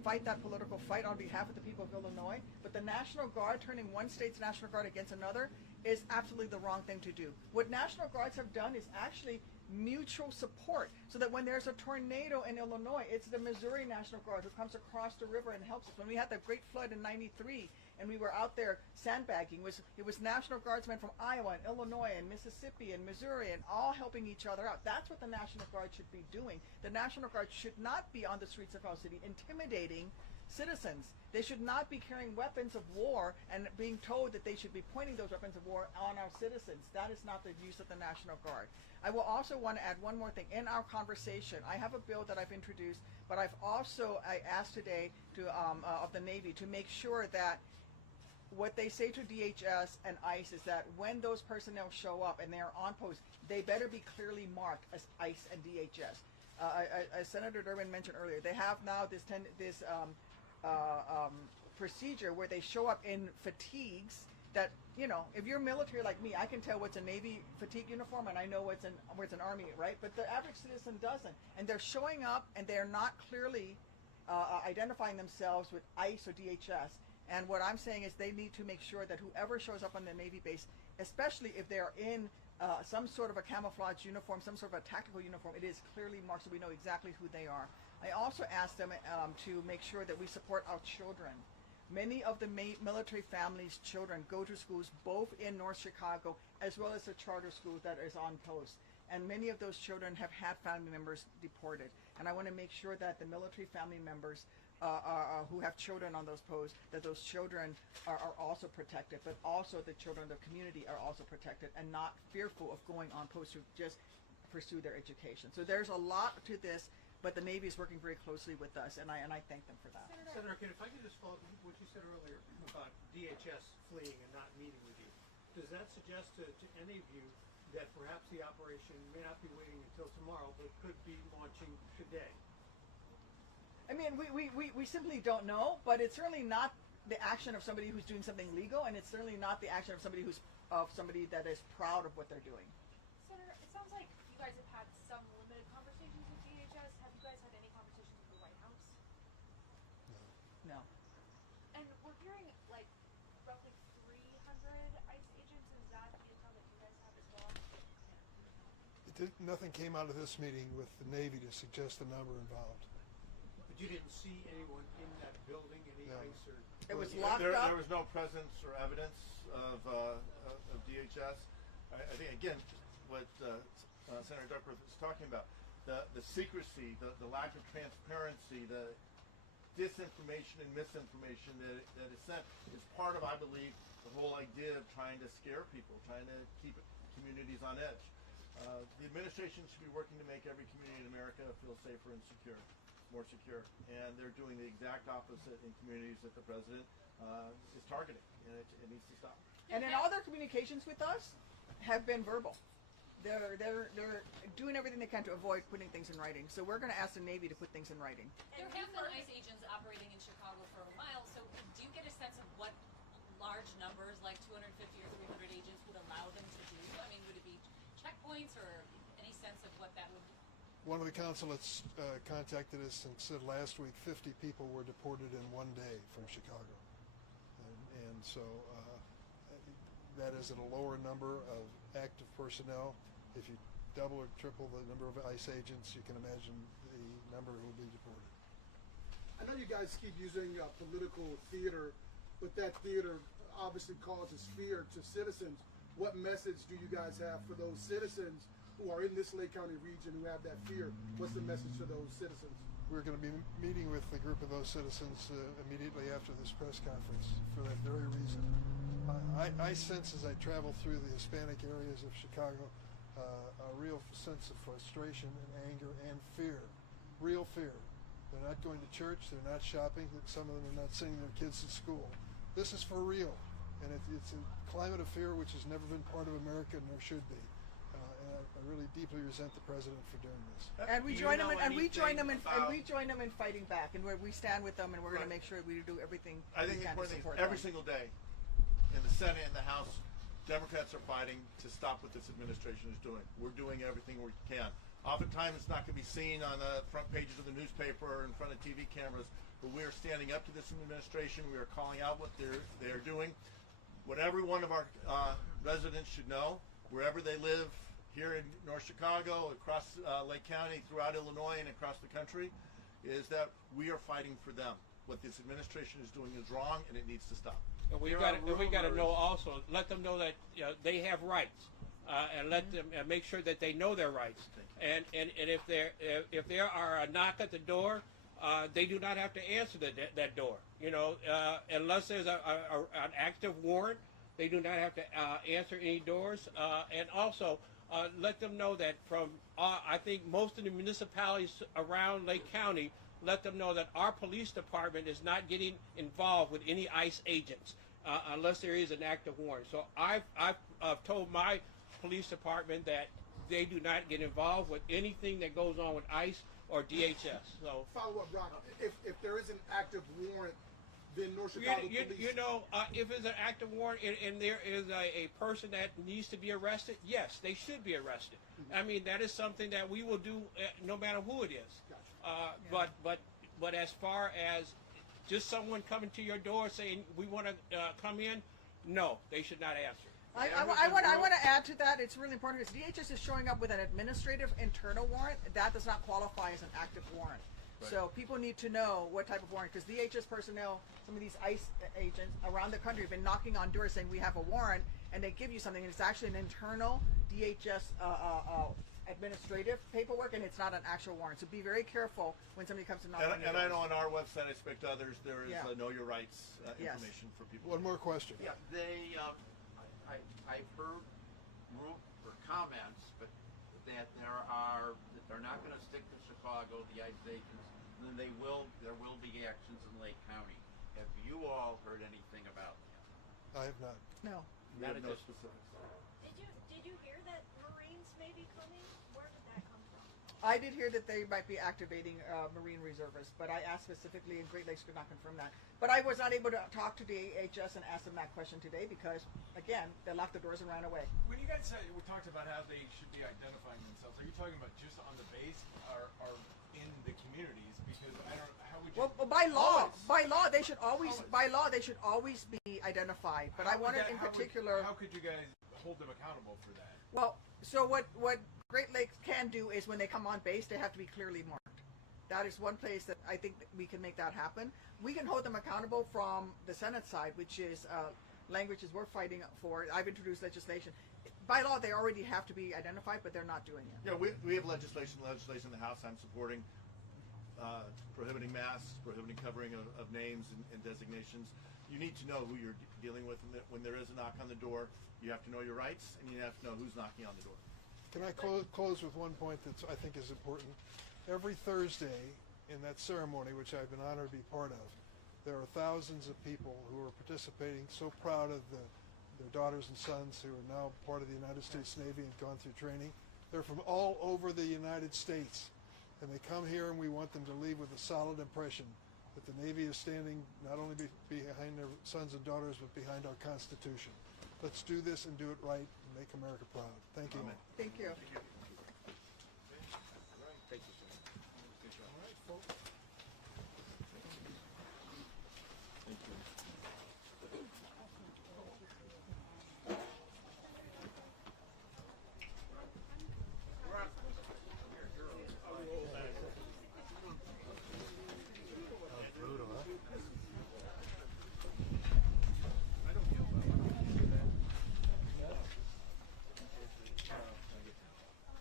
fight that political fight on behalf of the people of Illinois. But the National Guard turning one state's National Guard against another is absolutely the wrong thing to do. What National Guards have done is actually mutual support, so that when there's a tornado in Illinois, it's the Missouri National Guard who comes across the river and helps us. When we had the great flood in '93 and we were out there sandbagging, it was National Guardsmen from Iowa and Illinois and Mississippi and Missouri, and all helping each other out. That's what the National Guard should be doing. The National Guard should not be on the streets of our city intimidating citizens. They should not be carrying weapons of war and being told that they should be pointing those weapons of war on our citizens. That is not the use of the National Guard. I will also want to add one more thing. In our conversation, I have a bill that I've introduced, but I asked today of the Navy to make sure that what they say to DHS and ICE is that when those personnel show up and they are on post, they better be clearly marked as ICE and DHS. As Senator Durbin mentioned earlier, they have now this procedure where they show up in fatigues that, you know, if you're military like me, I can tell what's a Navy fatigue uniform and I know what's an Army, right? But the average citizen doesn't. And they're showing up and they're not clearly identifying themselves with ICE or DHS. And what I'm saying is they need to make sure that whoever shows up on the Navy base, especially if they're in some sort of a camouflage uniform, some sort of a tactical uniform, it is clearly marked so we know exactly who they are. I also asked them to make sure that we support our children. Many of the military families' children go to schools both in North Chicago as well as a charter school that is on post. And many of those children have had family members deported. And I want to make sure that the military family members who have children on those posts, that those children are also protected, but also the children of the community are also protected and not fearful of going on post to just pursue their education. So there's a lot to this, but the Navy is working very closely with us, and I thank them for that. Senator Kennedy, if I could just follow up what you said earlier about DHS fleeing and not meeting with you, does that suggest to any of you that perhaps the operation may not be waiting until tomorrow, but could be launching today? I mean, we simply don't know, but it's certainly not the action of somebody who's doing something legal, and it's certainly not the action of somebody that is proud of what they're doing. Senator, it sounds like you guys have had some limited conversations with DHS. Have you guys had any conversations with the White House? No. And we're hearing like roughly 300 ICE agents. Is that the intel that you guys have as well? Nothing came out of this meeting with the Navy to suggest the number involved. But you didn't see anyone in that building, any ICE or... It was locked up. There was no presence or evidence of DHS. I think, again, what Senator Duckworth was talking about, the secrecy, the lack of transparency, the disinformation and misinformation that is sent is part of, I believe, the whole idea of trying to scare people, trying to keep communities on edge. The administration should be working to make every community in America feel safer and secure, more secure, and they're doing the exact opposite in communities that the president is targeting, and it needs to stop. And then all their communications with us have been verbal. They're doing everything they can to avoid putting things in writing. So we're going to ask the Navy to put things in writing. There have been ICE agents operating in Chicago for a while, so do you get a sense of what large numbers, like 250 or 300 agents, would allow them to do? I mean, would it be checkpoints or any sense of what that would be? One of the consulates contacted us and said last week 50 people were deported in one day from Chicago. And so that is at a lower number of active personnel. If you double or triple the number of ICE agents, you can imagine the number who will be deported. I know you guys keep using political theater, but that theater obviously causes fear to citizens. What message do you guys have for those citizens who are in this Lake County region who have that fear? What's the message to those citizens? We're going to be meeting with a group of those citizens immediately after this press conference for that very reason. I sense as I travel through the Hispanic areas of Chicago a real sense of frustration and anger and fear, real fear. They're not going to church, they're not shopping, some of them are not sending their kids to school. This is for real, and it's a climate of fear which has never been part of America nor should be. And I really deeply resent the president for doing this. And we join them, and we join them in fighting back, and we stand with them, and we're going to make sure we do everything. I think the important thing is every single day in the Senate and the House, Democrats are fighting to stop what this administration is doing. We're doing everything we can. Oftentimes, it's not going to be seen on the front pages of the newspaper or in front of TV cameras, but we are standing up to this administration. We are calling out what they are doing. What every one of our residents should know, wherever they live, here in North Chicago, across Lake County, throughout Illinois, and across the country, is that we are fighting for them. What this administration is doing is wrong, and it needs to stop. And we got to know also, let them know that they have rights, and let them make sure that they know their rights. And if there are a knock at the door, they do not have to answer that door. Unless there's an active warrant, they do not have to answer any doors. And also, let them know that from I think most of the municipalities around Lake County, let them know that our police department is not getting involved with any ICE agents unless there is an active warrant. So I've told my police department that they do not get involved with anything that goes on with ICE or DHS. So follow up, Brock. If there is an active warrant, then North Chicago Police. If it's an active warrant and there is a person that needs to be arrested, yes, they should be arrested. Mm-hmm. I mean, that is something that we will do no matter who it is. Gotcha. But as far as just someone coming to your door saying we want to come in, no, they should not answer. I want to add to that. It's really important because DHS is showing up with an administrative internal warrant. That does not qualify as an active warrant. Right. So people need to know what type of warrant, because DHS personnel, some of these ICE agents around the country have been knocking on doors saying we have a warrant, and they give you something, and it's actually an internal DHS administrative paperwork, and it's not an actual warrant. So be very careful when somebody comes to knock on your door. And I know on our website, I expect others, there is Know Your Rights information for people. One more question. Yeah, I've heard comments, but that they're not going to stick to Chicago, the ICE agents, and then there will be actions in Lake County. Have you all heard anything about that? I have not. No. We have no specifics. Did you hear that Marines may be coming? Where did that come from? I did hear that they might be activating Marine reservists, but I asked specifically, and Great Lakes could not confirm that. But I was not able to talk to DHS and ask them that question today because, again, they locked the doors and ran away. When you guys we talked about how they should be identifying themselves, are you talking about just on the base or in the communities? Because I don't. How would you? Well, by law, they should always be identified. But I wanted in particular. How could you guys hold them accountable for that? Well, so what Great Lakes can do is when they come on base, they have to be clearly marked. That is one place that I think that we can make that happen. We can hold them accountable from the Senate side, which is languages we're fighting for. I've introduced legislation. By law, they already have to be identified, but they're not doing it. Yeah, we have legislation in the House I'm supporting, prohibiting masks, prohibiting covering of names and designations. You need to know who you're dealing with, and when there is a knock on the door, you have to know your rights, and you have to know who's knocking on the door. Can I close with one point that I think is important? Every Thursday in that ceremony, which I've been honored to be part of, there are thousands of people who are participating, so proud of their daughters and sons who are now part of the United States Navy and gone through training. They're from all over the United States, and they come here, and we want them to leave with a solid impression that the Navy is standing not only behind their sons and daughters, but behind our Constitution. Let's do this and do it right and make America proud. Thank you. Amen. Thank you. Thank you, sir. All right, folks. Thank you. Brutal, huh?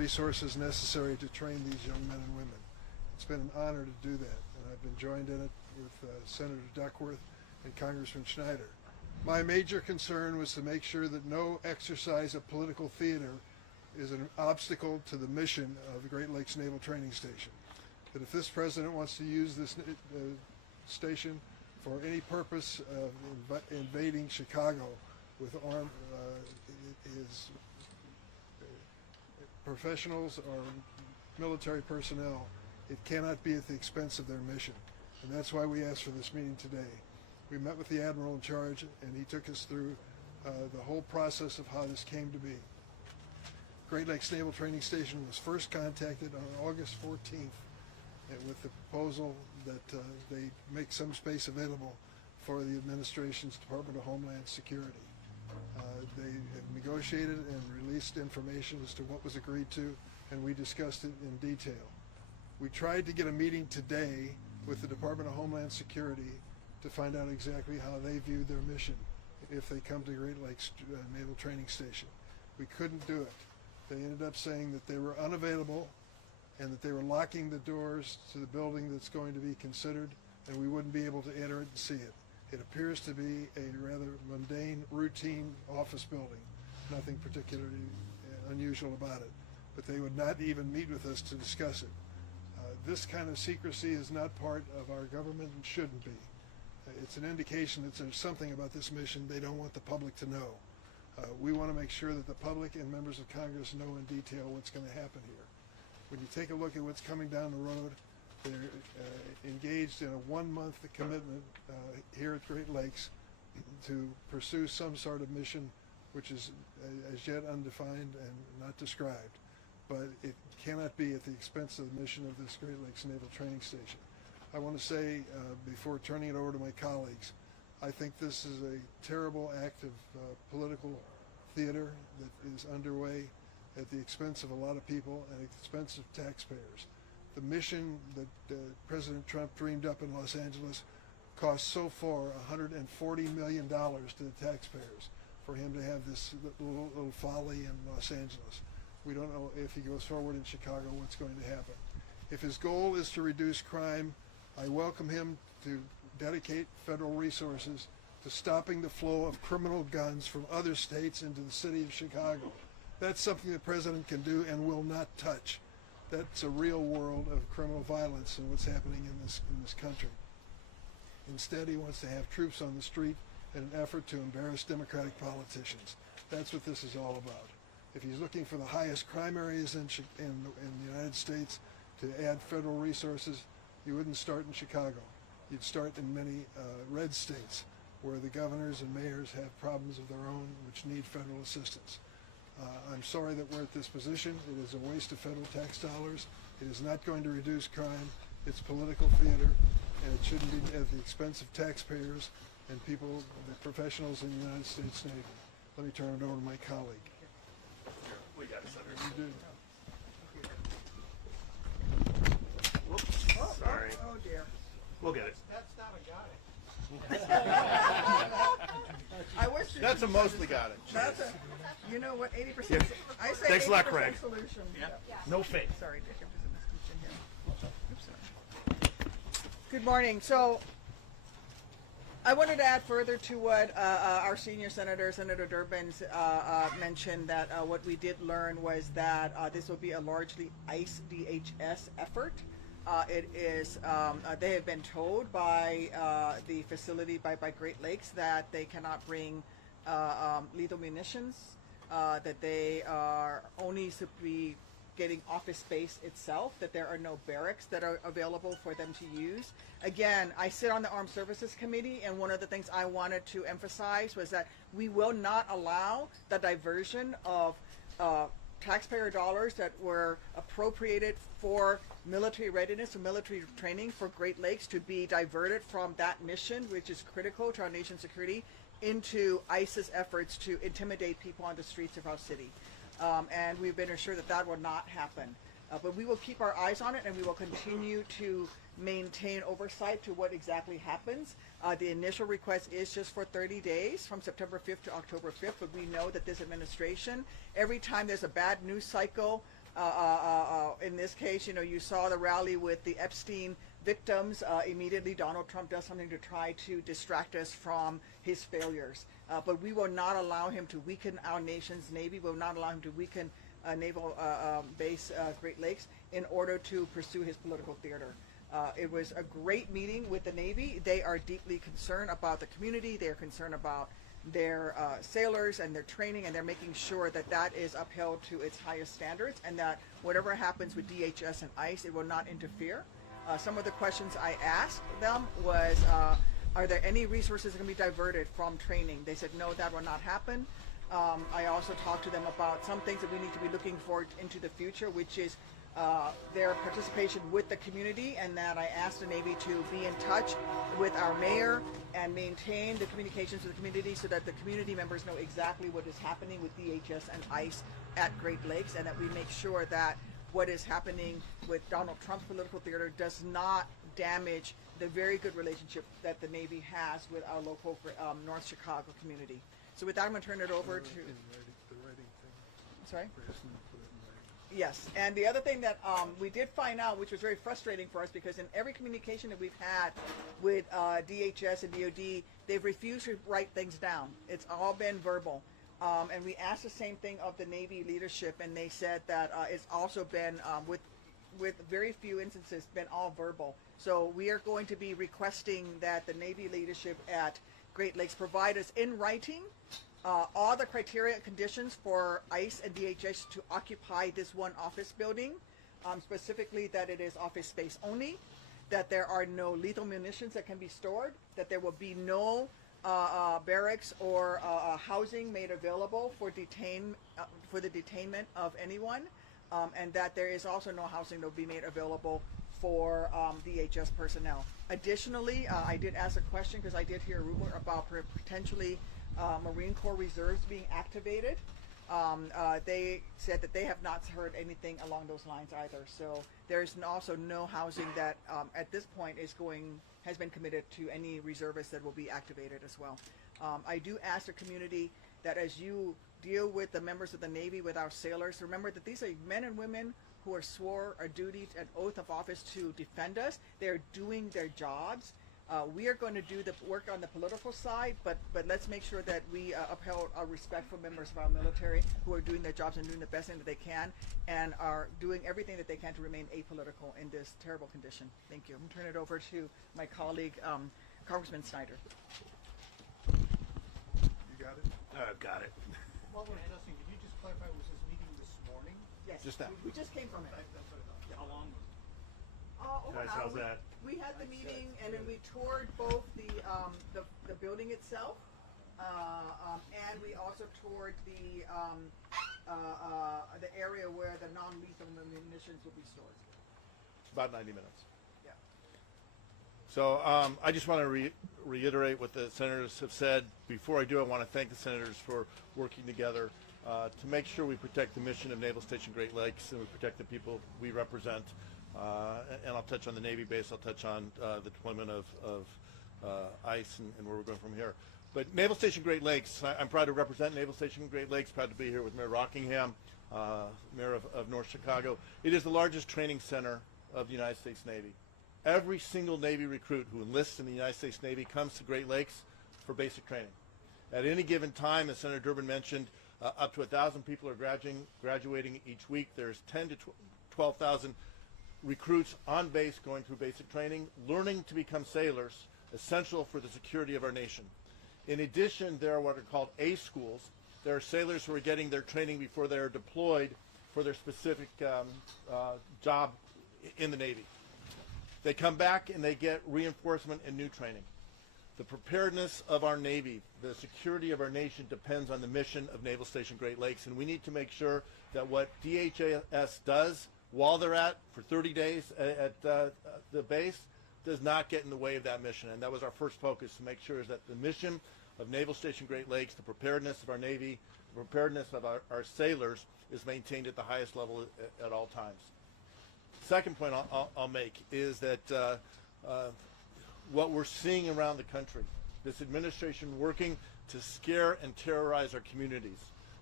resources necessary to train these young men and women. It's been an honor to do that, and I've been joined in it with Senator Duckworth and Congressman Schneider. My major concern was to make sure that no exercise of political theater is an obstacle to the mission of the Great Lakes Naval Training Station. That if this president wants to use this station for any purpose of invading Chicago with armed his professionals or military personnel, it cannot be at the expense of their mission. And that's why we asked for this meeting today. We met with the Admiral in charge, and he took us through the whole process of how this came to be. Great Lakes Naval Training Station was first contacted on August 14th with the proposal that they make some space available for the administration's Department of Homeland Security. They have negotiated and released information as to what was agreed to, and we discussed it in detail. We tried to get a meeting today with the Department of Homeland Security to find out exactly how they view their mission if they come to Great Lakes Naval Training Station. We couldn't do it. They ended up saying that they were unavailable and that they were locking the doors to the building that's going to be considered, and we wouldn't be able to enter it and see it. It appears to be a rather mundane, routine office building. Nothing particularly unusual about it. But they would not even meet with us to discuss it. This kind of secrecy is not part of our government and shouldn't be. It's an indication that there's something about this mission they don't want the public to know. We want to make sure that the public and members of Congress know in detail what's going to happen here. When you take a look at what's coming down the road, they're engaged in a 1-month commitment here at Great Lakes to pursue some sort of mission which is as yet undefined and not described. But it cannot be at the expense of the mission of this Great Lakes Naval Training Station. I want to say, before turning it over to my colleagues, I think this is a terrible act of political theater that is underway at the expense of a lot of people and at the expense of taxpayers. The mission that President Trump dreamed up in Los Angeles cost so far $140 million to the taxpayers for him to have this little folly in Los Angeles. We don't know if he goes forward in Chicago what's going to happen. If his goal is to reduce crime, I welcome him to dedicate federal resources to stopping the flow of criminal guns from other states into the city of Chicago. That's something the president can do and will not touch. That's a real world of criminal violence and what's happening in this country. Instead, he wants to have troops on the street in an effort to embarrass Democratic politicians. That's what this is all about. If he's looking for the highest crime areas in the United States to add federal resources, you wouldn't start in Chicago. You'd start in many red states where the governors and mayors have problems of their own which need federal assistance. I'm sorry that we're at this position. It is a waste of federal tax dollars. It is not going to reduce crime. It's political theater, and it shouldn't be at the expense of taxpayers and people, the professionals in the United States Navy. Let me turn it over to my colleague. We got it, Senator. You do. Whoops, sorry. Oh dear. We'll get it. That's not a guy. I wish That's a mostly got it. That's a, you know what, 80%. Yeah. I say Thanks a 80% lot, Craig. solution. Yeah. No fake. Sorry, Dick, I'm just in this kitchen here. Oops, sorry. Good morning. So I wanted to add further to what our senior senator, Senator Durbin, mentioned, that what we did learn was that this will be a largely ICE DHS effort. It is, they have been told by the facility, by Great Lakes, that they cannot bring lethal munitions, that they are only supposed to be getting office space itself, that there are no barracks that are available for them to use. Again, I sit on the Armed Services Committee, and one of the things I wanted to emphasize was that we will not allow the diversion of taxpayer dollars that were appropriated for military readiness and military training for Great Lakes to be diverted from that mission, which is critical to our nation's security, into ICE's efforts to intimidate people on the streets of our city. And we've been assured that that will not happen. But we will keep our eyes on it, and we will continue to maintain oversight to what exactly happens. The initial request is just for 30 days from September 5th to October 5th, but we know that this administration, every time there's a bad news cycle In this case, you saw the rally with the Epstein victims. Immediately, Donald Trump does something to try to distract us from his failures. But we will not allow him to weaken our nation's Navy. We will not allow him to weaken naval base Great Lakes in order to pursue his political theater. It was a great meeting with the Navy. They are deeply concerned about the community. They are concerned about their sailors and their training, and they're making sure that that is upheld to its highest standards, and that whatever happens with DHS and ICE, it will not interfere. Some of the questions I asked them was, are there any resources that can be diverted from training? They said, no, that will not happen. I also talked to them about some things that we need to be looking for into the future, which is their participation with the community, and that I asked the Navy to be in touch with our mayor and maintain the communications with the community so that the community members know exactly what is happening with DHS and ICE at Great Lakes, and that we make sure that what is happening with Donald Trump's political theater does not damage the very good relationship that the Navy has with our local North Chicago community. So with that, I'm going to turn it over to... The writing thing. Sorry? We're asking them to put it in writing. Yes, and the other thing that we did find out, which was very frustrating for us, because in every communication that we've had with DHS and DOD, they've refused to write things down. It's all been verbal. And we asked the same thing of the Navy leadership, and they said that it's also been, with very few instances, been all verbal. So we are going to be requesting that the Navy leadership at Great Lakes provide us in writing all the criteria and conditions for ICE and DHS to occupy this one office building, specifically that it is office space only, that there are no lethal munitions that can be stored, that there will be no barracks or housing made available for the detainment of anyone, and that there is also no housing that will be made available for DHS personnel. Additionally, I did ask a question because I did hear a rumor about potentially Marine Corps reserves being activated. They said that they have not heard anything along those lines either. So there's also no housing that at this point has been committed to any reservists that will be activated as well. I do ask the community that as you deal with the members of the Navy, with our sailors, remember that these are men and women who are swore a duty and oath of office to defend us. They're doing their jobs. We are going to do the work on the political side, but let's make sure that we uphold our respectful members of our military who are doing their jobs and doing the best thing that they can, and are doing everything that they can to remain apolitical in this terrible condition. Thank you. I'm going to turn it over to my colleague, Congressman Snyder. You got it? I've got it. While we're discussing, could you just clarify, was this meeting this morning? Yes. Just now. We just came from it. That's what I thought. How long was it? Over an Guys, hour. how's that? We had the meeting, and then we toured both the building itself, and we also toured the area where the non-lethal munitions will be stored. About 90 minutes. Yeah. So I just want to reiterate what the senators have said. Before I do, I want to thank the senators for working together to make sure we protect the mission of Naval Station Great Lakes and we protect the people we represent. And I'll touch on the Navy base. I'll touch on the deployment of ICE and where we're going from here. But Naval Station Great Lakes, I'm proud to represent Naval Station Great Lakes, proud to be here with Mayor Rockingham, Mayor of North Chicago. It is the largest training center of the United States Navy. Every single Navy recruit who enlists in the United States Navy comes to Great Lakes for basic training. At any given time, as Senator Durbin mentioned, up to 1,000 people are graduating each week. There's 10 to 12,000 recruits on base going through basic training, learning to become sailors, essential for the security of our nation. In addition, there are what are called A schools. There are sailors who are getting their training before they are deployed for their specific job in the Navy. They come back and they get reinforcement and new training. The preparedness of our Navy, the security of our nation depends on the mission of Naval Station Great Lakes, and we need to make sure that what DHS does while they're for 30 days at the base does not get in the way of that mission. And that was our first focus, to make sure is that the mission of Naval Station Great Lakes, the preparedness of our Navy, the preparedness of our sailors is maintained at the highest level at all times. Second point I'll make is that what we're seeing around the country, this administration working to scare and terrorize our communities,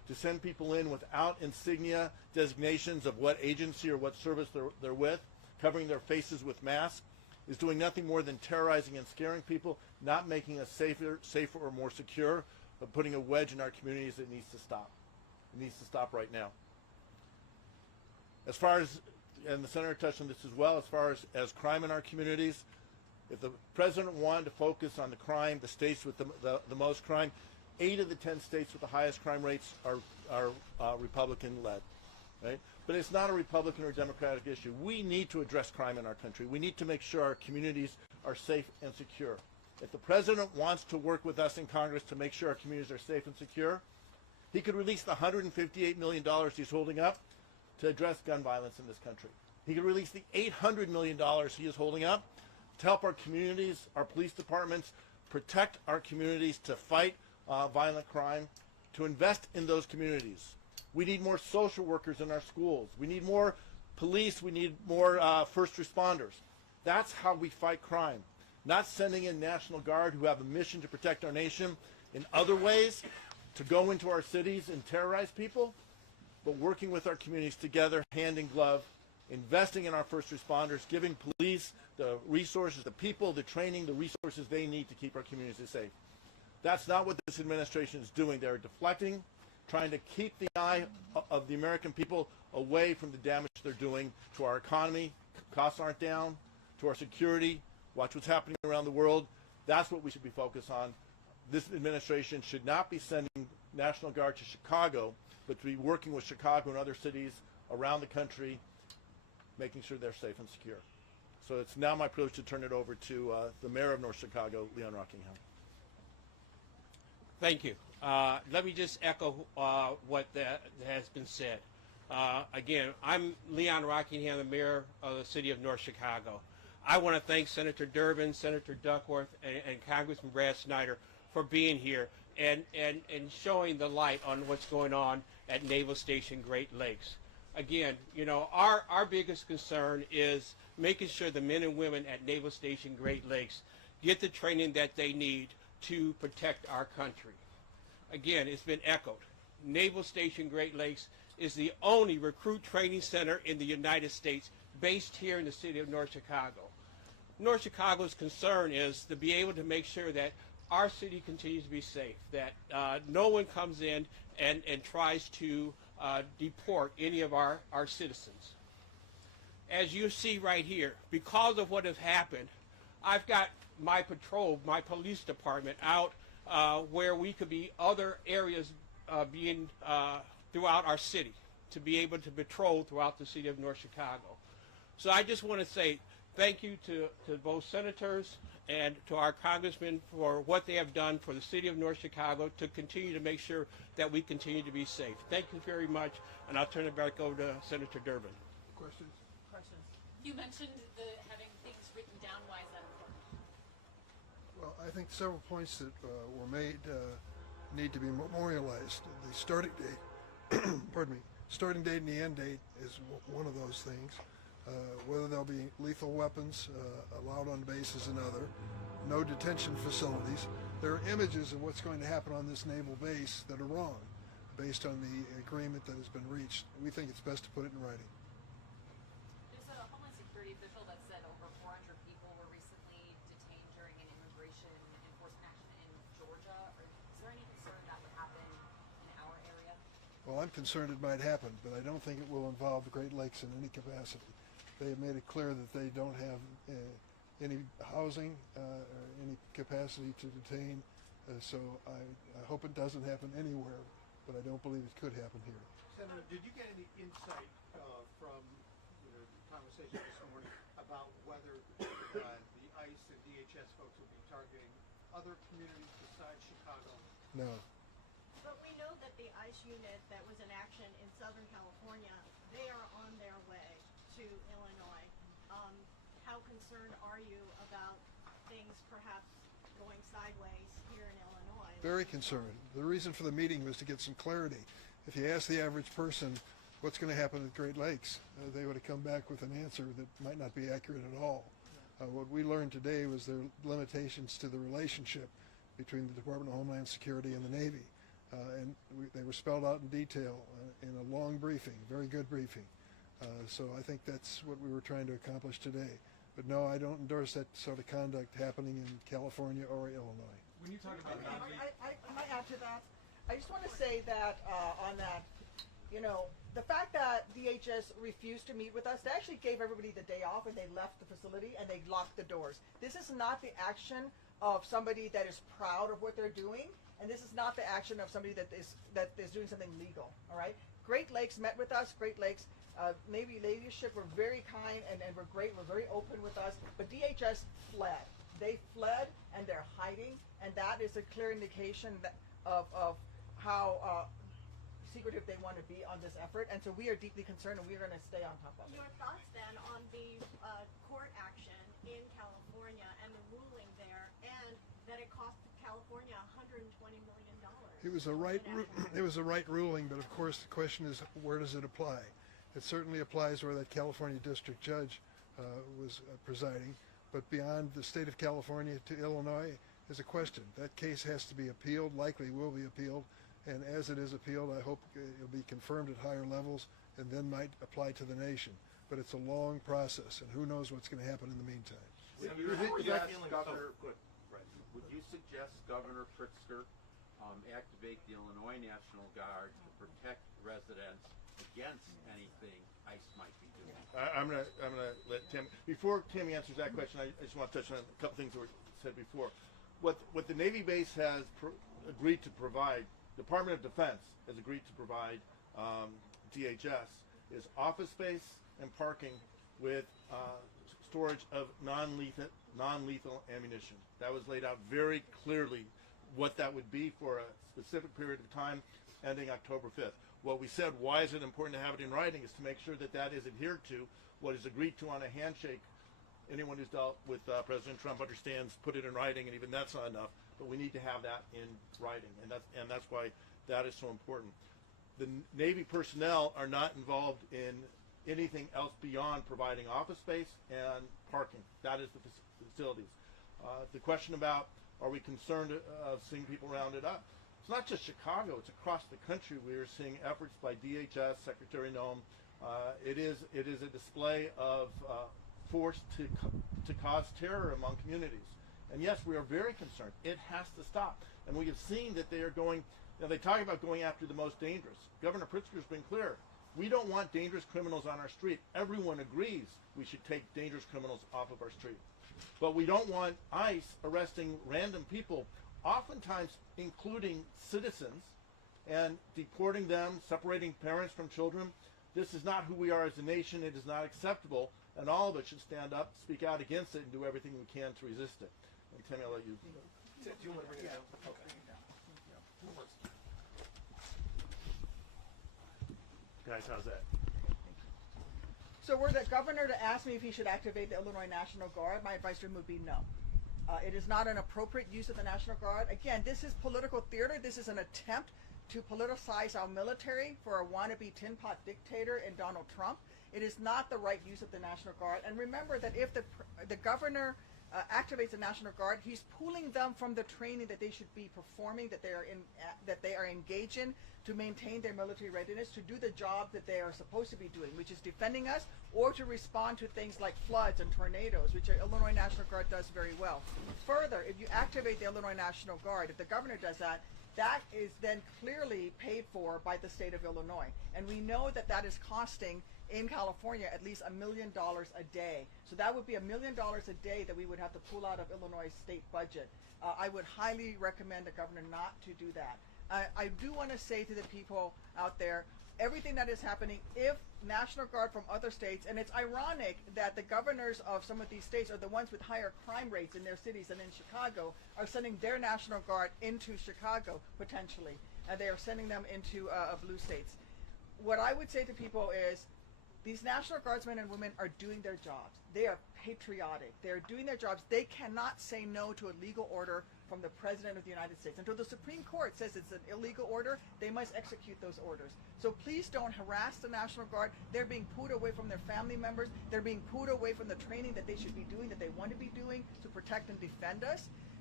to send people in without insignia designations of what agency or what service they're with, covering their faces with masks, is doing nothing more than terrorizing and scaring people, not making us safer or more secure, but putting a wedge in our communities that needs to stop. It needs to stop right now. As far as, and the Senator touched on this as well, as far as crime in our communities, if the President wanted to focus on the crime, the states with the most crime, 8 of the 10 states with the highest crime rates are Republican-led. Right? But it's not a Republican or Democratic issue. We need to address crime in our country. We need to make sure our communities are safe and secure. If the President wants to work with us in Congress to make sure our communities are safe and secure, he could release the $158 million he's holding up to address gun violence in this country. He could release the $800 million he is holding up to help our communities, our police departments, protect our communities, to fight violent crime, to invest in those communities. We need more social workers in our schools. We need more police. We need more first responders. That's how we fight crime. Not sending in National Guard who have a mission to protect our nation in other ways, to go into our cities and terrorize people, but working with our communities together, hand in glove, investing in our first responders, giving police the resources, the people, the training, the resources they need to keep our communities safe. That's not what this administration is doing. They're deflecting, trying to keep the eye of the American people away from the damage they're doing to our economy. Costs aren't down, to our security. Watch what's happening around the world. That's what we should be focused on. This administration should not be sending National Guard to Chicago, but to be working with Chicago and other cities around the country, making sure they're safe and secure. So it's now my privilege to turn it over to the mayor of North Chicago, Leon Rockingham. Thank you. Let me just echo what has been said. Again, I'm Leon Rockingham, the mayor of the city of North Chicago. I want to thank Senator Durbin, Senator Duckworth, and Congressman Brad Snyder for being here and showing the light on what's going on at Naval Station Great Lakes. Again, you know, our biggest concern is making sure the men and women at Naval Station Great Lakes get the training that they need to protect our country. Again, it's been echoed. Naval Station Great Lakes is the only recruit training center in the United States based here in the city of North Chicago. North Chicago's concern is to be able to make sure that our city continues to be safe, that no one comes in and tries to deport any of our citizens. As you see right here, because of what has happened, I've got my patrol, my police department out where we could be other areas being throughout our city to be able to patrol throughout the city of North Chicago. So I just want to say thank you to both senators and to our congressmen for what they have done for the city of North Chicago to continue to make sure that we continue to be safe. Thank you very much, and I'll turn it back over to Senator Durbin. Questions? Questions? You mentioned having things written down. Why is that important? Well, I think several points that were made need to be memorialized. The starting date, pardon me, starting date and the end date is one of those things. Whether there'll be lethal weapons allowed on base is another. No detention facilities. There are images of what's going to happen on this naval base that are wrong based on the agreement that has been reached. We think it's best to put it in writing. There's a Homeland Security official that said over 400 people were recently detained during an immigration enforcement action in Georgia. Is there any concern that would happen in our area? Well, I'm concerned it might happen, but I don't think it will involve the Great Lakes in any capacity. They have made it clear that they don't have any housing or any capacity to detain, so I hope it doesn't happen anywhere, but I don't believe it could happen here. Senator, did you get any insight from the conversation this morning about whether the ICE and DHS folks will be targeting other communities besides Chicago? No. But we know that the ICE unit that was in action in Southern California, they are on their way to Illinois. How concerned are you about things perhaps going sideways here in Illinois? Very concerned. The reason for the meeting was to get some clarity. If you ask the average person what's going to happen at Great Lakes, they would have come back with an answer that might not be accurate at all. What we learned today was there are limitations to the relationship between the Department of Homeland Security and the Navy. they were spelled out in detail in a long briefing, very good briefing. So I think that's what we were trying to accomplish today. But no, I don't endorse that sort of conduct happening in California or Illinois. When you talk about I might add to that. I just want to say that on that, you know, the fact that DHS refused to meet with us, they actually gave everybody the day off and they left the facility and they locked the doors. This is not the action of somebody that is proud of what they're doing, and this is not the action of somebody that is doing something legal. All right. Great Lakes met with us. Great Lakes Navy leadership were very kind and were great. Were very open with us. But DHS fled. They fled and they're hiding, and that is a clear indication that, of how secretive they want to be on this effort. And so we are deeply concerned, and we are going to stay on top of it. Your thoughts then on the court action in California and the ruling there, and that it cost California $120 million. It was a right ruling, but of course the question is, where does it apply? It certainly applies where that California district judge was presiding, but beyond the state of California to Illinois is a question. That case has to be appealed, likely will be appealed, and as it is appealed, I hope it'll be confirmed at higher levels and then might apply to the nation. But it's a long process, and who knows what's going to happen in the meantime. Would you suggest Governor Pritzker activate the Illinois National Guard to protect residents against anything ICE might be doing? I'm gonna let Tim. Before Tammy answers that question, I just want to touch on a couple things that were said before. What the Navy base has agreed to provide, Department of Defense has agreed to provide DHS is office space and parking with storage of non-lethal ammunition. That was laid out very clearly what that would be for a specific period of time ending October 5th. What we said, why is it important to have it in writing, is to make sure that that is adhered to, what is agreed to on a handshake. Anyone who's dealt with President Trump understands, put it in writing, and even that's not enough, but we need to have that in writing, and that's why that is so important. The Navy personnel are not involved in anything else beyond providing office space and parking. That is the facilities. The question about, are we concerned of seeing people rounded up? It's not just Chicago, it's across the country. We are seeing efforts by DHS, Secretary Noem. It is a display of force to cause terror among communities. And yes, we are very concerned. It has to stop. And we have seen that they are going, they talk about going after the most dangerous. Governor Pritzker has been clear. We don't want dangerous criminals on our street. Everyone agrees we should take dangerous criminals off of our street. But we don't want ICE arresting random people, oftentimes including citizens, and deporting them, separating parents from children. This is not who we are as a nation. It is not acceptable, and all of us should stand up, speak out against it, and do everything we can to resist it. And Tammy, I'll let you. Do you want to bring it down? Okay. Guys, how's that? So were the governor to ask me if he should activate the Illinois National Guard, my advice to him would be no. It is not an appropriate use of the National Guard. Again, this is political theater. This is an attempt to politicize our military for a wannabe tin pot dictator in Donald Trump. It is not the right use of the National Guard. And remember that if the governor activates the National Guard, he's pulling them from the training that they should be performing, that they are engaged in to maintain their military readiness, to do the job that they are supposed to be doing, which is defending us, or to respond to things like floods and tornadoes, which the Illinois National Guard does very well. Further, if you activate the Illinois National Guard, if the governor does that, that is then clearly paid for by the state of Illinois. And we know that that is costing in California at least $1 million a day. So that would be $1 million a day that we would have to pull out of Illinois state budget. I would highly recommend the governor not to do that. I do want to say to the people out there, everything that is happening, if National Guard from other states, and it's ironic that the governors of some of these states are the ones with higher crime rates in their cities and in Chicago, are sending their National Guard into Chicago, potentially. And they are sending them into blue states. What I would say to people is, these National Guardsmen and women are doing their jobs. They are patriotic. They are doing their jobs. They cannot say no to a legal order from the President of the United States. Until the Supreme Court says it's an illegal order, they must execute those orders. So please don't harass the National Guard. They're being pulled away from their family members. They're being pulled away from the training that they should be doing, that they want to be doing to protect and defend us.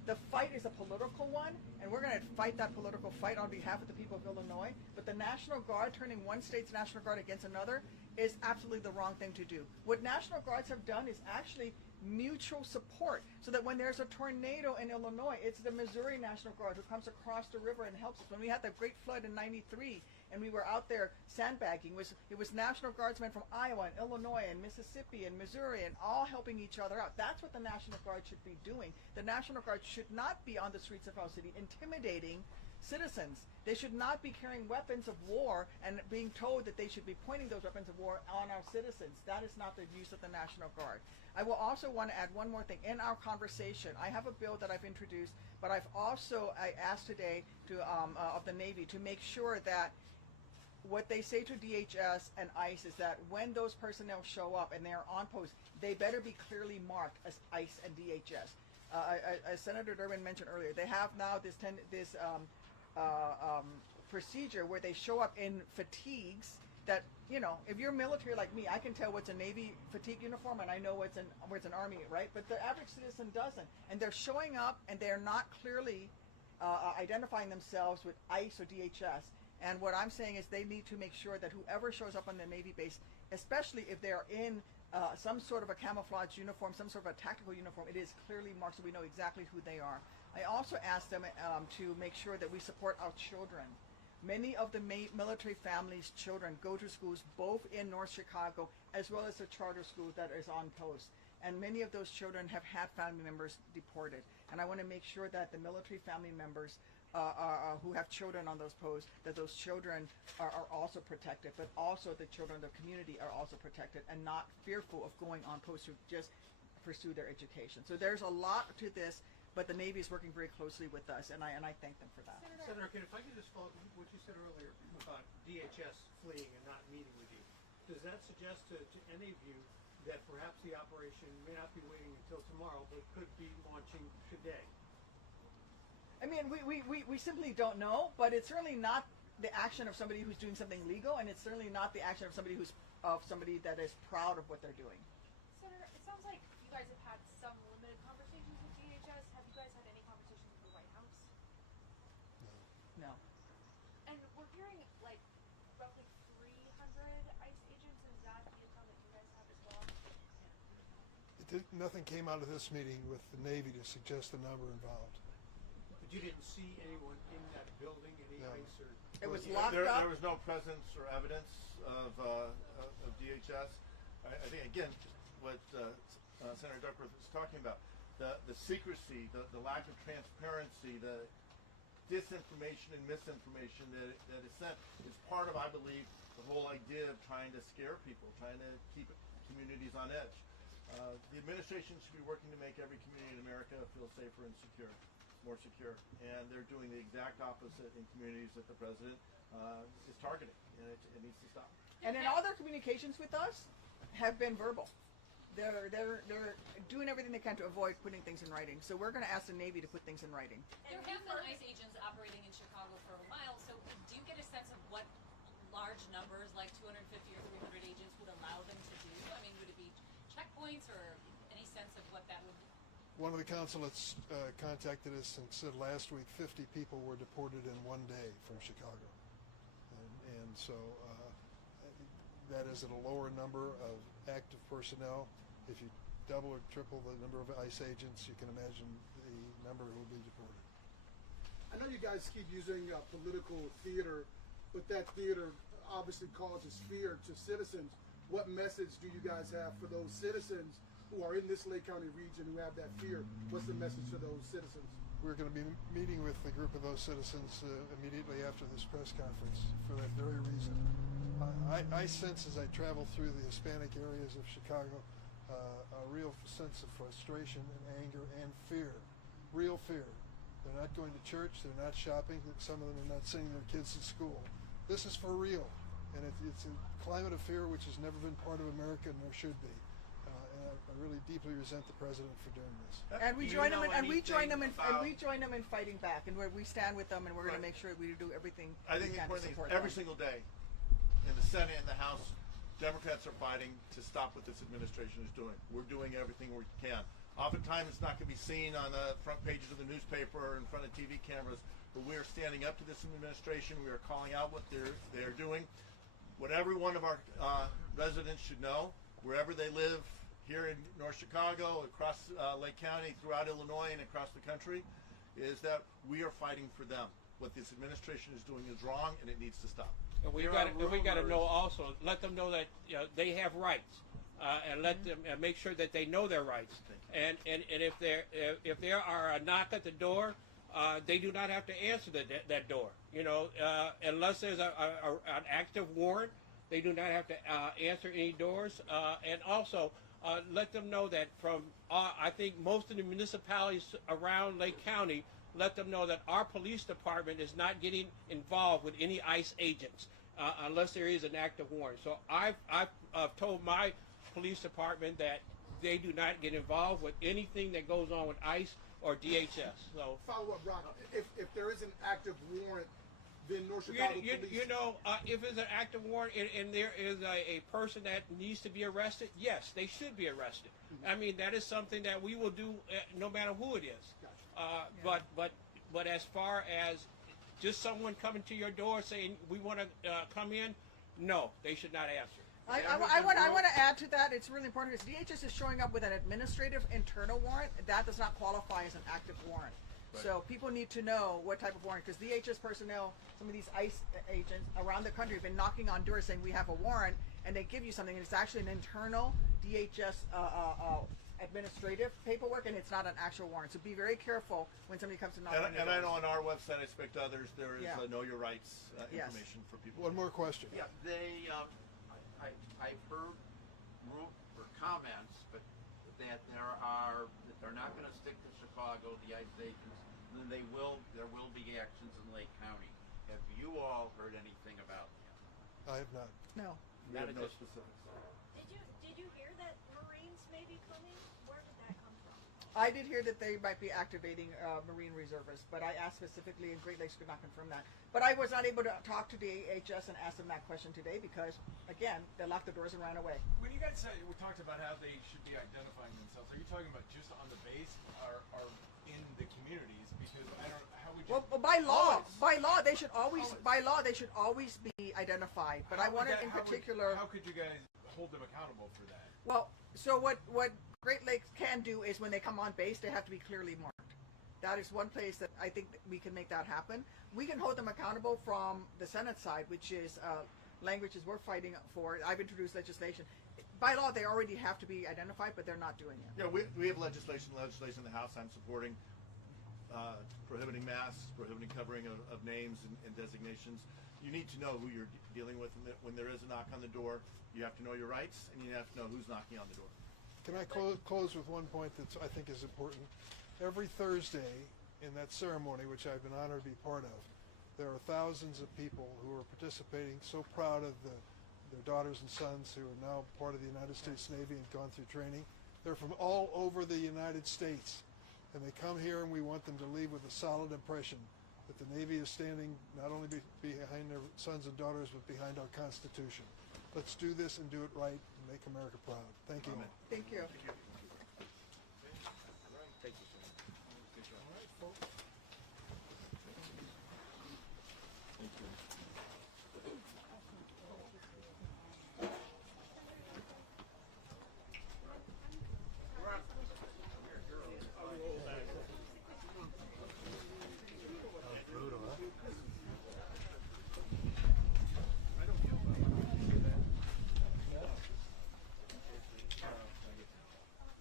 The fight is a political one, and we're going to fight that political fight on behalf of the people of Illinois. But the National Guard, turning one state's National Guard against another, is absolutely the wrong thing to do. What National Guards have done is actually mutual support, so that when there's a tornado in Illinois, it's the Missouri National Guard who comes across the river and helps us. When we had the great flood in '93 and we were out there sandbagging, it was National Guardsmen from Iowa and Illinois and Mississippi and Missouri, and all helping each other out. That's what the National Guard should be doing. The National Guard should not be on the streets of our city intimidating citizens. They should not be carrying weapons of war and being told that they should be pointing those weapons of war on our citizens. That is not the use of the National Guard. I will also want to add one more thing. In our conversation, I have a bill that I've introduced, but I asked today of the Navy to make sure that what they say to DHS and ICE is that when those personnel show up and they are on post, they better be clearly marked as ICE and DHS. As Senator Durbin mentioned earlier, they have now this procedure where they show up in fatigues that, you know, if you're military like me, I can tell what's a Navy fatigue uniform and I know what's an Army, right? But the average citizen doesn't. And they're showing up and they're not clearly identifying themselves with ICE or DHS. And what I'm saying is they need to make sure that whoever shows up on the Navy base, especially if they're in some sort of a camouflage uniform, some sort of a tactical uniform, it is clearly marked so we know exactly who they are. I also asked them to make sure that we support our children. Many of the military families' children go to schools both in North Chicago as well as a charter school that is on post. And many of those children have had family members deported. And I want to make sure that the military family members who have children on those posts, that those children are also protected, but also the children of the community are also protected and not fearful of going on post to just pursue their education. So there's a lot to this, but the Navy is working very closely with us, and I thank them for that. Senator, if I could just follow up what you said earlier about DHS fleeing and not meeting with you, does that suggest to any of you that perhaps the operation may not be waiting until tomorrow, but could be launching today? I mean, we simply don't know, but it's certainly not the action of somebody who's doing something legal, and it's certainly not the action of somebody that is proud of what they're doing. Senator, it sounds like you guys have had some limited conversations with DHS. Have you guys had any conversations with the White House? No. And we're hearing like roughly 300 ICE agents. Is that the intel that you guys have as well? Nothing came out of this meeting with the Navy to suggest the number involved. But you didn't see anyone in that building, any ICE or... It was locked up. There was no presence or evidence of DHS. I think, again, what Senator Duckworth was talking about, the secrecy, the lack of transparency, the disinformation and misinformation that is sent is part of, I believe, the whole idea of trying to scare people, trying to keep communities on edge. The administration should be working to make every community in America feel safer and secure, more secure, and they're doing the exact opposite in communities that the president is targeting, and it needs to stop. And then all their communications with us have been verbal. They're doing everything they can to avoid putting things in writing. So we're going to ask the Navy to put things in writing. There have been ICE agents operating in Chicago for a while, so do you get a sense of what large numbers, like 250 or 300 agents, would allow them to do? I mean, would it be checkpoints or any sense of what that would be? One of the consulates contacted us and said last week 50 people were deported in one day from Chicago. And so that is at a lower number of active personnel. If you double or triple the number of ICE agents, you can imagine the number who will be deported. I know you guys keep using political theater, but that theater obviously causes fear to citizens. What message do you guys have for those citizens who are in this Lake County region who have that fear? What's the message for those citizens? We're going to be meeting with a group of those citizens immediately after this press conference for that very reason. I sense as I travel through the Hispanic areas of Chicago a real sense of frustration and anger and fear, real fear. They're not going to church, they're not shopping, some of them are not sending their kids to school. This is for real, and it's a climate of fear which has never been part of America and nor should be. And I really deeply resent the president for doing this. And we join them, we join them in fighting back, and we stand with them, and we're going to make sure we do everything. I think the important thing is every single day, in the Senate and the House, Democrats are fighting to stop what this administration is doing. We're doing everything we can. Oftentimes it's not going to be seen on the front pages of the newspaper or in front of TV cameras, but we are standing up to this administration. We are calling out what they're doing. What every one of our residents should know, wherever they live, here in North Chicago, across Lake County, throughout Illinois, and across the country, is that we are fighting for them. What this administration is doing is wrong, and it needs to stop. And we got to know also, let them know that they have rights, and let them make sure that they know their rights. And if there are a knock at the door, they do not have to answer that door. Unless there's an active warrant, they do not have to answer any doors. And also, let them know that from I think most of the municipalities around Lake County, let them know that our police department is not getting involved with any ICE agents unless there is an active warrant. So I've told my police department that they do not get involved with anything that goes on with ICE or DHS. So follow up, Brock. If there is an active warrant, then North Chicago police. If it's an active warrant and there is a person that needs to be arrested, yes, they should be arrested. Mm-hmm. I mean, that is something that we will do no matter who it is. Gotcha. But as far as just someone coming to your door saying we want to come in, no, they should not answer. I want to add to that. It's really important because DHS is showing up with an administrative internal warrant. That does not qualify as an active warrant. Right. So people need to know what type of warrant, because DHS personnel, some of these ICE agents around the country have been knocking on doors saying we have a warrant, and they give you something, and it's actually an internal DHS administrative paperwork, and it's not an actual warrant. So be very careful when somebody comes to knock on your door. And I know on our website, I speak to others, there is Know Your Rights information for people. One more question. Yeah, I've heard comments, but that they're not going to stick to Chicago, the ICE agents, then there will be actions in Lake County. Have you all heard anything about that? I have not. No. We have no specifics. Did you hear that Marines may be coming? Where did that come from? I did hear that they might be activating Marine reservists, but I asked specifically, and Great Lakes could not confirm that. But I was not able to talk to DHS and ask them that question today because, again, they locked the doors and ran away. When you guys we talked about how they should be identifying themselves, are you talking about just on the base or in the communities? Because how would you? Well, by law, they should always be identified. But I wanted in particular. How could you guys hold them accountable for that? Well, so what Great Lakes can do is when they come on base, they have to be clearly marked. That is one place that I think that we can make that happen. We can hold them accountable from the Senate side, which is languages we're fighting for. I've introduced legislation. By law, they already have to be identified, but they're not doing it. Yeah, we have legislation in the House I'm supporting, prohibiting masks, prohibiting covering of names and designations. You need to know who you're dealing with when there is a knock on the door. You have to know your rights, and you have to know who's knocking on the door. Can I close with one point that I think is important? Every Thursday in that ceremony, which I've been honored to be part of, there are thousands of people who are participating, so proud of their daughters and sons who are now part of the United States Navy and gone through training. They're from all over the United States, and they come here, and we want them to leave with a solid impression that the Navy is standing not only behind their sons and daughters, but behind our Constitution. Let's do this and do it right and make America proud. Thank you. Amen. Thank you. Thank you. Thank you, sir. Good job. All right, folks. Thank you. Brutal, huh?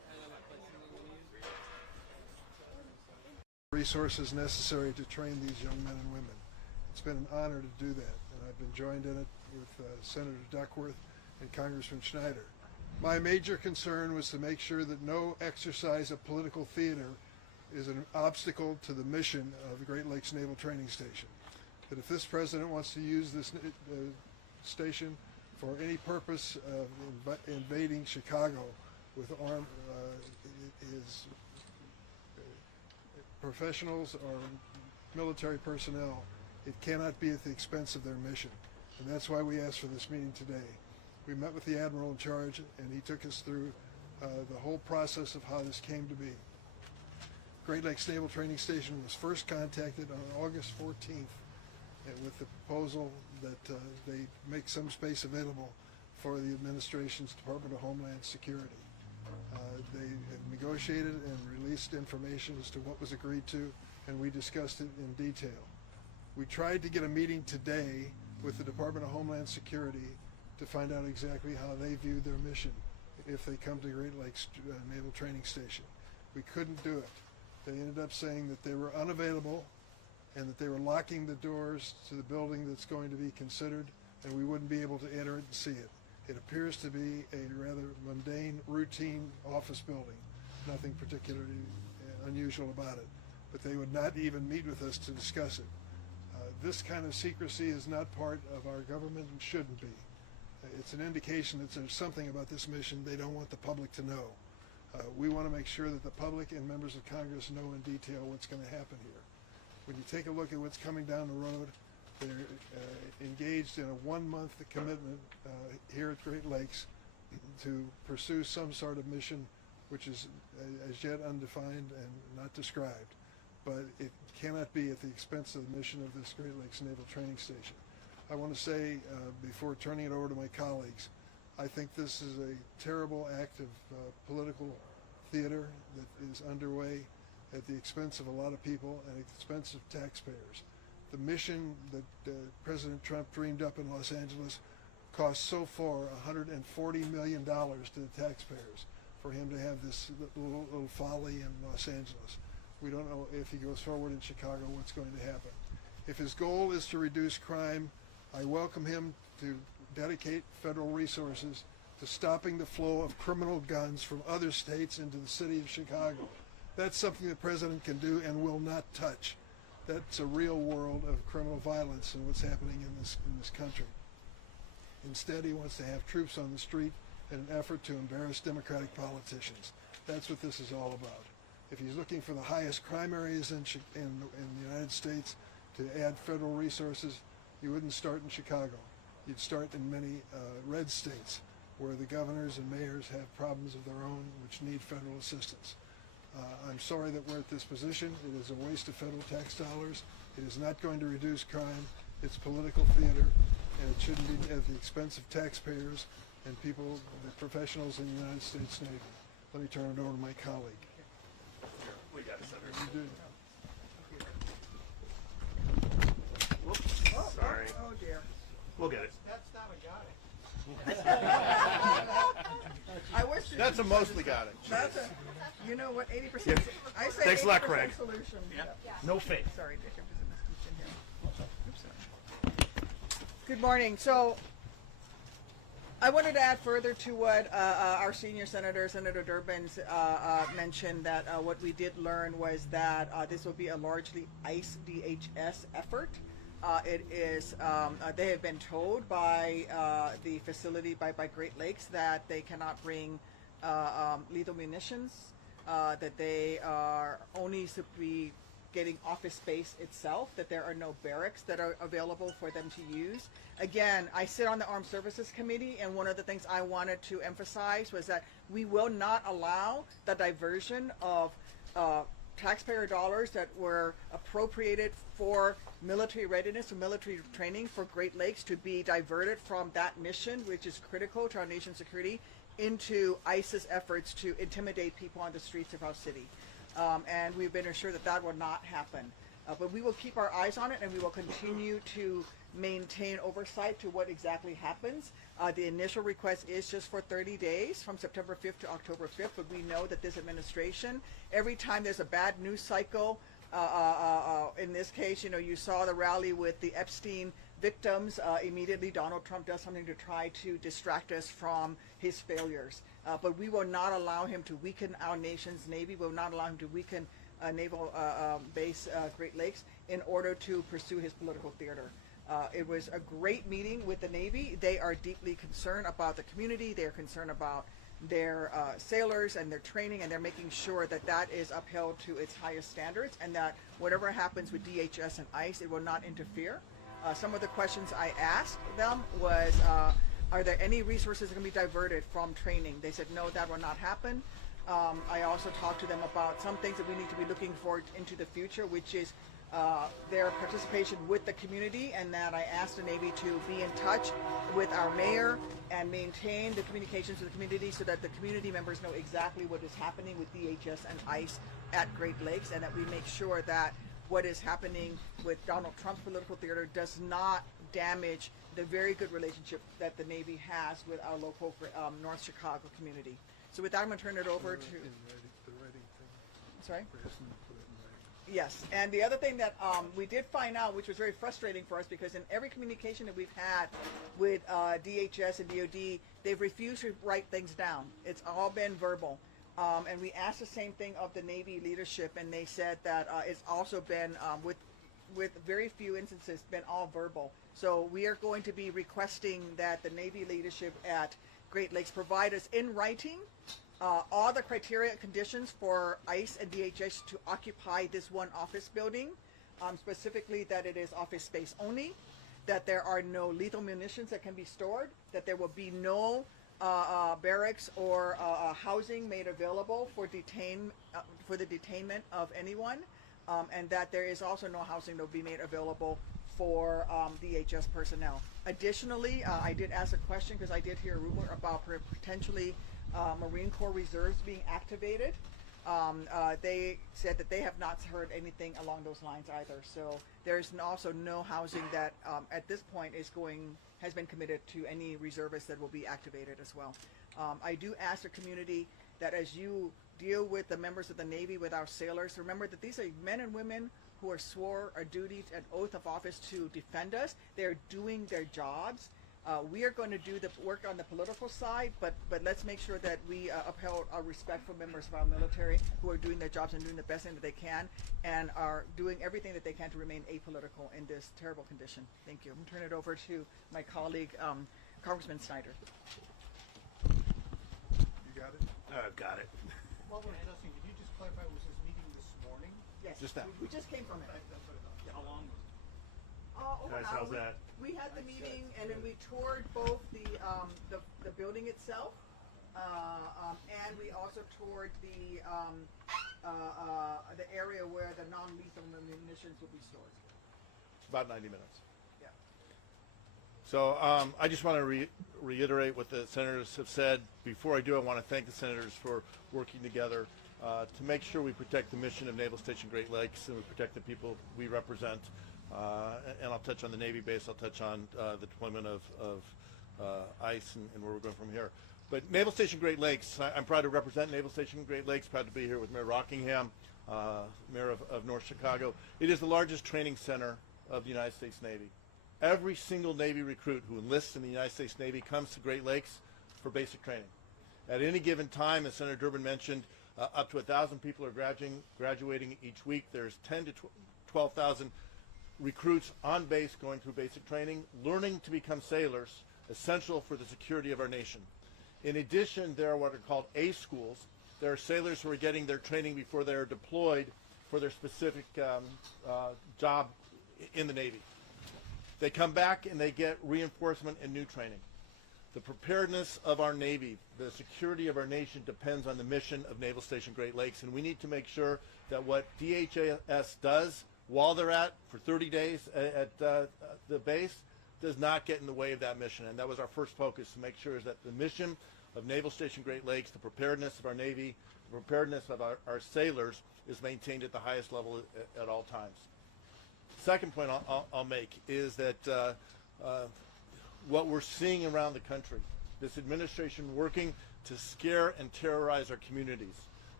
resources necessary to train these young men and women. It's been an honor to do that, and I've been joined in it with Senator Duckworth and Congressman Schneider. My major concern was to make sure that no exercise of political theater is an obstacle to the mission of the Great Lakes Naval Training Station. That if this president wants to use this station for any purpose of invading Chicago with armed his professionals or military personnel, it cannot be at the expense of their mission. And that's why we asked for this meeting today. We met with the Admiral in charge, and he took us through the whole process of how this came to be. Great Lakes Naval Training Station was first contacted on August 14th with the proposal that they make some space available for the administration's Department of Homeland Security. They negotiated and released information as to what was agreed to, and we discussed it in detail. We tried to get a meeting today with the Department of Homeland Security to find out exactly how they view their mission if they come to Great Lakes Naval Training Station. We couldn't do it. They ended up saying that they were unavailable and that they were locking the doors to the building that's going to be considered, and we wouldn't be able to enter it and see it. It appears to be a rather mundane, routine office building. Nothing particularly unusual about it. But they would not even meet with us to discuss it. This kind of secrecy is not part of our government and shouldn't be. It's an indication that there's something about this mission they don't want the public to know. We want to make sure that the public and members of Congress know in detail what's going to happen here. When you take a look at what's coming down the road, they're engaged in a 1-month commitment here at Great Lakes to pursue some sort of mission which is as yet undefined and not described. But it cannot be at the expense of the mission of this Great Lakes Naval Training Station. I want to say, before turning it over to my colleagues, I think this is a terrible act of political theater that is underway at the expense of a lot of people and at the expense of taxpayers. The mission that President Trump dreamed up in Los Angeles cost so far $140 million to the taxpayers for him to have this little folly in Los Angeles. We don't know if he goes forward in Chicago what's going to happen. If his goal is to reduce crime, I welcome him to dedicate federal resources to stopping the flow of criminal guns from other states into the city of Chicago. That's something the president can do and will not touch. That's a real world of criminal violence and what's happening in this country. Instead, he wants to have troops on the street in an effort to embarrass Democratic politicians. That's what this is all about. If he's looking for the highest crime areas in the United States to add federal resources, you wouldn't start in Chicago. You'd start in many red states where the governors and mayors have problems of their own which need federal assistance. I'm sorry that we're at this position. It is a waste of federal tax dollars. It is not going to reduce crime. It's political theater, and it shouldn't be at the expense of taxpayers and people, the professionals in the United States Navy. Let me turn it over to my colleague. We got it, Senator. You do. Whoops. Sorry. Oh dear. We'll get it. That's not a got it. I wish That's a mostly got it. That's a, you know what, 80%. Yeah. I say Thanks a lot, 80% Craig. solution. Yep. No fake. Sorry, Dick, I'm just in this kitchen here. Oops, sorry. Good morning. So I wanted to add further to what our senior senator, Senator Durbin, mentioned, that what we did learn was that this will be a largely ICE DHS effort. It is, they have been told by the facility, by Great Lakes, that they cannot bring lethal munitions, that they are only to be getting office space itself, that there are no barracks that are available for them to use. Again, I sit on the Armed Services Committee, and one of the things I wanted to emphasize was that we will not allow the diversion of taxpayer dollars that were appropriated for military readiness or military training for Great Lakes to be diverted from that mission, which is critical to our nation's security, into ICE's efforts to intimidate people on the streets of our city. And we've been assured that that will not happen. But we will keep our eyes on it, and we will continue to maintain oversight to what exactly happens. The initial request is just for 30 days from September 5th to October 5th, but we know that this administration, every time there's a bad news cycle In this case, you saw the rally with the Epstein victims. Immediately, Donald Trump does something to try to distract us from his failures. But we will not allow him to weaken our nation's Navy. We will not allow him to weaken naval base Great Lakes in order to pursue his political theater. It was a great meeting with the Navy. They are deeply concerned about the community. They are concerned about their sailors and their training, and they're making sure that that is upheld to its highest standards, and that whatever happens with DHS and ICE, it will not interfere. Some of the questions I asked them was, are there any resources that can be diverted from training? They said, no, that will not happen. I also talked to them about some things that we need to be looking for into the future, which is their participation with the community, and that I asked the Navy to be in touch with our mayor and maintain the communications with the community so that the community members know exactly what is happening with DHS and ICE at Great Lakes, and that we make sure that what is happening with Donald Trump's political theater does not damage the very good relationship that the Navy has with our local North Chicago community. So with that, I'm going to turn it over to... Sorry? Yes, and the other thing that we did find out, which was very frustrating for us, because in every communication that we've had with DHS and DOD, they've refused to write things down. It's all been verbal. And we asked the same thing of the Navy leadership, and they said that it's also been, with very few instances, been all verbal. So we are going to be requesting that the Navy leadership at Great Lakes provide us in writing all the criteria and conditions for ICE and DHS to occupy this one office building, specifically that it is office space only, that there are no lethal munitions that can be stored, that there will be no barracks or housing made available for the detainment of anyone, and that there is also no housing that will be made available for DHS personnel. Additionally, I did ask a question because I did hear a rumor about potentially Marine Corps reserves being activated. They said that they have not heard anything along those lines either. So there's also no housing that at this point has been committed to any reservists that will be activated as well. I do ask the community that as you deal with the members of the Navy, with our sailors, remember that these are men and women who are swore a duty and oath of office to defend us. They're doing their jobs. We are going to do the work on the political side, but let's make sure that we uphold our respect for members of our military who are doing their jobs and doing the best thing that they can, and are doing everything that they can to remain apolitical in this terrible condition. Thank you. I'm going to turn it over to my colleague, Congressman Snyder. You got it? I've got it. While we're discussing, could you just clarify, was this meeting this morning? Yes. Just now. We just came from it. That's what I thought. How long was it? Guys, how's that? We had the meeting, and then we toured both the building itself, and we also toured the area where the non-lethal munitions will be stored. About 90 minutes. Yeah. So I just want to reiterate what the senators have said. Before I do, I want to thank the senators for working together to make sure we protect the mission of Naval Station Great Lakes and we protect the people we represent. And I'll touch on the Navy base. I'll touch on the deployment of ICE and where we're going from here. But Naval Station Great Lakes, I'm proud to represent Naval Station Great Lakes, proud to be here with Mayor Rockingham, Mayor of North Chicago. It is the largest training center of the United States Navy. Every single Navy recruit who enlists in the United States Navy comes to Great Lakes for basic training. At any given time, as Senator Durbin mentioned, up to 1,000 people are graduating each week. There's 10 to 12,000 recruits on base going through basic training, learning to become sailors, essential for the security of our nation. In addition, there are what are called A schools. There are sailors who are getting their training before they're deployed for their specific job in the Navy. They come back and they get reinforcement and new training. The preparedness of our Navy, the security of our nation depends on the mission of Naval Station Great Lakes, and we need to make sure that what DHS does while they're for 30 days at the base does not get in the way of that mission. And that was our first focus, to make sure is that the mission of Naval Station Great Lakes, the preparedness of our Navy, the preparedness of our sailors is maintained at the highest level at all times. Second point I'll make is that what we're seeing around the country, this administration working to scare and terrorize our communities.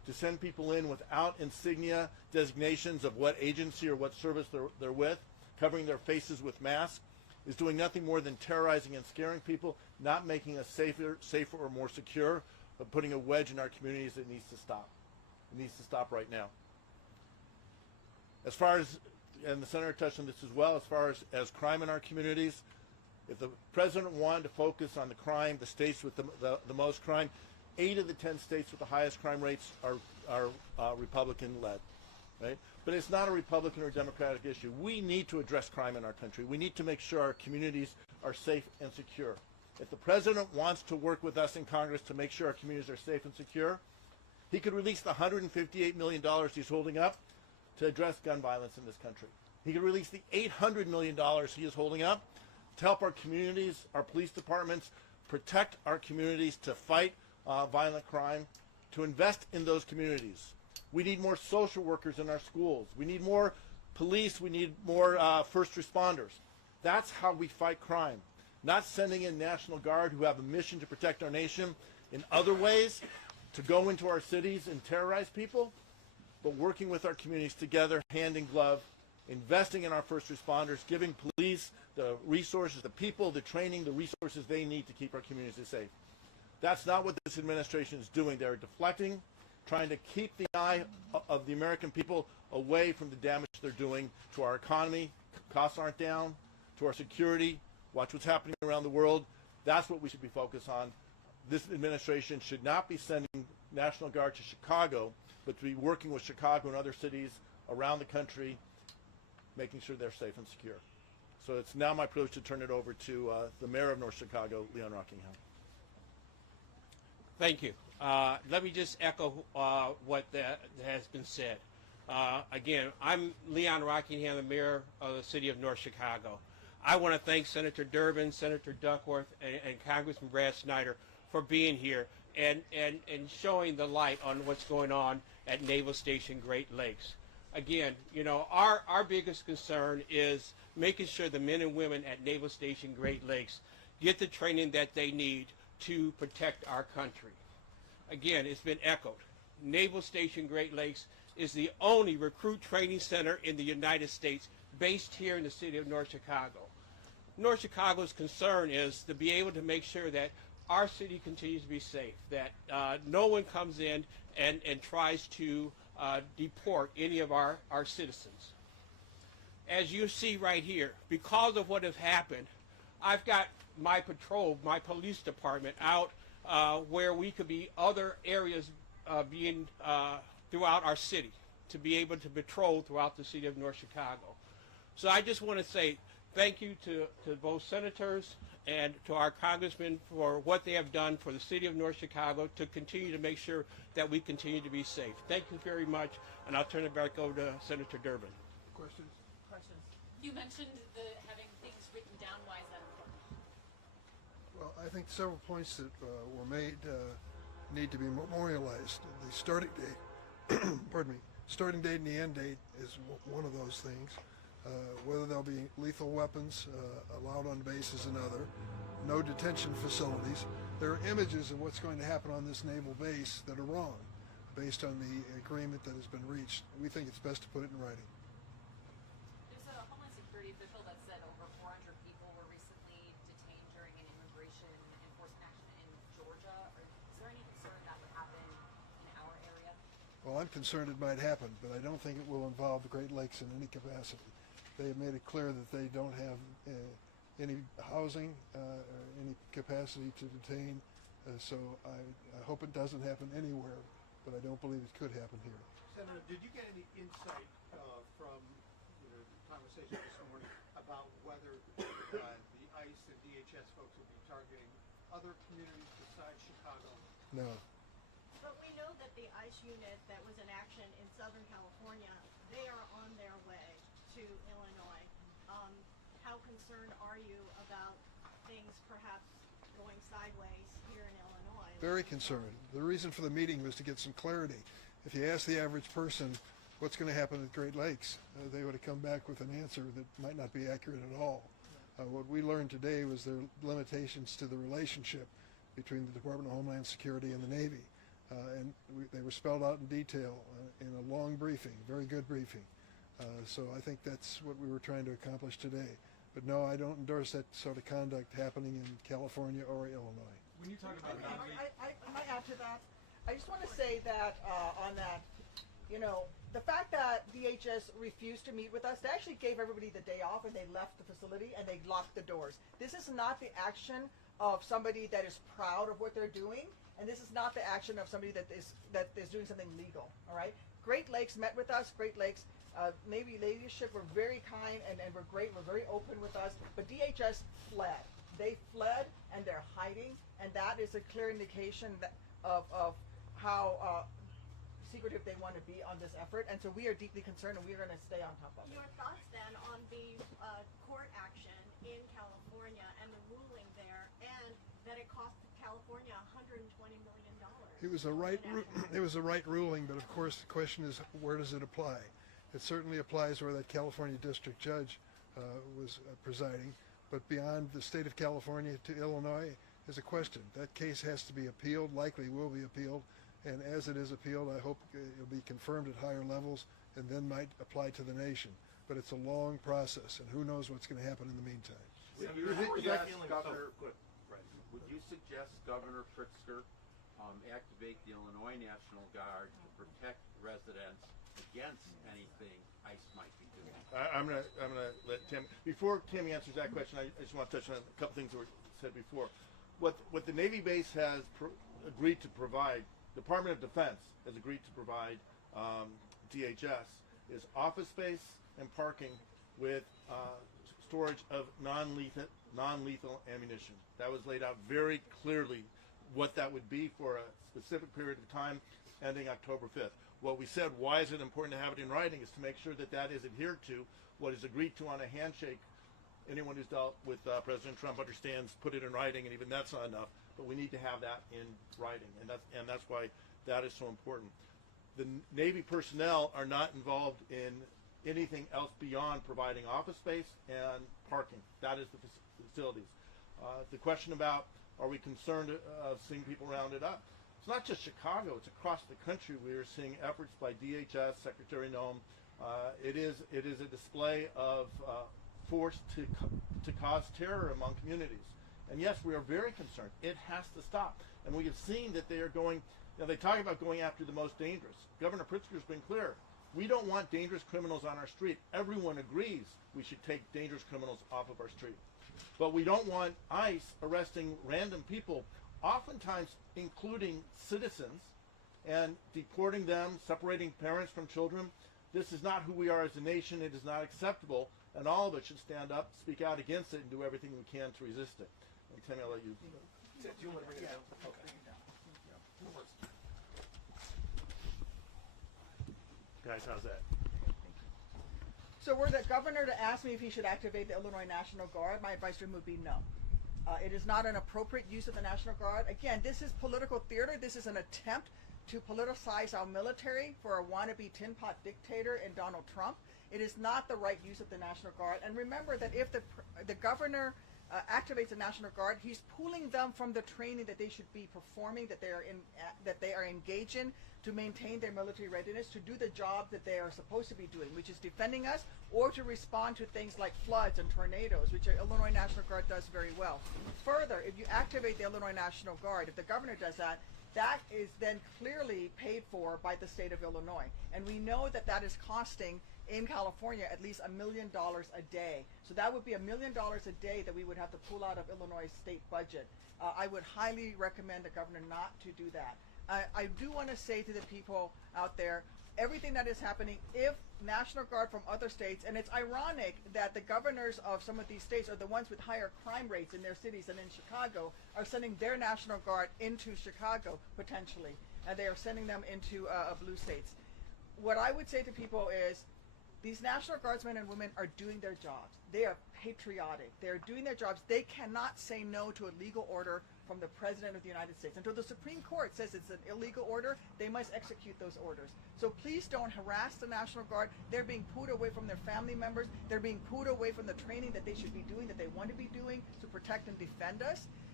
to send people in without insignia designations of what agency or what service they're with, covering their faces with masks, is doing nothing more than terrorizing and scaring people, not making us safer or more secure, but putting a wedge in our communities that needs to stop. It needs to stop right now. As far as, and the Senator touched on this as well, as far as crime in our communities, if the president wanted to focus on the crime, the states with the most crime, 8 of the 10 states with the highest crime rates are Republican-led, right? But it's not a Republican or Democratic issue. We need to address crime in our country. We need to make sure our communities are safe and secure. If the president wants to work with us in Congress to make sure our communities are safe and secure, he could release the $158 million he's holding up to address gun violence in this country. He could release the $800 million he is holding up to help our communities, our police departments, protect our communities, to fight violent crime, to invest in those communities. We need more social workers in our schools. We need more police. We need more first responders. That's how we fight crime. Not sending in National Guard who have a mission to protect our nation in other ways, to go into our cities and terrorize people, but working with our communities together, hand in glove, investing in our first responders, giving police the resources, the people, the training, the resources they need to keep our communities safe. That's not what this administration is doing. They're deflecting, trying to keep the eye of the American people away from the damage they're doing to our economy. Costs aren't down, to our security. Watch what's happening around the world. That's what we should be focused on. This administration should not be sending National Guard to Chicago, but to be working with Chicago and other cities around the country, making sure they're safe and secure. So it's now my privilege to turn it over to the mayor of North Chicago, Leon Rockingham. Thank you. Let me just echo what has been said. Again, I'm Leon Rockingham, the mayor of the city of North Chicago. I want to thank Senator Durbin, Senator Duckworth, and Congressman Brad Snyder for being here and showing the light on what's going on at Naval Station Great Lakes. Again, you know, our biggest concern is making sure the men and women at Naval Station Great Lakes get the training that they need to protect our country. Again, it's been echoed. Naval Station Great Lakes is the only recruit training center in the United States based here in the city of North Chicago. North Chicago's concern is to be able to make sure that our city continues to be safe, that no one comes in and tries to deport any of our citizens. As you see right here, because of what has happened, I've got my patrol, my police department out where we could be other areas being throughout our city to be able to patrol throughout the city of North Chicago. So I just want to say thank you to both senators and to our congressmen for what they have done for the city of North Chicago to continue to make sure that we continue to be safe. Thank you very much, and I'll turn it back over to Senator Durbin. Questions? Questions. You mentioned having things written down. Why is that important? Well, I think several points that were made need to be memorialized. The starting date, pardon me, starting date and the end date is one of those things. Whether there'll be lethal weapons allowed on base is another. No detention facilities. There are images of what's going to happen on this naval base that are wrong based on the agreement that has been reached. We think it's best to put it in writing. There's a Homeland Security official that said over 400 people were recently detained during an immigration enforcement action in Georgia. Is there any concern that would happen in our area? Well, I'm concerned it might happen, but I don't think it will involve the Great Lakes in any capacity. They have made it clear that they don't have any housing or any capacity to detain, so I hope it doesn't happen anywhere, but I don't believe it could happen here. Senator, did you get any insight from the conversation this morning about whether the ICE and DHS folks will be targeting other communities besides Chicago? No. But we know that the ICE unit that was in action in Southern California, they are on their way to Illinois. How concerned are you about things perhaps going sideways here in Illinois? Very concerned. The reason for the meeting was to get some clarity. If you ask the average person what's going to happen at Great Lakes, they would have come back with an answer that might not be accurate at all. What we learned today was there are limitations to the relationship between the Department of Homeland Security and the Navy. they were spelled out in detail in a long briefing, very good briefing. So I think that's what we were trying to accomplish today. But no, I don't endorse that sort of conduct happening in California or Illinois. When you talk about I might add to that. I just want to say that on that, you know, the fact that DHS refused to meet with us, they actually gave everybody the day off and they left the facility and they locked the doors. This is not the action of somebody that is proud of what they're doing, and this is not the action of somebody that is doing something legal. All right. Great Lakes met with us. Great Lakes Navy leadership were very kind and were great. Were very open with us. But DHS fled. They fled and they're hiding, and that is a clear indication that of how secretive they want to be on this effort. And so we are deeply concerned, and we are going to stay on top of it. Your thoughts then on the court action in California and the ruling there, and that it cost California $120 million. It was a right ruling, but of course the question is, where does it apply? It certainly applies where that California district judge was presiding, but beyond the state of California to Illinois is a question. That case has to be appealed, likely will be appealed, and as it is appealed, I hope it'll be confirmed at higher levels and then might apply to the nation. But it's a long process, and who knows what's going to happen in the meantime. Would you suggest Governor Pritzker activate the Illinois National Guard to protect residents against anything ICE might be doing? I'm gonna let Tammy. Before Tammy answers that question, I just want to touch on a couple things that were said before. What the Navy base has agreed to provide, Department of Defense has agreed to provide DHS is office space and parking with storage of non-lethal ammunition. That was laid out very clearly what that would be for a specific period of time ending October 5th. What we said, why is it important to have it in writing, is to make sure that that is adhered to. What is agreed to on a handshake, anyone who's dealt with President Trump understands, put it in writing, and even that's not enough, but we need to have that in writing, and that's why that is so important. The Navy personnel are not involved in anything else beyond providing office space and parking. That is the facilities. The question about, are we concerned of seeing people rounded up? It's not just Chicago, it's across the country. We are seeing efforts by DHS, Secretary Noem. It is a display of force to cause terror among communities. And yes, we are very concerned. It has to stop. And we have seen that they are going, they talk about going after the most dangerous. Governor Pritzker's been clear. We don't want dangerous criminals on our street. Everyone agrees we should take dangerous criminals off of our street. But we don't want ICE arresting random people, oftentimes including citizens, and deporting them, separating parents from children. This is not who we are as a nation. It is not acceptable, and all of us should stand up, speak out against it, and do everything we can to resist it. And Tammy, I'll let you. Do you want to bring it down? Okay. Guys, how's that? So were the governor to ask me if he should activate the Illinois National Guard, my advice to him would be no. It is not an appropriate use of the National Guard. Again, this is political theater. This is an attempt to politicize our military for a wannabe tin pot dictator in Donald Trump. It is not the right use of the National Guard. And remember that if the governor activates the National Guard, he's pulling them from the training that they should be performing, that they are engaged in to maintain their military readiness, to do the job that they are supposed to be doing, which is defending us, or to respond to things like floods and tornadoes, which the Illinois National Guard does very well. Further, if you activate the Illinois National Guard, if the governor does that, that is then clearly paid for by the state of Illinois. And we know that that is costing in California at least $1 million a day. So that would be $1 million a day that we would have to pull out of Illinois state budget. I would highly recommend the governor not to do that. I do want to say to the people out there, everything that is happening, if National Guard from other states, and it's ironic that the governors of some of these states are the ones with higher crime rates in their cities and in Chicago, are sending their National Guard into Chicago, potentially, and they are sending them into blue states. What I would say to people is, these National Guardsmen and women are doing their jobs. They are patriotic. They are doing their jobs. They cannot say no to a legal order from the President of the United States. Until the Supreme Court says it's an illegal order, they must execute those orders. So please don't harass the National Guard. They're being pulled away from their family members. They're being pulled away from the training that they should be doing, that they want to be doing to protect and defend us.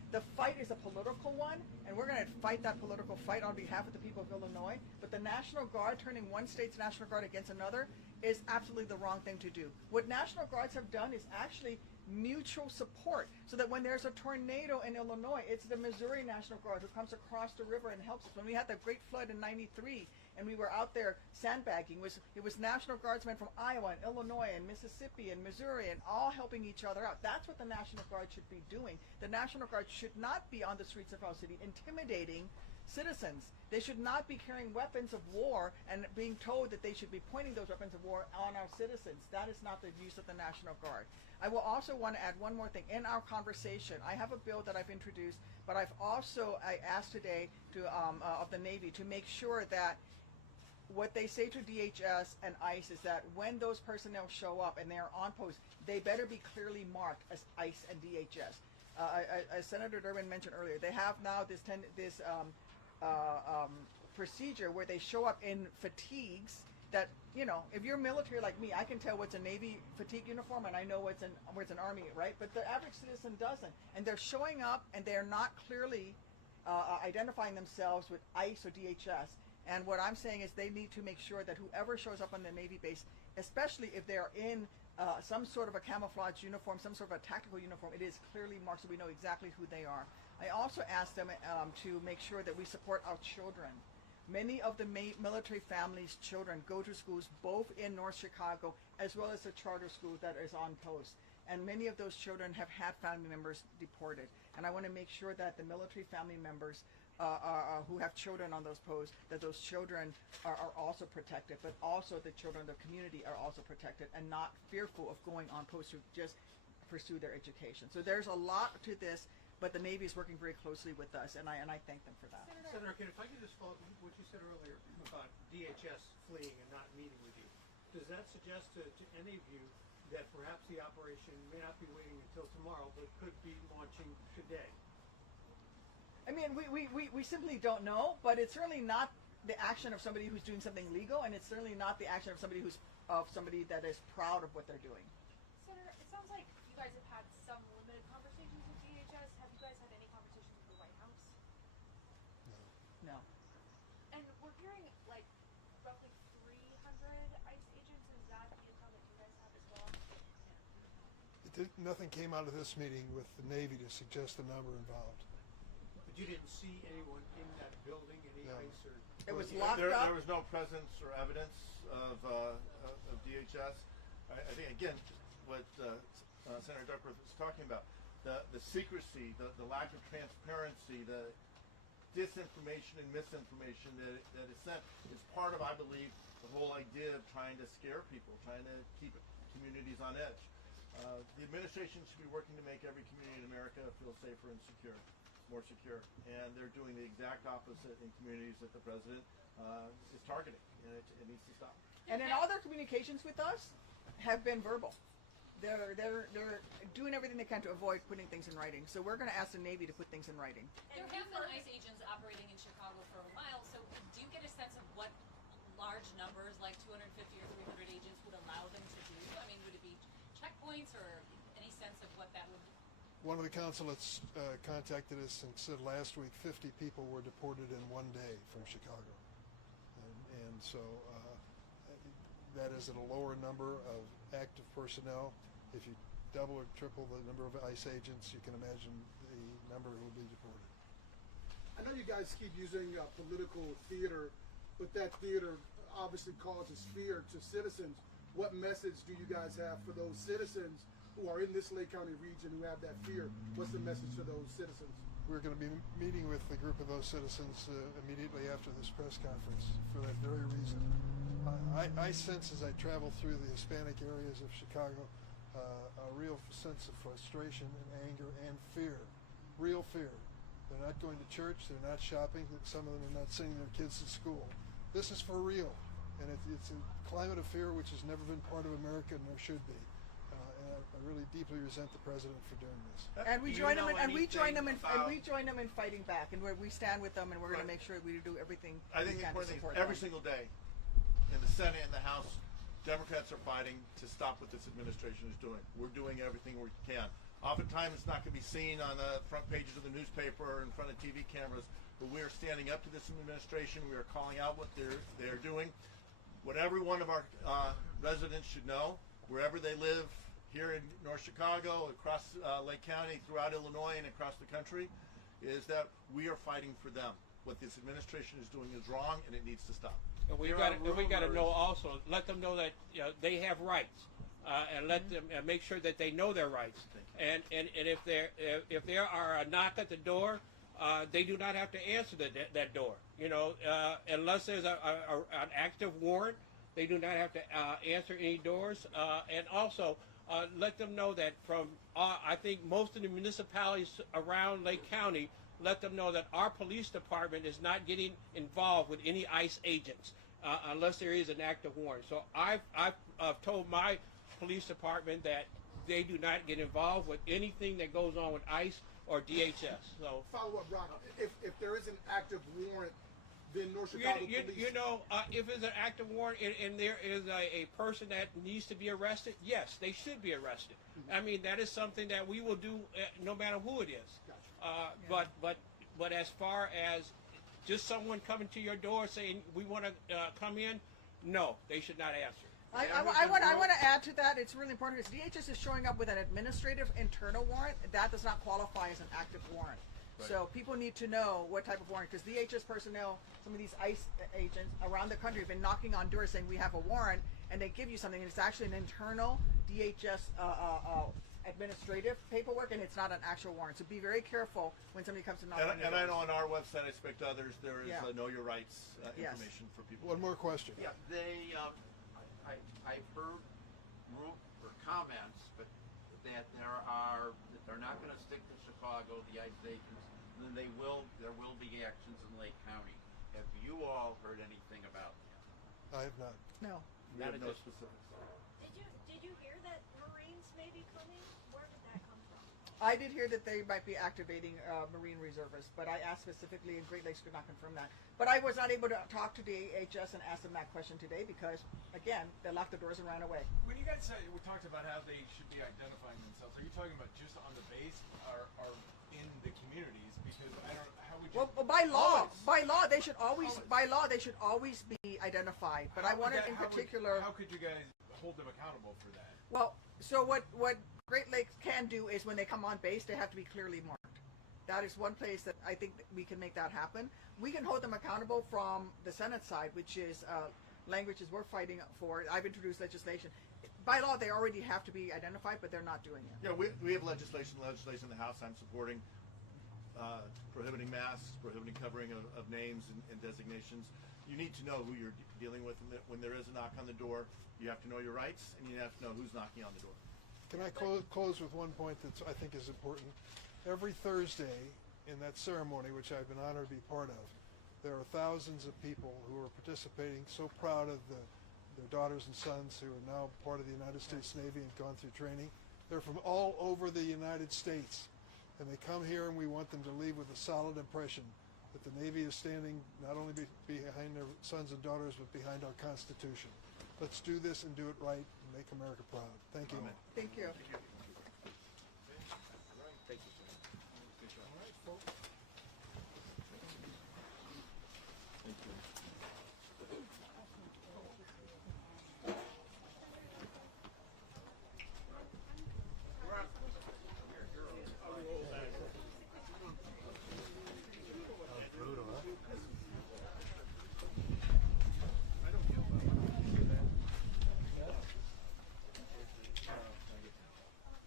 The fight is a political one, and we're going to fight that political fight on behalf of the people of Illinois. But the National Guard turning one state's National Guard against another is absolutely the wrong thing to do. What National Guards have done is actually mutual support, so that when there's a tornado in Illinois, it's the Missouri National Guard who comes across the river and helps us. When we had the great flood in '93 and we were out there sandbagging, it was National Guardsmen from Iowa and Illinois and Mississippi and Missouri, and all helping each other out. That's what the National Guard should be doing. The National Guard should not be on the streets of our city intimidating citizens. They should not be carrying weapons of war and being told that they should be pointing those weapons of war on our citizens. That is not the use of the National Guard. I will also want to add one more thing. In our conversation, I have a bill that I've introduced, but I asked today of the Navy to make sure that what they say to DHS and ICE is that when those personnel show up and they are on post, they better be clearly marked as ICE and DHS. As Senator Durbin mentioned earlier, they have now this procedure where they show up in fatigues that, you know, if you're military like me, I can tell what's a Navy fatigue uniform and I know what's an Army, right? But the average citizen doesn't. And they're showing up and they're not clearly identifying themselves with ICE or DHS. And what I'm saying is they need to make sure that whoever shows up on the Navy base, especially if they're in some sort of a camouflage uniform, some sort of a tactical uniform, it is clearly marked so we know exactly who they are. I also asked them to make sure that we support our children. Many of the military families' children go to schools both in North Chicago as well as a charter school that is on post. And many of those children have had family members deported. And I want to make sure that the military family members who have children on those posts, that those children are also protected, but also the children of the community are also protected and not fearful of going on post to just pursue their education. So there's a lot to this, but the Navy is working very closely with us, and I thank them for that. Senator, if I could just follow up what you said earlier about DHS fleeing and not meeting with you, does that suggest to any of you that perhaps the operation may not be waiting until tomorrow, but could be launching today? I mean, we simply don't know, but it's certainly not the action of somebody who's doing something legal, and it's certainly not the action of somebody that is proud of what they're doing. Senator, it sounds like you guys have had some limited conversations with DHS. Have you guys had any conversations with the White House? No. And we're hearing like roughly 300 ICE agents. Is that the intel that you guys have as well? Nothing came out of this meeting with the Navy to suggest the number involved. But you didn't see anyone in that building, any ICE or... It was locked up. There was no presence or evidence of DHS. I think, again, what Senator Duckworth was talking about, the secrecy, the lack of transparency, the disinformation and misinformation that is sent is part of, I believe, the whole idea of trying to scare people, trying to keep communities on edge. The administration should be working to make every community in America feel safer and secure, more secure, and they're doing the exact opposite in communities that the president is targeting, and it needs to stop. And then all their communications with us have been verbal. They're doing everything they can to avoid putting things in writing. So we're going to ask the Navy to put things in writing. There have been ICE agents operating in Chicago for a while, so do you get a sense of what large numbers, like 250 or 300 agents, would allow them to do? I mean, would it be checkpoints or any sense of what that would be? One of the consulates contacted us and said last week 50 people were deported in one day from Chicago. And so that is at a lower number of active personnel. If you double or triple the number of ICE agents, you can imagine the number who will be deported. I know you guys keep using political theater, but that theater obviously causes fear to citizens. What message do you guys have for those citizens who are in this Lake County region who have that fear? What's the message for those citizens? We're going to be meeting with a group of those citizens immediately after this press conference for that very reason. I sense as I travel through the Hispanic areas of Chicago a real sense of frustration and anger and fear, real fear. They're not going to church, they're not shopping, some of them are not sending their kids to school. This is for real, and it's a climate of fear which has never been part of America nor should be. And I really deeply resent the president for doing this. And we join them in fighting back, and we stand with them, and we're going to make sure we do everything. I think the important thing is every single day in the Senate and the House, Democrats are fighting to stop what this administration is doing. We're doing everything we can. Oftentimes it's not going to be seen on the front pages of the newspaper or in front of TV cameras, but we are standing up to this administration. We are calling out what they're doing. What every one of our residents should know, wherever they live, here in North Chicago, across Lake County, throughout Illinois, and across the country, is that we are fighting for them. What this administration is doing is wrong, and it needs to stop. And we got to know also, let them know that they have rights, and let them make sure that they know their rights. And if there are a knock at the door, they do not have to answer that door. You know, unless there's an active warrant, they do not have to answer any doors. And also, let them know that from I think most of the municipalities around Lake County, let them know that our police department is not getting involved with any ICE agents unless there is an active warrant. So I've told my police department that they do not get involved with anything that goes on with ICE or DHS. So follow up, Brock. If there is an active warrant, then North Chicago police. You know, if it's an active warrant and there is a person that needs to be arrested, yes, they should be arrested. Mm-hmm. I mean, that is something that we will do no matter who it is. Gotcha. But as far as just someone coming to your door saying we want to come in, no, they should not answer. I want to add to that. It's really important because DHS is showing up with an administrative internal warrant. That does not qualify as an active warrant. Right. So people need to know what type of warrant, because DHS personnel, some of these ICE agents around the country have been knocking on doors saying we have a warrant, and they give you something, and it's actually an internal DHS administrative paperwork, and it's not an actual warrant. So be very careful when somebody comes to knock on your door. And I know on our website, I expect others, there is Know Your Rights information for people. One more question. Yeah, I've heard comments, but that they're not going to stick to Chicago, the ICE agents, and then there will be actions in Lake County. Have you all heard anything about that? I have not. No. We have no specifics. Did you hear that Marines may be coming? Where did that come from? I did hear that they might be activating Marine reservists, but I asked specifically, and Great Lakes could not confirm that. But I was not able to talk to DHS and ask them that question today because, again, they locked the doors and ran away. When you guys said, we talked about how they should be identifying themselves, are you talking about just on the base or in the communities? Because I don't. How would you? Well, by law, they should always be identified. But I wanted in particular. How could you guys hold them accountable for that? Well, so what Great Lakes can do is when they come on base, they have to be clearly marked. That is one place that I think that we can make that happen. We can hold them accountable from the Senate side, which is languages we're fighting for. I've introduced legislation. By law, they already have to be identified, but they're not doing it. Yeah, we have legislation in the House I'm supporting, prohibiting masks, prohibiting covering of names and designations. You need to know who you're dealing with. When there is a knock on the door, you have to know your rights, and you have to know who's knocking on the door. Can I close with one point that I think is important? Every Thursday in that ceremony, which I've been honored to be part of, there are thousands of people who are participating, so proud of their daughters and sons who are now part of the United States Navy and gone through training. They're from all over the United States, and they come here, and we want them to leave with a solid impression that the Navy is standing not only behind their sons and daughters, but behind our Constitution. Let's do this and do it right and make America proud. Thank you. Amen. Thank you. Thank you, sir. All right, folks. Thank you. Brutal, huh?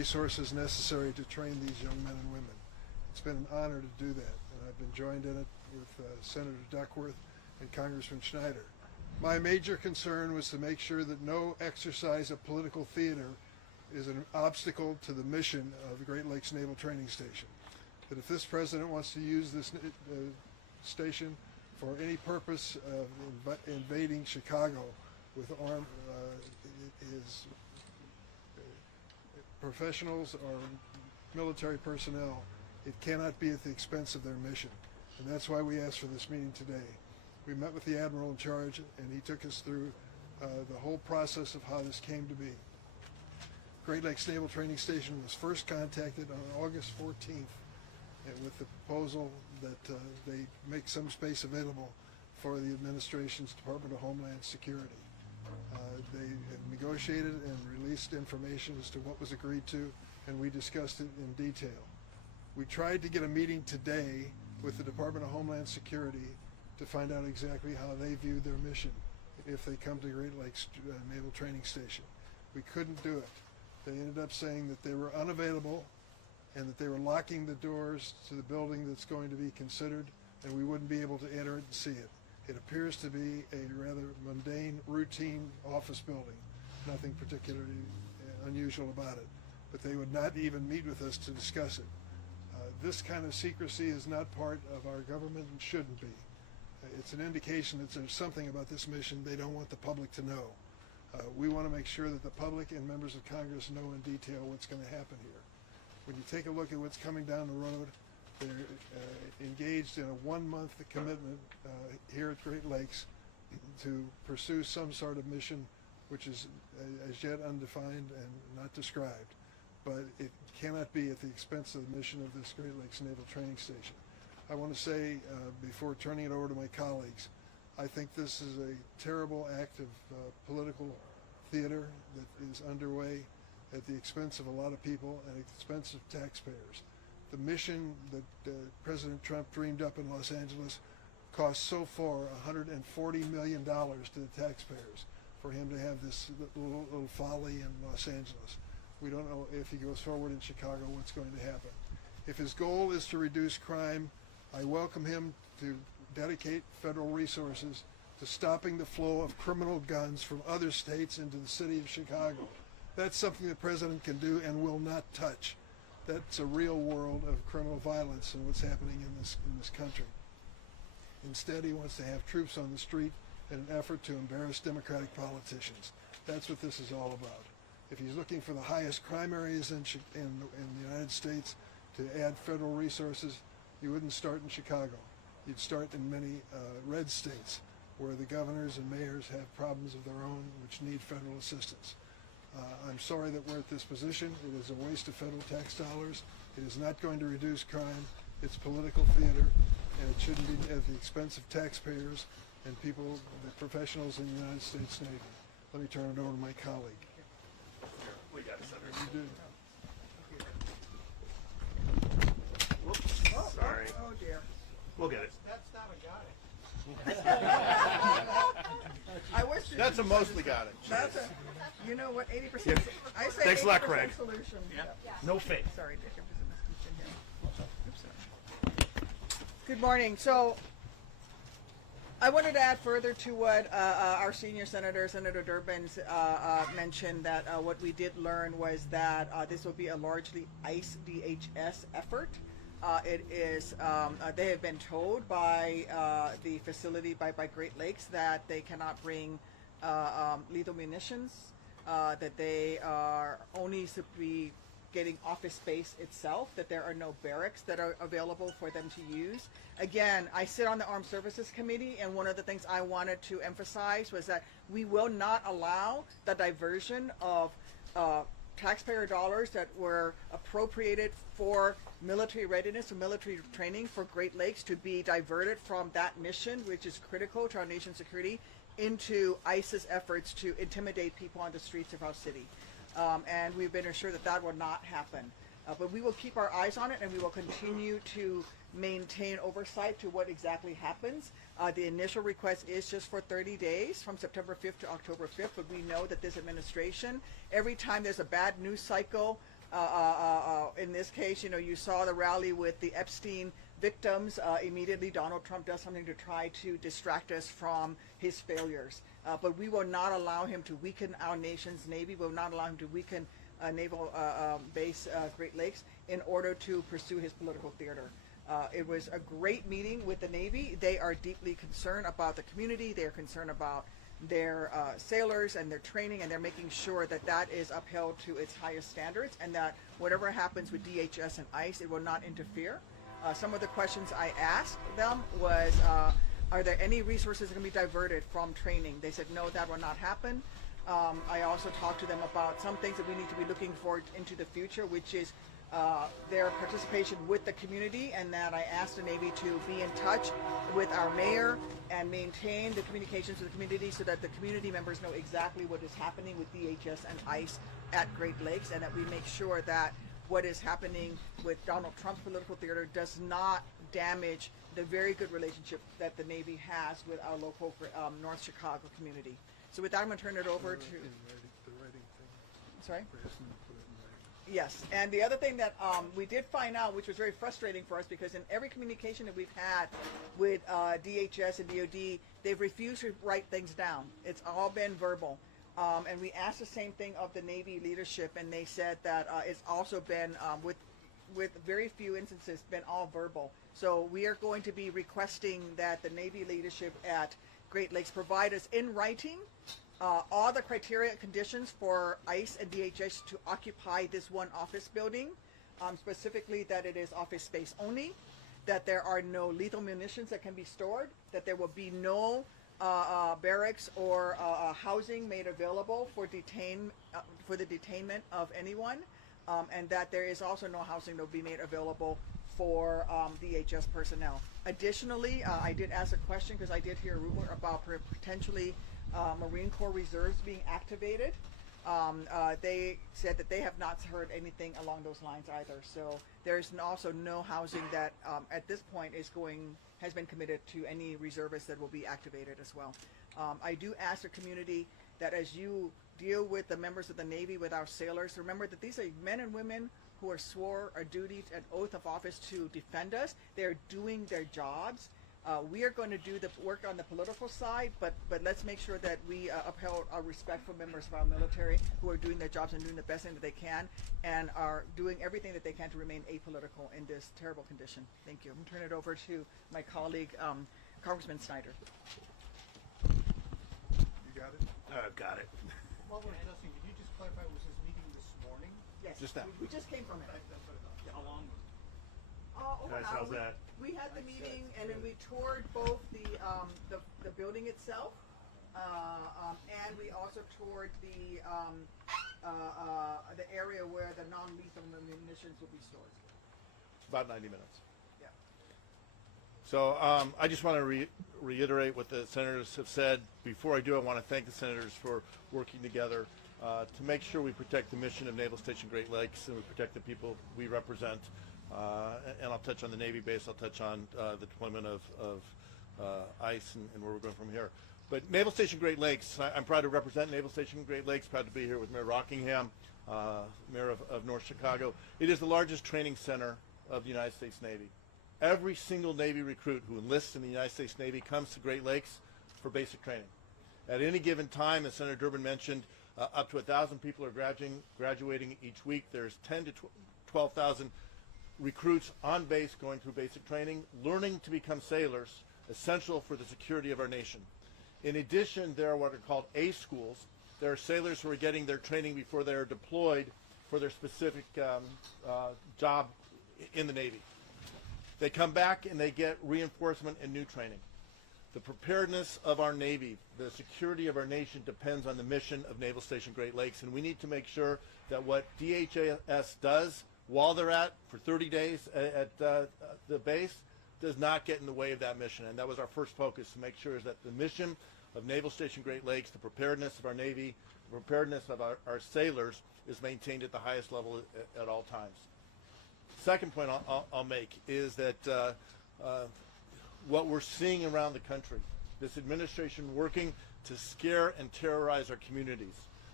resources necessary to train these young men and women. It's been an honor to do that, and I've been joined in it with Senator Duckworth and Congressman Schneider. My major concern was to make sure that no exercise of political theater is an obstacle to the mission of the Great Lakes Naval Training Station. That if this president wants to use this station for any purpose of invading Chicago with armed his professionals or military personnel, it cannot be at the expense of their mission. And that's why we asked for this meeting today. We met with the Admiral in charge, and he took us through the whole process of how this came to be. Great Lakes Naval Training Station was first contacted on August 14th with the proposal that they make some space available for the administration's Department of Homeland Security. They negotiated and released information as to what was agreed to, and we discussed it in detail. We tried to get a meeting today with the Department of Homeland Security to find out exactly how they view their mission if they come to Great Lakes Naval Training Station. We couldn't do it. They ended up saying that they were unavailable and that they were locking the doors to the building that's going to be considered, and we wouldn't be able to enter it and see it. It appears to be a rather mundane, routine office building. Nothing particularly unusual about it. But they would not even meet with us to discuss it. This kind of secrecy is not part of our government and shouldn't be. It's an indication that there's something about this mission they don't want the public to know. We want to make sure that the public and members of Congress know in detail what's going to happen here. When you take a look at what's coming down the road, they're engaged in a 1-month commitment here at Great Lakes to pursue some sort of mission which is as yet undefined and not described. But it cannot be at the expense of the mission of this Great Lakes Naval Training Station. I want to say, before turning it over to my colleagues, I think this is a terrible act of political theater that is underway at the expense of a lot of people and at the expense of taxpayers. The mission that President Trump dreamed up in Los Angeles cost so far $140 million to the taxpayers for him to have this little folly in Los Angeles. We don't know if he goes forward in Chicago what's going to happen. If his goal is to reduce crime, I welcome him to dedicate federal resources to stopping the flow of criminal guns from other states into the city of Chicago. That's something the president can do and will not touch. That's a real world of criminal violence and what's happening in this country. Instead, he wants to have troops on the street in an effort to embarrass Democratic politicians. That's what this is all about. If he's looking for the highest crime areas in the United States to add federal resources, you wouldn't start in Chicago. You'd start in many red states where the governors and mayors have problems of their own which need federal assistance. I'm sorry that we're at this position. It is a waste of federal tax dollars. It is not going to reduce crime. It's political theater, and it shouldn't be at the expense of taxpayers and people, the professionals in the United States Navy. Let me turn it over to my colleague. We got it, Senator. You do. Whoops. Sorry. Oh dear. We'll get it. That's not a got it. I wish That's a mostly got it. That's a, you know what, 80%. I say Thanks a lot, 80% Craig. Solution. Yeah. No fake. Sorry, Dick, if there's a misconception here. Oops, sorry. Good morning. So, I wanted to add further to what our senior senator, Senator Durbin, mentioned, that what we did learn was that this will be a largely ICE DHS effort. It is, they have been told by the facility, by Great Lakes, that they cannot bring lethal munitions, that they are only to be getting office space itself, that there are no barracks that are available for them to use. Again, I sit on the Armed Services Committee, and one of the things I wanted to emphasize was that we will not allow the diversion of taxpayer dollars that were appropriated for military readiness and military training for Great Lakes to be diverted from that mission, which is critical to our nation's security, into ICE's efforts to intimidate people on the streets of our city. And we've been assured that that will not happen. But we will keep our eyes on it, and we will continue to maintain oversight to what exactly happens. The initial request is just for 30 days from September 5th to October 5th, but we know that this administration, every time there's a bad news cycle In this case, you saw the rally with the Epstein victims. Immediately, Donald Trump does something to try to distract us from his failures. But we will not allow him to weaken our nation's Navy. We will not allow him to weaken naval base Great Lakes in order to pursue his political theater. It was a great meeting with the Navy. They are deeply concerned about the community. They are concerned about their sailors and their training, and they're making sure that that is upheld to its highest standards, and that whatever happens with DHS and ICE, it will not interfere. Some of the questions I asked them was, are there any resources that can be diverted from training? They said, no, that will not happen. I also talked to them about some things that we need to be looking for into the future, which is their participation with the community, and that I asked the Navy to be in touch with our mayor and maintain the communications with the community so that the community members know exactly what is happening with DHS and ICE at Great Lakes, and that we make sure that what is happening with Donald Trump's political theater does not damage the very good relationship that the Navy has with our local North Chicago community. So with that, I'm going to turn it over to... The writing thing. Sorry? We're asking to put it in writing. Yes, and the other thing that we did find out, which was very frustrating for us, because in every communication that we've had with DHS and DOD, they've refused to write things down. It's all been verbal. And we asked the same thing of the Navy leadership, and they said that it's also been, with very few instances, been all verbal. So we are going to be requesting that the Navy leadership at Great Lakes provide us in writing all the criteria and conditions for ICE and DHS to occupy this one office building, specifically that it is office space only, that there are no lethal munitions that can be stored, that there will be no barracks or housing made available for the detainment of anyone, and that there is also no housing that will be made available for DHS personnel. Additionally, I did ask a question because I did hear a rumor about potentially Marine Corps reserves being activated. They said that they have not heard anything along those lines either. So there's also no housing that at this point has been committed to any reservists that will be activated as well. I do ask the community that as you deal with the members of the Navy, with our sailors, remember that these are men and women who are swore a duty and oath of office to defend us. They're doing their jobs. We are going to do the work on the political side, but let's make sure that we uphold our respect for members of our military who are doing their jobs and doing the best thing that they can, and are doing everything that they can to remain apolitical in this terrible condition. Thank you. I'm going to turn it over to my colleague, Congressman Snyder. You got it? I've got it. While we're discussing, could you just clarify, was this meeting this morning? Yes. Just now. We just came from it. That's what I thought. How long was it? Over an Guys, how's hour. that? We had the meeting, and then we toured both the building itself, and we also toured the area where the non-lethal munitions will be stored. About 90 minutes. Yeah. So I just want to reiterate what the senators have said. Before I do, I want to thank the senators for working together to make sure we protect the mission of Naval Station Great Lakes and we protect the people we represent. And I'll touch on the Navy base. I'll touch on the deployment of ICE and where we're going from here. But Naval Station Great Lakes, I'm proud to represent Naval Station Great Lakes, proud to be here with Mayor Rockingham, Mayor of North Chicago. It is the largest training center of the United States Navy. Every single Navy recruit who enlists in the United States Navy comes to Great Lakes for basic training. At any given time, as Senator Durbin mentioned, up to 1,000 people are graduating each week. There's 10 to 12,000 recruits on base going through basic training, learning to become sailors, essential for the security of our nation. In addition, there are what are called A schools. There are sailors who are getting their training before they are deployed for their specific job in the Navy. They come back and they get reinforcement and new training. The preparedness of our Navy, the security of our nation depends on the mission of Naval Station Great Lakes, and we need to make sure that what DHS does while they're for 30 days at the base does not get in the way of that mission. And that was our first focus, to make sure is that the mission of Naval Station Great Lakes, the preparedness of our Navy, the preparedness of our sailors is maintained at the highest level at all times. Second point I'll make is that what we're seeing around the country, this administration working to scare and terrorize our communities.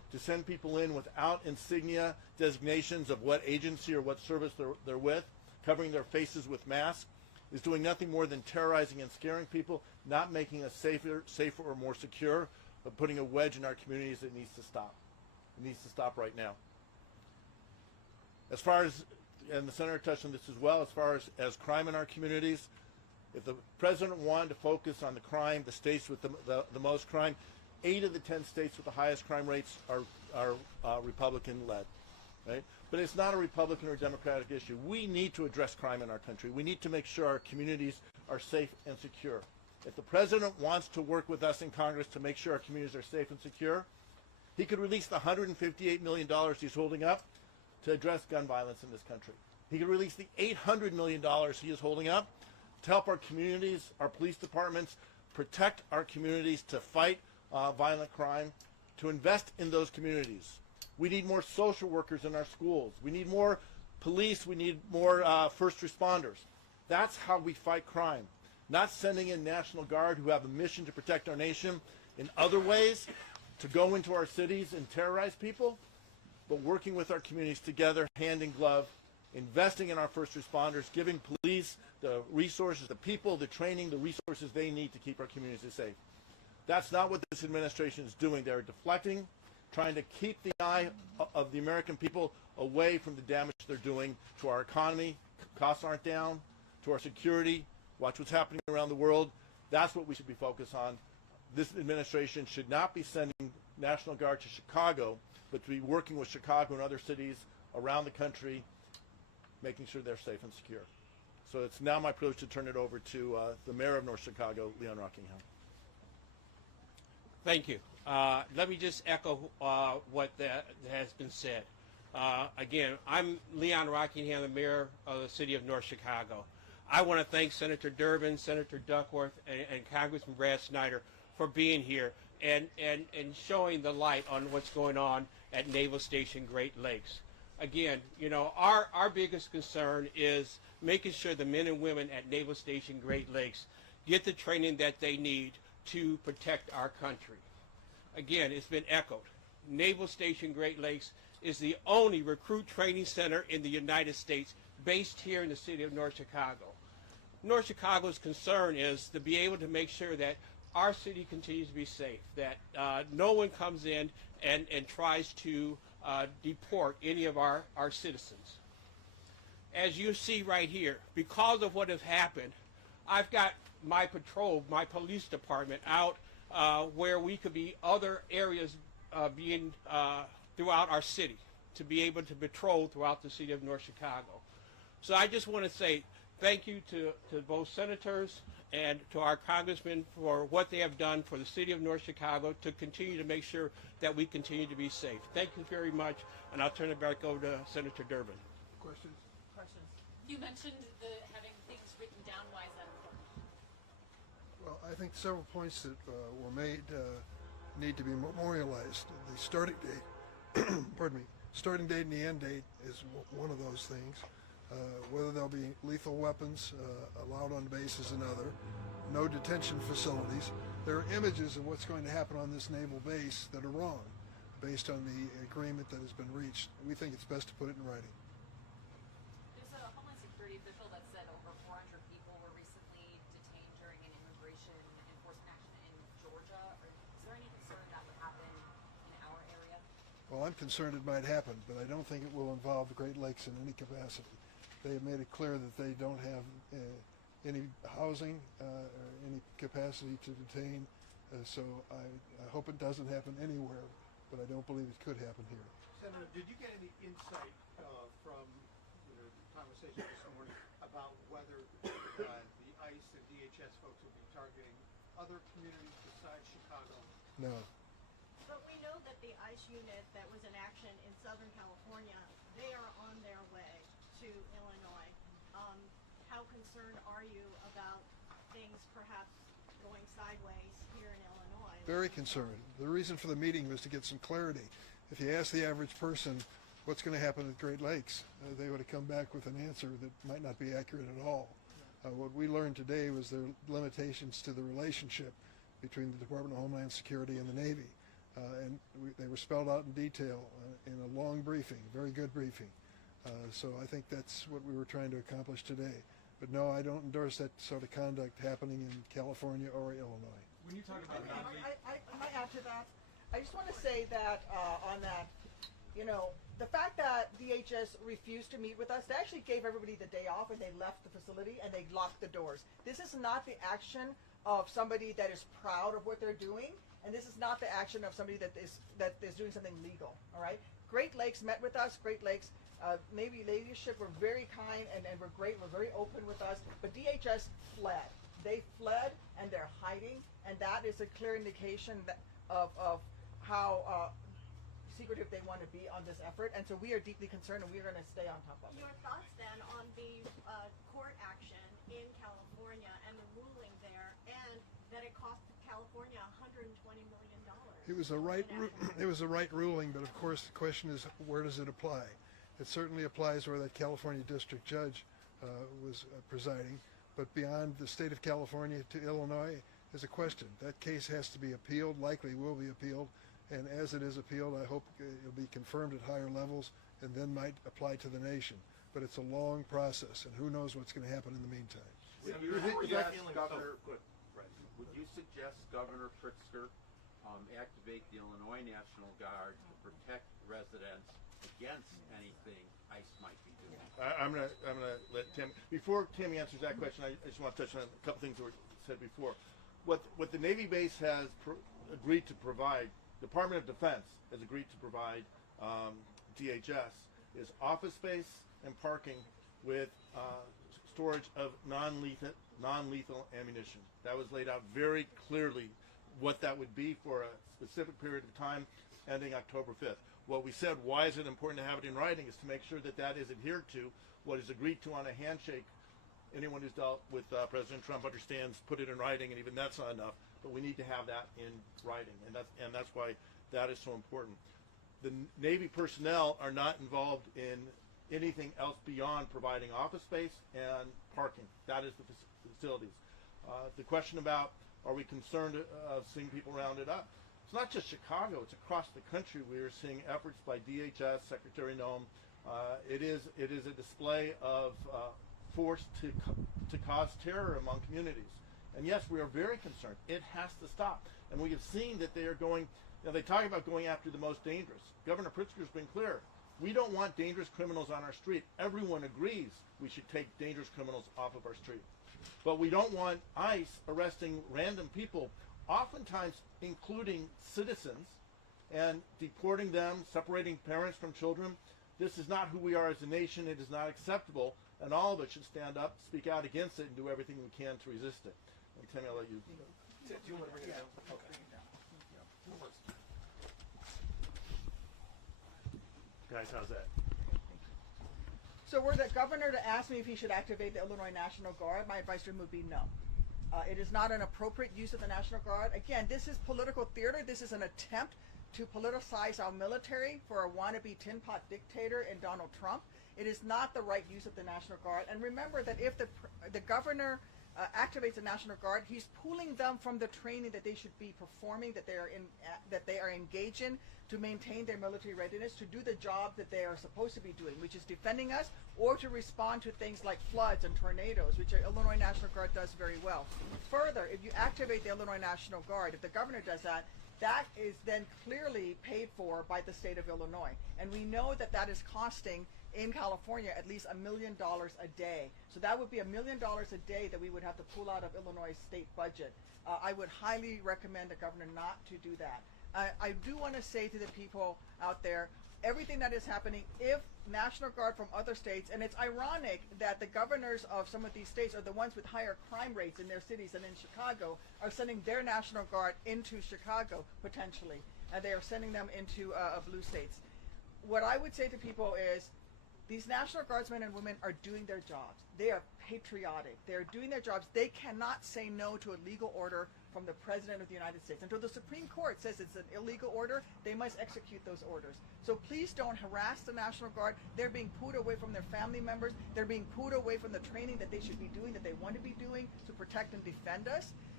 to send people in without insignia designations of what agency or what service they're with, covering their faces with masks, is doing nothing more than terrorizing and scaring people, not making us safer or more secure, but putting a wedge in our communities that needs to stop. It needs to stop right now. As far as, and the Senator touched on this as well, as far as crime in our communities, if the President wanted to focus on the crime, the states with the most crime, 8 of the 10 states with the highest crime rates are Republican-led. Right? But it's not a Republican or Democratic issue. We need to address crime in our country. We need to make sure our communities are safe and secure. If the President wants to work with us in Congress to make sure our communities are safe and secure, he could release the $158 million he's holding up to address gun violence in this country. He could release the $800 million he is holding up to help our communities, our police departments, protect our communities, to fight violent crime, to invest in those communities. We need more social workers in our schools. We need more police. We need more first responders. That's how we fight crime. Not sending in National Guard who have a mission to protect our nation in other ways, to go into our cities and terrorize people, but working with our communities together, hand in glove, investing in our first responders, giving police the resources, the people, the training, the resources they need to keep our communities safe. That's not what this administration is doing. They're deflecting, trying to keep the eye of the American people away from the damage they're doing to our economy. Costs aren't down, to our security. Watch what's happening around the world. That's what we should be focused on. This administration should not be sending National Guard to Chicago, but to be working with Chicago and other cities around the country, making sure they're safe and secure. So it's now my privilege to turn it over to the Mayor of North Chicago, Leon Rockingham. Thank you. Let me just echo what has been said. Again, I'm Leon Rockingham, the Mayor of the City of North Chicago. I want to thank Senator Durbin, Senator Duckworth, and Congressman Brad Snyder for being here and showing the light on what's going on at Naval Station Great Lakes. Again, you know, our biggest concern is making sure the men and women at Naval Station Great Lakes get the training that they need to protect our country. Again, it's been echoed. Naval Station Great Lakes is the only recruit training center in the United States based here in the city of North Chicago. North Chicago's concern is to be able to make sure that our city continues to be safe, that no one comes in and tries to deport any of our citizens. As you see right here, because of what has happened, I've got my patrol, my police department out where we could be other areas being throughout our city to be able to patrol throughout the city of North Chicago. So I just want to say thank you to both senators and to our congressmen for what they have done for the city of North Chicago to continue to make sure that we continue to be safe. Thank you very much, and I'll turn it back over to Senator Durbin. Questions? Questions. You mentioned having things written down. Why is that important? Well, I think several points that were made need to be memorialized. The starting date, pardon me, starting date and the end date is one of those things. Whether there'll be lethal weapons allowed on base is another. No detention facilities. There are images of what's going to happen on this naval base that are wrong based on the agreement that has been reached. We think it's best to put it in writing. There's a Homeland Security official that said over 400 people were recently detained during an immigration enforcement action in Georgia. Is there any concern that would happen in our area? Well, I'm concerned it might happen, but I don't think it will involve the Great Lakes in any capacity. They have made it clear that they don't have any housing or any capacity to detain, so I hope it doesn't happen anywhere, but I don't believe it could happen here. Senator, did you get any insight from the conversation this morning about whether the ICE and DHS folks will be targeting other communities besides Chicago? No. But we know that the ICE unit that was in action in Southern California, they are on their way to Illinois. How concerned are you about things perhaps going sideways here in Illinois? Very concerned. The reason for the meeting was to get some clarity. If you ask the average person what's going to happen at Great Lakes, they would have come back with an answer that might not be accurate at all. What we learned today was there are limitations to the relationship between the Department of Homeland Security and the Navy. they were spelled out in detail in a long briefing, very good briefing. So I think that's what we were trying to accomplish today. But no, I don't endorse that sort of conduct happening in California or Illinois. When you talk about I might add to that. I just want to say that on that, the fact that DHS refused to meet with us, they actually gave everybody the day off and they left the facility and they locked the doors. This is not the action of somebody that is proud of what they're doing, and this is not the action of somebody that is doing something legal. All right. Great Lakes met with us. Great Lakes Navy leadership were very kind and were great. Were very open with us. But DHS fled. They fled and they're hiding, and that is a clear indication of how secretive they want to be on this effort. And so we are deeply concerned, and we are going to stay on top of it. Your thoughts then on the court action in California and the ruling there, and that it cost California $120 million. It was a right ruling, but of course the question is, where does it apply? It certainly applies where that California district judge was presiding, but beyond the state of California to Illinois is a question. That case has to be appealed, likely will be appealed, and as it is appealed, I hope it'll be confirmed at higher levels and then might apply to the nation. But it's a long process, and who knows what's going to happen in the meantime. Would you suggest Governor Pritzker activate the Illinois National Guard to protect residents against anything ICE might be doing? I'm gonna let Tammy. Before Tammy answers that question, I just want to touch on a couple things that were said before. What the Navy base has agreed to provide, Department of Defense has agreed to provide DHS is office space and parking with storage of non-lethal ammunition. That was laid out very clearly what that would be for a specific period of time ending October 5th. What we said, why is it important to have it in writing, is to make sure that that is adhered to. What is agreed to on a handshake, anyone who's dealt with President Trump understands, put it in writing, and even that's not enough. But we need to have that in writing, and that's why that is so important. The Navy personnel are not involved in anything else beyond providing office space and parking. That is the facilities. The question about, are we concerned of seeing people rounded up? It's not just Chicago, it's across the country. We are seeing efforts by DHS, Secretary Noem. It is a display of force to cause terror among communities. And yes, we are very concerned. It has to stop. And we have seen that they are going, they talk about going after the most dangerous. Governor Pritzker's been clear. We don't want dangerous criminals on our street. Everyone agrees we should take dangerous criminals off of our street. But we don't want ICE arresting random people, oftentimes including citizens, and deporting them, separating parents from children. This is not who we are as a nation. It is not acceptable, and all of us should stand up, speak out against it, and do everything we can to resist it. And Tammy, I'll let you. Do you want to bring it down? Okay. Guys, how's that? So were the governor to ask me if he should activate the Illinois National Guard, my advice to him would be no. It is not an appropriate use of the National Guard. Again, this is political theater. This is an attempt to politicize our military for a wannabe tin pot dictator in Donald Trump. It is not the right use of the National Guard. And remember that if the governor activates the National Guard, he's pulling them from the training that they should be performing, that they are engaged in to maintain their military readiness, to do the job that they are supposed to be doing, which is defending us, or to respond to things like floods and tornadoes, which the Illinois National Guard does very well. Further, if you activate the Illinois National Guard, if the governor does that, that is then clearly paid for by the state of Illinois. And we know that that is costing in California at least $1 million a day. So that would be $1 million a day that we would have to pull out of Illinois state budget. I would highly recommend the governor not to do that. I do want to say to the people out there, everything that is happening, if National Guard from other states, and it's ironic that the governors of some of these states are the ones with higher crime rates in their cities and in Chicago, are sending their National Guard into Chicago, potentially, and they are sending them into blue states. What I would say to people is, these National Guardsmen and women are doing their jobs. They are patriotic. They are doing their jobs. They cannot say no to a legal order from the President of the United States. Until the Supreme Court says it's an illegal order, they must execute those orders. So please don't harass the National Guard. They're being pulled away from their family members. They're being pulled away from the training that they should be doing, that they want to be doing to protect and defend us.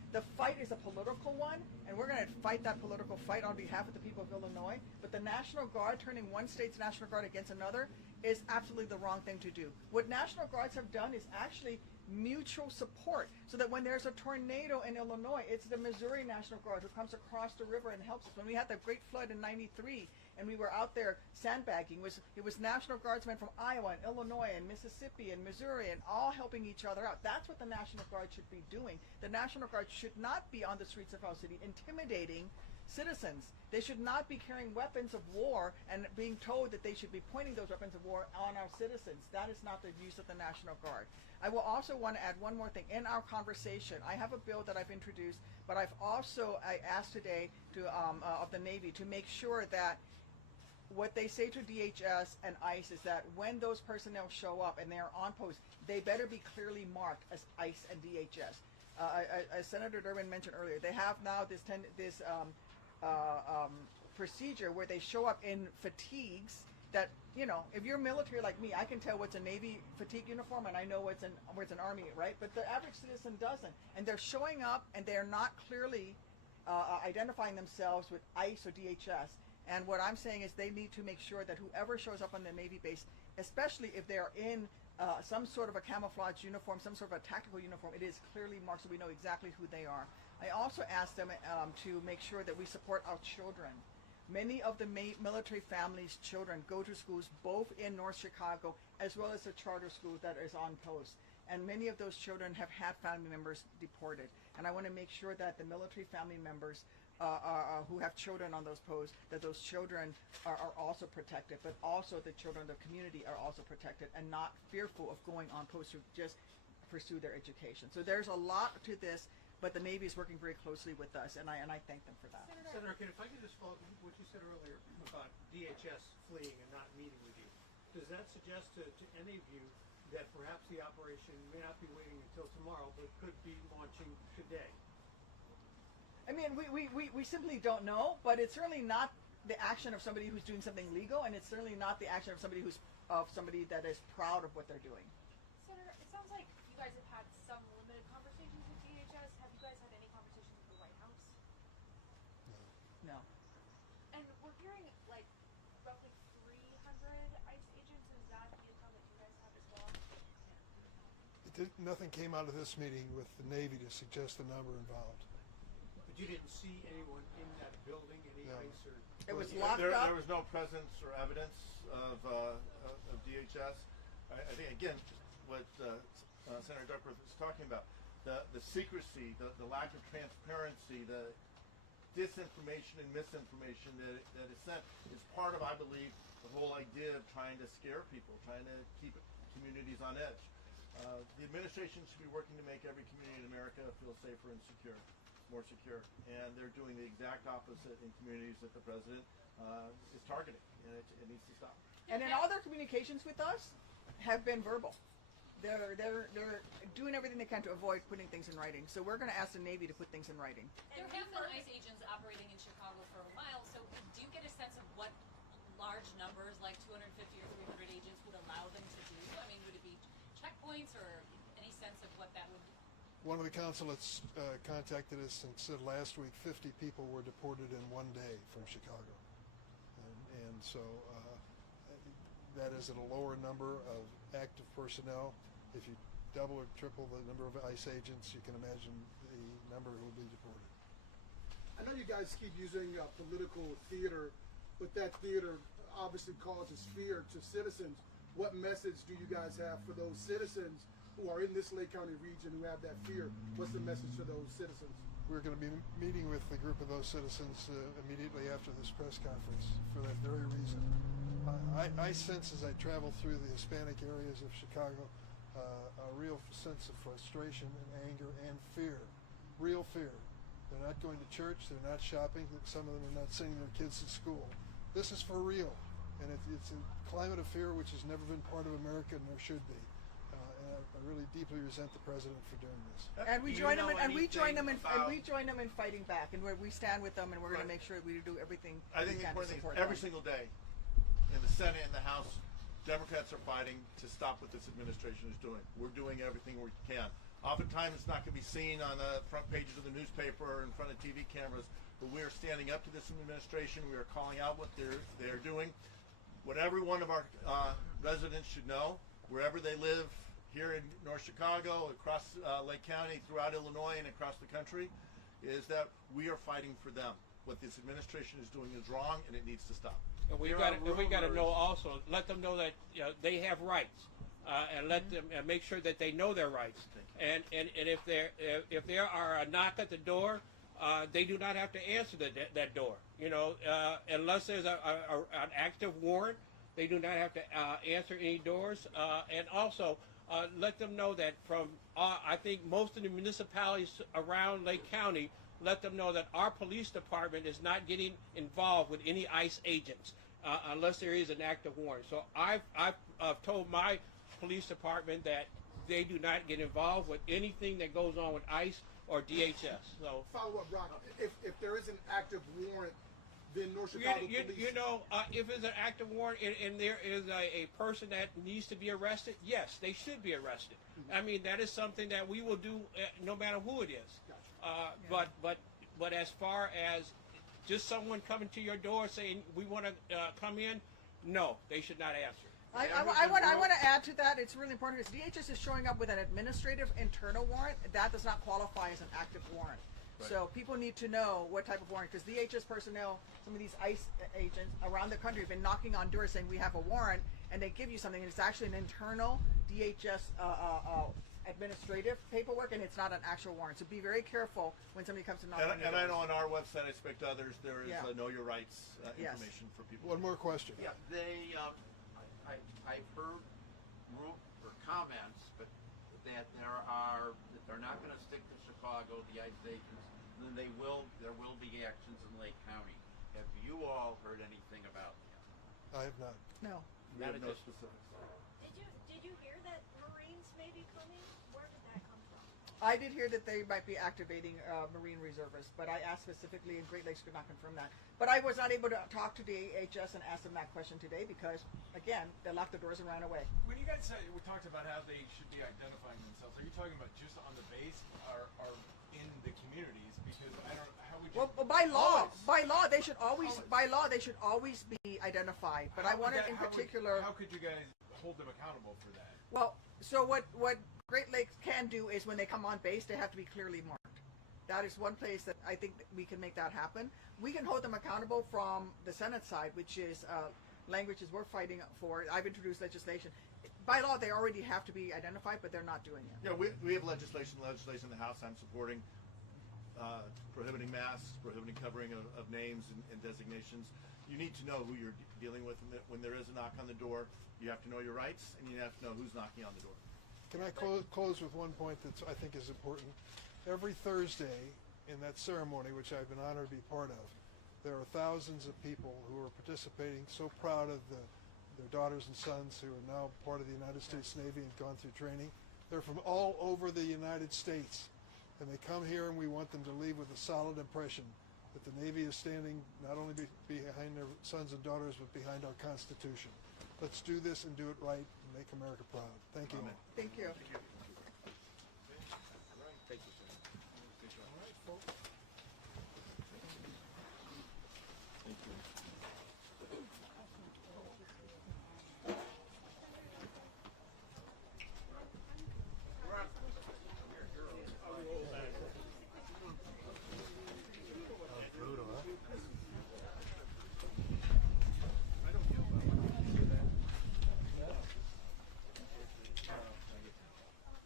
The fight is a political one, and we're going to fight that political fight on behalf of the people of Illinois. But the National Guard turning one state's National Guard against another is absolutely the wrong thing to do. What National Guards have done is actually mutual support, so that when there's a tornado in Illinois, it's the Missouri National Guard who comes across the river and helps us. When we had the great flood in '93 and we were out there sandbagging, it was National Guardsmen from Iowa and Illinois and Mississippi and Missouri, and all helping each other out. That's what the National Guard should be doing. The National Guard should not be on the streets of our city intimidating citizens. They should not be carrying weapons of war and being told that they should be pointing those weapons of war on our citizens. That is not the use of the National Guard. I will also want to add one more thing. In our conversation, I have a bill that I've introduced, but I asked today of the Navy to make sure that what they say to DHS and ICE is that when those personnel show up and they are on post, they better be clearly marked as ICE and DHS. As Senator Durbin mentioned earlier, they have now this procedure where they show up in fatigues that, you know, if you're military like me, I can tell what's a Navy fatigue uniform and I know what's an Army, right? But the average citizen doesn't. And they're showing up and they're not clearly identifying themselves with ICE or DHS. And what I'm saying is they need to make sure that whoever shows up on the Navy base, especially if they're in some sort of a camouflage uniform, some sort of a tactical uniform, it is clearly marked so we know exactly who they are. I also asked them to make sure that we support our children. Many of the military families' children go to schools both in North Chicago as well as the charter school that is on post. And many of those children have had family members deported. And I want to make sure that the military family members who have children on those posts, that those children are also protected, but also the children of the community are also protected and not fearful of going on post to just pursue their education. So there's a lot to this, but the Navy is working very closely with us, and I thank them for that. Senator, if I could just follow up what you said earlier about DHS fleeing and not meeting with you, does that suggest to any of you that perhaps the operation may not be waiting until tomorrow, but could be launching today? I mean, we simply don't know, but it's certainly not the action of somebody who's doing something legal, and it's certainly not the action of somebody that is proud of what they're doing. Senator, it sounds like you guys have had some limited conversations with DHS. Have you guys had any conversations with the White House? No. And we're hearing like roughly 300 ICE agents. Is that the intel that you guys have as well? Nothing came out of this meeting with the Navy to suggest the number involved. But you didn't see anyone in that building, any ICE or... It was locked there, up. There was no presence or evidence of DHS. I think, again, what Senator Duckworth was talking about, the secrecy, the lack of transparency, the disinformation and misinformation that is sent is part of, I believe, the whole idea of trying to scare people, trying to keep communities on edge. The administration should be working to make every community in America feel safer and secure, more secure, and they're doing the exact opposite in communities that the president is targeting, and it needs to stop. And then all their communications with us have been verbal. They're doing everything they can to avoid putting things in writing. So we're going to ask the Navy to put things in writing. There have been ICE agents operating in Chicago for a while, so do you get a sense of what large numbers, like 250 or 300 agents, would allow them to do? I mean, would it be checkpoints or any sense of what that would be? One of the consulates contacted us and said last week 50 people were deported in one day from Chicago. And so that is at a lower number of active personnel. If you double or triple the number of ICE agents, you can imagine the number who will be deported. I know you guys keep using political theater, but that theater obviously causes fear to citizens. What message do you guys have for those citizens who are in this Lake County region who have that fear? What's the message for those citizens? We're going to be meeting with a group of those citizens immediately after this press conference for that very reason. I sense as I travel through the Hispanic areas of Chicago a real sense of frustration and anger and fear, real fear. They're not going to church, they're not shopping, some of them are not sending their kids to school. This is for real, and it's a climate of fear which has never been part of America and there should be. And I really deeply resent the president for doing this. And we join them, and we join them in fighting back, and we stand with them, and we're going to make sure we do everything. I think the important thing is every single day, in the Senate and the House, Democrats are fighting to stop what this administration is doing. We're doing everything we can. Oftentimes it's not going to be seen on the front pages of the newspaper or in front of TV cameras, but we are standing up to this administration. We are calling out what they're doing. What every one of our residents should know, wherever they live, here in North Chicago, across Lake County, throughout Illinois, and across the country, is that we are fighting for them. What this administration is doing is wrong, and it needs to stop. And we got to know also, let them know that they have rights, and let them make sure that they know their rights. And if there are a knock at the door, they do not have to answer that door. Unless there's an active warrant, they do not have to answer any doors. And also, let them know that I think most of the municipalities around Lake County, let them know that our police department is not getting involved with any ICE agents unless there is an active warrant. So I've told my police department that they do not get involved with anything that goes on with ICE or DHS. So follow up, Brock. If there is an active warrant, then North Chicago police. If it's an active warrant and there is a person that needs to be arrested, yes, they should be arrested. Mm-hmm. I mean, that is something that we will do no matter who it is. Gotcha. But as far as just someone coming to your door saying we want to come in, no, they should not answer. I want to add to that. It's really important because DHS is showing up with an administrative internal warrant. That does not qualify as an active warrant. Right. So people need to know what type of warrant, because DHS personnel, some of these ICE agents around the country have been knocking on doors saying we have a warrant, and they give you something, and it's actually an internal DHS administrative paperwork, and it's not an actual warrant. So be very careful when somebody comes to knock on your And doors. I know on our website, I expect others, there is Know Your Rights information for people. One more question. Yeah, I've heard comments, but that they're not going to stick to Chicago, the ICE agents, and then there will be actions in Lake County. Have you all heard anything about that? I have not. No. We have no specifics. Did you hear that Marines may be coming? Where did that come from? I did hear that they might be activating Marine reservists, but I asked specifically, and Great Lakes could not confirm that. But I was not able to talk to DHS and ask them that question today because, again, they locked the doors and ran away. When you guys said, we talked about how they should be identifying themselves, are you talking about just on the base or in the communities? Because I don't. How would you? Well, by law, they should always be identified. But I wanted in particular. How could you guys hold them accountable for that? Well, so what Great Lakes can do is when they come on base, they have to be clearly marked. That is one place that I think that we can make that happen. We can hold them accountable from the Senate side, which is languages we're fighting for. I've introduced legislation. By law, they already have to be identified, but they're not doing it. Yeah, we have legislation in the House I'm supporting, prohibiting masks, prohibiting covering of names and designations. You need to know who you're dealing with when there is a knock on the door. You have to know your rights, and you have to know who's knocking on the door. Can I close with one point that I think is important? Every Thursday in that ceremony, which I've been honored to be part of, there are thousands of people who are participating, so proud of their daughters and sons who are now part of the United States Navy and gone through training. They're from all over the United States, and they come here, and we want them to leave with a solid impression that the Navy is standing not only behind their sons and daughters, but behind our Constitution. Let's do this and do it right and make America proud. Thank you. Amen. Thank you. Thank you, sir. All right, folks. Thank you. Brutal, huh?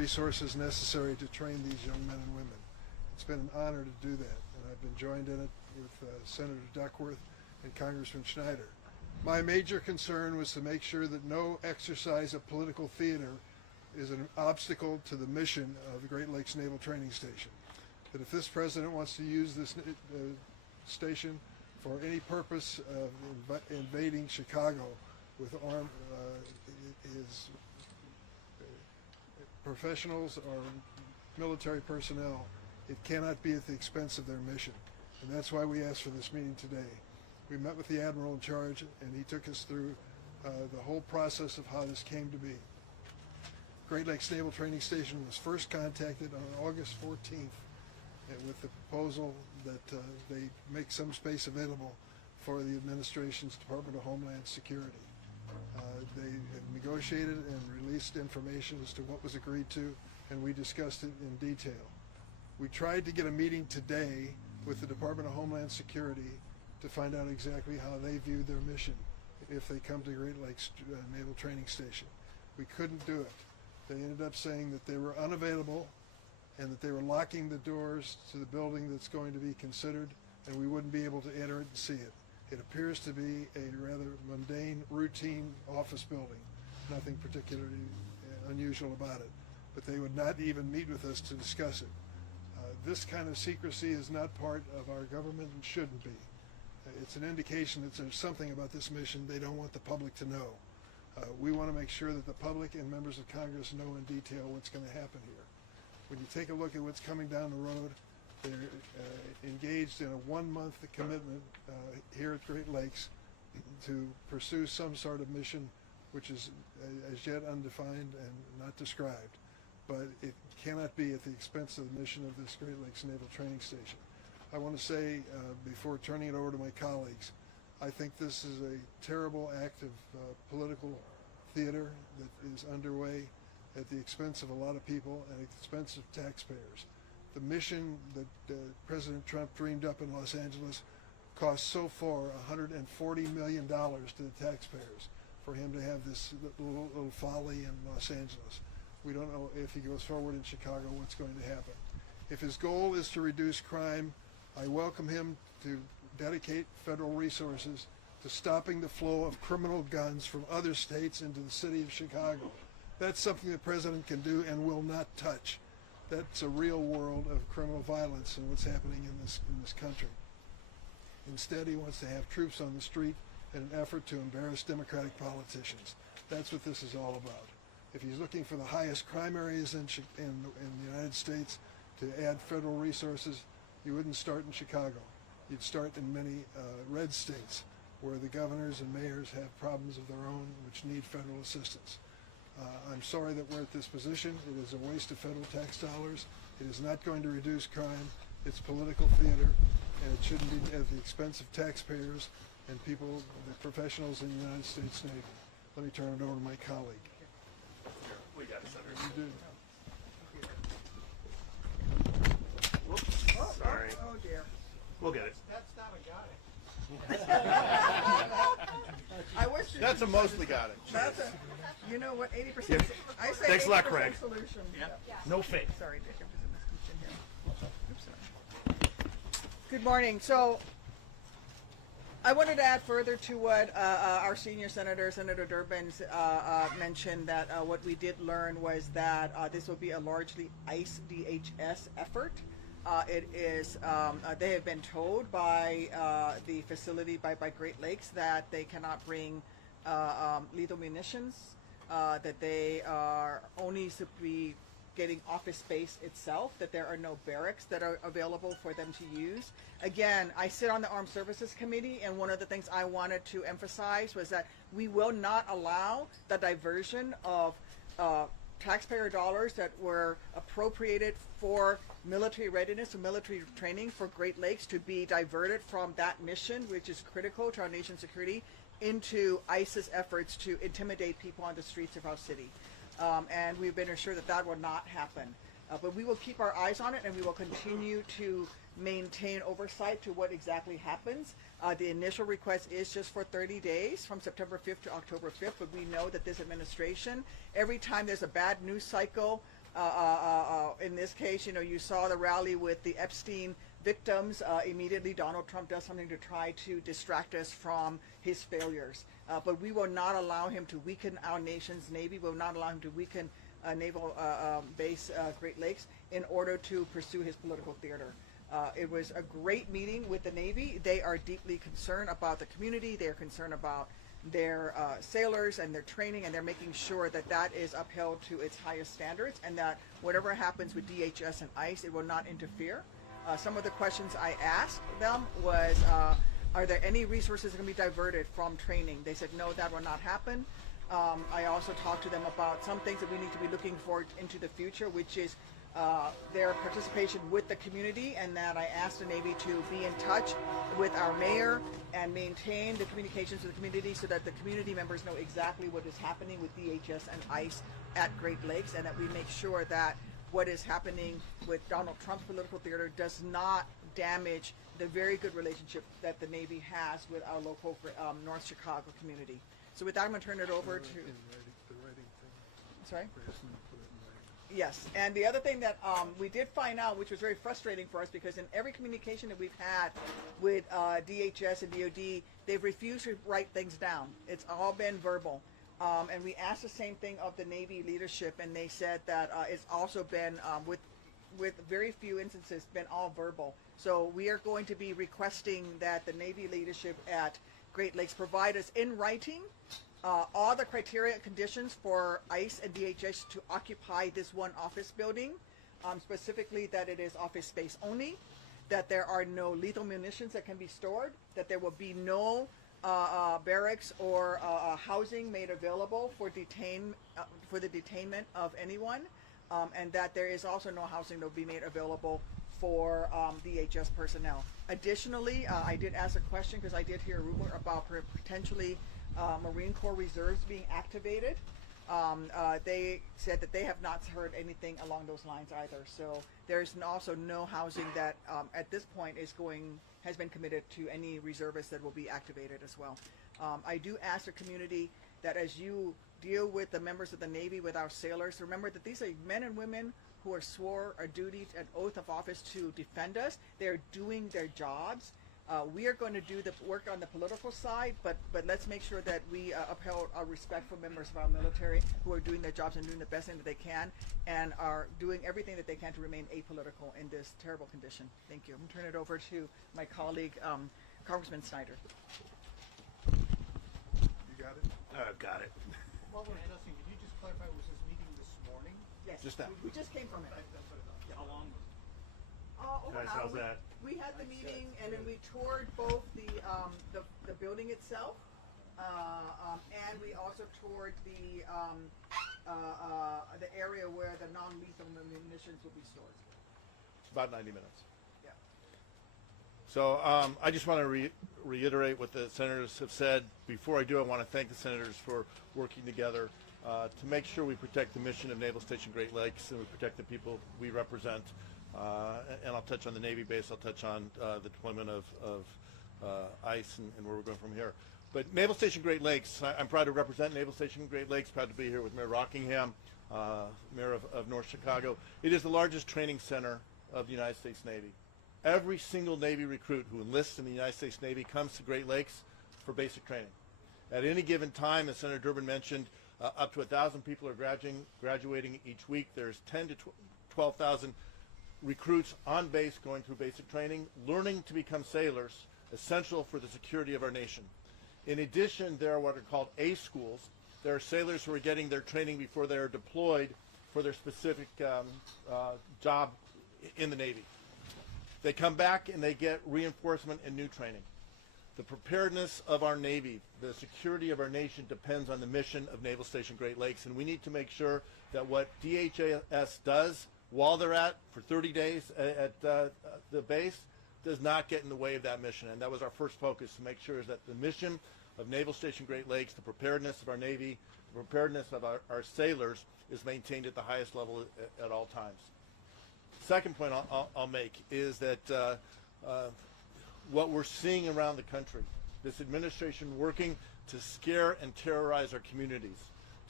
resources necessary to train these young men and women. It's been an honor to do that, and I've been joined in it with Senator Duckworth and Congressman Schneider. My major concern was to make sure that no exercise of political theater is an obstacle to the mission of the Great Lakes Naval Training Station. That if this president wants to use this station for any purpose of invading Chicago with armed his professionals or military personnel, it cannot be at the expense of their mission. And that's why we asked for this meeting today. We met with the Admiral in charge, and he took us through the whole process of how this came to be. Great Lakes Naval Training Station was first contacted on August 14th with the proposal that they make some space available for the administration's Department of Homeland Security. They have negotiated and released information as to what was agreed to, and we discussed it in detail. We tried to get a meeting today with the Department of Homeland Security to find out exactly how they view their mission if they come to Great Lakes Naval Training Station. We couldn't do it. They ended up saying that they were unavailable and that they were locking the doors to the building that's going to be considered, and we wouldn't be able to enter it and see it. It appears to be a rather mundane, routine office building. Nothing particularly unusual about it. But they would not even meet with us to discuss it. This kind of secrecy is not part of our government and shouldn't be. It's an indication that there's something about this mission they don't want the public to know. We want to make sure that the public and members of Congress know in detail what's going to happen here. When you take a look at what's coming down the road, they're engaged in a 1-month commitment here at Great Lakes to pursue some sort of mission which is as yet undefined and not described. But it cannot be at the expense of the mission of this Great Lakes Naval Training Station. I want to say, before turning it over to my colleagues, I think this is a terrible act of political theater that is underway at the expense of a lot of people and at the expense of taxpayers. The mission that President Trump dreamed up in Los Angeles cost so far $140 million to the taxpayers for him to have this little folly in Los Angeles. We don't know if he goes forward in Chicago what's going to happen. If his goal is to reduce crime, I welcome him to dedicate federal resources to stopping the flow of criminal guns from other states into the city of Chicago. That's something the president can do and will not touch. That's a real world of criminal violence and what's happening in this country. Instead, he wants to have troops on the street in an effort to embarrass Democratic politicians. That's what this is all about. If he's looking for the highest crime areas in the United States to add federal resources, you wouldn't start in Chicago. You'd start in many red states where the governors and mayors have problems of their own which need federal assistance. I'm sorry that we're at this position. It is a waste of federal tax dollars. It is not going to reduce crime. It's political theater, and it shouldn't be at the expense of taxpayers and people, the professionals in the United States Navy. Let me turn it over to my colleague. We got it, Senator. You do. Whoops. Sorry. Oh dear. We'll get it. That's not a guy. I wish That's a mostly got it. That's a, you know what, 80%. Yeah. I say Thanks a 80% lot, Craig. solution. Yeah. No fake. Sorry, Dick, I'm just in this kitchen here. Oops, sorry. Good morning. So I wanted to add further to what our senior senator, Senator Durbin, mentioned, that what we did learn was that this will be a largely ICE DHS effort. It is, they have been told by the facility, by Great Lakes, that they cannot bring lethal munitions, that they are only to be getting office space itself, that there are no barracks that are available for them to use. Again, I sit on the Armed Services Committee, and one of the things I wanted to emphasize was that we will not allow the diversion of taxpayer dollars that were appropriated for military readiness and military training for Great Lakes to be diverted from that mission, which is critical to our nation's security, into ICE's efforts to intimidate people on the streets of our city. And we've been assured that that will not happen. But we will keep our eyes on it, and we will continue to maintain oversight to what exactly happens. The initial request is just for 30 days from September 5th to October 5th, but we know that this administration, every time there's a bad news cycle In this case, you saw the rally with the Epstein victims. Immediately, Donald Trump does something to try to distract us from his failures. But we will not allow him to weaken our nation's Navy. We will not allow him to weaken naval base Great Lakes in order to pursue his political theater. It was a great meeting with the Navy. They are deeply concerned about the community. They are concerned about their sailors and their training, and they're making sure that that is upheld to its highest standards, and that whatever happens with DHS and ICE, it will not interfere. Some of the questions I asked them was, are there any resources that can be diverted from training? They said, no, that will not happen. I also talked to them about some things that we need to be looking for into the future, which is their participation with the community, and that I asked the Navy to be in touch with our mayor and maintain the communications with the community so that the community members know exactly what is happening with DHS and ICE at Great Lakes, and that we make sure that what is happening with Donald Trump's political theater does not damage the very good relationship that the Navy has with our local North Chicago community. So with that, I'm going to turn it over to... The writing thing. Sorry? We're asking them to put it in writing. Yes, and the other thing that we did find out, which was very frustrating for us, because in every communication that we've had with DHS and DOD, they've refused to write things down. It's all been verbal. And we asked the same thing of the Navy leadership, and they said that it's also been, with very few instances, been all verbal. So we are going to be requesting that the Navy leadership at Great Lakes provide us in writing all the criteria and conditions for ICE and DHS to occupy this one office building, specifically that it is office space only, that there are no lethal munitions that can be stored, that there will be no barracks or housing made available for the detainment of anyone, and that there is also no housing that will be made available for DHS personnel. Additionally, I did ask a question because I did hear a rumor about potentially Marine Corps reserves being activated. They said that they have not heard anything along those lines either. So there's also no housing that at this point has been committed to any reservists that will be activated as well. I do ask the community that as you deal with the members of the Navy, with our sailors, remember that these are men and women who are swore a duty and oath of office to defend us. They're doing their jobs. We are going to do the work on the political side, but let's make sure that we uphold our respectful members of our military who are doing their jobs and doing the best thing that they can, and are doing everything that they can to remain apolitical in this terrible condition. Thank you. I'm going to turn it over to my colleague, Congressman Snyder. You got it? I've got it. While we're discussing, could you just clarify, was this meeting this morning? Yes. Just now. We just came from it. That's what I thought. How long was it? Over an Guys, how's hour. that? We had the meeting, and then we toured both the building itself, and we also toured the area where the non-lethal munitions will be stored. About 90 minutes. Yeah. So I just want to reiterate what the senators have said. Before I do, I want to thank the senators for working together to make sure we protect the mission of Naval Station Great Lakes and we protect the people we represent. And I'll touch on the Navy base. I'll touch on the deployment of ICE and where we're going from here. But Naval Station Great Lakes, I'm proud to represent Naval Station Great Lakes, proud to be here with Mayor Rockingham, Mayor of North Chicago. It is the largest training center of the United States Navy. Every single Navy recruit who enlists in the United States Navy comes to Great Lakes for basic training. At any given time, as Senator Durbin mentioned, up to 1,000 people are graduating each week. There's 10 to 12,000 recruits on base going through basic training, learning to become sailors, essential for the security of our nation. In addition, there are what are called A schools. There are sailors who are getting their training before they are deployed for their specific job in the Navy. They come back and they get reinforcement and new training. The preparedness of our Navy, the security of our nation depends on the mission of Naval Station Great Lakes, and we need to make sure that what DHS does while they're for 30 days at the base does not get in the way of that mission. And that was our first focus, to make sure is that the mission of Naval Station Great Lakes, the preparedness of our Navy, the preparedness of our sailors is maintained at the highest level at all times. Second point I'll make is that what we're seeing around the country, this administration working to scare and terrorize our communities,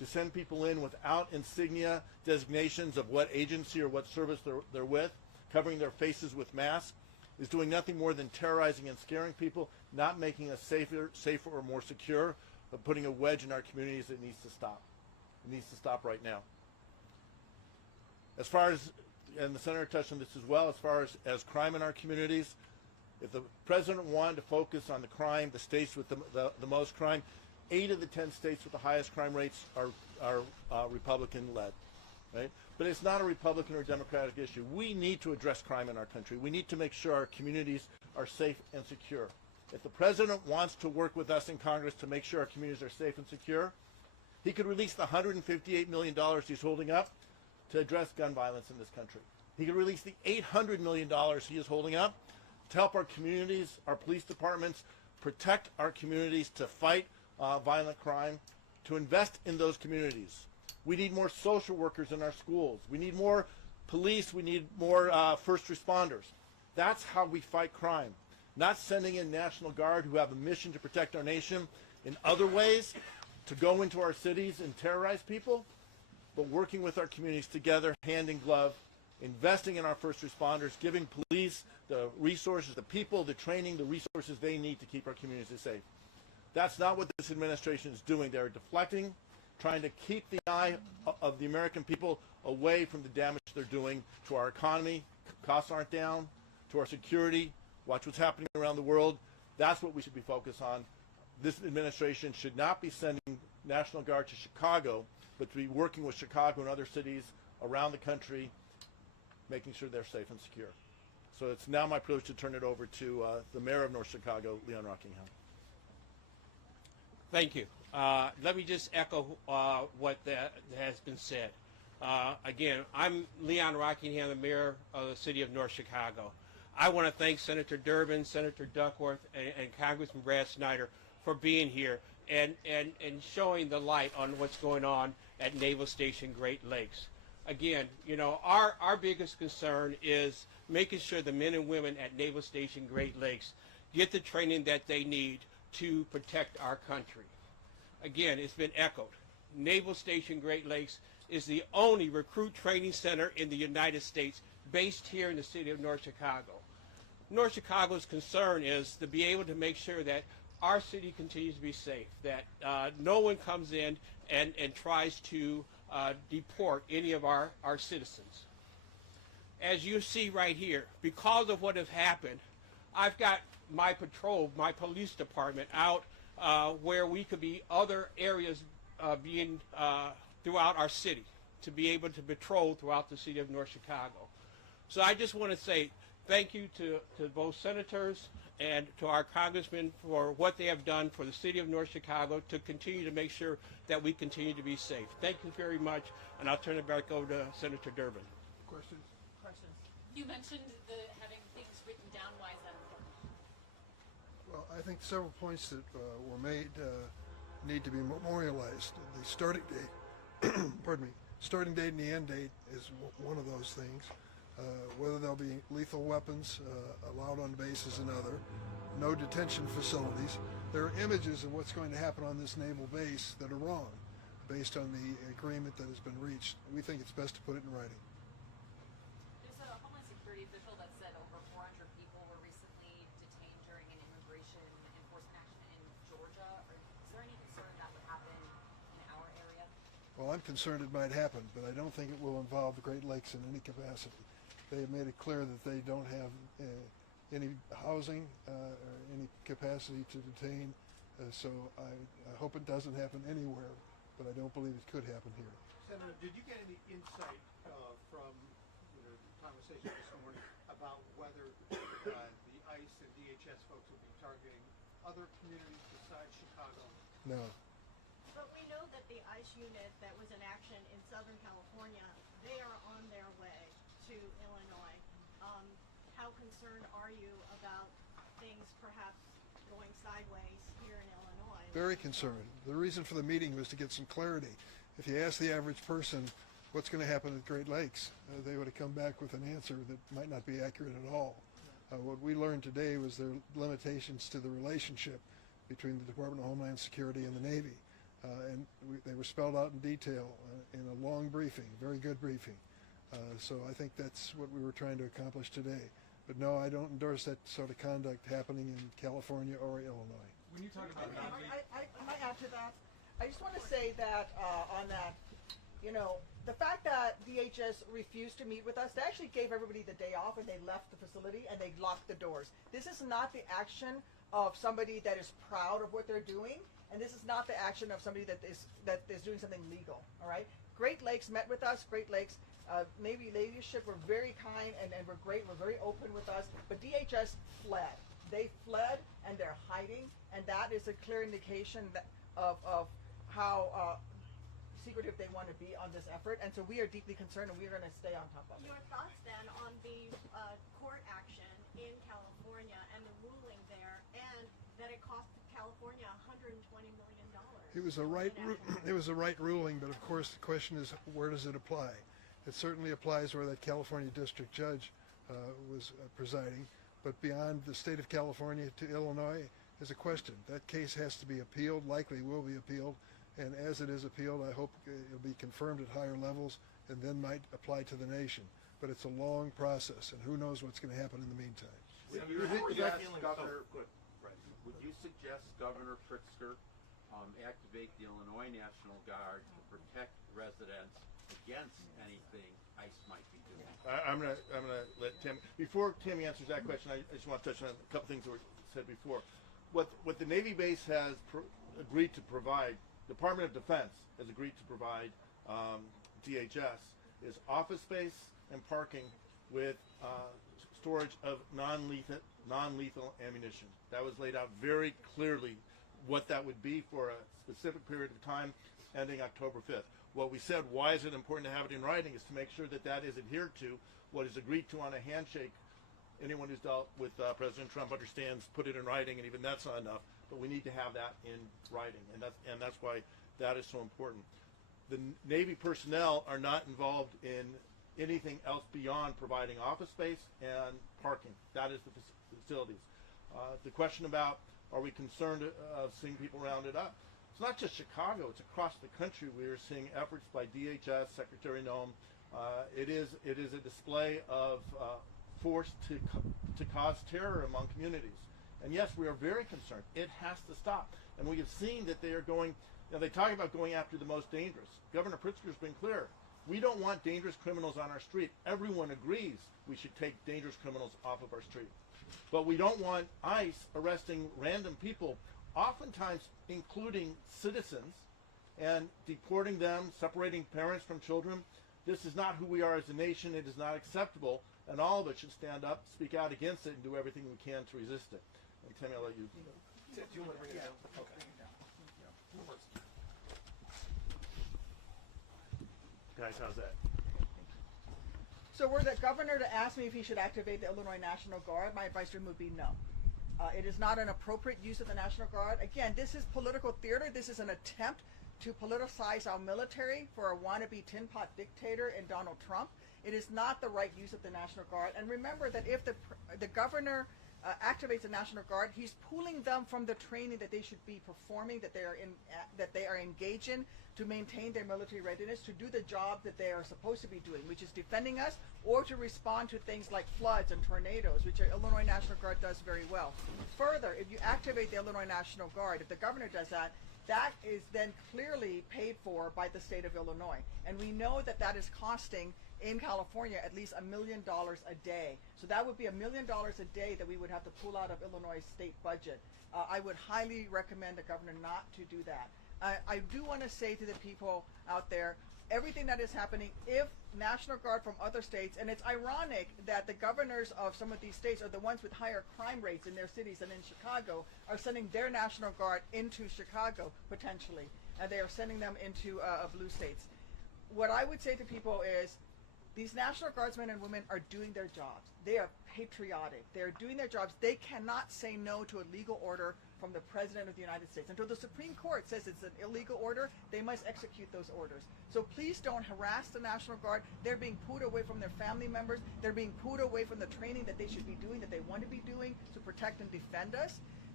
to send people in without insignia designations of what agency or what service they're with, covering their faces with masks, is doing nothing more than terrorizing and scaring people, not making us safer or more secure, but putting a wedge in our communities that needs to stop. It needs to stop right now. As far as, and the Senator touched on this as well, as far as crime in our communities, if the President wanted to focus on the crime, the states with the most crime, 8 of the 10 states with the highest crime rates are Republican-led. Right? But it's not a Republican or Democratic issue. We need to address crime in our country. We need to make sure our communities are safe and secure. If the President wants to work with us in Congress to make sure our communities are safe and secure, he could release the $158 million he's holding up to address gun violence in this country. He could release the $800 million he is holding up to help our communities, our police departments, protect our communities, to fight violent crime, to invest in those communities. We need more social workers in our schools. We need more police. We need more first responders. That's how we fight crime. Not sending in National Guard who have a mission to protect our nation in other ways, to go into our cities and terrorize people, but working with our communities together, hand in glove, investing in our first responders, giving police the resources, the people, the training, the resources they need to keep our communities safe. That's not what this administration is doing. They're deflecting, trying to keep the eye of the American people away from the damage they're doing to our economy. Costs aren't down, to our security. Watch what's happening around the world. That's what we should be focused on. This administration should not be sending National Guard to Chicago, but to be working with Chicago and other cities around the country, making sure they're safe and secure. So it's now my privilege to turn it over to the mayor of North Chicago, Leon Rockingham. Thank you. Let me just echo what has been said. Again, I'm Leon Rockingham, the mayor of the city of North Chicago. I want to thank Senator Durbin, Senator Duckworth, and Congressman Brad Snyder for being here and showing the light on what's going on at Naval Station Great Lakes. Again, you know, our biggest concern is making sure the men and women at Naval Station Great Lakes get the training that they need to protect our country. Again, it's been echoed. Naval Station Great Lakes is the only recruit training center in the United States based here in the city of North Chicago. North Chicago's concern is to be able to make sure that our city continues to be safe, that no one comes in and tries to deport any of our citizens. As you see right here, because of what has happened, I've got my patrol, my police department out where we could be other areas being throughout our city to be able to patrol throughout the city of North Chicago. So I just want to say thank you to both senators and to our congressmen for what they have done for the city of North Chicago to continue to make sure that we continue to be safe. Thank you very much, and I'll turn it back over to Senator Durbin. Questions? Questions. You mentioned having things written down. Why is that important? Well, I think several points that were made need to be memorialized. The starting date, pardon me, starting date and the end date is one of those things. Whether there'll be lethal weapons allowed on base is another. No detention facilities. There are images of what's going to happen on this naval base that are wrong based on the agreement that has been reached. We think it's best to put it in writing. There's a Homeland Security official that said over 400 people were recently detained during an immigration enforcement action in Georgia. Is there any concern that would happen in our area? Well, I'm concerned it might happen, but I don't think it will involve the Great Lakes in any capacity. They have made it clear that they don't have any housing or any capacity to detain, so I hope it doesn't happen anywhere, but I don't believe it could happen here. Senator, did you get any insight from the conversation this morning about whether the ICE and DHS folks will be targeting other communities besides Chicago? No. But we know that the ICE unit that was in action in Southern California, they are on their way to Illinois. How concerned are you about things perhaps going sideways here in Illinois? Very concerned. The reason for the meeting was to get some clarity. If you ask the average person what's going to happen at Great Lakes, they would have come back with an answer that might not be accurate at all. What we learned today was there are limitations to the relationship between the Department of Homeland Security and the Navy. they were spelled out in detail in a long briefing, very good briefing. So I think that's what we were trying to accomplish today. But no, I don't endorse that sort of conduct happening in California or Illinois. When you talk about I might add to that. I just want to say that on that, the fact that DHS refused to meet with us, they actually gave everybody the day off and they left the facility and they locked the doors. This is not the action of somebody that is proud of what they're doing, and this is not the action of somebody that is doing something legal. All right. Great Lakes met with us. Great Lakes Navy leadership were very kind and were great. Were very open with us. But DHS fled. They fled and they're hiding, and that is a clear indication of how secretive they want to be on this effort. And so we are deeply concerned, and we are going to stay on top of it. Your thoughts then on the court action in California and the ruling there, and that it cost California $120 million. It was a right ruling, but of course the question is, where does it apply? It certainly applies where that California district judge was presiding, but beyond the state of California to Illinois is a question. That case has to be appealed, likely will be appealed, and as it is appealed, I hope it'll be confirmed at higher levels and then might apply to the nation. But it's a long process, and who knows what's going to happen in the meantime. Would you suggest Governor Pritzker activate the Illinois National Guard to protect residents against anything ICE might be doing? I'm gonna let Tim. Before Tim answers that question, I just want to touch on a couple things that were said before. What the Navy base has agreed to provide, Department of Defense has agreed to provide DHS is office space and parking with storage of non-lethal ammunition. That was laid out very clearly what that would be for a specific period of time ending October 5th. What we said, why is it important to have it in writing, is to make sure that that is adhered to, what is agreed to on a handshake. Anyone who's dealt with President Trump understands, put it in writing, and even that's not enough, but we need to have that in writing, and that's why that is so important. The Navy personnel are not involved in anything else beyond providing office space and parking. That is the facilities. The question about, are we concerned of seeing people rounded up? It's not just Chicago, it's across the country. We are seeing efforts by DHS, Secretary Noem. It is a display of force to cause terror among communities. And yes, we are very concerned. It has to stop. And we have seen that they are going, they talk about going after the most dangerous. Governor Pritzker's been clear. We don't want dangerous criminals on our street. Everyone agrees we should take dangerous criminals off of our street. But we don't want ICE arresting random people, oftentimes including citizens, and deporting them, separating parents from children. This is not who we are as a nation. It is not acceptable, and all of us should stand up, speak out against it, and do everything we can to resist it. And Tammy, I'll let you. Do you want to bring it down? Okay. Guys, how's that? So were the governor to ask me if he should activate the Illinois National Guard, my advice to him would be no. It is not an appropriate use of the National Guard. Again, this is political theater. This is an attempt to politicize our military for a wannabe tin pot dictator in Donald Trump. It is not the right use of the National Guard. And remember that if the governor activates the National Guard, he's pulling them from the training that they should be performing, that they are engaged in to maintain their military readiness, to do the job that they are supposed to be doing, which is defending us, or to respond to things like floods and tornadoes, which the Illinois National Guard does very well. Further, if you activate the Illinois National Guard, if the governor does that, that is then clearly paid for by the state of Illinois. And we know that that is costing in California at least $1 million a day. So that would be $1 million a day that we would have to pull out of Illinois state budget. I would highly recommend the governor not to do that. I do want to say to the people out there, everything that is happening, if National Guard from other states, and it's ironic that the governors of some of these states are the ones with higher crime rates in their cities and in Chicago, are sending their National Guard into Chicago, potentially. And they are sending them into blue states. What I would say to people is, these National Guardsmen and women are doing their jobs. They are patriotic. They are doing their jobs. They cannot say no to a legal order from the President of the United States. Until the Supreme Court says it's an illegal order, they must execute those orders. So please don't harass the National Guard. They're being pulled away from their family members. They're being pulled away from the training that they should be doing, that they want to be doing to protect and defend us.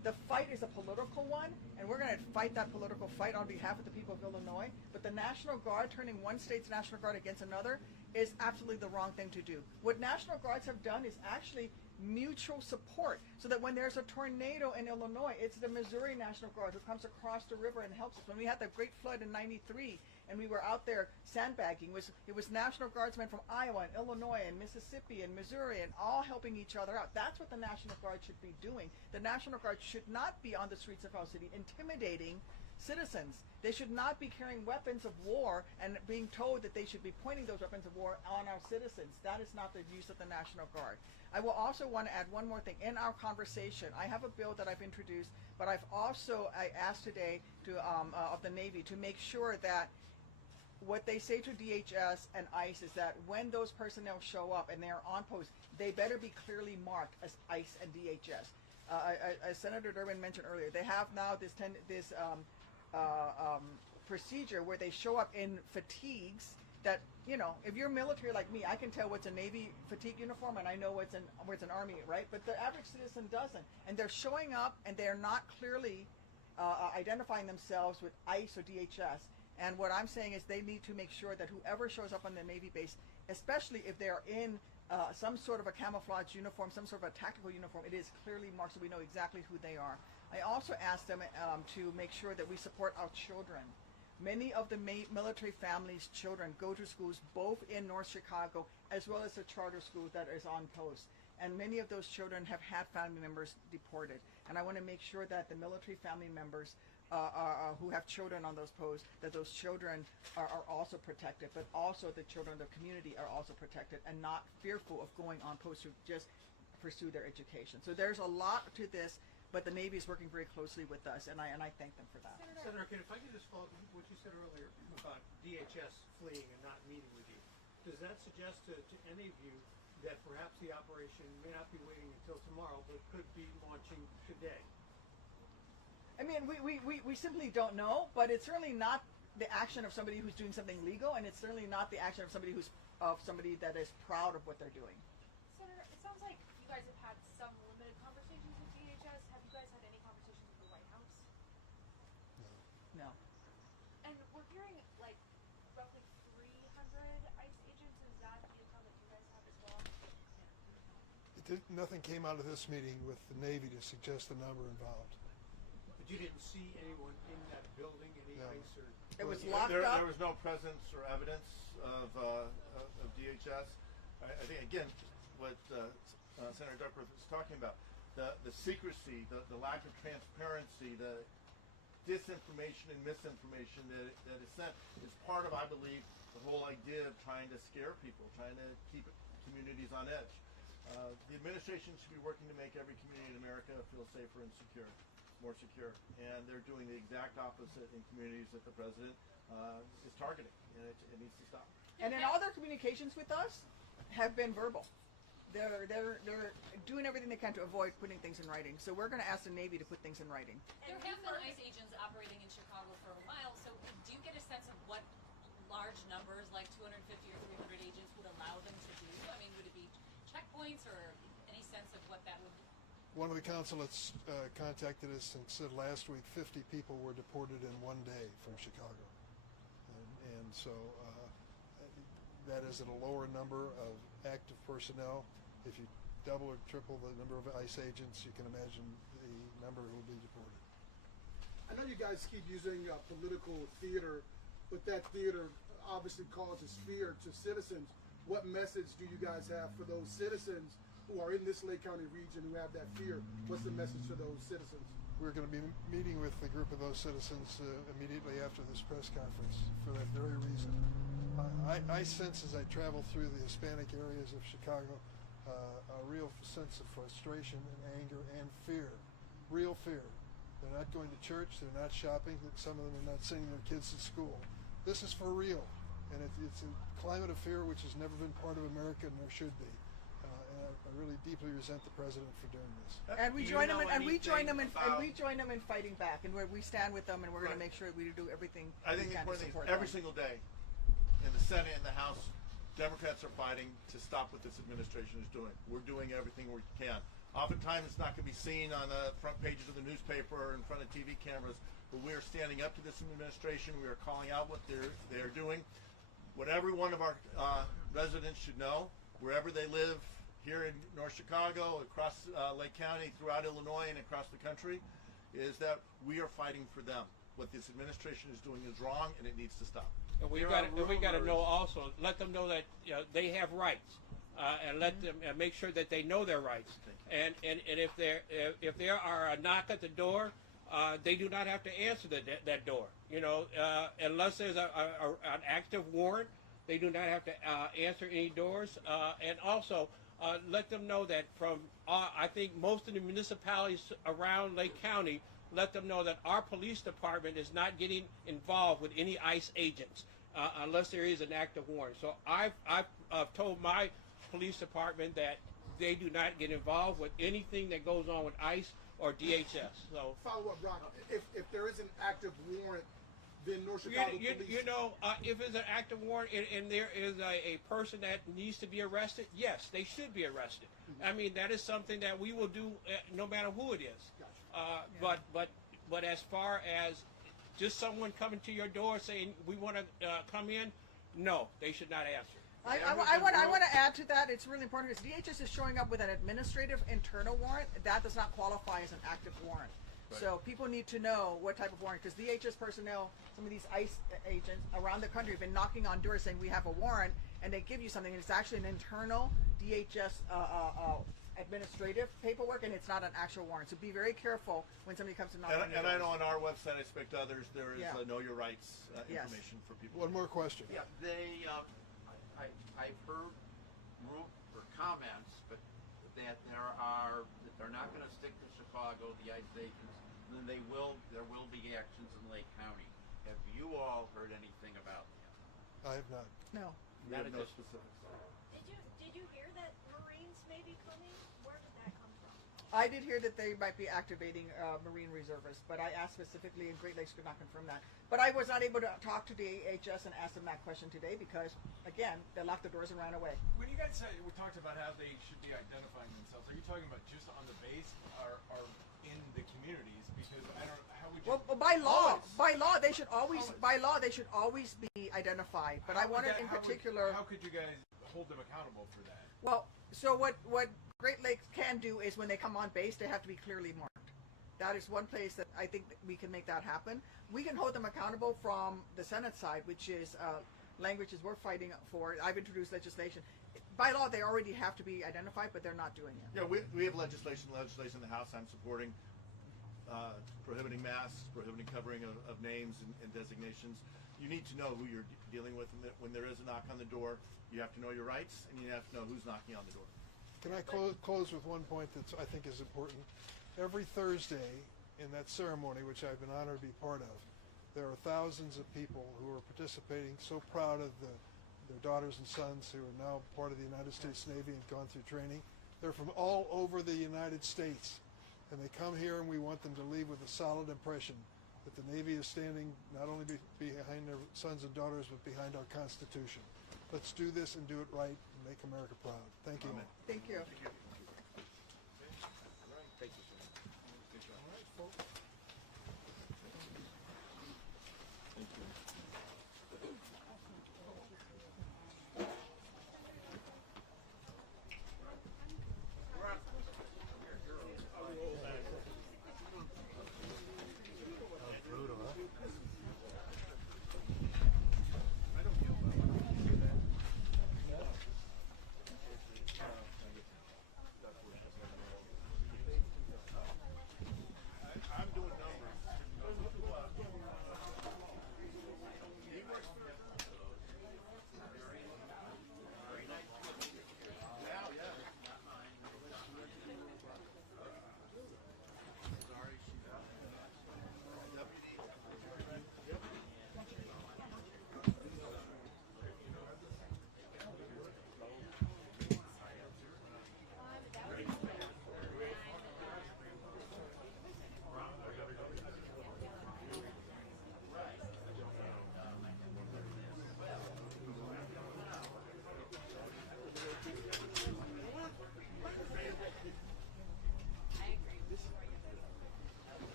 The fight is a political one, and we're going to fight that political fight on behalf of the people of Illinois. But the National Guard turning one state's National Guard against another is absolutely the wrong thing to do. What National Guards have done is actually mutual support, so that when there's a tornado in Illinois, it's the Missouri National Guard who comes across the river and helps us. When we had the great flood in '93 and we were out there sandbagging, it was National Guardsmen from Iowa and Illinois and Mississippi and Missouri, and all helping each other out. That's what the National Guard should be doing. The National Guard should not be on the streets of our city intimidating citizens. They should not be carrying weapons of war and being told that they should be pointing those weapons of war on our citizens. That is not the use of the National Guard. I will also want to add one more thing. In our conversation, I have a bill that I've introduced, but I asked today of the Navy to make sure that what they say to DHS and ICE is that when those personnel show up and they are on post, they better be clearly marked as ICE and DHS. As Senator Durbin mentioned earlier, they have now this procedure where they show up in fatigues that, you know, if you're military like me, I can tell what's a Navy fatigue uniform and I know what's an Army, right? But the average citizen doesn't. And they're showing up and they're not clearly identifying themselves with ICE or DHS. And what I'm saying is they need to make sure that whoever shows up on the Navy base, especially if they're in some sort of a camouflage uniform, some sort of a tactical uniform, it is clearly marked so we know exactly who they are. I also asked them to make sure that we support our children. Many of the military families' children go to schools both in North Chicago as well as a charter school that is on post. And many of those children have had family members deported. And I want to make sure that the military family members who have children on those posts, that those children are also protected, but also the children of the community are also protected and not fearful of going on post to just pursue their education. So there's a lot to this, but the Navy is working very closely with us, and I thank them for that. Senator, if I could just follow up what you said earlier about DHS fleeing and not meeting with you, does that suggest to any of you that perhaps the operation may not be waiting until tomorrow, but could be launching today? I mean, we simply don't know, but it's certainly not the action of somebody who's doing something legal, and it's certainly not the action of somebody that is proud of what they're doing. Senator, it sounds like you guys have had some limited conversations with DHS. Have you guys had any conversations with the White House? No. And we're hearing like roughly 300 ICE agents. Is that the intel that you guys have as well? Nothing came out of this meeting with the Navy to suggest the number involved. But you didn't see anyone in that building, any ICE or... It was locked up. up. There was no presence or evidence of DHS. I think, again, what Senator Duckworth was talking about, the secrecy, the lack of transparency, the disinformation and misinformation that is sent is part of, I believe, the whole idea of trying to scare people, trying to keep communities on edge. The administration should be working to make every community in America feel safer and secure, more secure, and they're doing the exact opposite in communities that the president is targeting, and it needs to stop. And then all their communications with us have been verbal. They're doing everything they can to avoid putting things in writing. So we're going to ask the Navy to put things in writing. There have been ICE agents operating in Chicago for a while, so do you get a sense of what large numbers, like 250 or 300 agents, would allow them to do? I mean, would it be checkpoints or any sense of what that would be? One of the consulates contacted us and said last week 50 people were deported in one day from Chicago. And so that is at a lower number of active personnel. If you double or triple the number of ICE agents, you can imagine the number who will be deported. I know you guys keep using political theater, but that theater obviously causes fear to citizens. What message do you guys have for those citizens who are in this Lake County region who have that fear? What's the message for those citizens? We're going to be meeting with a group of those citizens immediately after this press conference for that very reason. I sense as I travel through the Hispanic areas of Chicago a real sense of frustration and anger and fear, real fear. They're not going to church, they're not shopping, some of them are not sending their kids to school. This is for real, and it's a climate of fear which has never been part of America, and there should be. And I really deeply resent the president for doing this. And we join them, we join them in fighting back, and we stand with them, and we're going to make sure we do everything. I think the important thing is every single day, in the Senate and the House, Democrats are fighting to stop what this administration is doing. We're doing everything we can. Oftentimes it's not going to be seen on the front pages of the newspaper or in front of TV cameras, but we are standing up to this administration. We are calling out what they're doing. What every one of our residents should know, wherever they live, here in North Chicago, across Lake County, throughout Illinois, and across the country, is that we are fighting for them. What this administration is doing is wrong, and it needs to stop. And we got to know also, let them know that they have rights, and let them make sure that they know their rights. And if there are a knock at the door, they do not have to answer that door. Unless there's an active warrant, they do not have to answer any doors. And also, let them know that from I think most of the municipalities around Lake County, let them know that our police department is not getting involved with any ICE agents unless there is an active warrant. So I've told my police department that they do not get involved with anything that goes on with ICE or DHS. So follow up, Brock. If there is an active warrant, then North Chicago police. If it's an active warrant and there is a person that needs to be arrested, yes, they should be arrested. I mean, that is something that we will do no matter who it is. Gotcha. But as far as just someone coming to your door saying we want to come in, no, they should not answer. I want to add to that. It's really important because DHS is showing up with an administrative internal warrant. That does not qualify as an active warrant. Right. So people need to know what type of warrant, because DHS personnel, some of these ICE agents around the country have been knocking on doors saying we have a warrant, and they give you something, and it's actually an internal DHS administrative paperwork, and it's not an actual warrant. So be very careful when somebody comes to knock on your doors. And I know on our website, I expect others, there is Know Your Rights information for people. One more question. Yeah, I've heard comments, but that they're not going to stick to Chicago, the ICE agents, then there will be actions in Lake County. Have you all heard anything about that? I have not. No. We have no specifics. Did you hear that Marines may be coming? Where did that come from? I did hear that they might be activating Marine reservists, but I asked specifically, and Great Lakes could not confirm that. But I was not able to talk to DHS and ask them that question today because, again, they locked the doors and ran away. When you guys said, we talked about how they should be identifying themselves, are you talking about just on the base or in the communities? Because how would you? Well, by law, they should always be identified. But I wanted in particular. How could you guys hold them accountable for that? Well, so what Great Lakes can do is when they come on base, they have to be clearly marked. That is one place that I think that we can make that happen. We can hold them accountable from the Senate side, which is languages we're fighting for. I've introduced legislation. By law, they already have to be identified, but they're not doing it. Yeah, we have legislation in the House I'm supporting, prohibiting masks, prohibiting covering of names and designations. You need to know who you're dealing with, and when there is a knock on the door, you have to know your rights, and you have to know who's knocking on the door. Can I close with one point that I think is important? Every Thursday in that ceremony, which I've been honored to be part of, there are thousands of people who are participating, so proud of their daughters and sons who are now part of the United States Navy and gone through training. They're from all over the United States, and they come here, and we want them to leave with a solid impression that the Navy is standing not only behind their sons and daughters, but behind our Constitution. Let's do this and do it right and make America proud. Thank you. Amen. Thank you. Thank you. Thank you, sir. All right, folks. Thank you. Brutal, huh?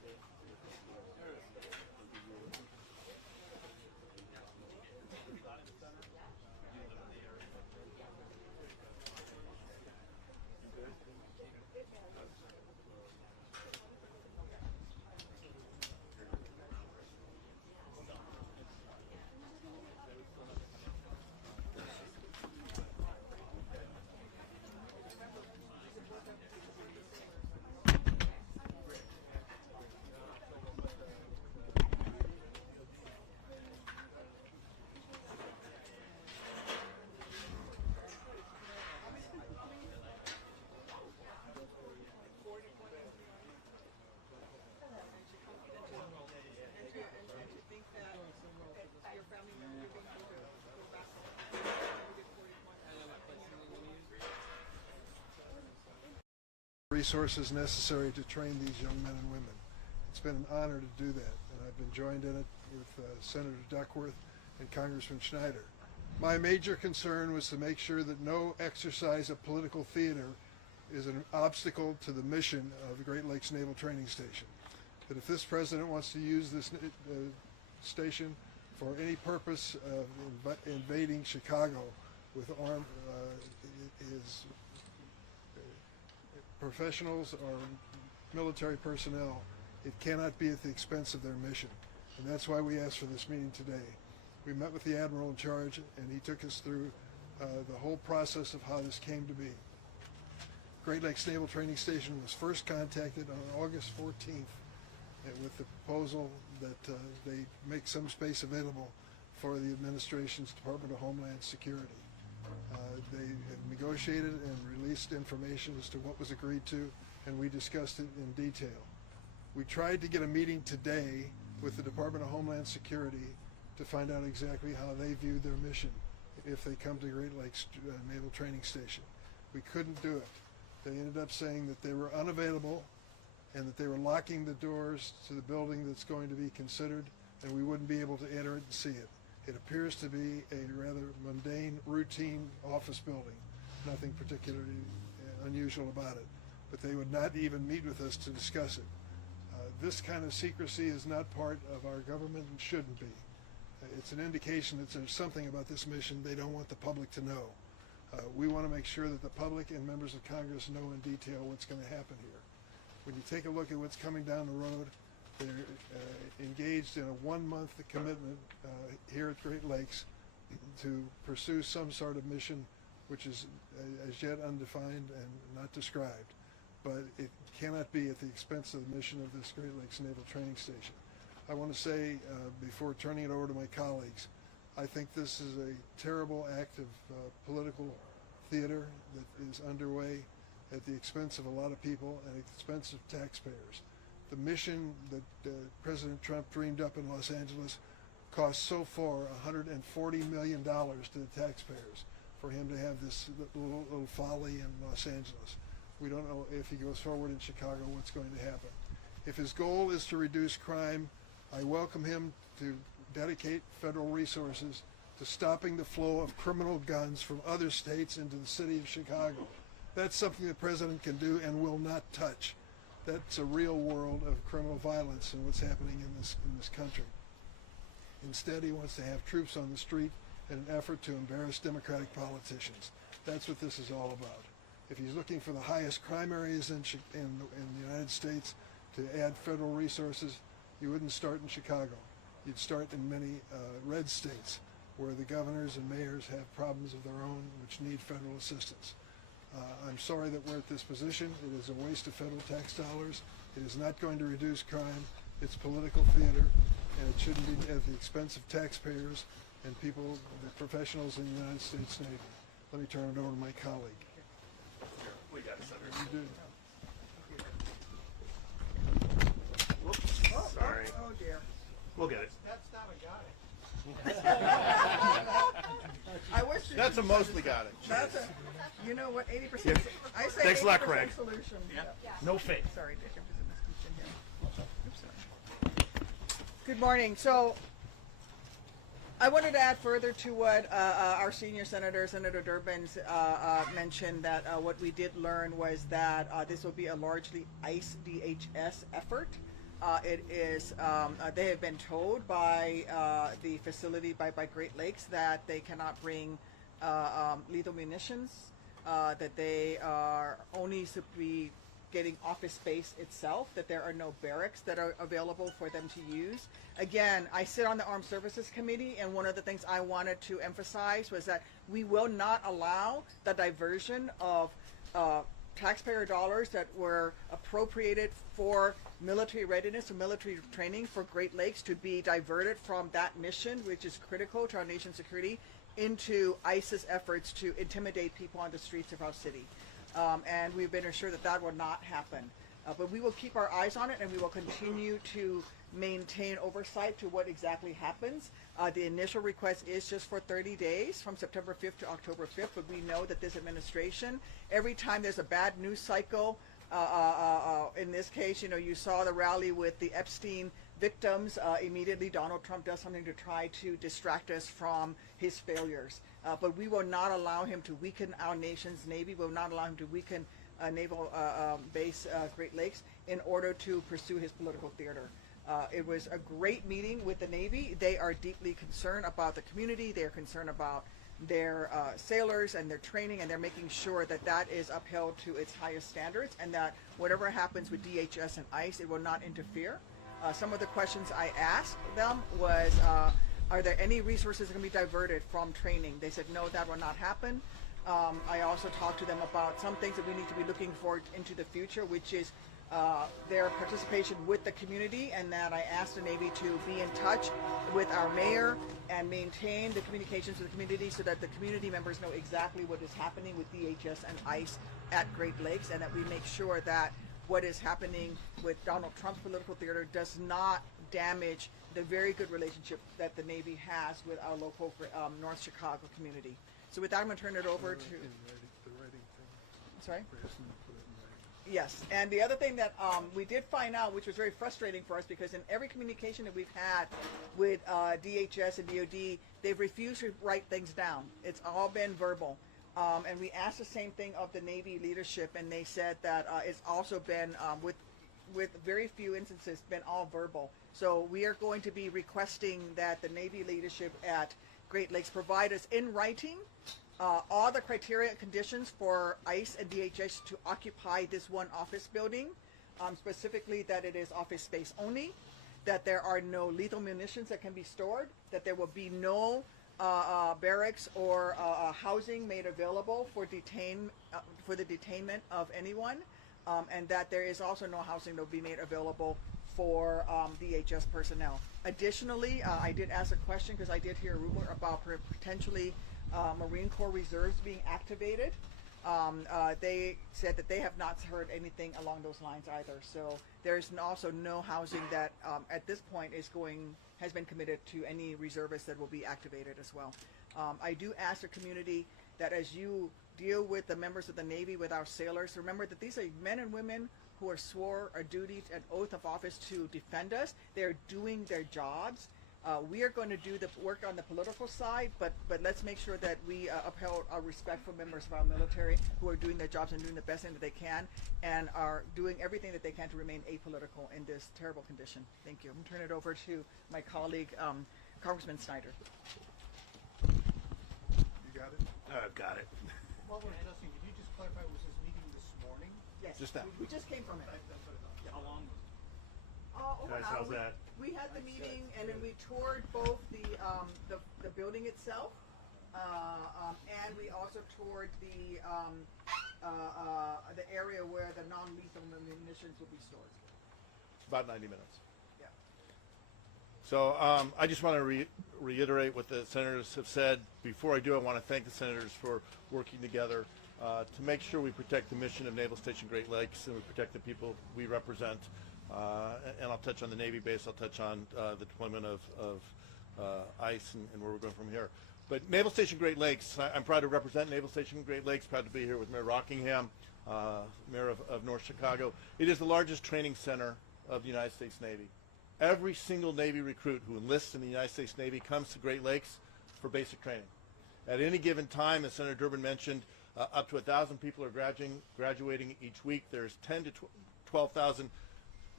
Resources necessary to train these young men and women. It's been an honor to do that, and I've been joined in it with Senator Duckworth and Congressman Schneider. My major concern was to make sure that no exercise of political theater is an obstacle to the mission of the Great Lakes Naval Training Station. That if this president wants to use this station for any purpose of invading Chicago with armed his professionals or military personnel, it cannot be at the expense of their mission. And that's why we asked for this meeting today. We met with the Admiral in charge, and he took us through the whole process of how this came to be. Great Lakes Naval Training Station was first contacted on August 14th with the proposal that they make some space available for the administration's Department of Homeland Security. They had negotiated and released information as to what was agreed to, and we discussed it in detail. We tried to get a meeting today with the Department of Homeland Security to find out exactly how they view their mission if they come to Great Lakes Naval Training Station. We couldn't do it. They ended up saying that they were unavailable and that they were locking the doors to the building that's going to be considered, and we wouldn't be able to enter it and see it. It appears to be a rather mundane, routine office building. Nothing particularly unusual about it. But they would not even meet with us to discuss it. This kind of secrecy is not part of our government and shouldn't be. It's an indication that there's something about this mission they don't want the public to know. We want to make sure that the public and members of Congress know in detail what's going to happen here. When you take a look at what's coming down the road, they're engaged in a 1-month commitment here at Great Lakes to pursue some sort of mission which is as yet undefined and not described. But it cannot be at the expense of the mission of this Great Lakes Naval Training Station. I want to say, before turning it over to my colleagues, I think this is a terrible act of political theater that is underway at the expense of a lot of people and at the expense of taxpayers. The mission that President Trump dreamed up in Los Angeles cost so far $140 million to the taxpayers for him to have this little folly in Los Angeles. We don't know if he goes forward in Chicago what's going to happen. If his goal is to reduce crime, I welcome him to dedicate federal resources to stopping the flow of criminal guns from other states into the city of Chicago. That's something the president can do and will not touch. That's a real world of criminal violence and what's happening in this country. Instead, he wants to have troops on the street in an effort to embarrass Democratic politicians. That's what this is all about. If he's looking for the highest crime areas in the United States to add federal resources, you wouldn't start in Chicago. You'd start in many red states where the governors and mayors have problems of their own which need federal assistance. I'm sorry that we're at this position. It is a waste of federal tax dollars. It is not going to reduce crime. It's political theater, and it shouldn't be at the expense of taxpayers and people, the professionals in the United States Navy. Let me turn it over to my colleague. We got it, Senator. You do. Whoops. Sorry. Oh dear. We'll get it. That's not a got it. I wish That's a mostly got it. That's a, you know what, 80%. I say Thanks a lot, 80% Craig. solution. Yeah. No fake. Sorry, there's a misconception here. Oops, sorry. Good morning. So I wanted to add further to what our senior senator, Senator Durbin, mentioned, that what we did learn was that this will be a largely ICE DHS effort. It is they have been told by the facility by Great Lakes that they cannot bring lethal munitions, that they are only to be getting office space itself, that there are no barracks that are available for them to use. Again, I sit on the Armed Services Committee, and one of the things I wanted to emphasize was that we will not allow the diversion of taxpayer dollars that were appropriated for military readiness or military training for Great Lakes to be diverted from that mission, which is critical to our nation's security, into ICE's efforts to intimidate people on the streets of our city. And we've been assured that that will not happen. But we will keep our eyes on it, and we will continue to maintain oversight to what exactly happens. The initial request is just for 30 days from September 5th to October 5th, but we know that this administration, every time there's a bad news cycle, in this case, you saw the rally with the Epstein victims, immediately Donald Trump does something to try to distract us from his failures. But we will not allow him to weaken our nation's Navy. We will not allow him to weaken naval base Great Lakes in order to pursue his political theater. It was a great meeting with the Navy. They are deeply concerned about the community. They are concerned about their sailors and their training, and they're making sure that that is upheld to its highest standards, and that whatever happens with DHS and ICE, it will not interfere. Some of the questions I asked them was, are there any resources that can be diverted from training? They said, no, that will not happen. I also talked to them about some things that we need to be looking for into the future, which is their participation with the community, and that I asked the Navy to be in touch with our mayor and maintain the communications with the community so that the community members know exactly what is happening with DHS and ICE at Great Lakes, and that we make sure that what is happening with Donald Trump's political theater does not damage the very good relationship that the Navy has with our local North Chicago community. So with that, I'm going to turn it over to... Sorry? Yes, and the other thing that we did find out, which was very frustrating for us, because in every communication that we've had with DHS and DOD, they've refused to write things down. It's all been verbal. And we asked the same thing of the Navy leadership, and they said that it's also been, with very few instances, been all verbal. So we are going to be requesting that the Navy leadership at Great Lakes provide us in writing all the criteria and conditions for ICE and DHS to occupy this one office building, specifically that it is office space only, that there are no lethal munitions that can be stored, that there will be no barracks or housing made available for the detainment of anyone, and that there is also no housing that will be made available for DHS personnel. Additionally, I did ask a question because I did hear a rumor about potentially Marine Corps reserves being activated. They said that they have not heard anything along those lines either. So there's also no housing that at this point has been committed to any reservists that will be activated as well. I do ask the community that as you deal with the members of the Navy, with our sailors, remember that these are men and women who are swore a duty and oath of office to defend us. They're doing their jobs. We are going to do the work on the political side, but let's make sure that we uphold our respect for members of our military who are doing their jobs and doing the best thing that they can, and are doing everything that they can to remain apolitical in this terrible condition. Thank you. I'm going to turn it over to my colleague, Congressman Snyder. You got it? I've got it. While we're discussing, can you just clarify, was this meeting this morning? Yes. Just now. We just came from it. That's what I thought. How long was Over an Guys, how's hour. that? We had the meeting, and then we toured both the building itself, and we also toured the area where the non-lethal munitions will be stored. About 90 minutes. Yeah. So I just want to reiterate what the senators have said. Before I do, I want to thank the senators for working together to make sure we protect the mission of Naval Station Great Lakes and we protect the people we represent. And I'll touch on the Navy base. I'll touch on the deployment of ICE and where we're going from here. But Naval Station Great Lakes, I'm proud to represent Naval Station Great Lakes, proud to be here with Mayor Rockingham, Mayor of North Chicago. It is the largest training center of the United States Navy. Every single Navy recruit who enlists in the United States Navy comes to Great Lakes for basic training. At any given time, as Senator Durbin mentioned, up to 1,000 people are graduating each week. There's 10 to 12,000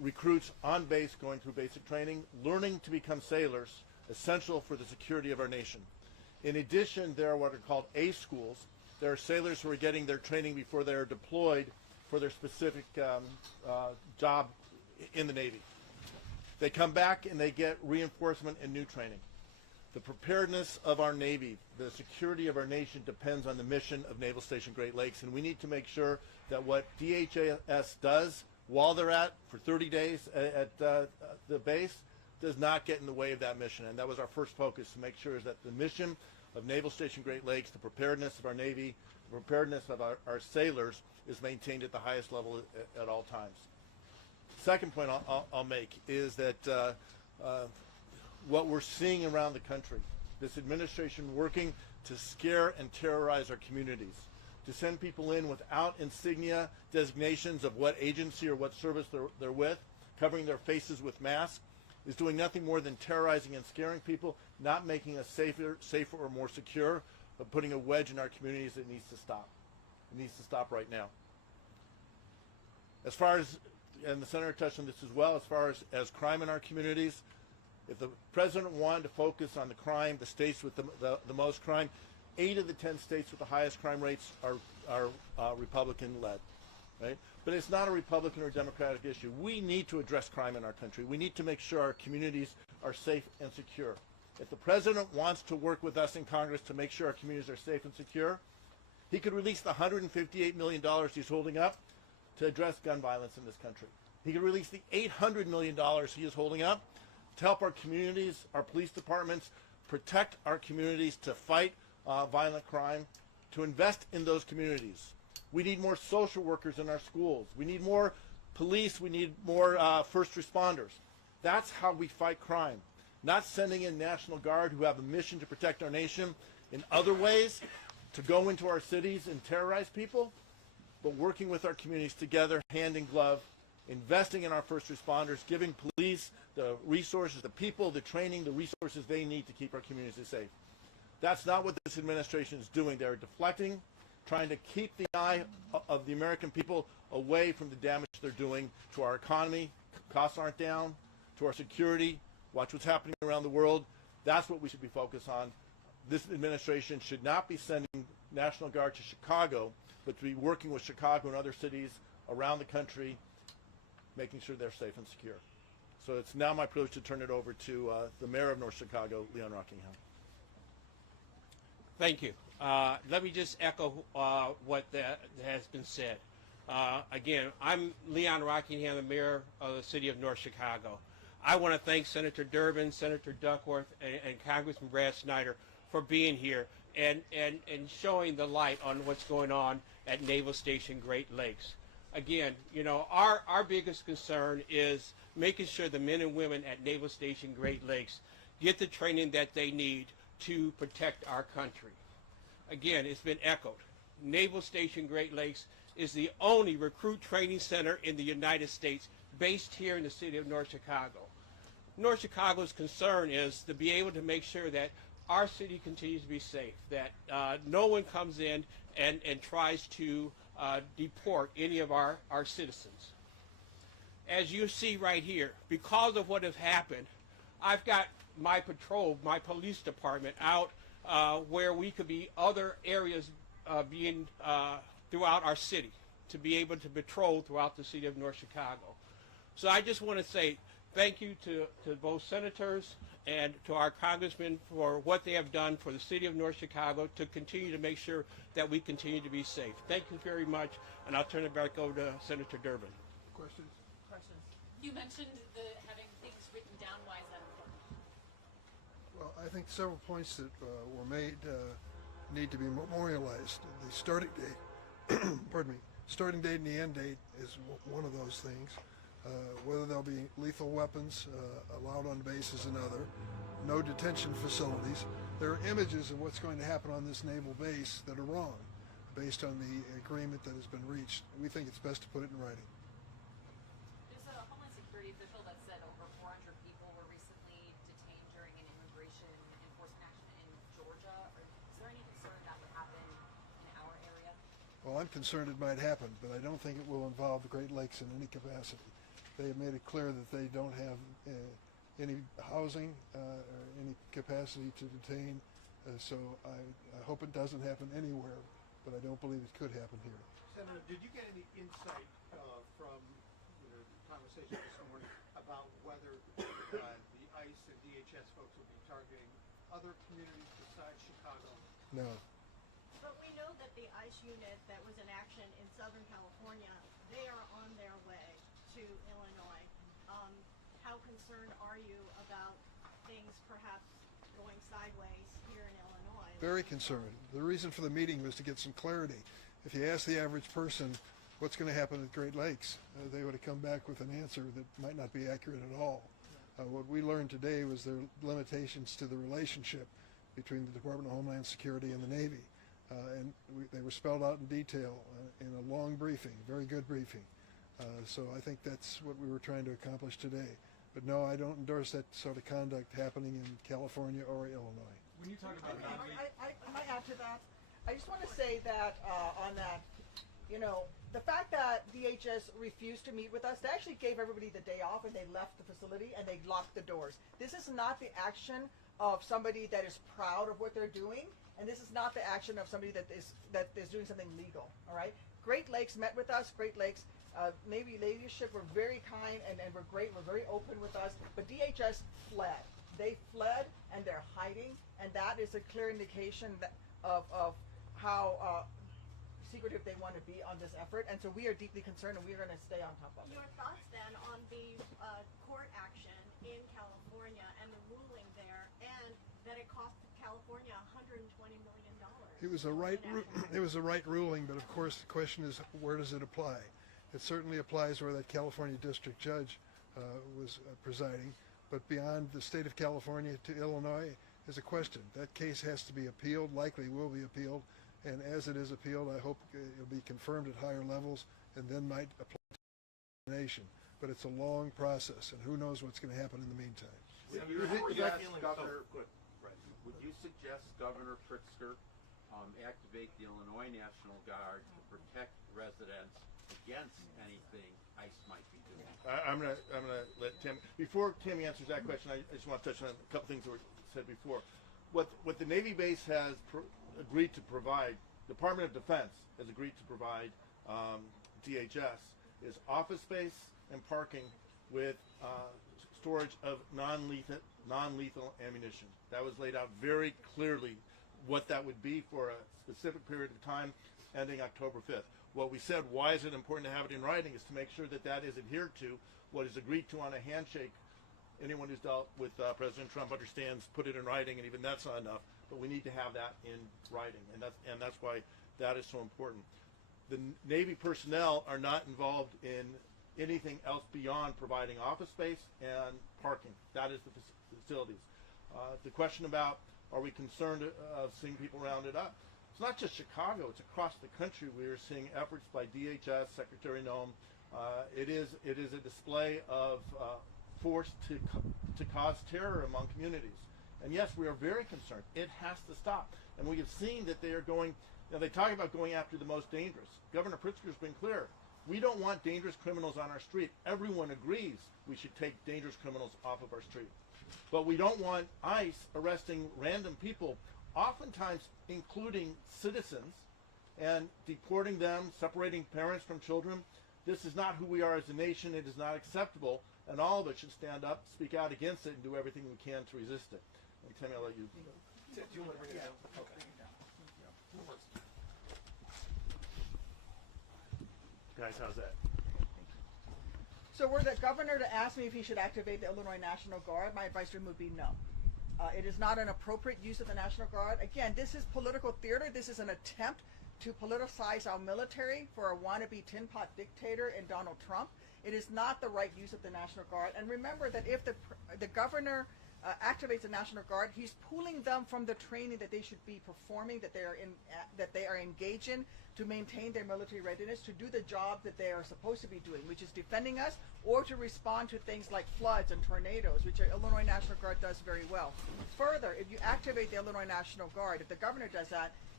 recruits on base going through basic training, learning to become sailors, essential for the security of our nation. In addition, there are what are called A schools. There are sailors who are getting their training before they are deployed for their specific job in the Navy. They come back and they get reinforcement and new training. The preparedness of our Navy, the security of our nation depends on the mission of Naval Station Great Lakes, and we need to make sure that what DHS does while they're for 30 days at the base does not get in the way of that mission. And that was our first focus, to make sure is that the mission of Naval Station Great Lakes, the preparedness of our Navy, the preparedness of our sailors is maintained at the highest level at all times. Second point I'll make is that what we're seeing around the country, this administration working to scare and terrorize our communities, to send people in without insignia designations of what agency or what service they're with, covering their faces with masks, is doing nothing more than terrorizing and scaring people, not making us safer or more secure, but putting a wedge in our communities that needs to stop. It needs to stop right now. As far as, and the Senator touched on this as well, as far as crime in our communities, if the president wanted to focus on the crime, the states with the most crime, 8 of the 10 states with the highest crime rates are Republican-led, right? But it's not a Republican or Democratic issue. We need to address crime in our country. We need to make sure our communities are safe and secure. If the president wants to work with us in Congress to make sure our communities are safe and secure, he could release the $158 million he's holding up to address gun violence in this country. He could release the $800 million he is holding up to help our communities, our police departments, protect our communities, to fight violent crime, to invest in those communities. We need more social workers in our schools. We need more police. We need more first responders. That's how we fight crime. Not sending in National Guard who have a mission to protect our nation in other ways, to go into our cities and terrorize people, but working with our communities together, hand in glove, investing in our first responders, giving police the resources, the people, the training, the resources they need to keep our communities safe. That's not what this administration is doing. They're deflecting, trying to keep the eye of the American people away from the damage they're doing to our economy. Costs aren't down, to our security. Watch what's happening around the world. That's what we should be focused on. This administration should not be sending National Guard to Chicago, but to be working with Chicago and other cities around the country, making sure they're safe and secure. So it's now my privilege to turn it over to the Mayor of North Chicago, Leon Rockingham. Thank you. Let me just echo what has been said. Again, I'm Leon Rockingham, the Mayor of the City of North Chicago. I want to thank Senator Durbin, Senator Duckworth, and Congressman Brad Snyder for being here and showing the light on what's going on at Naval Station Great Lakes. Again, you know, our biggest concern is making sure the men and women at Naval Station Great Lakes get the training that they need to protect our country. Again, it's been echoed. Naval Station Great Lakes is the only recruit training center in the United States based here in the city of North Chicago. North Chicago's concern is to be able to make sure that our city continues to be safe, that no one comes in and tries to deport any of our citizens. As you see right here, because of what has happened, I've got my patrol, my police department out where we could be other areas being throughout our city to be able to patrol throughout the city of North Chicago. So I just want to say thank you to both senators and to our congressmen for what they have done for the city of North Chicago to continue to make sure that we continue to be safe. Thank you very much, and I'll turn it back over to Senator Durbin. Questions? Questions. You mentioned having things written down. Why is that important? Well, I think several points that were made need to be memorialized. The starting date, pardon me, starting date and the end date is one of those things. Whether there'll be lethal weapons allowed on base is another. No detention facilities. There are images of what's going to happen on this naval base that are wrong based on the agreement that has been reached. We think it's best to put it in writing. There's a Homeland Security official that said over 400 people were recently detained during an immigration enforcement action in Georgia. Is there any concern that would happen in our area? Well, I'm concerned it might happen, but I don't think it will involve the Great Lakes in any capacity. They have made it clear that they don't have any housing or any capacity to detain. So I hope it doesn't happen anywhere, but I don't believe it could happen here. Senator, did you get any insight from the conversation this morning about whether the ICE and DHS folks will be targeting other communities besides Chicago? No. But we know that the ICE unit that was in action in Southern California, they are on their way to Illinois. How concerned are you about things perhaps going sideways here in Illinois? Very concerned. The reason for the meeting was to get some clarity. If you ask the average person what's going to happen at Great Lakes, they would have come back with an answer that might not be accurate at all. What we learned today was there are limitations to the relationship between the Department of Homeland Security and the Navy. They were spelled out in detail in a long briefing, very good briefing. So I think that's what we were trying to accomplish today. But no, I don't endorse that sort of conduct happening in California or Illinois. When you talk about I might add to that. I just want to say that on that, the fact that DHS refused to meet with us, they actually gave everybody the day off and they left the facility and they locked the doors. This is not the action of somebody that is proud of what they're doing, and this is not the action of somebody that is doing something legal. All right. Great Lakes met with us. Great Lakes Navy leadership were very kind and were great. Were very open with us. But DHS fled. They fled and they're hiding, and that is a clear indication of how secretive they want to be on this effort. And so we are deeply concerned, and we are going to stay on top of it. Your thoughts then on the court action in California and the ruling there, and that it cost California $120 million. It was a right ruling, but of course the question is, where does it apply? It certainly applies where that California district judge was presiding, but beyond the state of California to Illinois is a question. That case has to be appealed, likely will be appealed, and as it is appealed, I hope it'll be confirmed at higher levels and then might apply to the nation. But it's a long process, and who knows what's going to happen in the meantime. Would you suggest Governor Pritzker activate the Illinois National Guard to protect residents against anything ICE might be doing? I'm gonna let Tim. Before Tammy answers that question, I just want to touch on a couple things that were said before. What the Navy base has agreed to provide, Department of Defense has agreed to provide DHS is office space and parking with storage of non-lethal ammunition. That was laid out very clearly what that would be for a specific period of time ending October 5th. What we said, why is it important to have it in writing, is to make sure that that is adhered to, what is agreed to on a handshake. Anyone who's dealt with President Trump understands, put it in writing, and even that's not enough, but we need to have that in writing, and that's why that is so important. The Navy personnel are not involved in anything else beyond providing office space and parking. That is the facilities. The question about, are we concerned of seeing people rounded up? It's not just Chicago, it's across the country. We are seeing efforts by DHS, Secretary Noem. It is a display of force to cause terror among communities. And yes, we are very concerned. It has to stop. And we have seen that they are going, they talk about going after the most dangerous. Governor Pritzker's been clear. We don't want dangerous criminals on our street. Everyone agrees we should take dangerous criminals off of our street. But we don't want ICE arresting random people, oftentimes including citizens, and deporting them, separating parents from children. This is not who we are as a nation. It is not acceptable, and all of us should stand up, speak out against it, and do everything we can to resist it. And Tammy, I'll let you. Do you want to bring it down? Okay. Guys, how's that? So were the governor to ask me if he should activate the Illinois National Guard, my advice to him would be no. It is not an appropriate use of the National Guard. Again, this is political theater. This is an attempt to politicize our military for a wannabe tin pot dictator in Donald Trump. It is not the right use of the National Guard. And remember that if the governor activates the National Guard, he's pulling them from the training that they should be performing, that they are engaged in to maintain their military readiness, to do the job that they are supposed to be doing, which is defending us, or to respond to things like floods and tornadoes, which the Illinois National Guard does very well. Further, if you activate the Illinois National Guard, if the governor does that,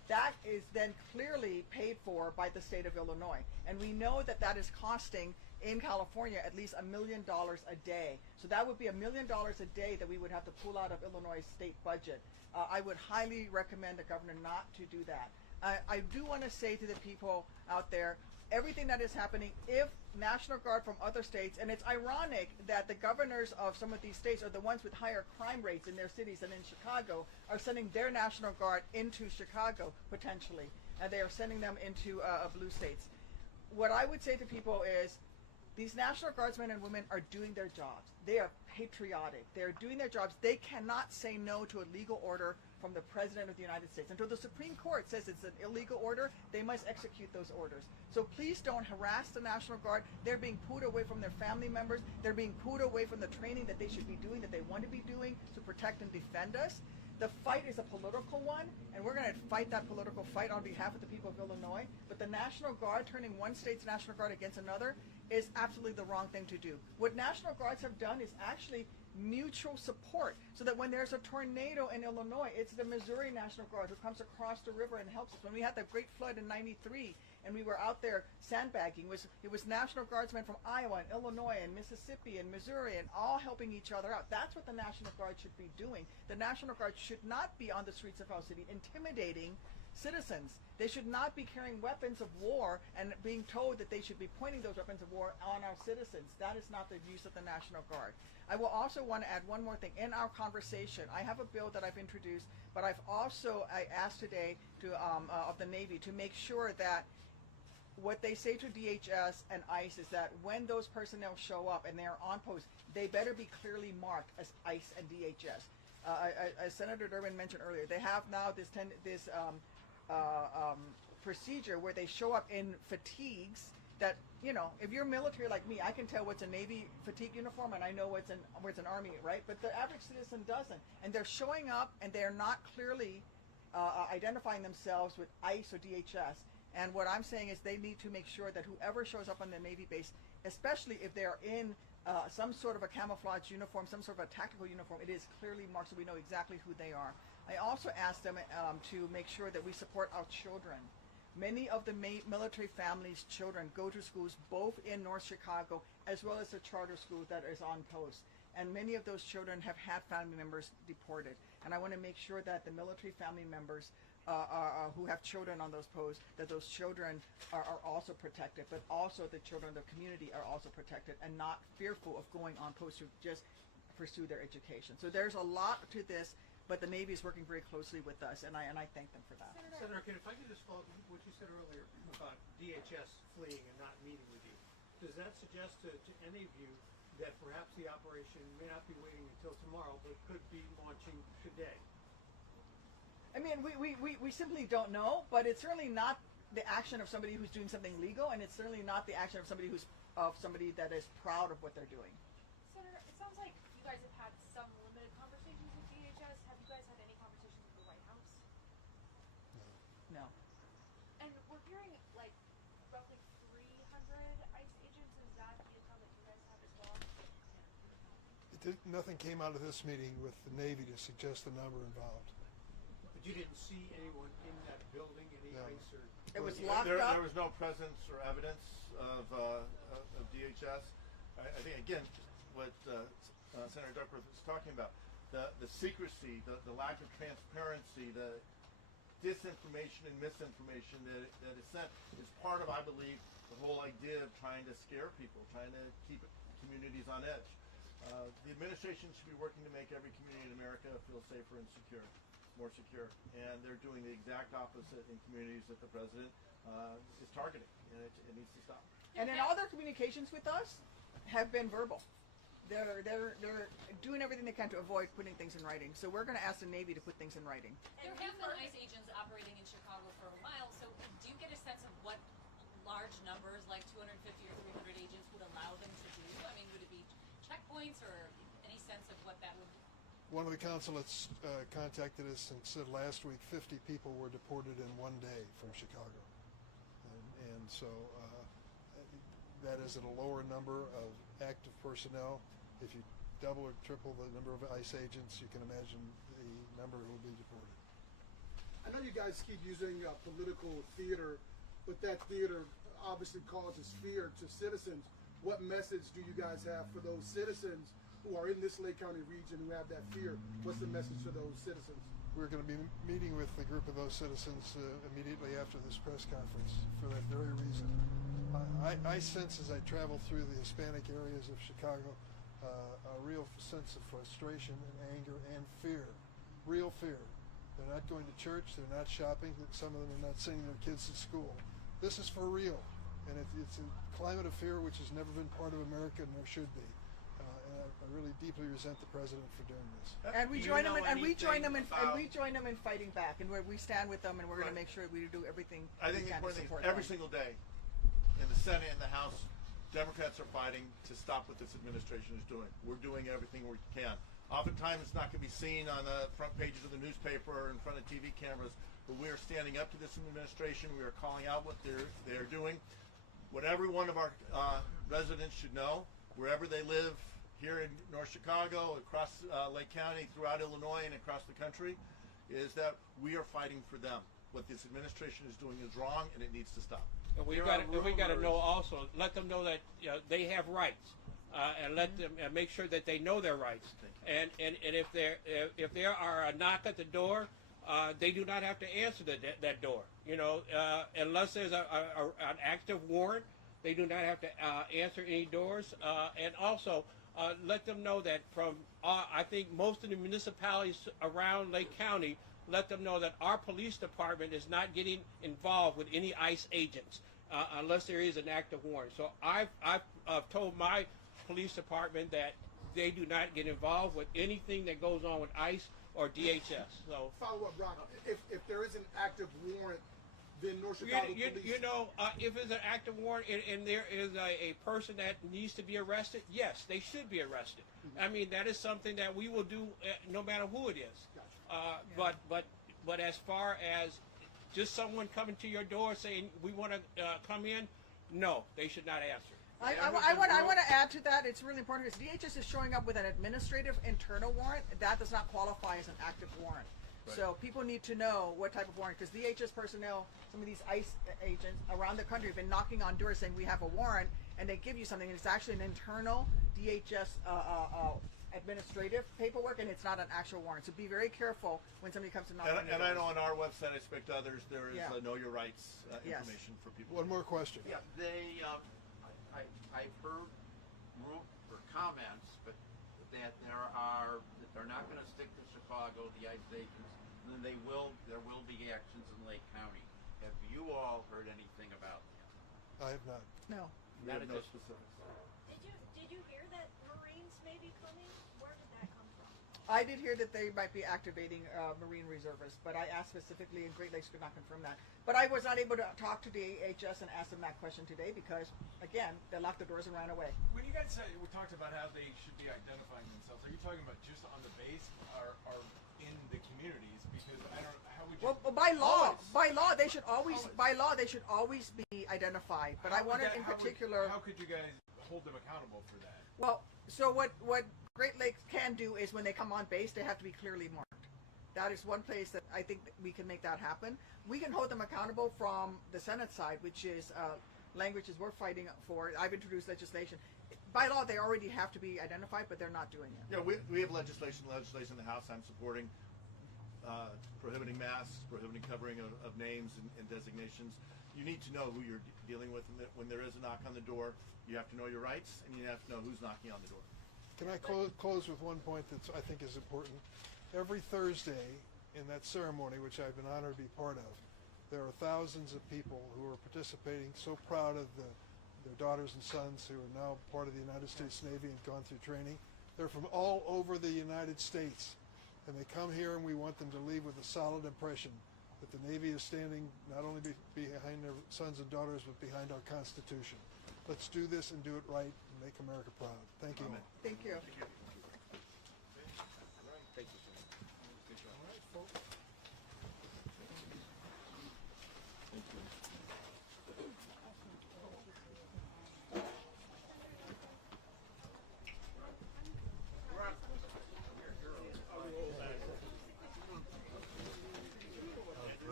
that is then clearly paid for by the state of Illinois. And we know that that is costing in California at least $1 million a day. So that would be $1 million a day that we would have to pull out of Illinois state budget. I would highly recommend the governor not to do that. I do want to say to the people out there, everything that is happening, if National Guard from other states, and it's ironic that the governors of some of these states are the ones with higher crime rates in their cities than in Chicago, are sending their National Guard into Chicago, potentially, and they are sending them into blue states. What I would say to people is, these National Guardsmen and women are doing their jobs. They are patriotic. They are doing their jobs. They cannot say no to a legal order from the President of the United States. Until the Supreme Court says it's an illegal order, they must execute those orders. So please don't harass the National Guard. They're being pulled away from their family members. They're being pulled away from the training that they should be doing, that they want to be doing to protect and defend us. The fight is a political one, and we're going to fight that political fight on behalf of the people of Illinois. But the National Guard, turning one state's National Guard against another, is absolutely the wrong thing to do. What National Guards have done is actually mutual support, so that when there's a tornado in Illinois, it's the Missouri National Guard who comes across the river and helps us. When we had the great flood in '93 and we were out there sandbagging, it was National Guardsmen from Iowa and Illinois and Mississippi and Missouri, and all helping each other out. That's what the National Guard should be doing. The National Guard should not be on the streets of our city intimidating citizens. They should not be carrying weapons of war and being told that they should be pointing those weapons of war on our citizens. That is not the use of the National Guard. I will also want to add one more thing. In our conversation, I have a bill that I've introduced, but I asked today to of the Navy to make sure that what they say to DHS and ICE is that when those personnel show up and they are on post, they better be clearly marked as ICE and DHS. As Senator Durbin mentioned earlier, they have now this procedure where they show up in fatigues that, you know, if you're military like me, I can tell what's a Navy fatigue uniform and I know what's an Army, right? But the average citizen doesn't. And they're showing up and they're not clearly identifying themselves with ICE or DHS. And what I'm saying is they need to make sure that whoever shows up on the Navy base, especially if they're in some sort of a camouflage uniform, some sort of a tactical uniform, it is clearly marked so we know exactly who they are. I also asked them to make sure that we support our children. Many of the military families' children go to schools both in North Chicago as well as the charter school that is on post. And many of those children have had family members deported. And I want to make sure that the military family members who have children on those posts, that those children are also protected, but also the children of the community are also protected and not fearful of going on post to just pursue their education. So there's a lot to this, but the Navy is working very closely with us, and I thank them for that. Senator, if I could just follow up what you said earlier about DHS fleeing and not meeting with you, does that suggest to any of you that perhaps the operation may not be waiting until tomorrow, but could be launching today? I mean, we simply don't know, but it's certainly not the action of somebody who's doing something legal, and it's certainly not the action of somebody that is proud of what they're doing. Senator, it sounds like you guys have had some limited conversations with DHS. Have you guys had any conversations with the White House? No. And we're hearing like roughly 300 ICE agents. Is that the intel that you guys have as well? Nothing came out of this meeting with the Navy to suggest the number involved. But you didn't see anyone in that building, any ICE or... It was locked there, up. There was no presence or evidence of DHS. I think, again, what Senator Duckworth was talking about, the secrecy, the lack of transparency, the disinformation and misinformation that is sent is part of, I believe, the whole idea of trying to scare people, trying to keep communities on edge. The administration should be working to make every community in America feel safer and secure, more secure, and they're doing the exact opposite in communities that the president is targeting, and it needs to stop. And then all their communications with us have been verbal. They're doing everything they can to avoid putting things in writing. So we're going to ask the Navy to put things in writing. There have been ICE agents operating in Chicago for a while, so do you get a sense of what large numbers, like 250 or 300 agents, would allow them to do? I mean, would it be checkpoints or any sense of what that would be? One of the consulates contacted us and said last week 50 people were deported in one day from Chicago. And so that is at a lower number of active personnel. If you double or triple the number of ICE agents, you can imagine the number who will be deported. I know you guys keep using political theater, but that theater obviously causes fear to citizens. What message do you guys have for those citizens who are in this Lake County region who have that fear? What's the message to those citizens? We're going to be meeting with a group of those citizens immediately after this press conference for that very reason. I sense as I travel through the Hispanic areas of Chicago a real sense of frustration and anger and fear, real fear. They're not going to church, they're not shopping, some of them are not sending their kids to school. This is for real, and it's a climate of fear which has never been part of America, nor should be. And I really deeply resent the president for doing this. And we join them, and we join them in fighting back, and we stand with them, and we're going to make sure we do everything. I think the important thing is every single day in the Senate and the House, Democrats are fighting to stop what this administration is doing. We're doing everything we can. Oftentimes it's not going to be seen on the front pages of the newspaper or in front of TV cameras, but we are standing up to this administration. We are calling out what they're doing. What every one of our residents should know, wherever they live, here in North Chicago, across Lake County, throughout Illinois, and across the country, is that we are fighting for them. What this administration is doing is wrong, and it needs to stop. And we got to know also, let them know that they have rights, and let them make sure that they know their rights. And if there are a knock at the door, they do not have to answer that door. Unless there's an active warrant, they do not have to answer any doors. And also, let them know that I think most of the municipalities around Lake County, let them know that our police department is not getting involved with any ICE agents unless there is an active warrant. So I've told my police department that they do not get involved with anything that goes on with ICE or DHS. So follow up, Brock. If there is an active warrant, then North Chicago police. If it's an active warrant and there is a person that needs to be arrested, yes, they should be arrested. Mm-hmm. I mean, that is something that we will do no matter who it is. Gotcha. But as far as just someone coming to your door saying we want to come in, no, they should not answer. I want to add to that. It's really important because DHS is showing up with an administrative internal warrant. That does not qualify as an active warrant. Right. So people need to know what type of warrant, because DHS personnel, some of these ICE agents around the country have been knocking on doors saying we have a warrant, and they give you something, and it's actually an internal DHS administrative paperwork, and it's not an actual warrant. So be very careful when somebody comes to knock on your doors. And I know on our website, I expect others, there is Know Your Rights information for people. One more question. Yeah, I've heard comments, but that they're not going to stick to Chicago, the ICE agents, and then there will be actions in Lake County. Have you all heard anything about that? I have not. No. We have no specifics. Did you hear that Marines may be coming? Where did that come from? I did hear that they might be activating Marine reservists, but I asked specifically, and Great Lakes could not confirm that. But I was not able to talk to DHS and ask them that question today because, again, they locked the doors and ran away. When you guys said, we talked about how they should be identifying themselves, are you talking about just on the base or in the communities? Because I don't. How would you? Well, by law, they should always be identified. But I wanted in particular. How could you guys hold them accountable for that? Well, so what Great Lakes can do is when they come on base, they have to be clearly marked. That is one place that I think that we can make that happen. We can hold them accountable from the Senate side, which is languages we're fighting for. I've introduced legislation. By law, they already have to be identified, but they're not doing it. Yeah, we have legislation in the House I'm supporting, prohibiting masks, prohibiting covering of names and designations. You need to know who you're dealing with, and when there is a knock on the door, you have to know your rights, and you have to know who's knocking on the door. Can I close with one point that I think is important? Every Thursday in that ceremony, which I've been honored to be part of, there are thousands of people who are participating, so proud of their daughters and sons who are now part of the United States Navy and gone through training. They're from all over the United States, and they come here, and we want them to leave with a solid impression that the Navy is standing not only behind their sons and daughters, but behind our Constitution. Let's do this and do it right and make America proud. Thank you. Thank you. thank you. All right, folks. Thank you.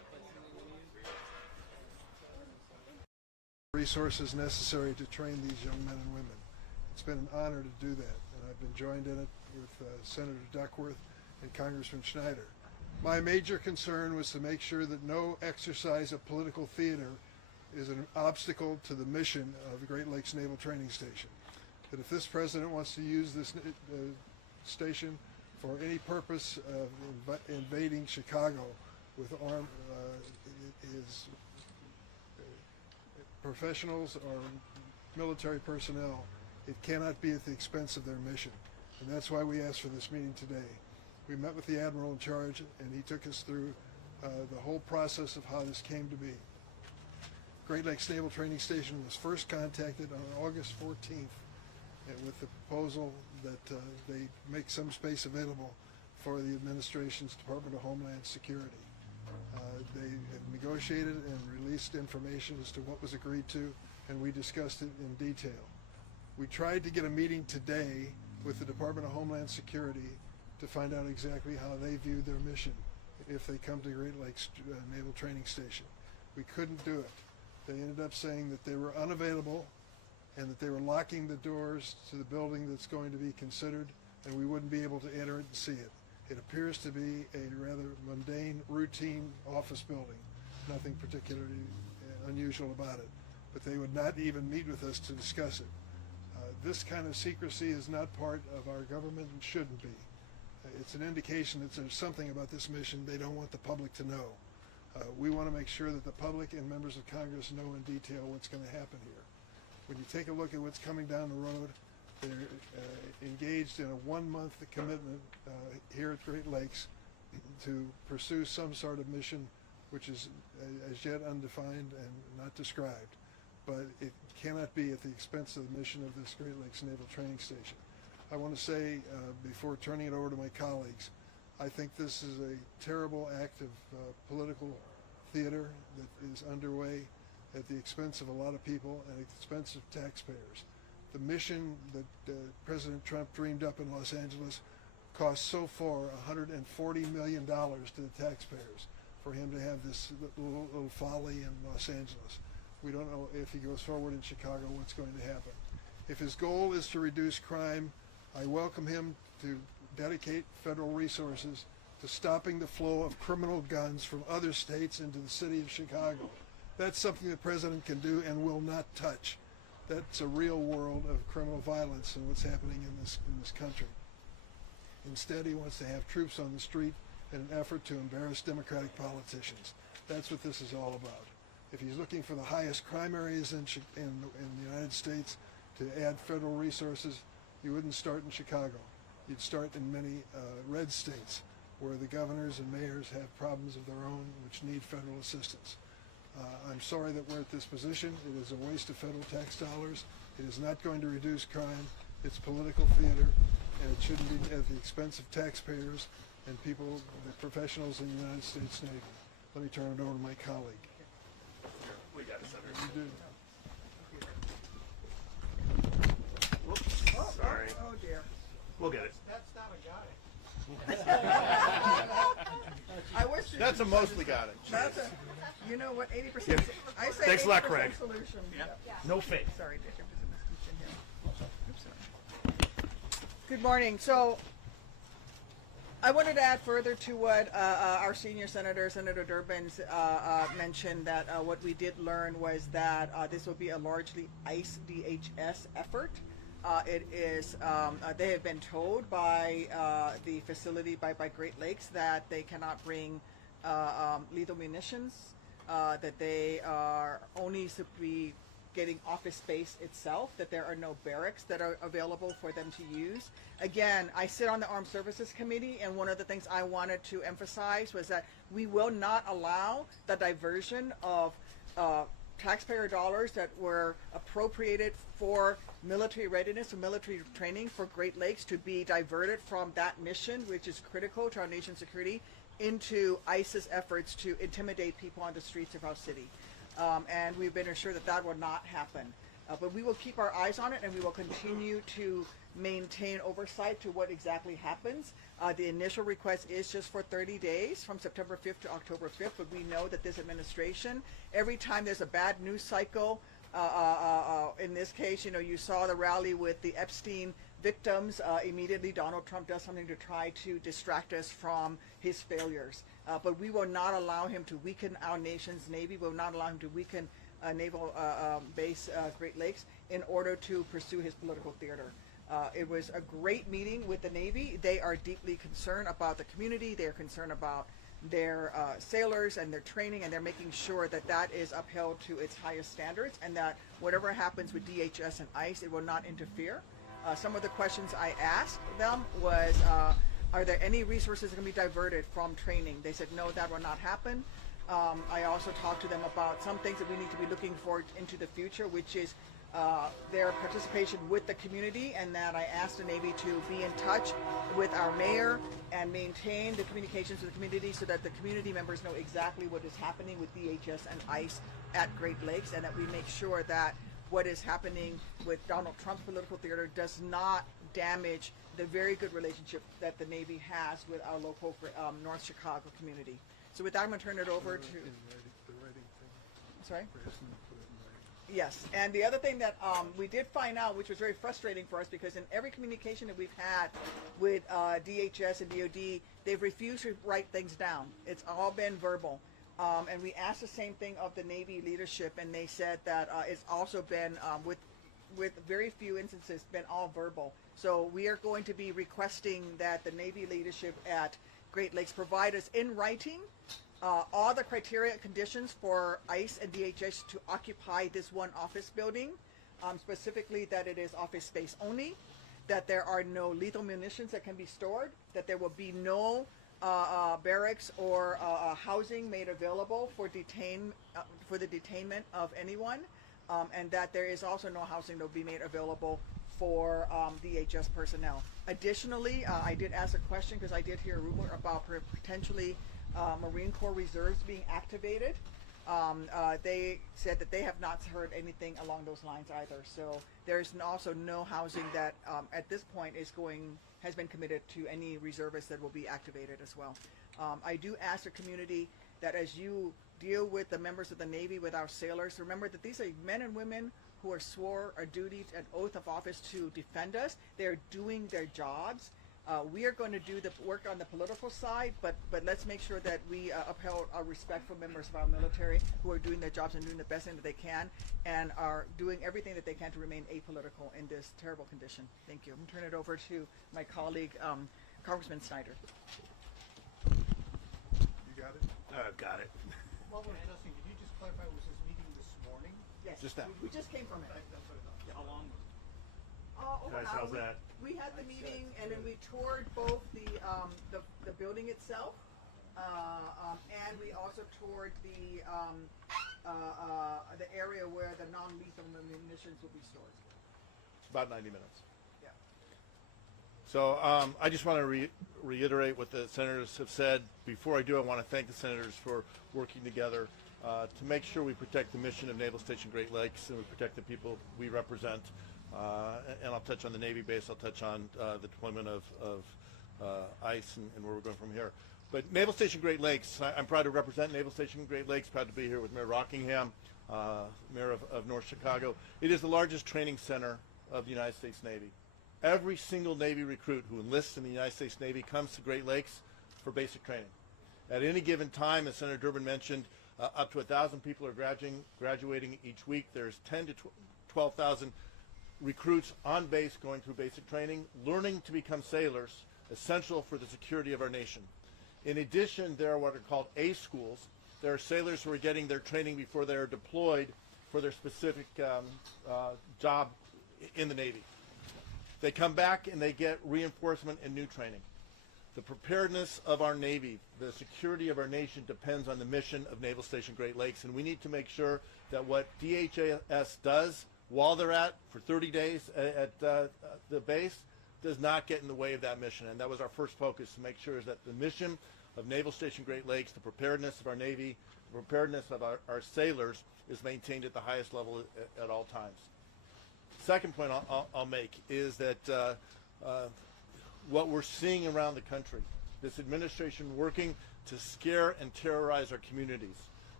resources necessary to train these young men and women. It's been an honor to do that, and I've been joined in it with Senator Duckworth and Congressman Schneider. My major concern was to make sure that no exercise of political theater is an obstacle to the mission of the Great Lakes Naval Training Station. That if this president wants to use this station for any purpose of invading Chicago with armed his professionals or military personnel, it cannot be at the expense of their mission. And that's why we asked for this meeting today. We met with the admiral in charge, and he took us through the whole process of how this came to be. Great Lakes Naval Training Station was first contacted on August 14th with the proposal that they make some space available for the administration's Department of Homeland Security. They had negotiated and released information as to what was agreed to, and we discussed it in detail. We tried to get a meeting today with the Department of Homeland Security to find out exactly how they view their mission if they come to Great Lakes Naval Training Station. We couldn't do it. They ended up saying that they were unavailable and that they were locking the doors to the building that's going to be considered, and we wouldn't be able to enter it and see it. It appears to be a rather mundane, routine office building. Nothing particularly unusual about it. But they would not even meet with us to discuss it. This kind of secrecy is not part of our government and shouldn't be. It's an indication that there's something about this mission they don't want the public to know. We want to make sure that the public and members of Congress know in detail what's going to happen here. When you take a look at what's coming down the road, they're engaged in a 1-month commitment here at Great Lakes to pursue some sort of mission which is as yet undefined and not described. But it cannot be at the expense of the mission of this Great Lakes Naval Training Station. I want to say, before turning it over to my colleagues, I think this is a terrible act of political theater that is underway at the expense of a lot of people and at the expense of taxpayers. The mission that President Trump dreamed up in Los Angeles cost so far $140 million to the taxpayers for him to have this little folly in Los Angeles. We don't know if he goes forward in Chicago what's going to happen. If his goal is to reduce crime, I welcome him to dedicate federal resources to stopping the flow of criminal guns from other states into the city of Chicago. That's something the president can do and will not touch. That's a real world of criminal violence and what's happening in this country. Instead, he wants to have troops on the street in an effort to embarrass Democratic politicians. That's what this is all about. If he's looking for the highest crime areas in the United States to add federal resources, you wouldn't start in Chicago. You'd start in many red states where the governors and mayors have problems of their own which need federal assistance. I'm sorry that we're at this position. It is a waste of federal tax dollars. It is not going to reduce crime. It's political theater, and it shouldn't be at the expense of taxpayers and people, the professionals in the United States Navy. Let me turn it over to my colleague. We got it, Senator. You do. Whoops, sorry. Oh dear. We'll get it. That's not a guy. I wish That's a mostly got it. That's a, you know what, 80%. Yeah. I say Thanks a lot, 80% Craig. solution. Yeah. No fake. Sorry, Dick. I'm just in this kitchen here. Oops, sorry. Good morning. So I wanted to add further to what our senior senator, Senator Durbin, mentioned, that what we did learn was that this will be a largely ICE DHS effort. It is, they have been told by the facility, by Great Lakes, that they cannot bring lethal munitions, that they are only to be getting office space itself, that there are no barracks that are available for them to use. Again, I sit on the Armed Services Committee, and one of the things I wanted to emphasize was that we will not allow the diversion of taxpayer dollars that were appropriated for military readiness or military training for Great Lakes to be diverted from that mission, which is critical to our nation's security, into ICE's efforts to intimidate people on the streets of our city. And we've been assured that that will not happen. But we will keep our eyes on it, and we will continue to maintain oversight to what exactly happens. The initial request is just for 30 days, from September 5th to October 5th, but we know that this administration, every time there's a bad news cycle, In this case, you saw the rally with the Epstein victims. Immediately, Donald Trump does something to try to distract us from his failures. But we will not allow him to weaken our nation's Navy. We will not allow him to weaken naval base Great Lakes in order to pursue his political theater. It was a great meeting with the Navy. They are deeply concerned about the community. They are concerned about their sailors and their training, and they're making sure that that is upheld to its highest standards, and that whatever happens with DHS and ICE, it will not interfere. Some of the questions I asked them was, are there any resources that can be diverted from training? They said, no, that will not happen. I also talked to them about some things that we need to be looking for into the future, which is their participation with the community, and that I asked the Navy to be in touch with our mayor and maintain the communications with the community so that the community members know exactly what is happening with DHS and ICE at Great Lakes, and that we make sure that what is happening with Donald Trump's political theater does not damage the very good relationship that the Navy has with our local North Chicago community. So with that, I'm going to turn it over to... Sorry? Yes, and the other thing that we did find out, which was very frustrating for us, because in every communication that we've had with DHS and DOD, they've refused to write things down. It's all been verbal. And we asked the same thing of the Navy leadership, and they said that it's also been, with very few instances, been all verbal. So we are going to be requesting that the Navy leadership at Great Lakes provide us in writing all the criteria and conditions for ICE and DHS to occupy this one office building, specifically that it is office space only, that there are no lethal munitions that can be stored, that there will be no barracks or housing made available for the detainment of anyone, and that there is also no housing that will be made available for DHS personnel. Additionally, I did ask a question because I did hear a rumor about potentially Marine Corps reserves being activated. They said that they have not heard anything along those lines either. So there's also no housing that at this point has been committed to any reservists that will be activated as well. I do ask the community that as you deal with the members of the Navy, with our sailors, remember that these are men and women who are swore a duty, an oath of office to defend us. They're doing their jobs. We are going to do the work on the political side, but let's make sure that we uphold our respect for members of our military who are doing their jobs and doing the best thing that they can, and are doing everything that they can to remain apolitical in this terrible condition. Thank you. I'm going to turn it over to my colleague, Congressman Snyder. You got it? I've got it. While we're discussing, could you just clarify, was this meeting this morning? Yes. Just now. We just came from it. That's what I thought. How long was it? Over an Guys, how's hour. that? We had the meeting, and then we toured both the building itself, and we also toured the area where the non-lethal munitions will be stored. About 90 minutes. Yeah. So I just want to reiterate what the senators have said. Before I do, I want to thank the senators for working together to make sure we protect the mission of Naval Station Great Lakes and we protect the people we represent. And I'll touch on the Navy base. I'll touch on the deployment of ICE and where we're going from here. But Naval Station Great Lakes, I'm proud to represent Naval Station Great Lakes, proud to be here with Mayor Rockingham, Mayor of North Chicago. It is the largest training center of the United States Navy. Every single Navy recruit who enlists in the United States Navy comes to Great Lakes for basic training. At any given time, as Senator Durbin mentioned, up to 1,000 people are graduating each week. There's 10 to 12,000 recruits on base going through basic training, learning to become sailors, essential for the security of our nation. In addition, there are what are called A schools. There are sailors who are getting their training before they are deployed for their specific job in the Navy. They come back and they get reinforcement and new training. The preparedness of our Navy, the security of our nation depends on the mission of Naval Station Great Lakes, and we need to make sure that what DHS does while they're for 30 days at the base does not get in the way of that mission. And that was our first focus, to make sure that the mission of Naval Station Great Lakes, the preparedness of our Navy, the preparedness of our sailors is maintained at the highest level at all times. Second point I'll make is that what we're seeing around the country, this administration working to scare and terrorize our communities,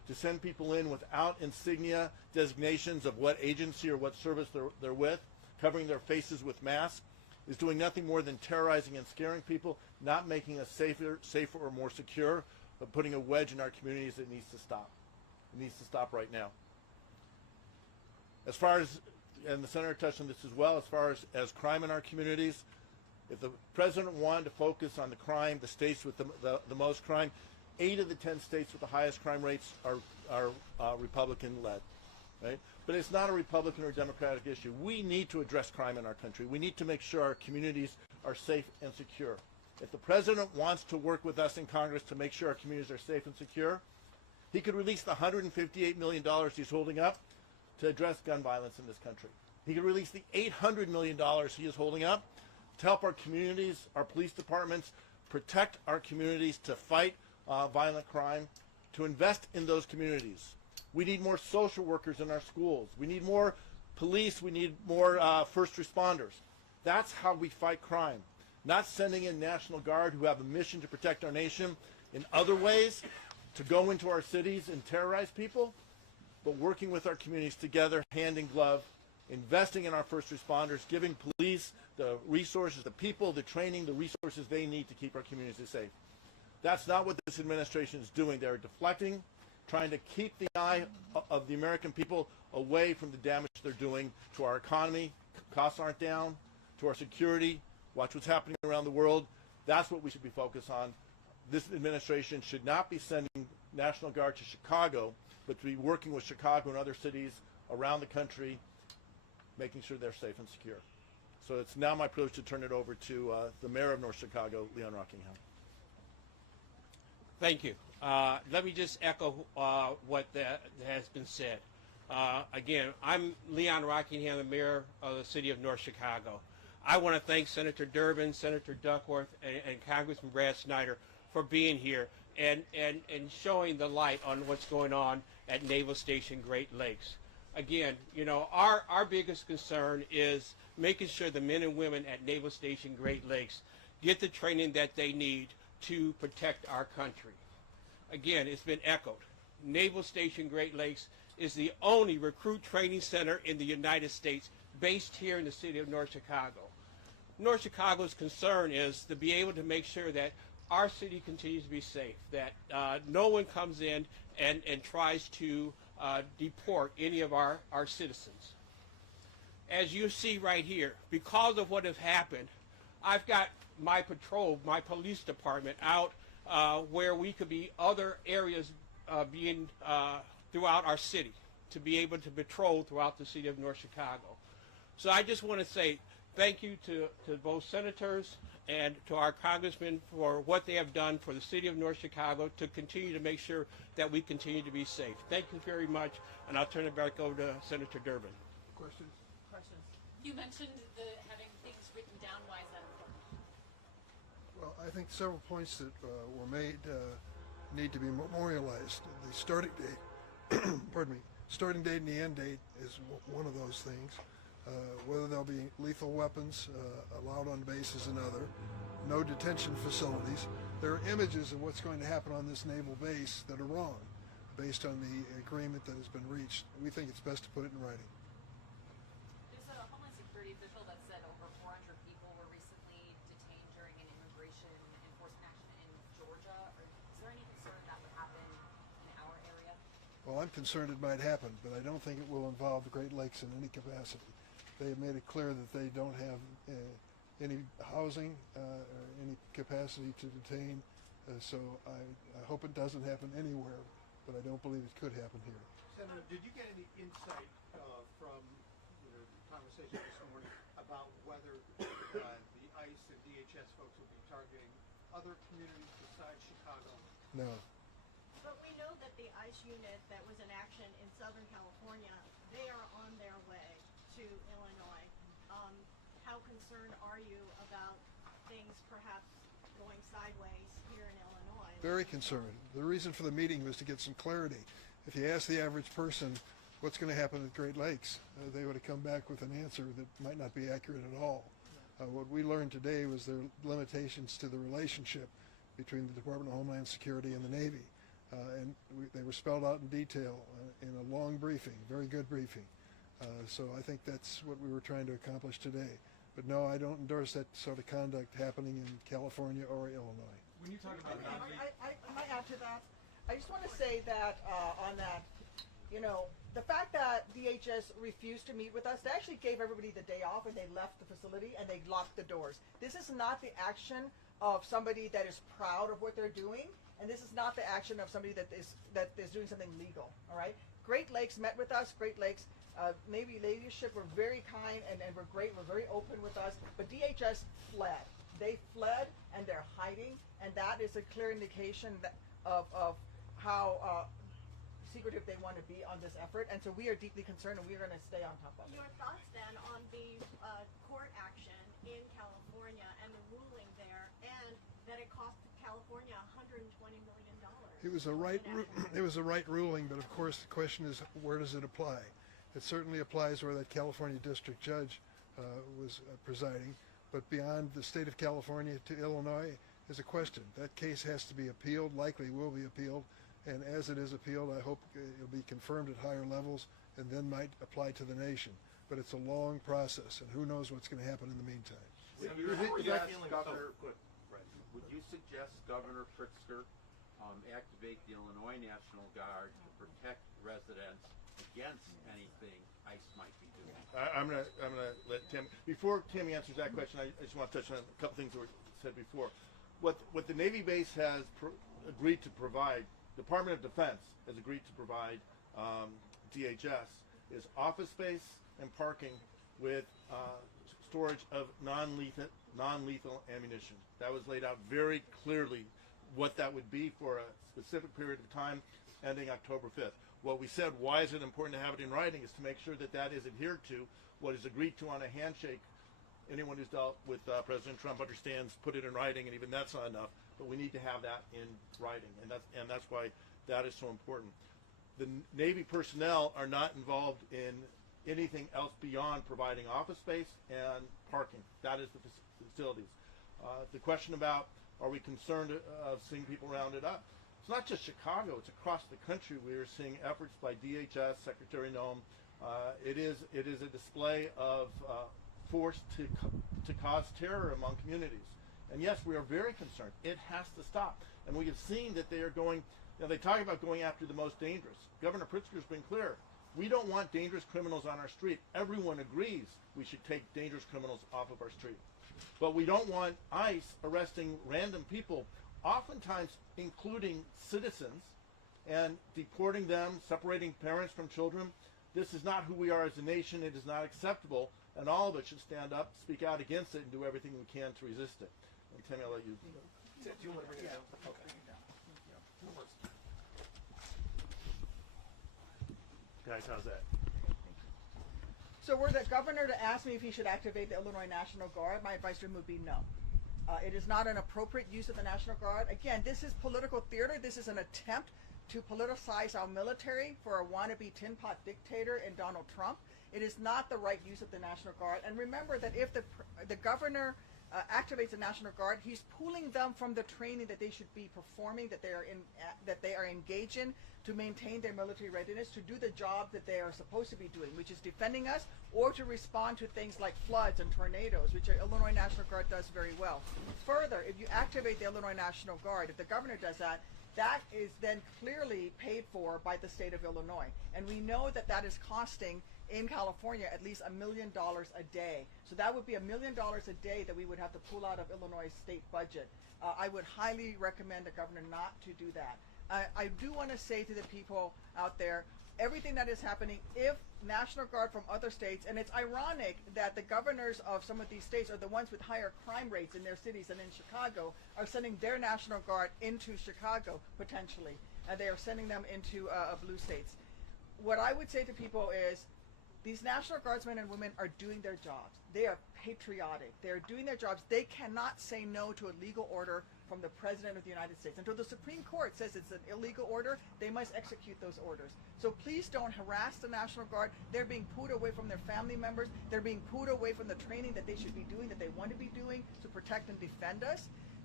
to send people in without insignia designations of what agency or what service they're with, covering their faces with masks, is doing nothing more than terrorizing and scaring people, not making us safer or more secure, but putting a wedge in our communities that needs to stop. It needs to stop right now. As far as, and the Senator touched on this as well, as far as crime in our communities, if the president wanted to focus on the crime, the states with the most crime, 8 of the 10 states with the highest crime rates are Republican-led, right? But it's not a Republican or Democratic issue. We need to address crime in our country. We need to make sure our communities are safe and secure. If the president wants to work with us in Congress to make sure our communities are safe and secure, he could release the $158 million he's holding up to address gun violence in this country. He could release the $800 million he is holding up to help our communities, our police departments, protect our communities, to fight violent crime, to invest in those communities. We need more social workers in our schools. We need more police. We need more first responders. That's how we fight crime. Not sending in National Guard who have a mission to protect our nation in other ways, to go into our cities and terrorize people, but working with our communities together, hand in glove, investing in our first responders, giving police the resources, the people, the training, the resources they need to keep our communities safe. That's not what this administration is doing. They're deflecting, trying to keep the eye of the American people away from the damage they're doing to our economy. Costs aren't down, to our security. Watch what's happening around the world. That's what we should be focused on. This administration should not be sending National Guard to Chicago, but to be working with Chicago and other cities around the country, making sure they're safe and secure. So it's now my privilege to turn it over to the mayor of North Chicago, Leon Rockingham. Thank you. Let me just echo what has been said. Again, I'm Leon Rockingham, the mayor of the city of North Chicago. I want to thank Senator Durbin, Senator Duckworth, and Congressman Brad Snyder for being here and showing the light on what's going on at Naval Station Great Lakes. Again, you know, our biggest concern is making sure the men and women at Naval Station Great Lakes get the training that they need to protect our country. Again, it's been echoed. Naval Station Great Lakes is the only recruit training center in the United States based here in the city of North Chicago. North Chicago's concern is to be able to make sure that our city continues to be safe, that no one comes in and tries to deport any of our citizens. As you see right here, because of what has happened, I've got my patrol, my police department out where we could be other areas being throughout our city to be able to patrol throughout the city of North Chicago. So I just want to say thank you to both senators and to our congressmen for what they have done for the city of North Chicago to continue to make sure that we continue to be safe. Thank you very much, and I'll turn it back over to Senator Durbin. Questions? Questions. You mentioned having things written down. Why is that important? Well, I think several points that were made need to be memorialized. The starting date, pardon me, starting date and the end date is one of those things. Whether there'll be lethal weapons allowed on base is another. No detention facilities. There are images of what's going to happen on this naval base that are wrong based on the agreement that has been reached. We think it's best to put it in writing. There's a Homeland Security official that said over 400 people were recently detained during an immigration enforcement action in Georgia. Is there any concern that would happen in our area? Well, I'm concerned it might happen, but I don't think it will involve the Great Lakes in any capacity. They have made it clear that they don't have any housing or any capacity to detain, so I hope it doesn't happen anywhere, but I don't believe it could happen here. Senator, did you get any insight from the conversation this morning about whether the ICE and DHS folks will be targeting other communities besides Chicago? No. But we know that the ICE unit that was in action in Southern California, they are on their way to Illinois. How concerned are you about things perhaps going sideways here in Illinois? Very concerned. The reason for the meeting was to get some clarity. If you ask the average person what's going to happen at Great Lakes, they would have come back with an answer that might not be accurate at all. What we learned today was there are limitations to the relationship between the Department of Homeland Security and the Navy. they were spelled out in detail in a long briefing, very good briefing. So I think that's what we were trying to accomplish today. But no, I don't endorse that sort of conduct happening in California or Illinois. When you talk about I might add to that. I just want to say that on that, the fact that DHS refused to meet with us, they actually gave everybody the day off and they left the facility and they locked the doors. This is not the action of somebody that is proud of what they're doing, and this is not the action of somebody that is doing something legal. All right. Great Lakes met with us. Great Lakes Navy leadership were very kind and were great. Were very open with us. But DHS fled. They fled and they're hiding, and that is a clear indication of how secretive they want to be on this effort. And so we are deeply concerned, and we are going to stay on top of it. Your thoughts then on the court action in California and the ruling there, and that it cost California $120 million. It was a right ruling, but of course the question is, where does it apply? It certainly applies where that California district judge was presiding, but beyond the state of California to Illinois is a question. That case has to be appealed, likely will be appealed, and as it is appealed, I hope it'll be confirmed at higher levels and then might apply to the nation. But it's a long process, and who knows what's going to happen in the meantime. Would you suggest Governor Pritzker activate the Illinois National Guard to protect residents against anything ICE might be doing? I'm gonna let Tim. Before Tammy answers that question, I just want to touch on a couple things that were said before. What the Navy base has agreed to provide, Department of Defense has agreed to provide DHS is office space and parking with storage of non-lethal ammunition. That was laid out very clearly what that would be for a specific period of time ending October 5th. What we said, why is it important to have it in writing, is to make sure that that is adhered to. What is agreed to on a handshake, anyone who's dealt with President Trump understands, put it in writing, and even that's not enough, but we need to have that in writing, and that's why that is so important. The Navy personnel are not involved in anything else beyond providing office space and parking. That is the facilities. The question about, are we concerned of seeing people rounded up? It's not just Chicago, it's across the country. We are seeing efforts by DHS, Secretary Noem. It is a display of force to cause terror among communities. And yes, we are very concerned. It has to stop. And we have seen that they are going, they talk about going after the most dangerous. Governor Pritzker has been clear. We don't want dangerous criminals on our street. Everyone agrees we should take dangerous criminals off of our street. But we don't want ICE arresting random people, oftentimes including citizens, and deporting them, separating parents from children. This is not who we are as a nation. It is not acceptable, and all of us should stand up, speak out against it, and do everything we can to resist it. And Tammy, I'll let you. Do you want to bring it down? Okay. Guys, how's that? So were the governor to ask me if he should activate the Illinois National Guard, my advice to him would be no. It is not an appropriate use of the National Guard. Again, this is political theater. This is an attempt to politicize our military for a wannabe tin pot dictator in Donald Trump. It is not the right use of the National Guard. And remember that if the governor activates the National Guard, he's pulling them from the training that they should be performing, that they are engaged in to maintain their military readiness, to do the job that they are supposed to be doing, which is defending us, or to respond to things like floods and tornadoes, which the Illinois National Guard does very well. Further, if you activate the Illinois National Guard, if the governor does that, that is then clearly paid for by the state of Illinois. And we know that that is costing in California at least $1 million a day. So that would be $1 million a day that we would have to pull out of Illinois' state budget. I would highly recommend the governor not to do that. I do want to say to the people out there, everything that is happening, if National Guard from other states, and it's ironic that the governors of some of these states are the ones with higher crime rates in their cities and in Chicago, are sending their National Guard into Chicago, potentially. And they are sending them into blue states. What I would say to people is, these National Guardsmen and women are doing their jobs. They are patriotic. They are doing their jobs. They cannot say no to a legal order from the President of the United States. Until the Supreme Court says it's an illegal order, they must execute those orders. So please don't harass the National Guard. They're being pulled away from their family members. They're being pulled away from the training that they should be doing, that they want to be doing to protect and defend us.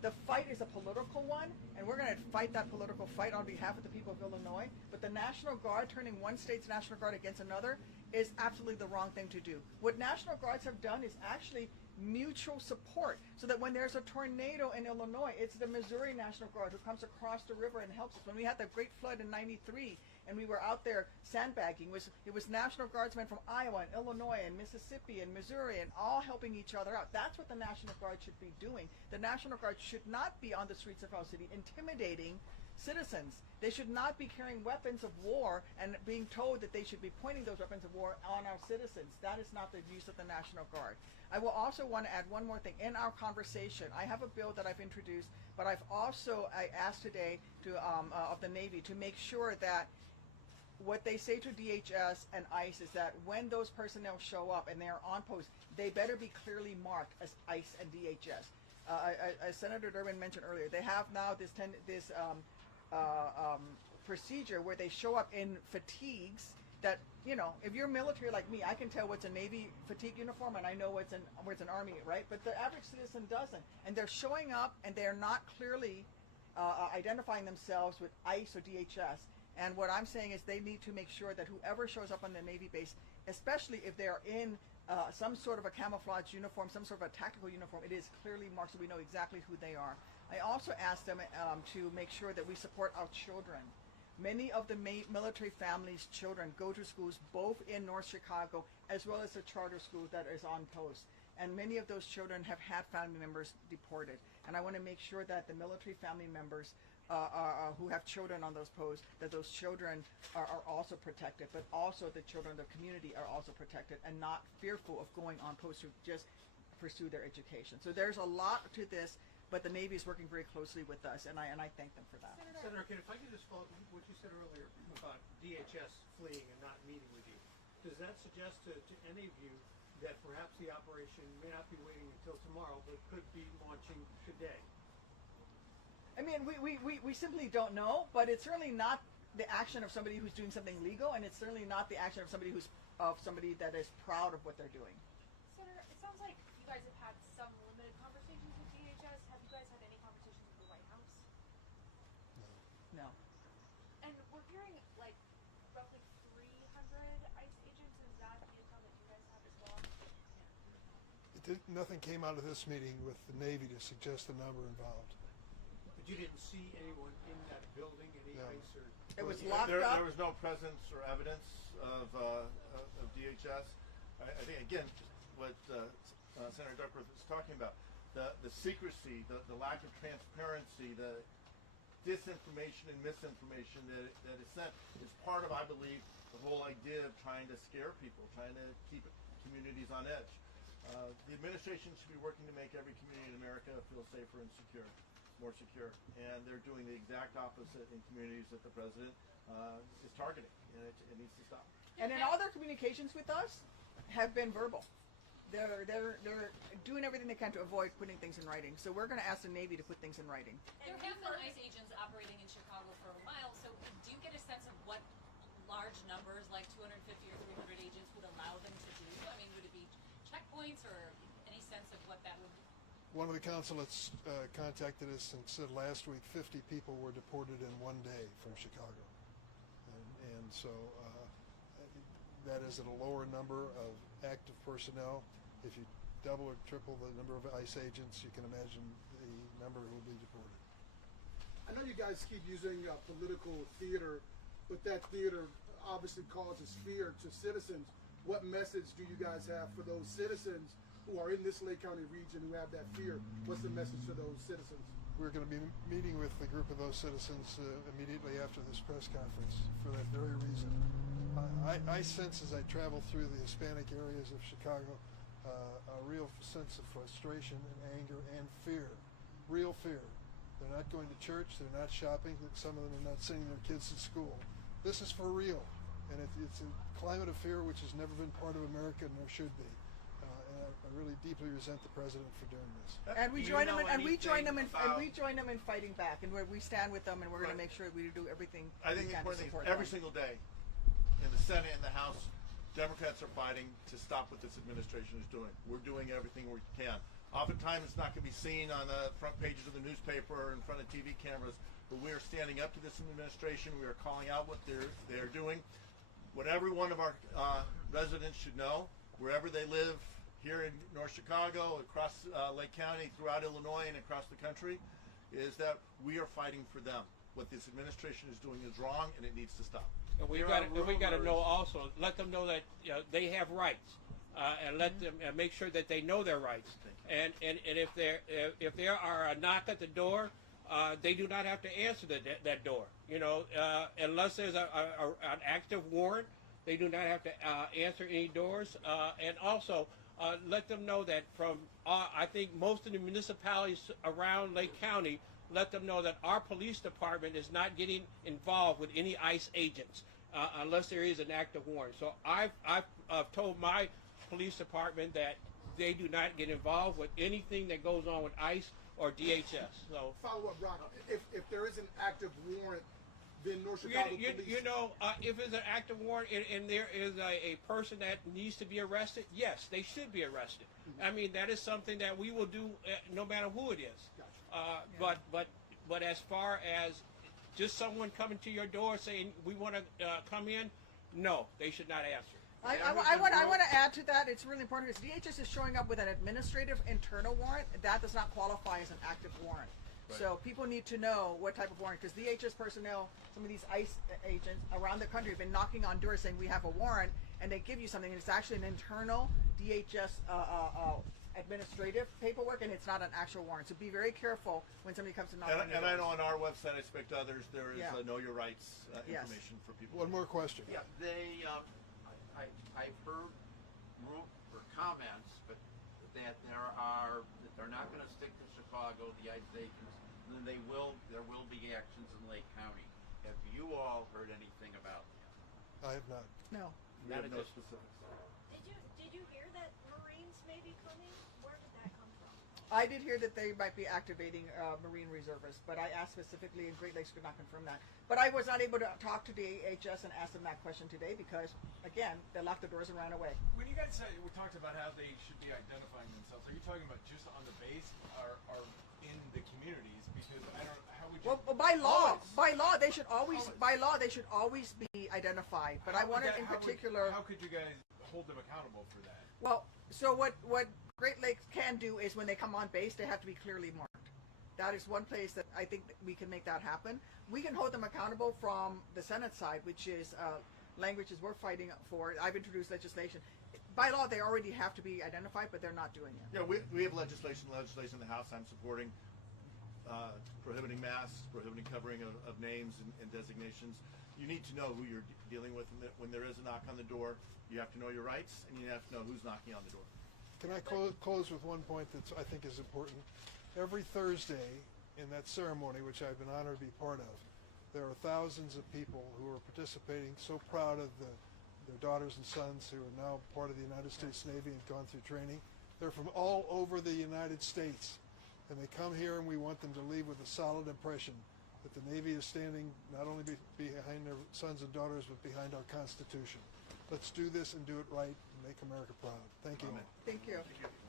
The fight is a political one, and we're going to fight that political fight on behalf of the people of Illinois. But the National Guard, turning one state's National Guard against another, is absolutely the wrong thing to do. What National Guards have done is actually mutual support, so that when there's a tornado in Illinois, it's the Missouri National Guard who comes across the river and helps us. When we had the great flood in '93 and we were out there sandbagging, it was National Guardsmen from Iowa and Illinois and Mississippi and Missouri, and all helping each other out. That's what the National Guard should be doing. The National Guard should not be on the streets of our city intimidating citizens. They should not be carrying weapons of war and being told that they should be pointing those weapons of war on our citizens. That is not the use of the National Guard. I will also want to add one more thing. In our conversation, I have a bill that I've introduced, but I asked today of the Navy to make sure that what they say to DHS and ICE is that when those personnel show up and they are on post, they better be clearly marked as ICE and DHS. As Senator Durbin mentioned earlier, they have now this procedure where they show up in fatigues that, you know, if you're military like me, I can tell what's a Navy fatigue uniform and I know what's an Army, right? But the average citizen doesn't. And they're showing up and they're not clearly identifying themselves with ICE or DHS. And what I'm saying is they need to make sure that whoever shows up on the Navy base, especially if they are in some sort of a camouflage uniform, some sort of a tactical uniform, it is clearly marked so we know exactly who they are. I also asked them to make sure that we support our children. Many of the military families' children go to schools both in North Chicago as well as a charter school that is on post. And many of those children have had family members deported. And I want to make sure that the military family members who have children on those posts, that those children are also protected, but also the children of the community are also protected and not fearful of going on post to just pursue their education. So there's a lot to this, but the Navy is working very closely with us, and I thank them for that. Senator, if I could just follow up what you said earlier about DHS fleeing and not meeting with you, does that suggest to any of you that perhaps the operation may not be waiting until tomorrow, but could be launching today? I mean, we simply don't know, but it's certainly not the action of somebody who's doing something legal, and it's certainly not the action of somebody that is proud of what they're doing. Senator, it sounds like you guys have had some limited conversations with DHS. Have you guys had any conversations with the White House? No. And we're hearing like roughly 300 ICE agents. Is that the intel that you guys have as well? Nothing came out of this meeting with the Navy to suggest the number involved. But you didn't see anyone in that building, any ICE or... It was locked up. There was no presence or evidence of DHS. I think, again, what Senator Duckworth was talking about, the secrecy, the lack of transparency, the disinformation and misinformation that is sent is part of, I believe, the whole idea of trying to scare people, trying to keep communities on edge. The administration should be working to make every community in America feel safer and secure, more secure, and they're doing the exact opposite in communities that the president is targeting, and it needs to stop. And then all their communications with us have been verbal. They're doing everything they can to avoid putting things in writing. So we're going to ask the Navy to put things in writing. There have been ICE agents operating in Chicago for a while, so do you get a sense of what large numbers, like 250 or 300 agents, would allow them to do? I mean, would it be checkpoints or any sense of what that would be? One of the consulates contacted us and said last week 50 people were deported in one day from Chicago. And so that is at a lower number of active personnel. If you double or triple the number of ICE agents, you can imagine the number who will be deported. I know you guys keep using political theater, but that theater obviously causes fear to citizens. What message do you guys have for those citizens who are in this Lake County region who have that fear? What's the message to those citizens? We're going to be meeting with a group of those citizens immediately after this press conference for that very reason. I sense as I travel through the Hispanic areas of Chicago a real sense of frustration and anger and fear, real fear. They're not going to church, they're not shopping, some of them are not sending their kids to school. This is for real, and it's a climate of fear which has never been part of America nor should be. And I really deeply resent the president for doing this. And we join them, and we join them in fighting back, and we stand with them, and we're going to make sure we do everything. I think the important thing is every single day, in the Senate and the House, Democrats are fighting to stop what this administration is doing. We're doing everything we can. Oftentimes it's not going to be seen on the front pages of the newspaper or in front of TV cameras, but we are standing up to this administration. We are calling out what they're doing. What every one of our residents should know, wherever they live, here in North Chicago, across Lake County, throughout Illinois, and across the country, is that we are fighting for them. What this administration is doing is wrong, and it needs to stop. And we got to know also, let them know that they have rights, and let them make sure that they know their rights. And if there are a knock at the door, they do not have to answer that door. You know, unless there's an active warrant, they do not have to answer any doors. And also, let them know that from I think most of the municipalities around Lake County, let them know that our police department is not getting involved with any ICE agents unless there is an active warrant. So I've told my police department that they do not get involved with anything that goes on with ICE or DHS. So follow up, Rock. If there is an active warrant, then North Chicago Police. You know, if it's an active warrant and there is a person that needs to be arrested, yes, they should be arrested. Mm-hmm. I mean, that is something that we will do no matter who it is. Gotcha. But as far as just someone coming to your door saying we want to come in, no, they should not answer. I want to add to that. It's really important because DHS is showing up with an administrative internal warrant. That does not qualify as an active warrant. Right. So people need to know what type of warrant, because DHS personnel, some of these ICE agents around the country have been knocking on doors saying we have a warrant, and they give you something, and it's actually an internal DHS administrative paperwork, and it's not an actual warrant. So be very careful when somebody comes to knock on your door. And I know on our website, I expect to others, there is Know Your Rights information for people. One more question. Yeah, they. I've heard comments, but that they're not going to stick to Chicago, the ICE agents, and then there will be actions in Lake County. Have you all heard anything about that? I have not. No. We have no specifics. Did you hear that Marines may be coming? Where did that come from? I did hear that they might be activating Marine reservists, but I asked specifically, and Great Lakes could not confirm that. But I was not able to talk to DHS and ask them that question today because, again, they locked the doors and ran away. When you guys we talked about how they should be identifying themselves, are you talking about just on the base or in the communities? Because I don't. How would you? Well, by law, they should always be identified. But I wanted in particular. How could you guys hold them accountable for that? Well, so what Great Lakes can do is when they come on base, they have to be clearly marked. That is one place that I think that we can make that happen. We can hold them accountable from the Senate side, which is languages we're fighting for. I've introduced legislation. By law, they already have to be identified, but they're not doing it. Yeah, we have legislation in the House I'm supporting, prohibiting masks, prohibiting covering of names and designations. You need to know who you're dealing with, and when there is a knock on the door, you have to know your rights, and you have to know who's knocking on the door. Can I close with one point that I think is important? Every Thursday in that ceremony, which I've been honored to be part of, there are thousands of people who are participating, so proud of their daughters and sons who are now part of the United States Navy and gone through training. They're from all over the United States, and they come here, and we want them to leave with a solid impression that the Navy is standing not only behind their sons and daughters, but behind our Constitution. Let's do this and do it right and make America proud. Thank you. Thank you.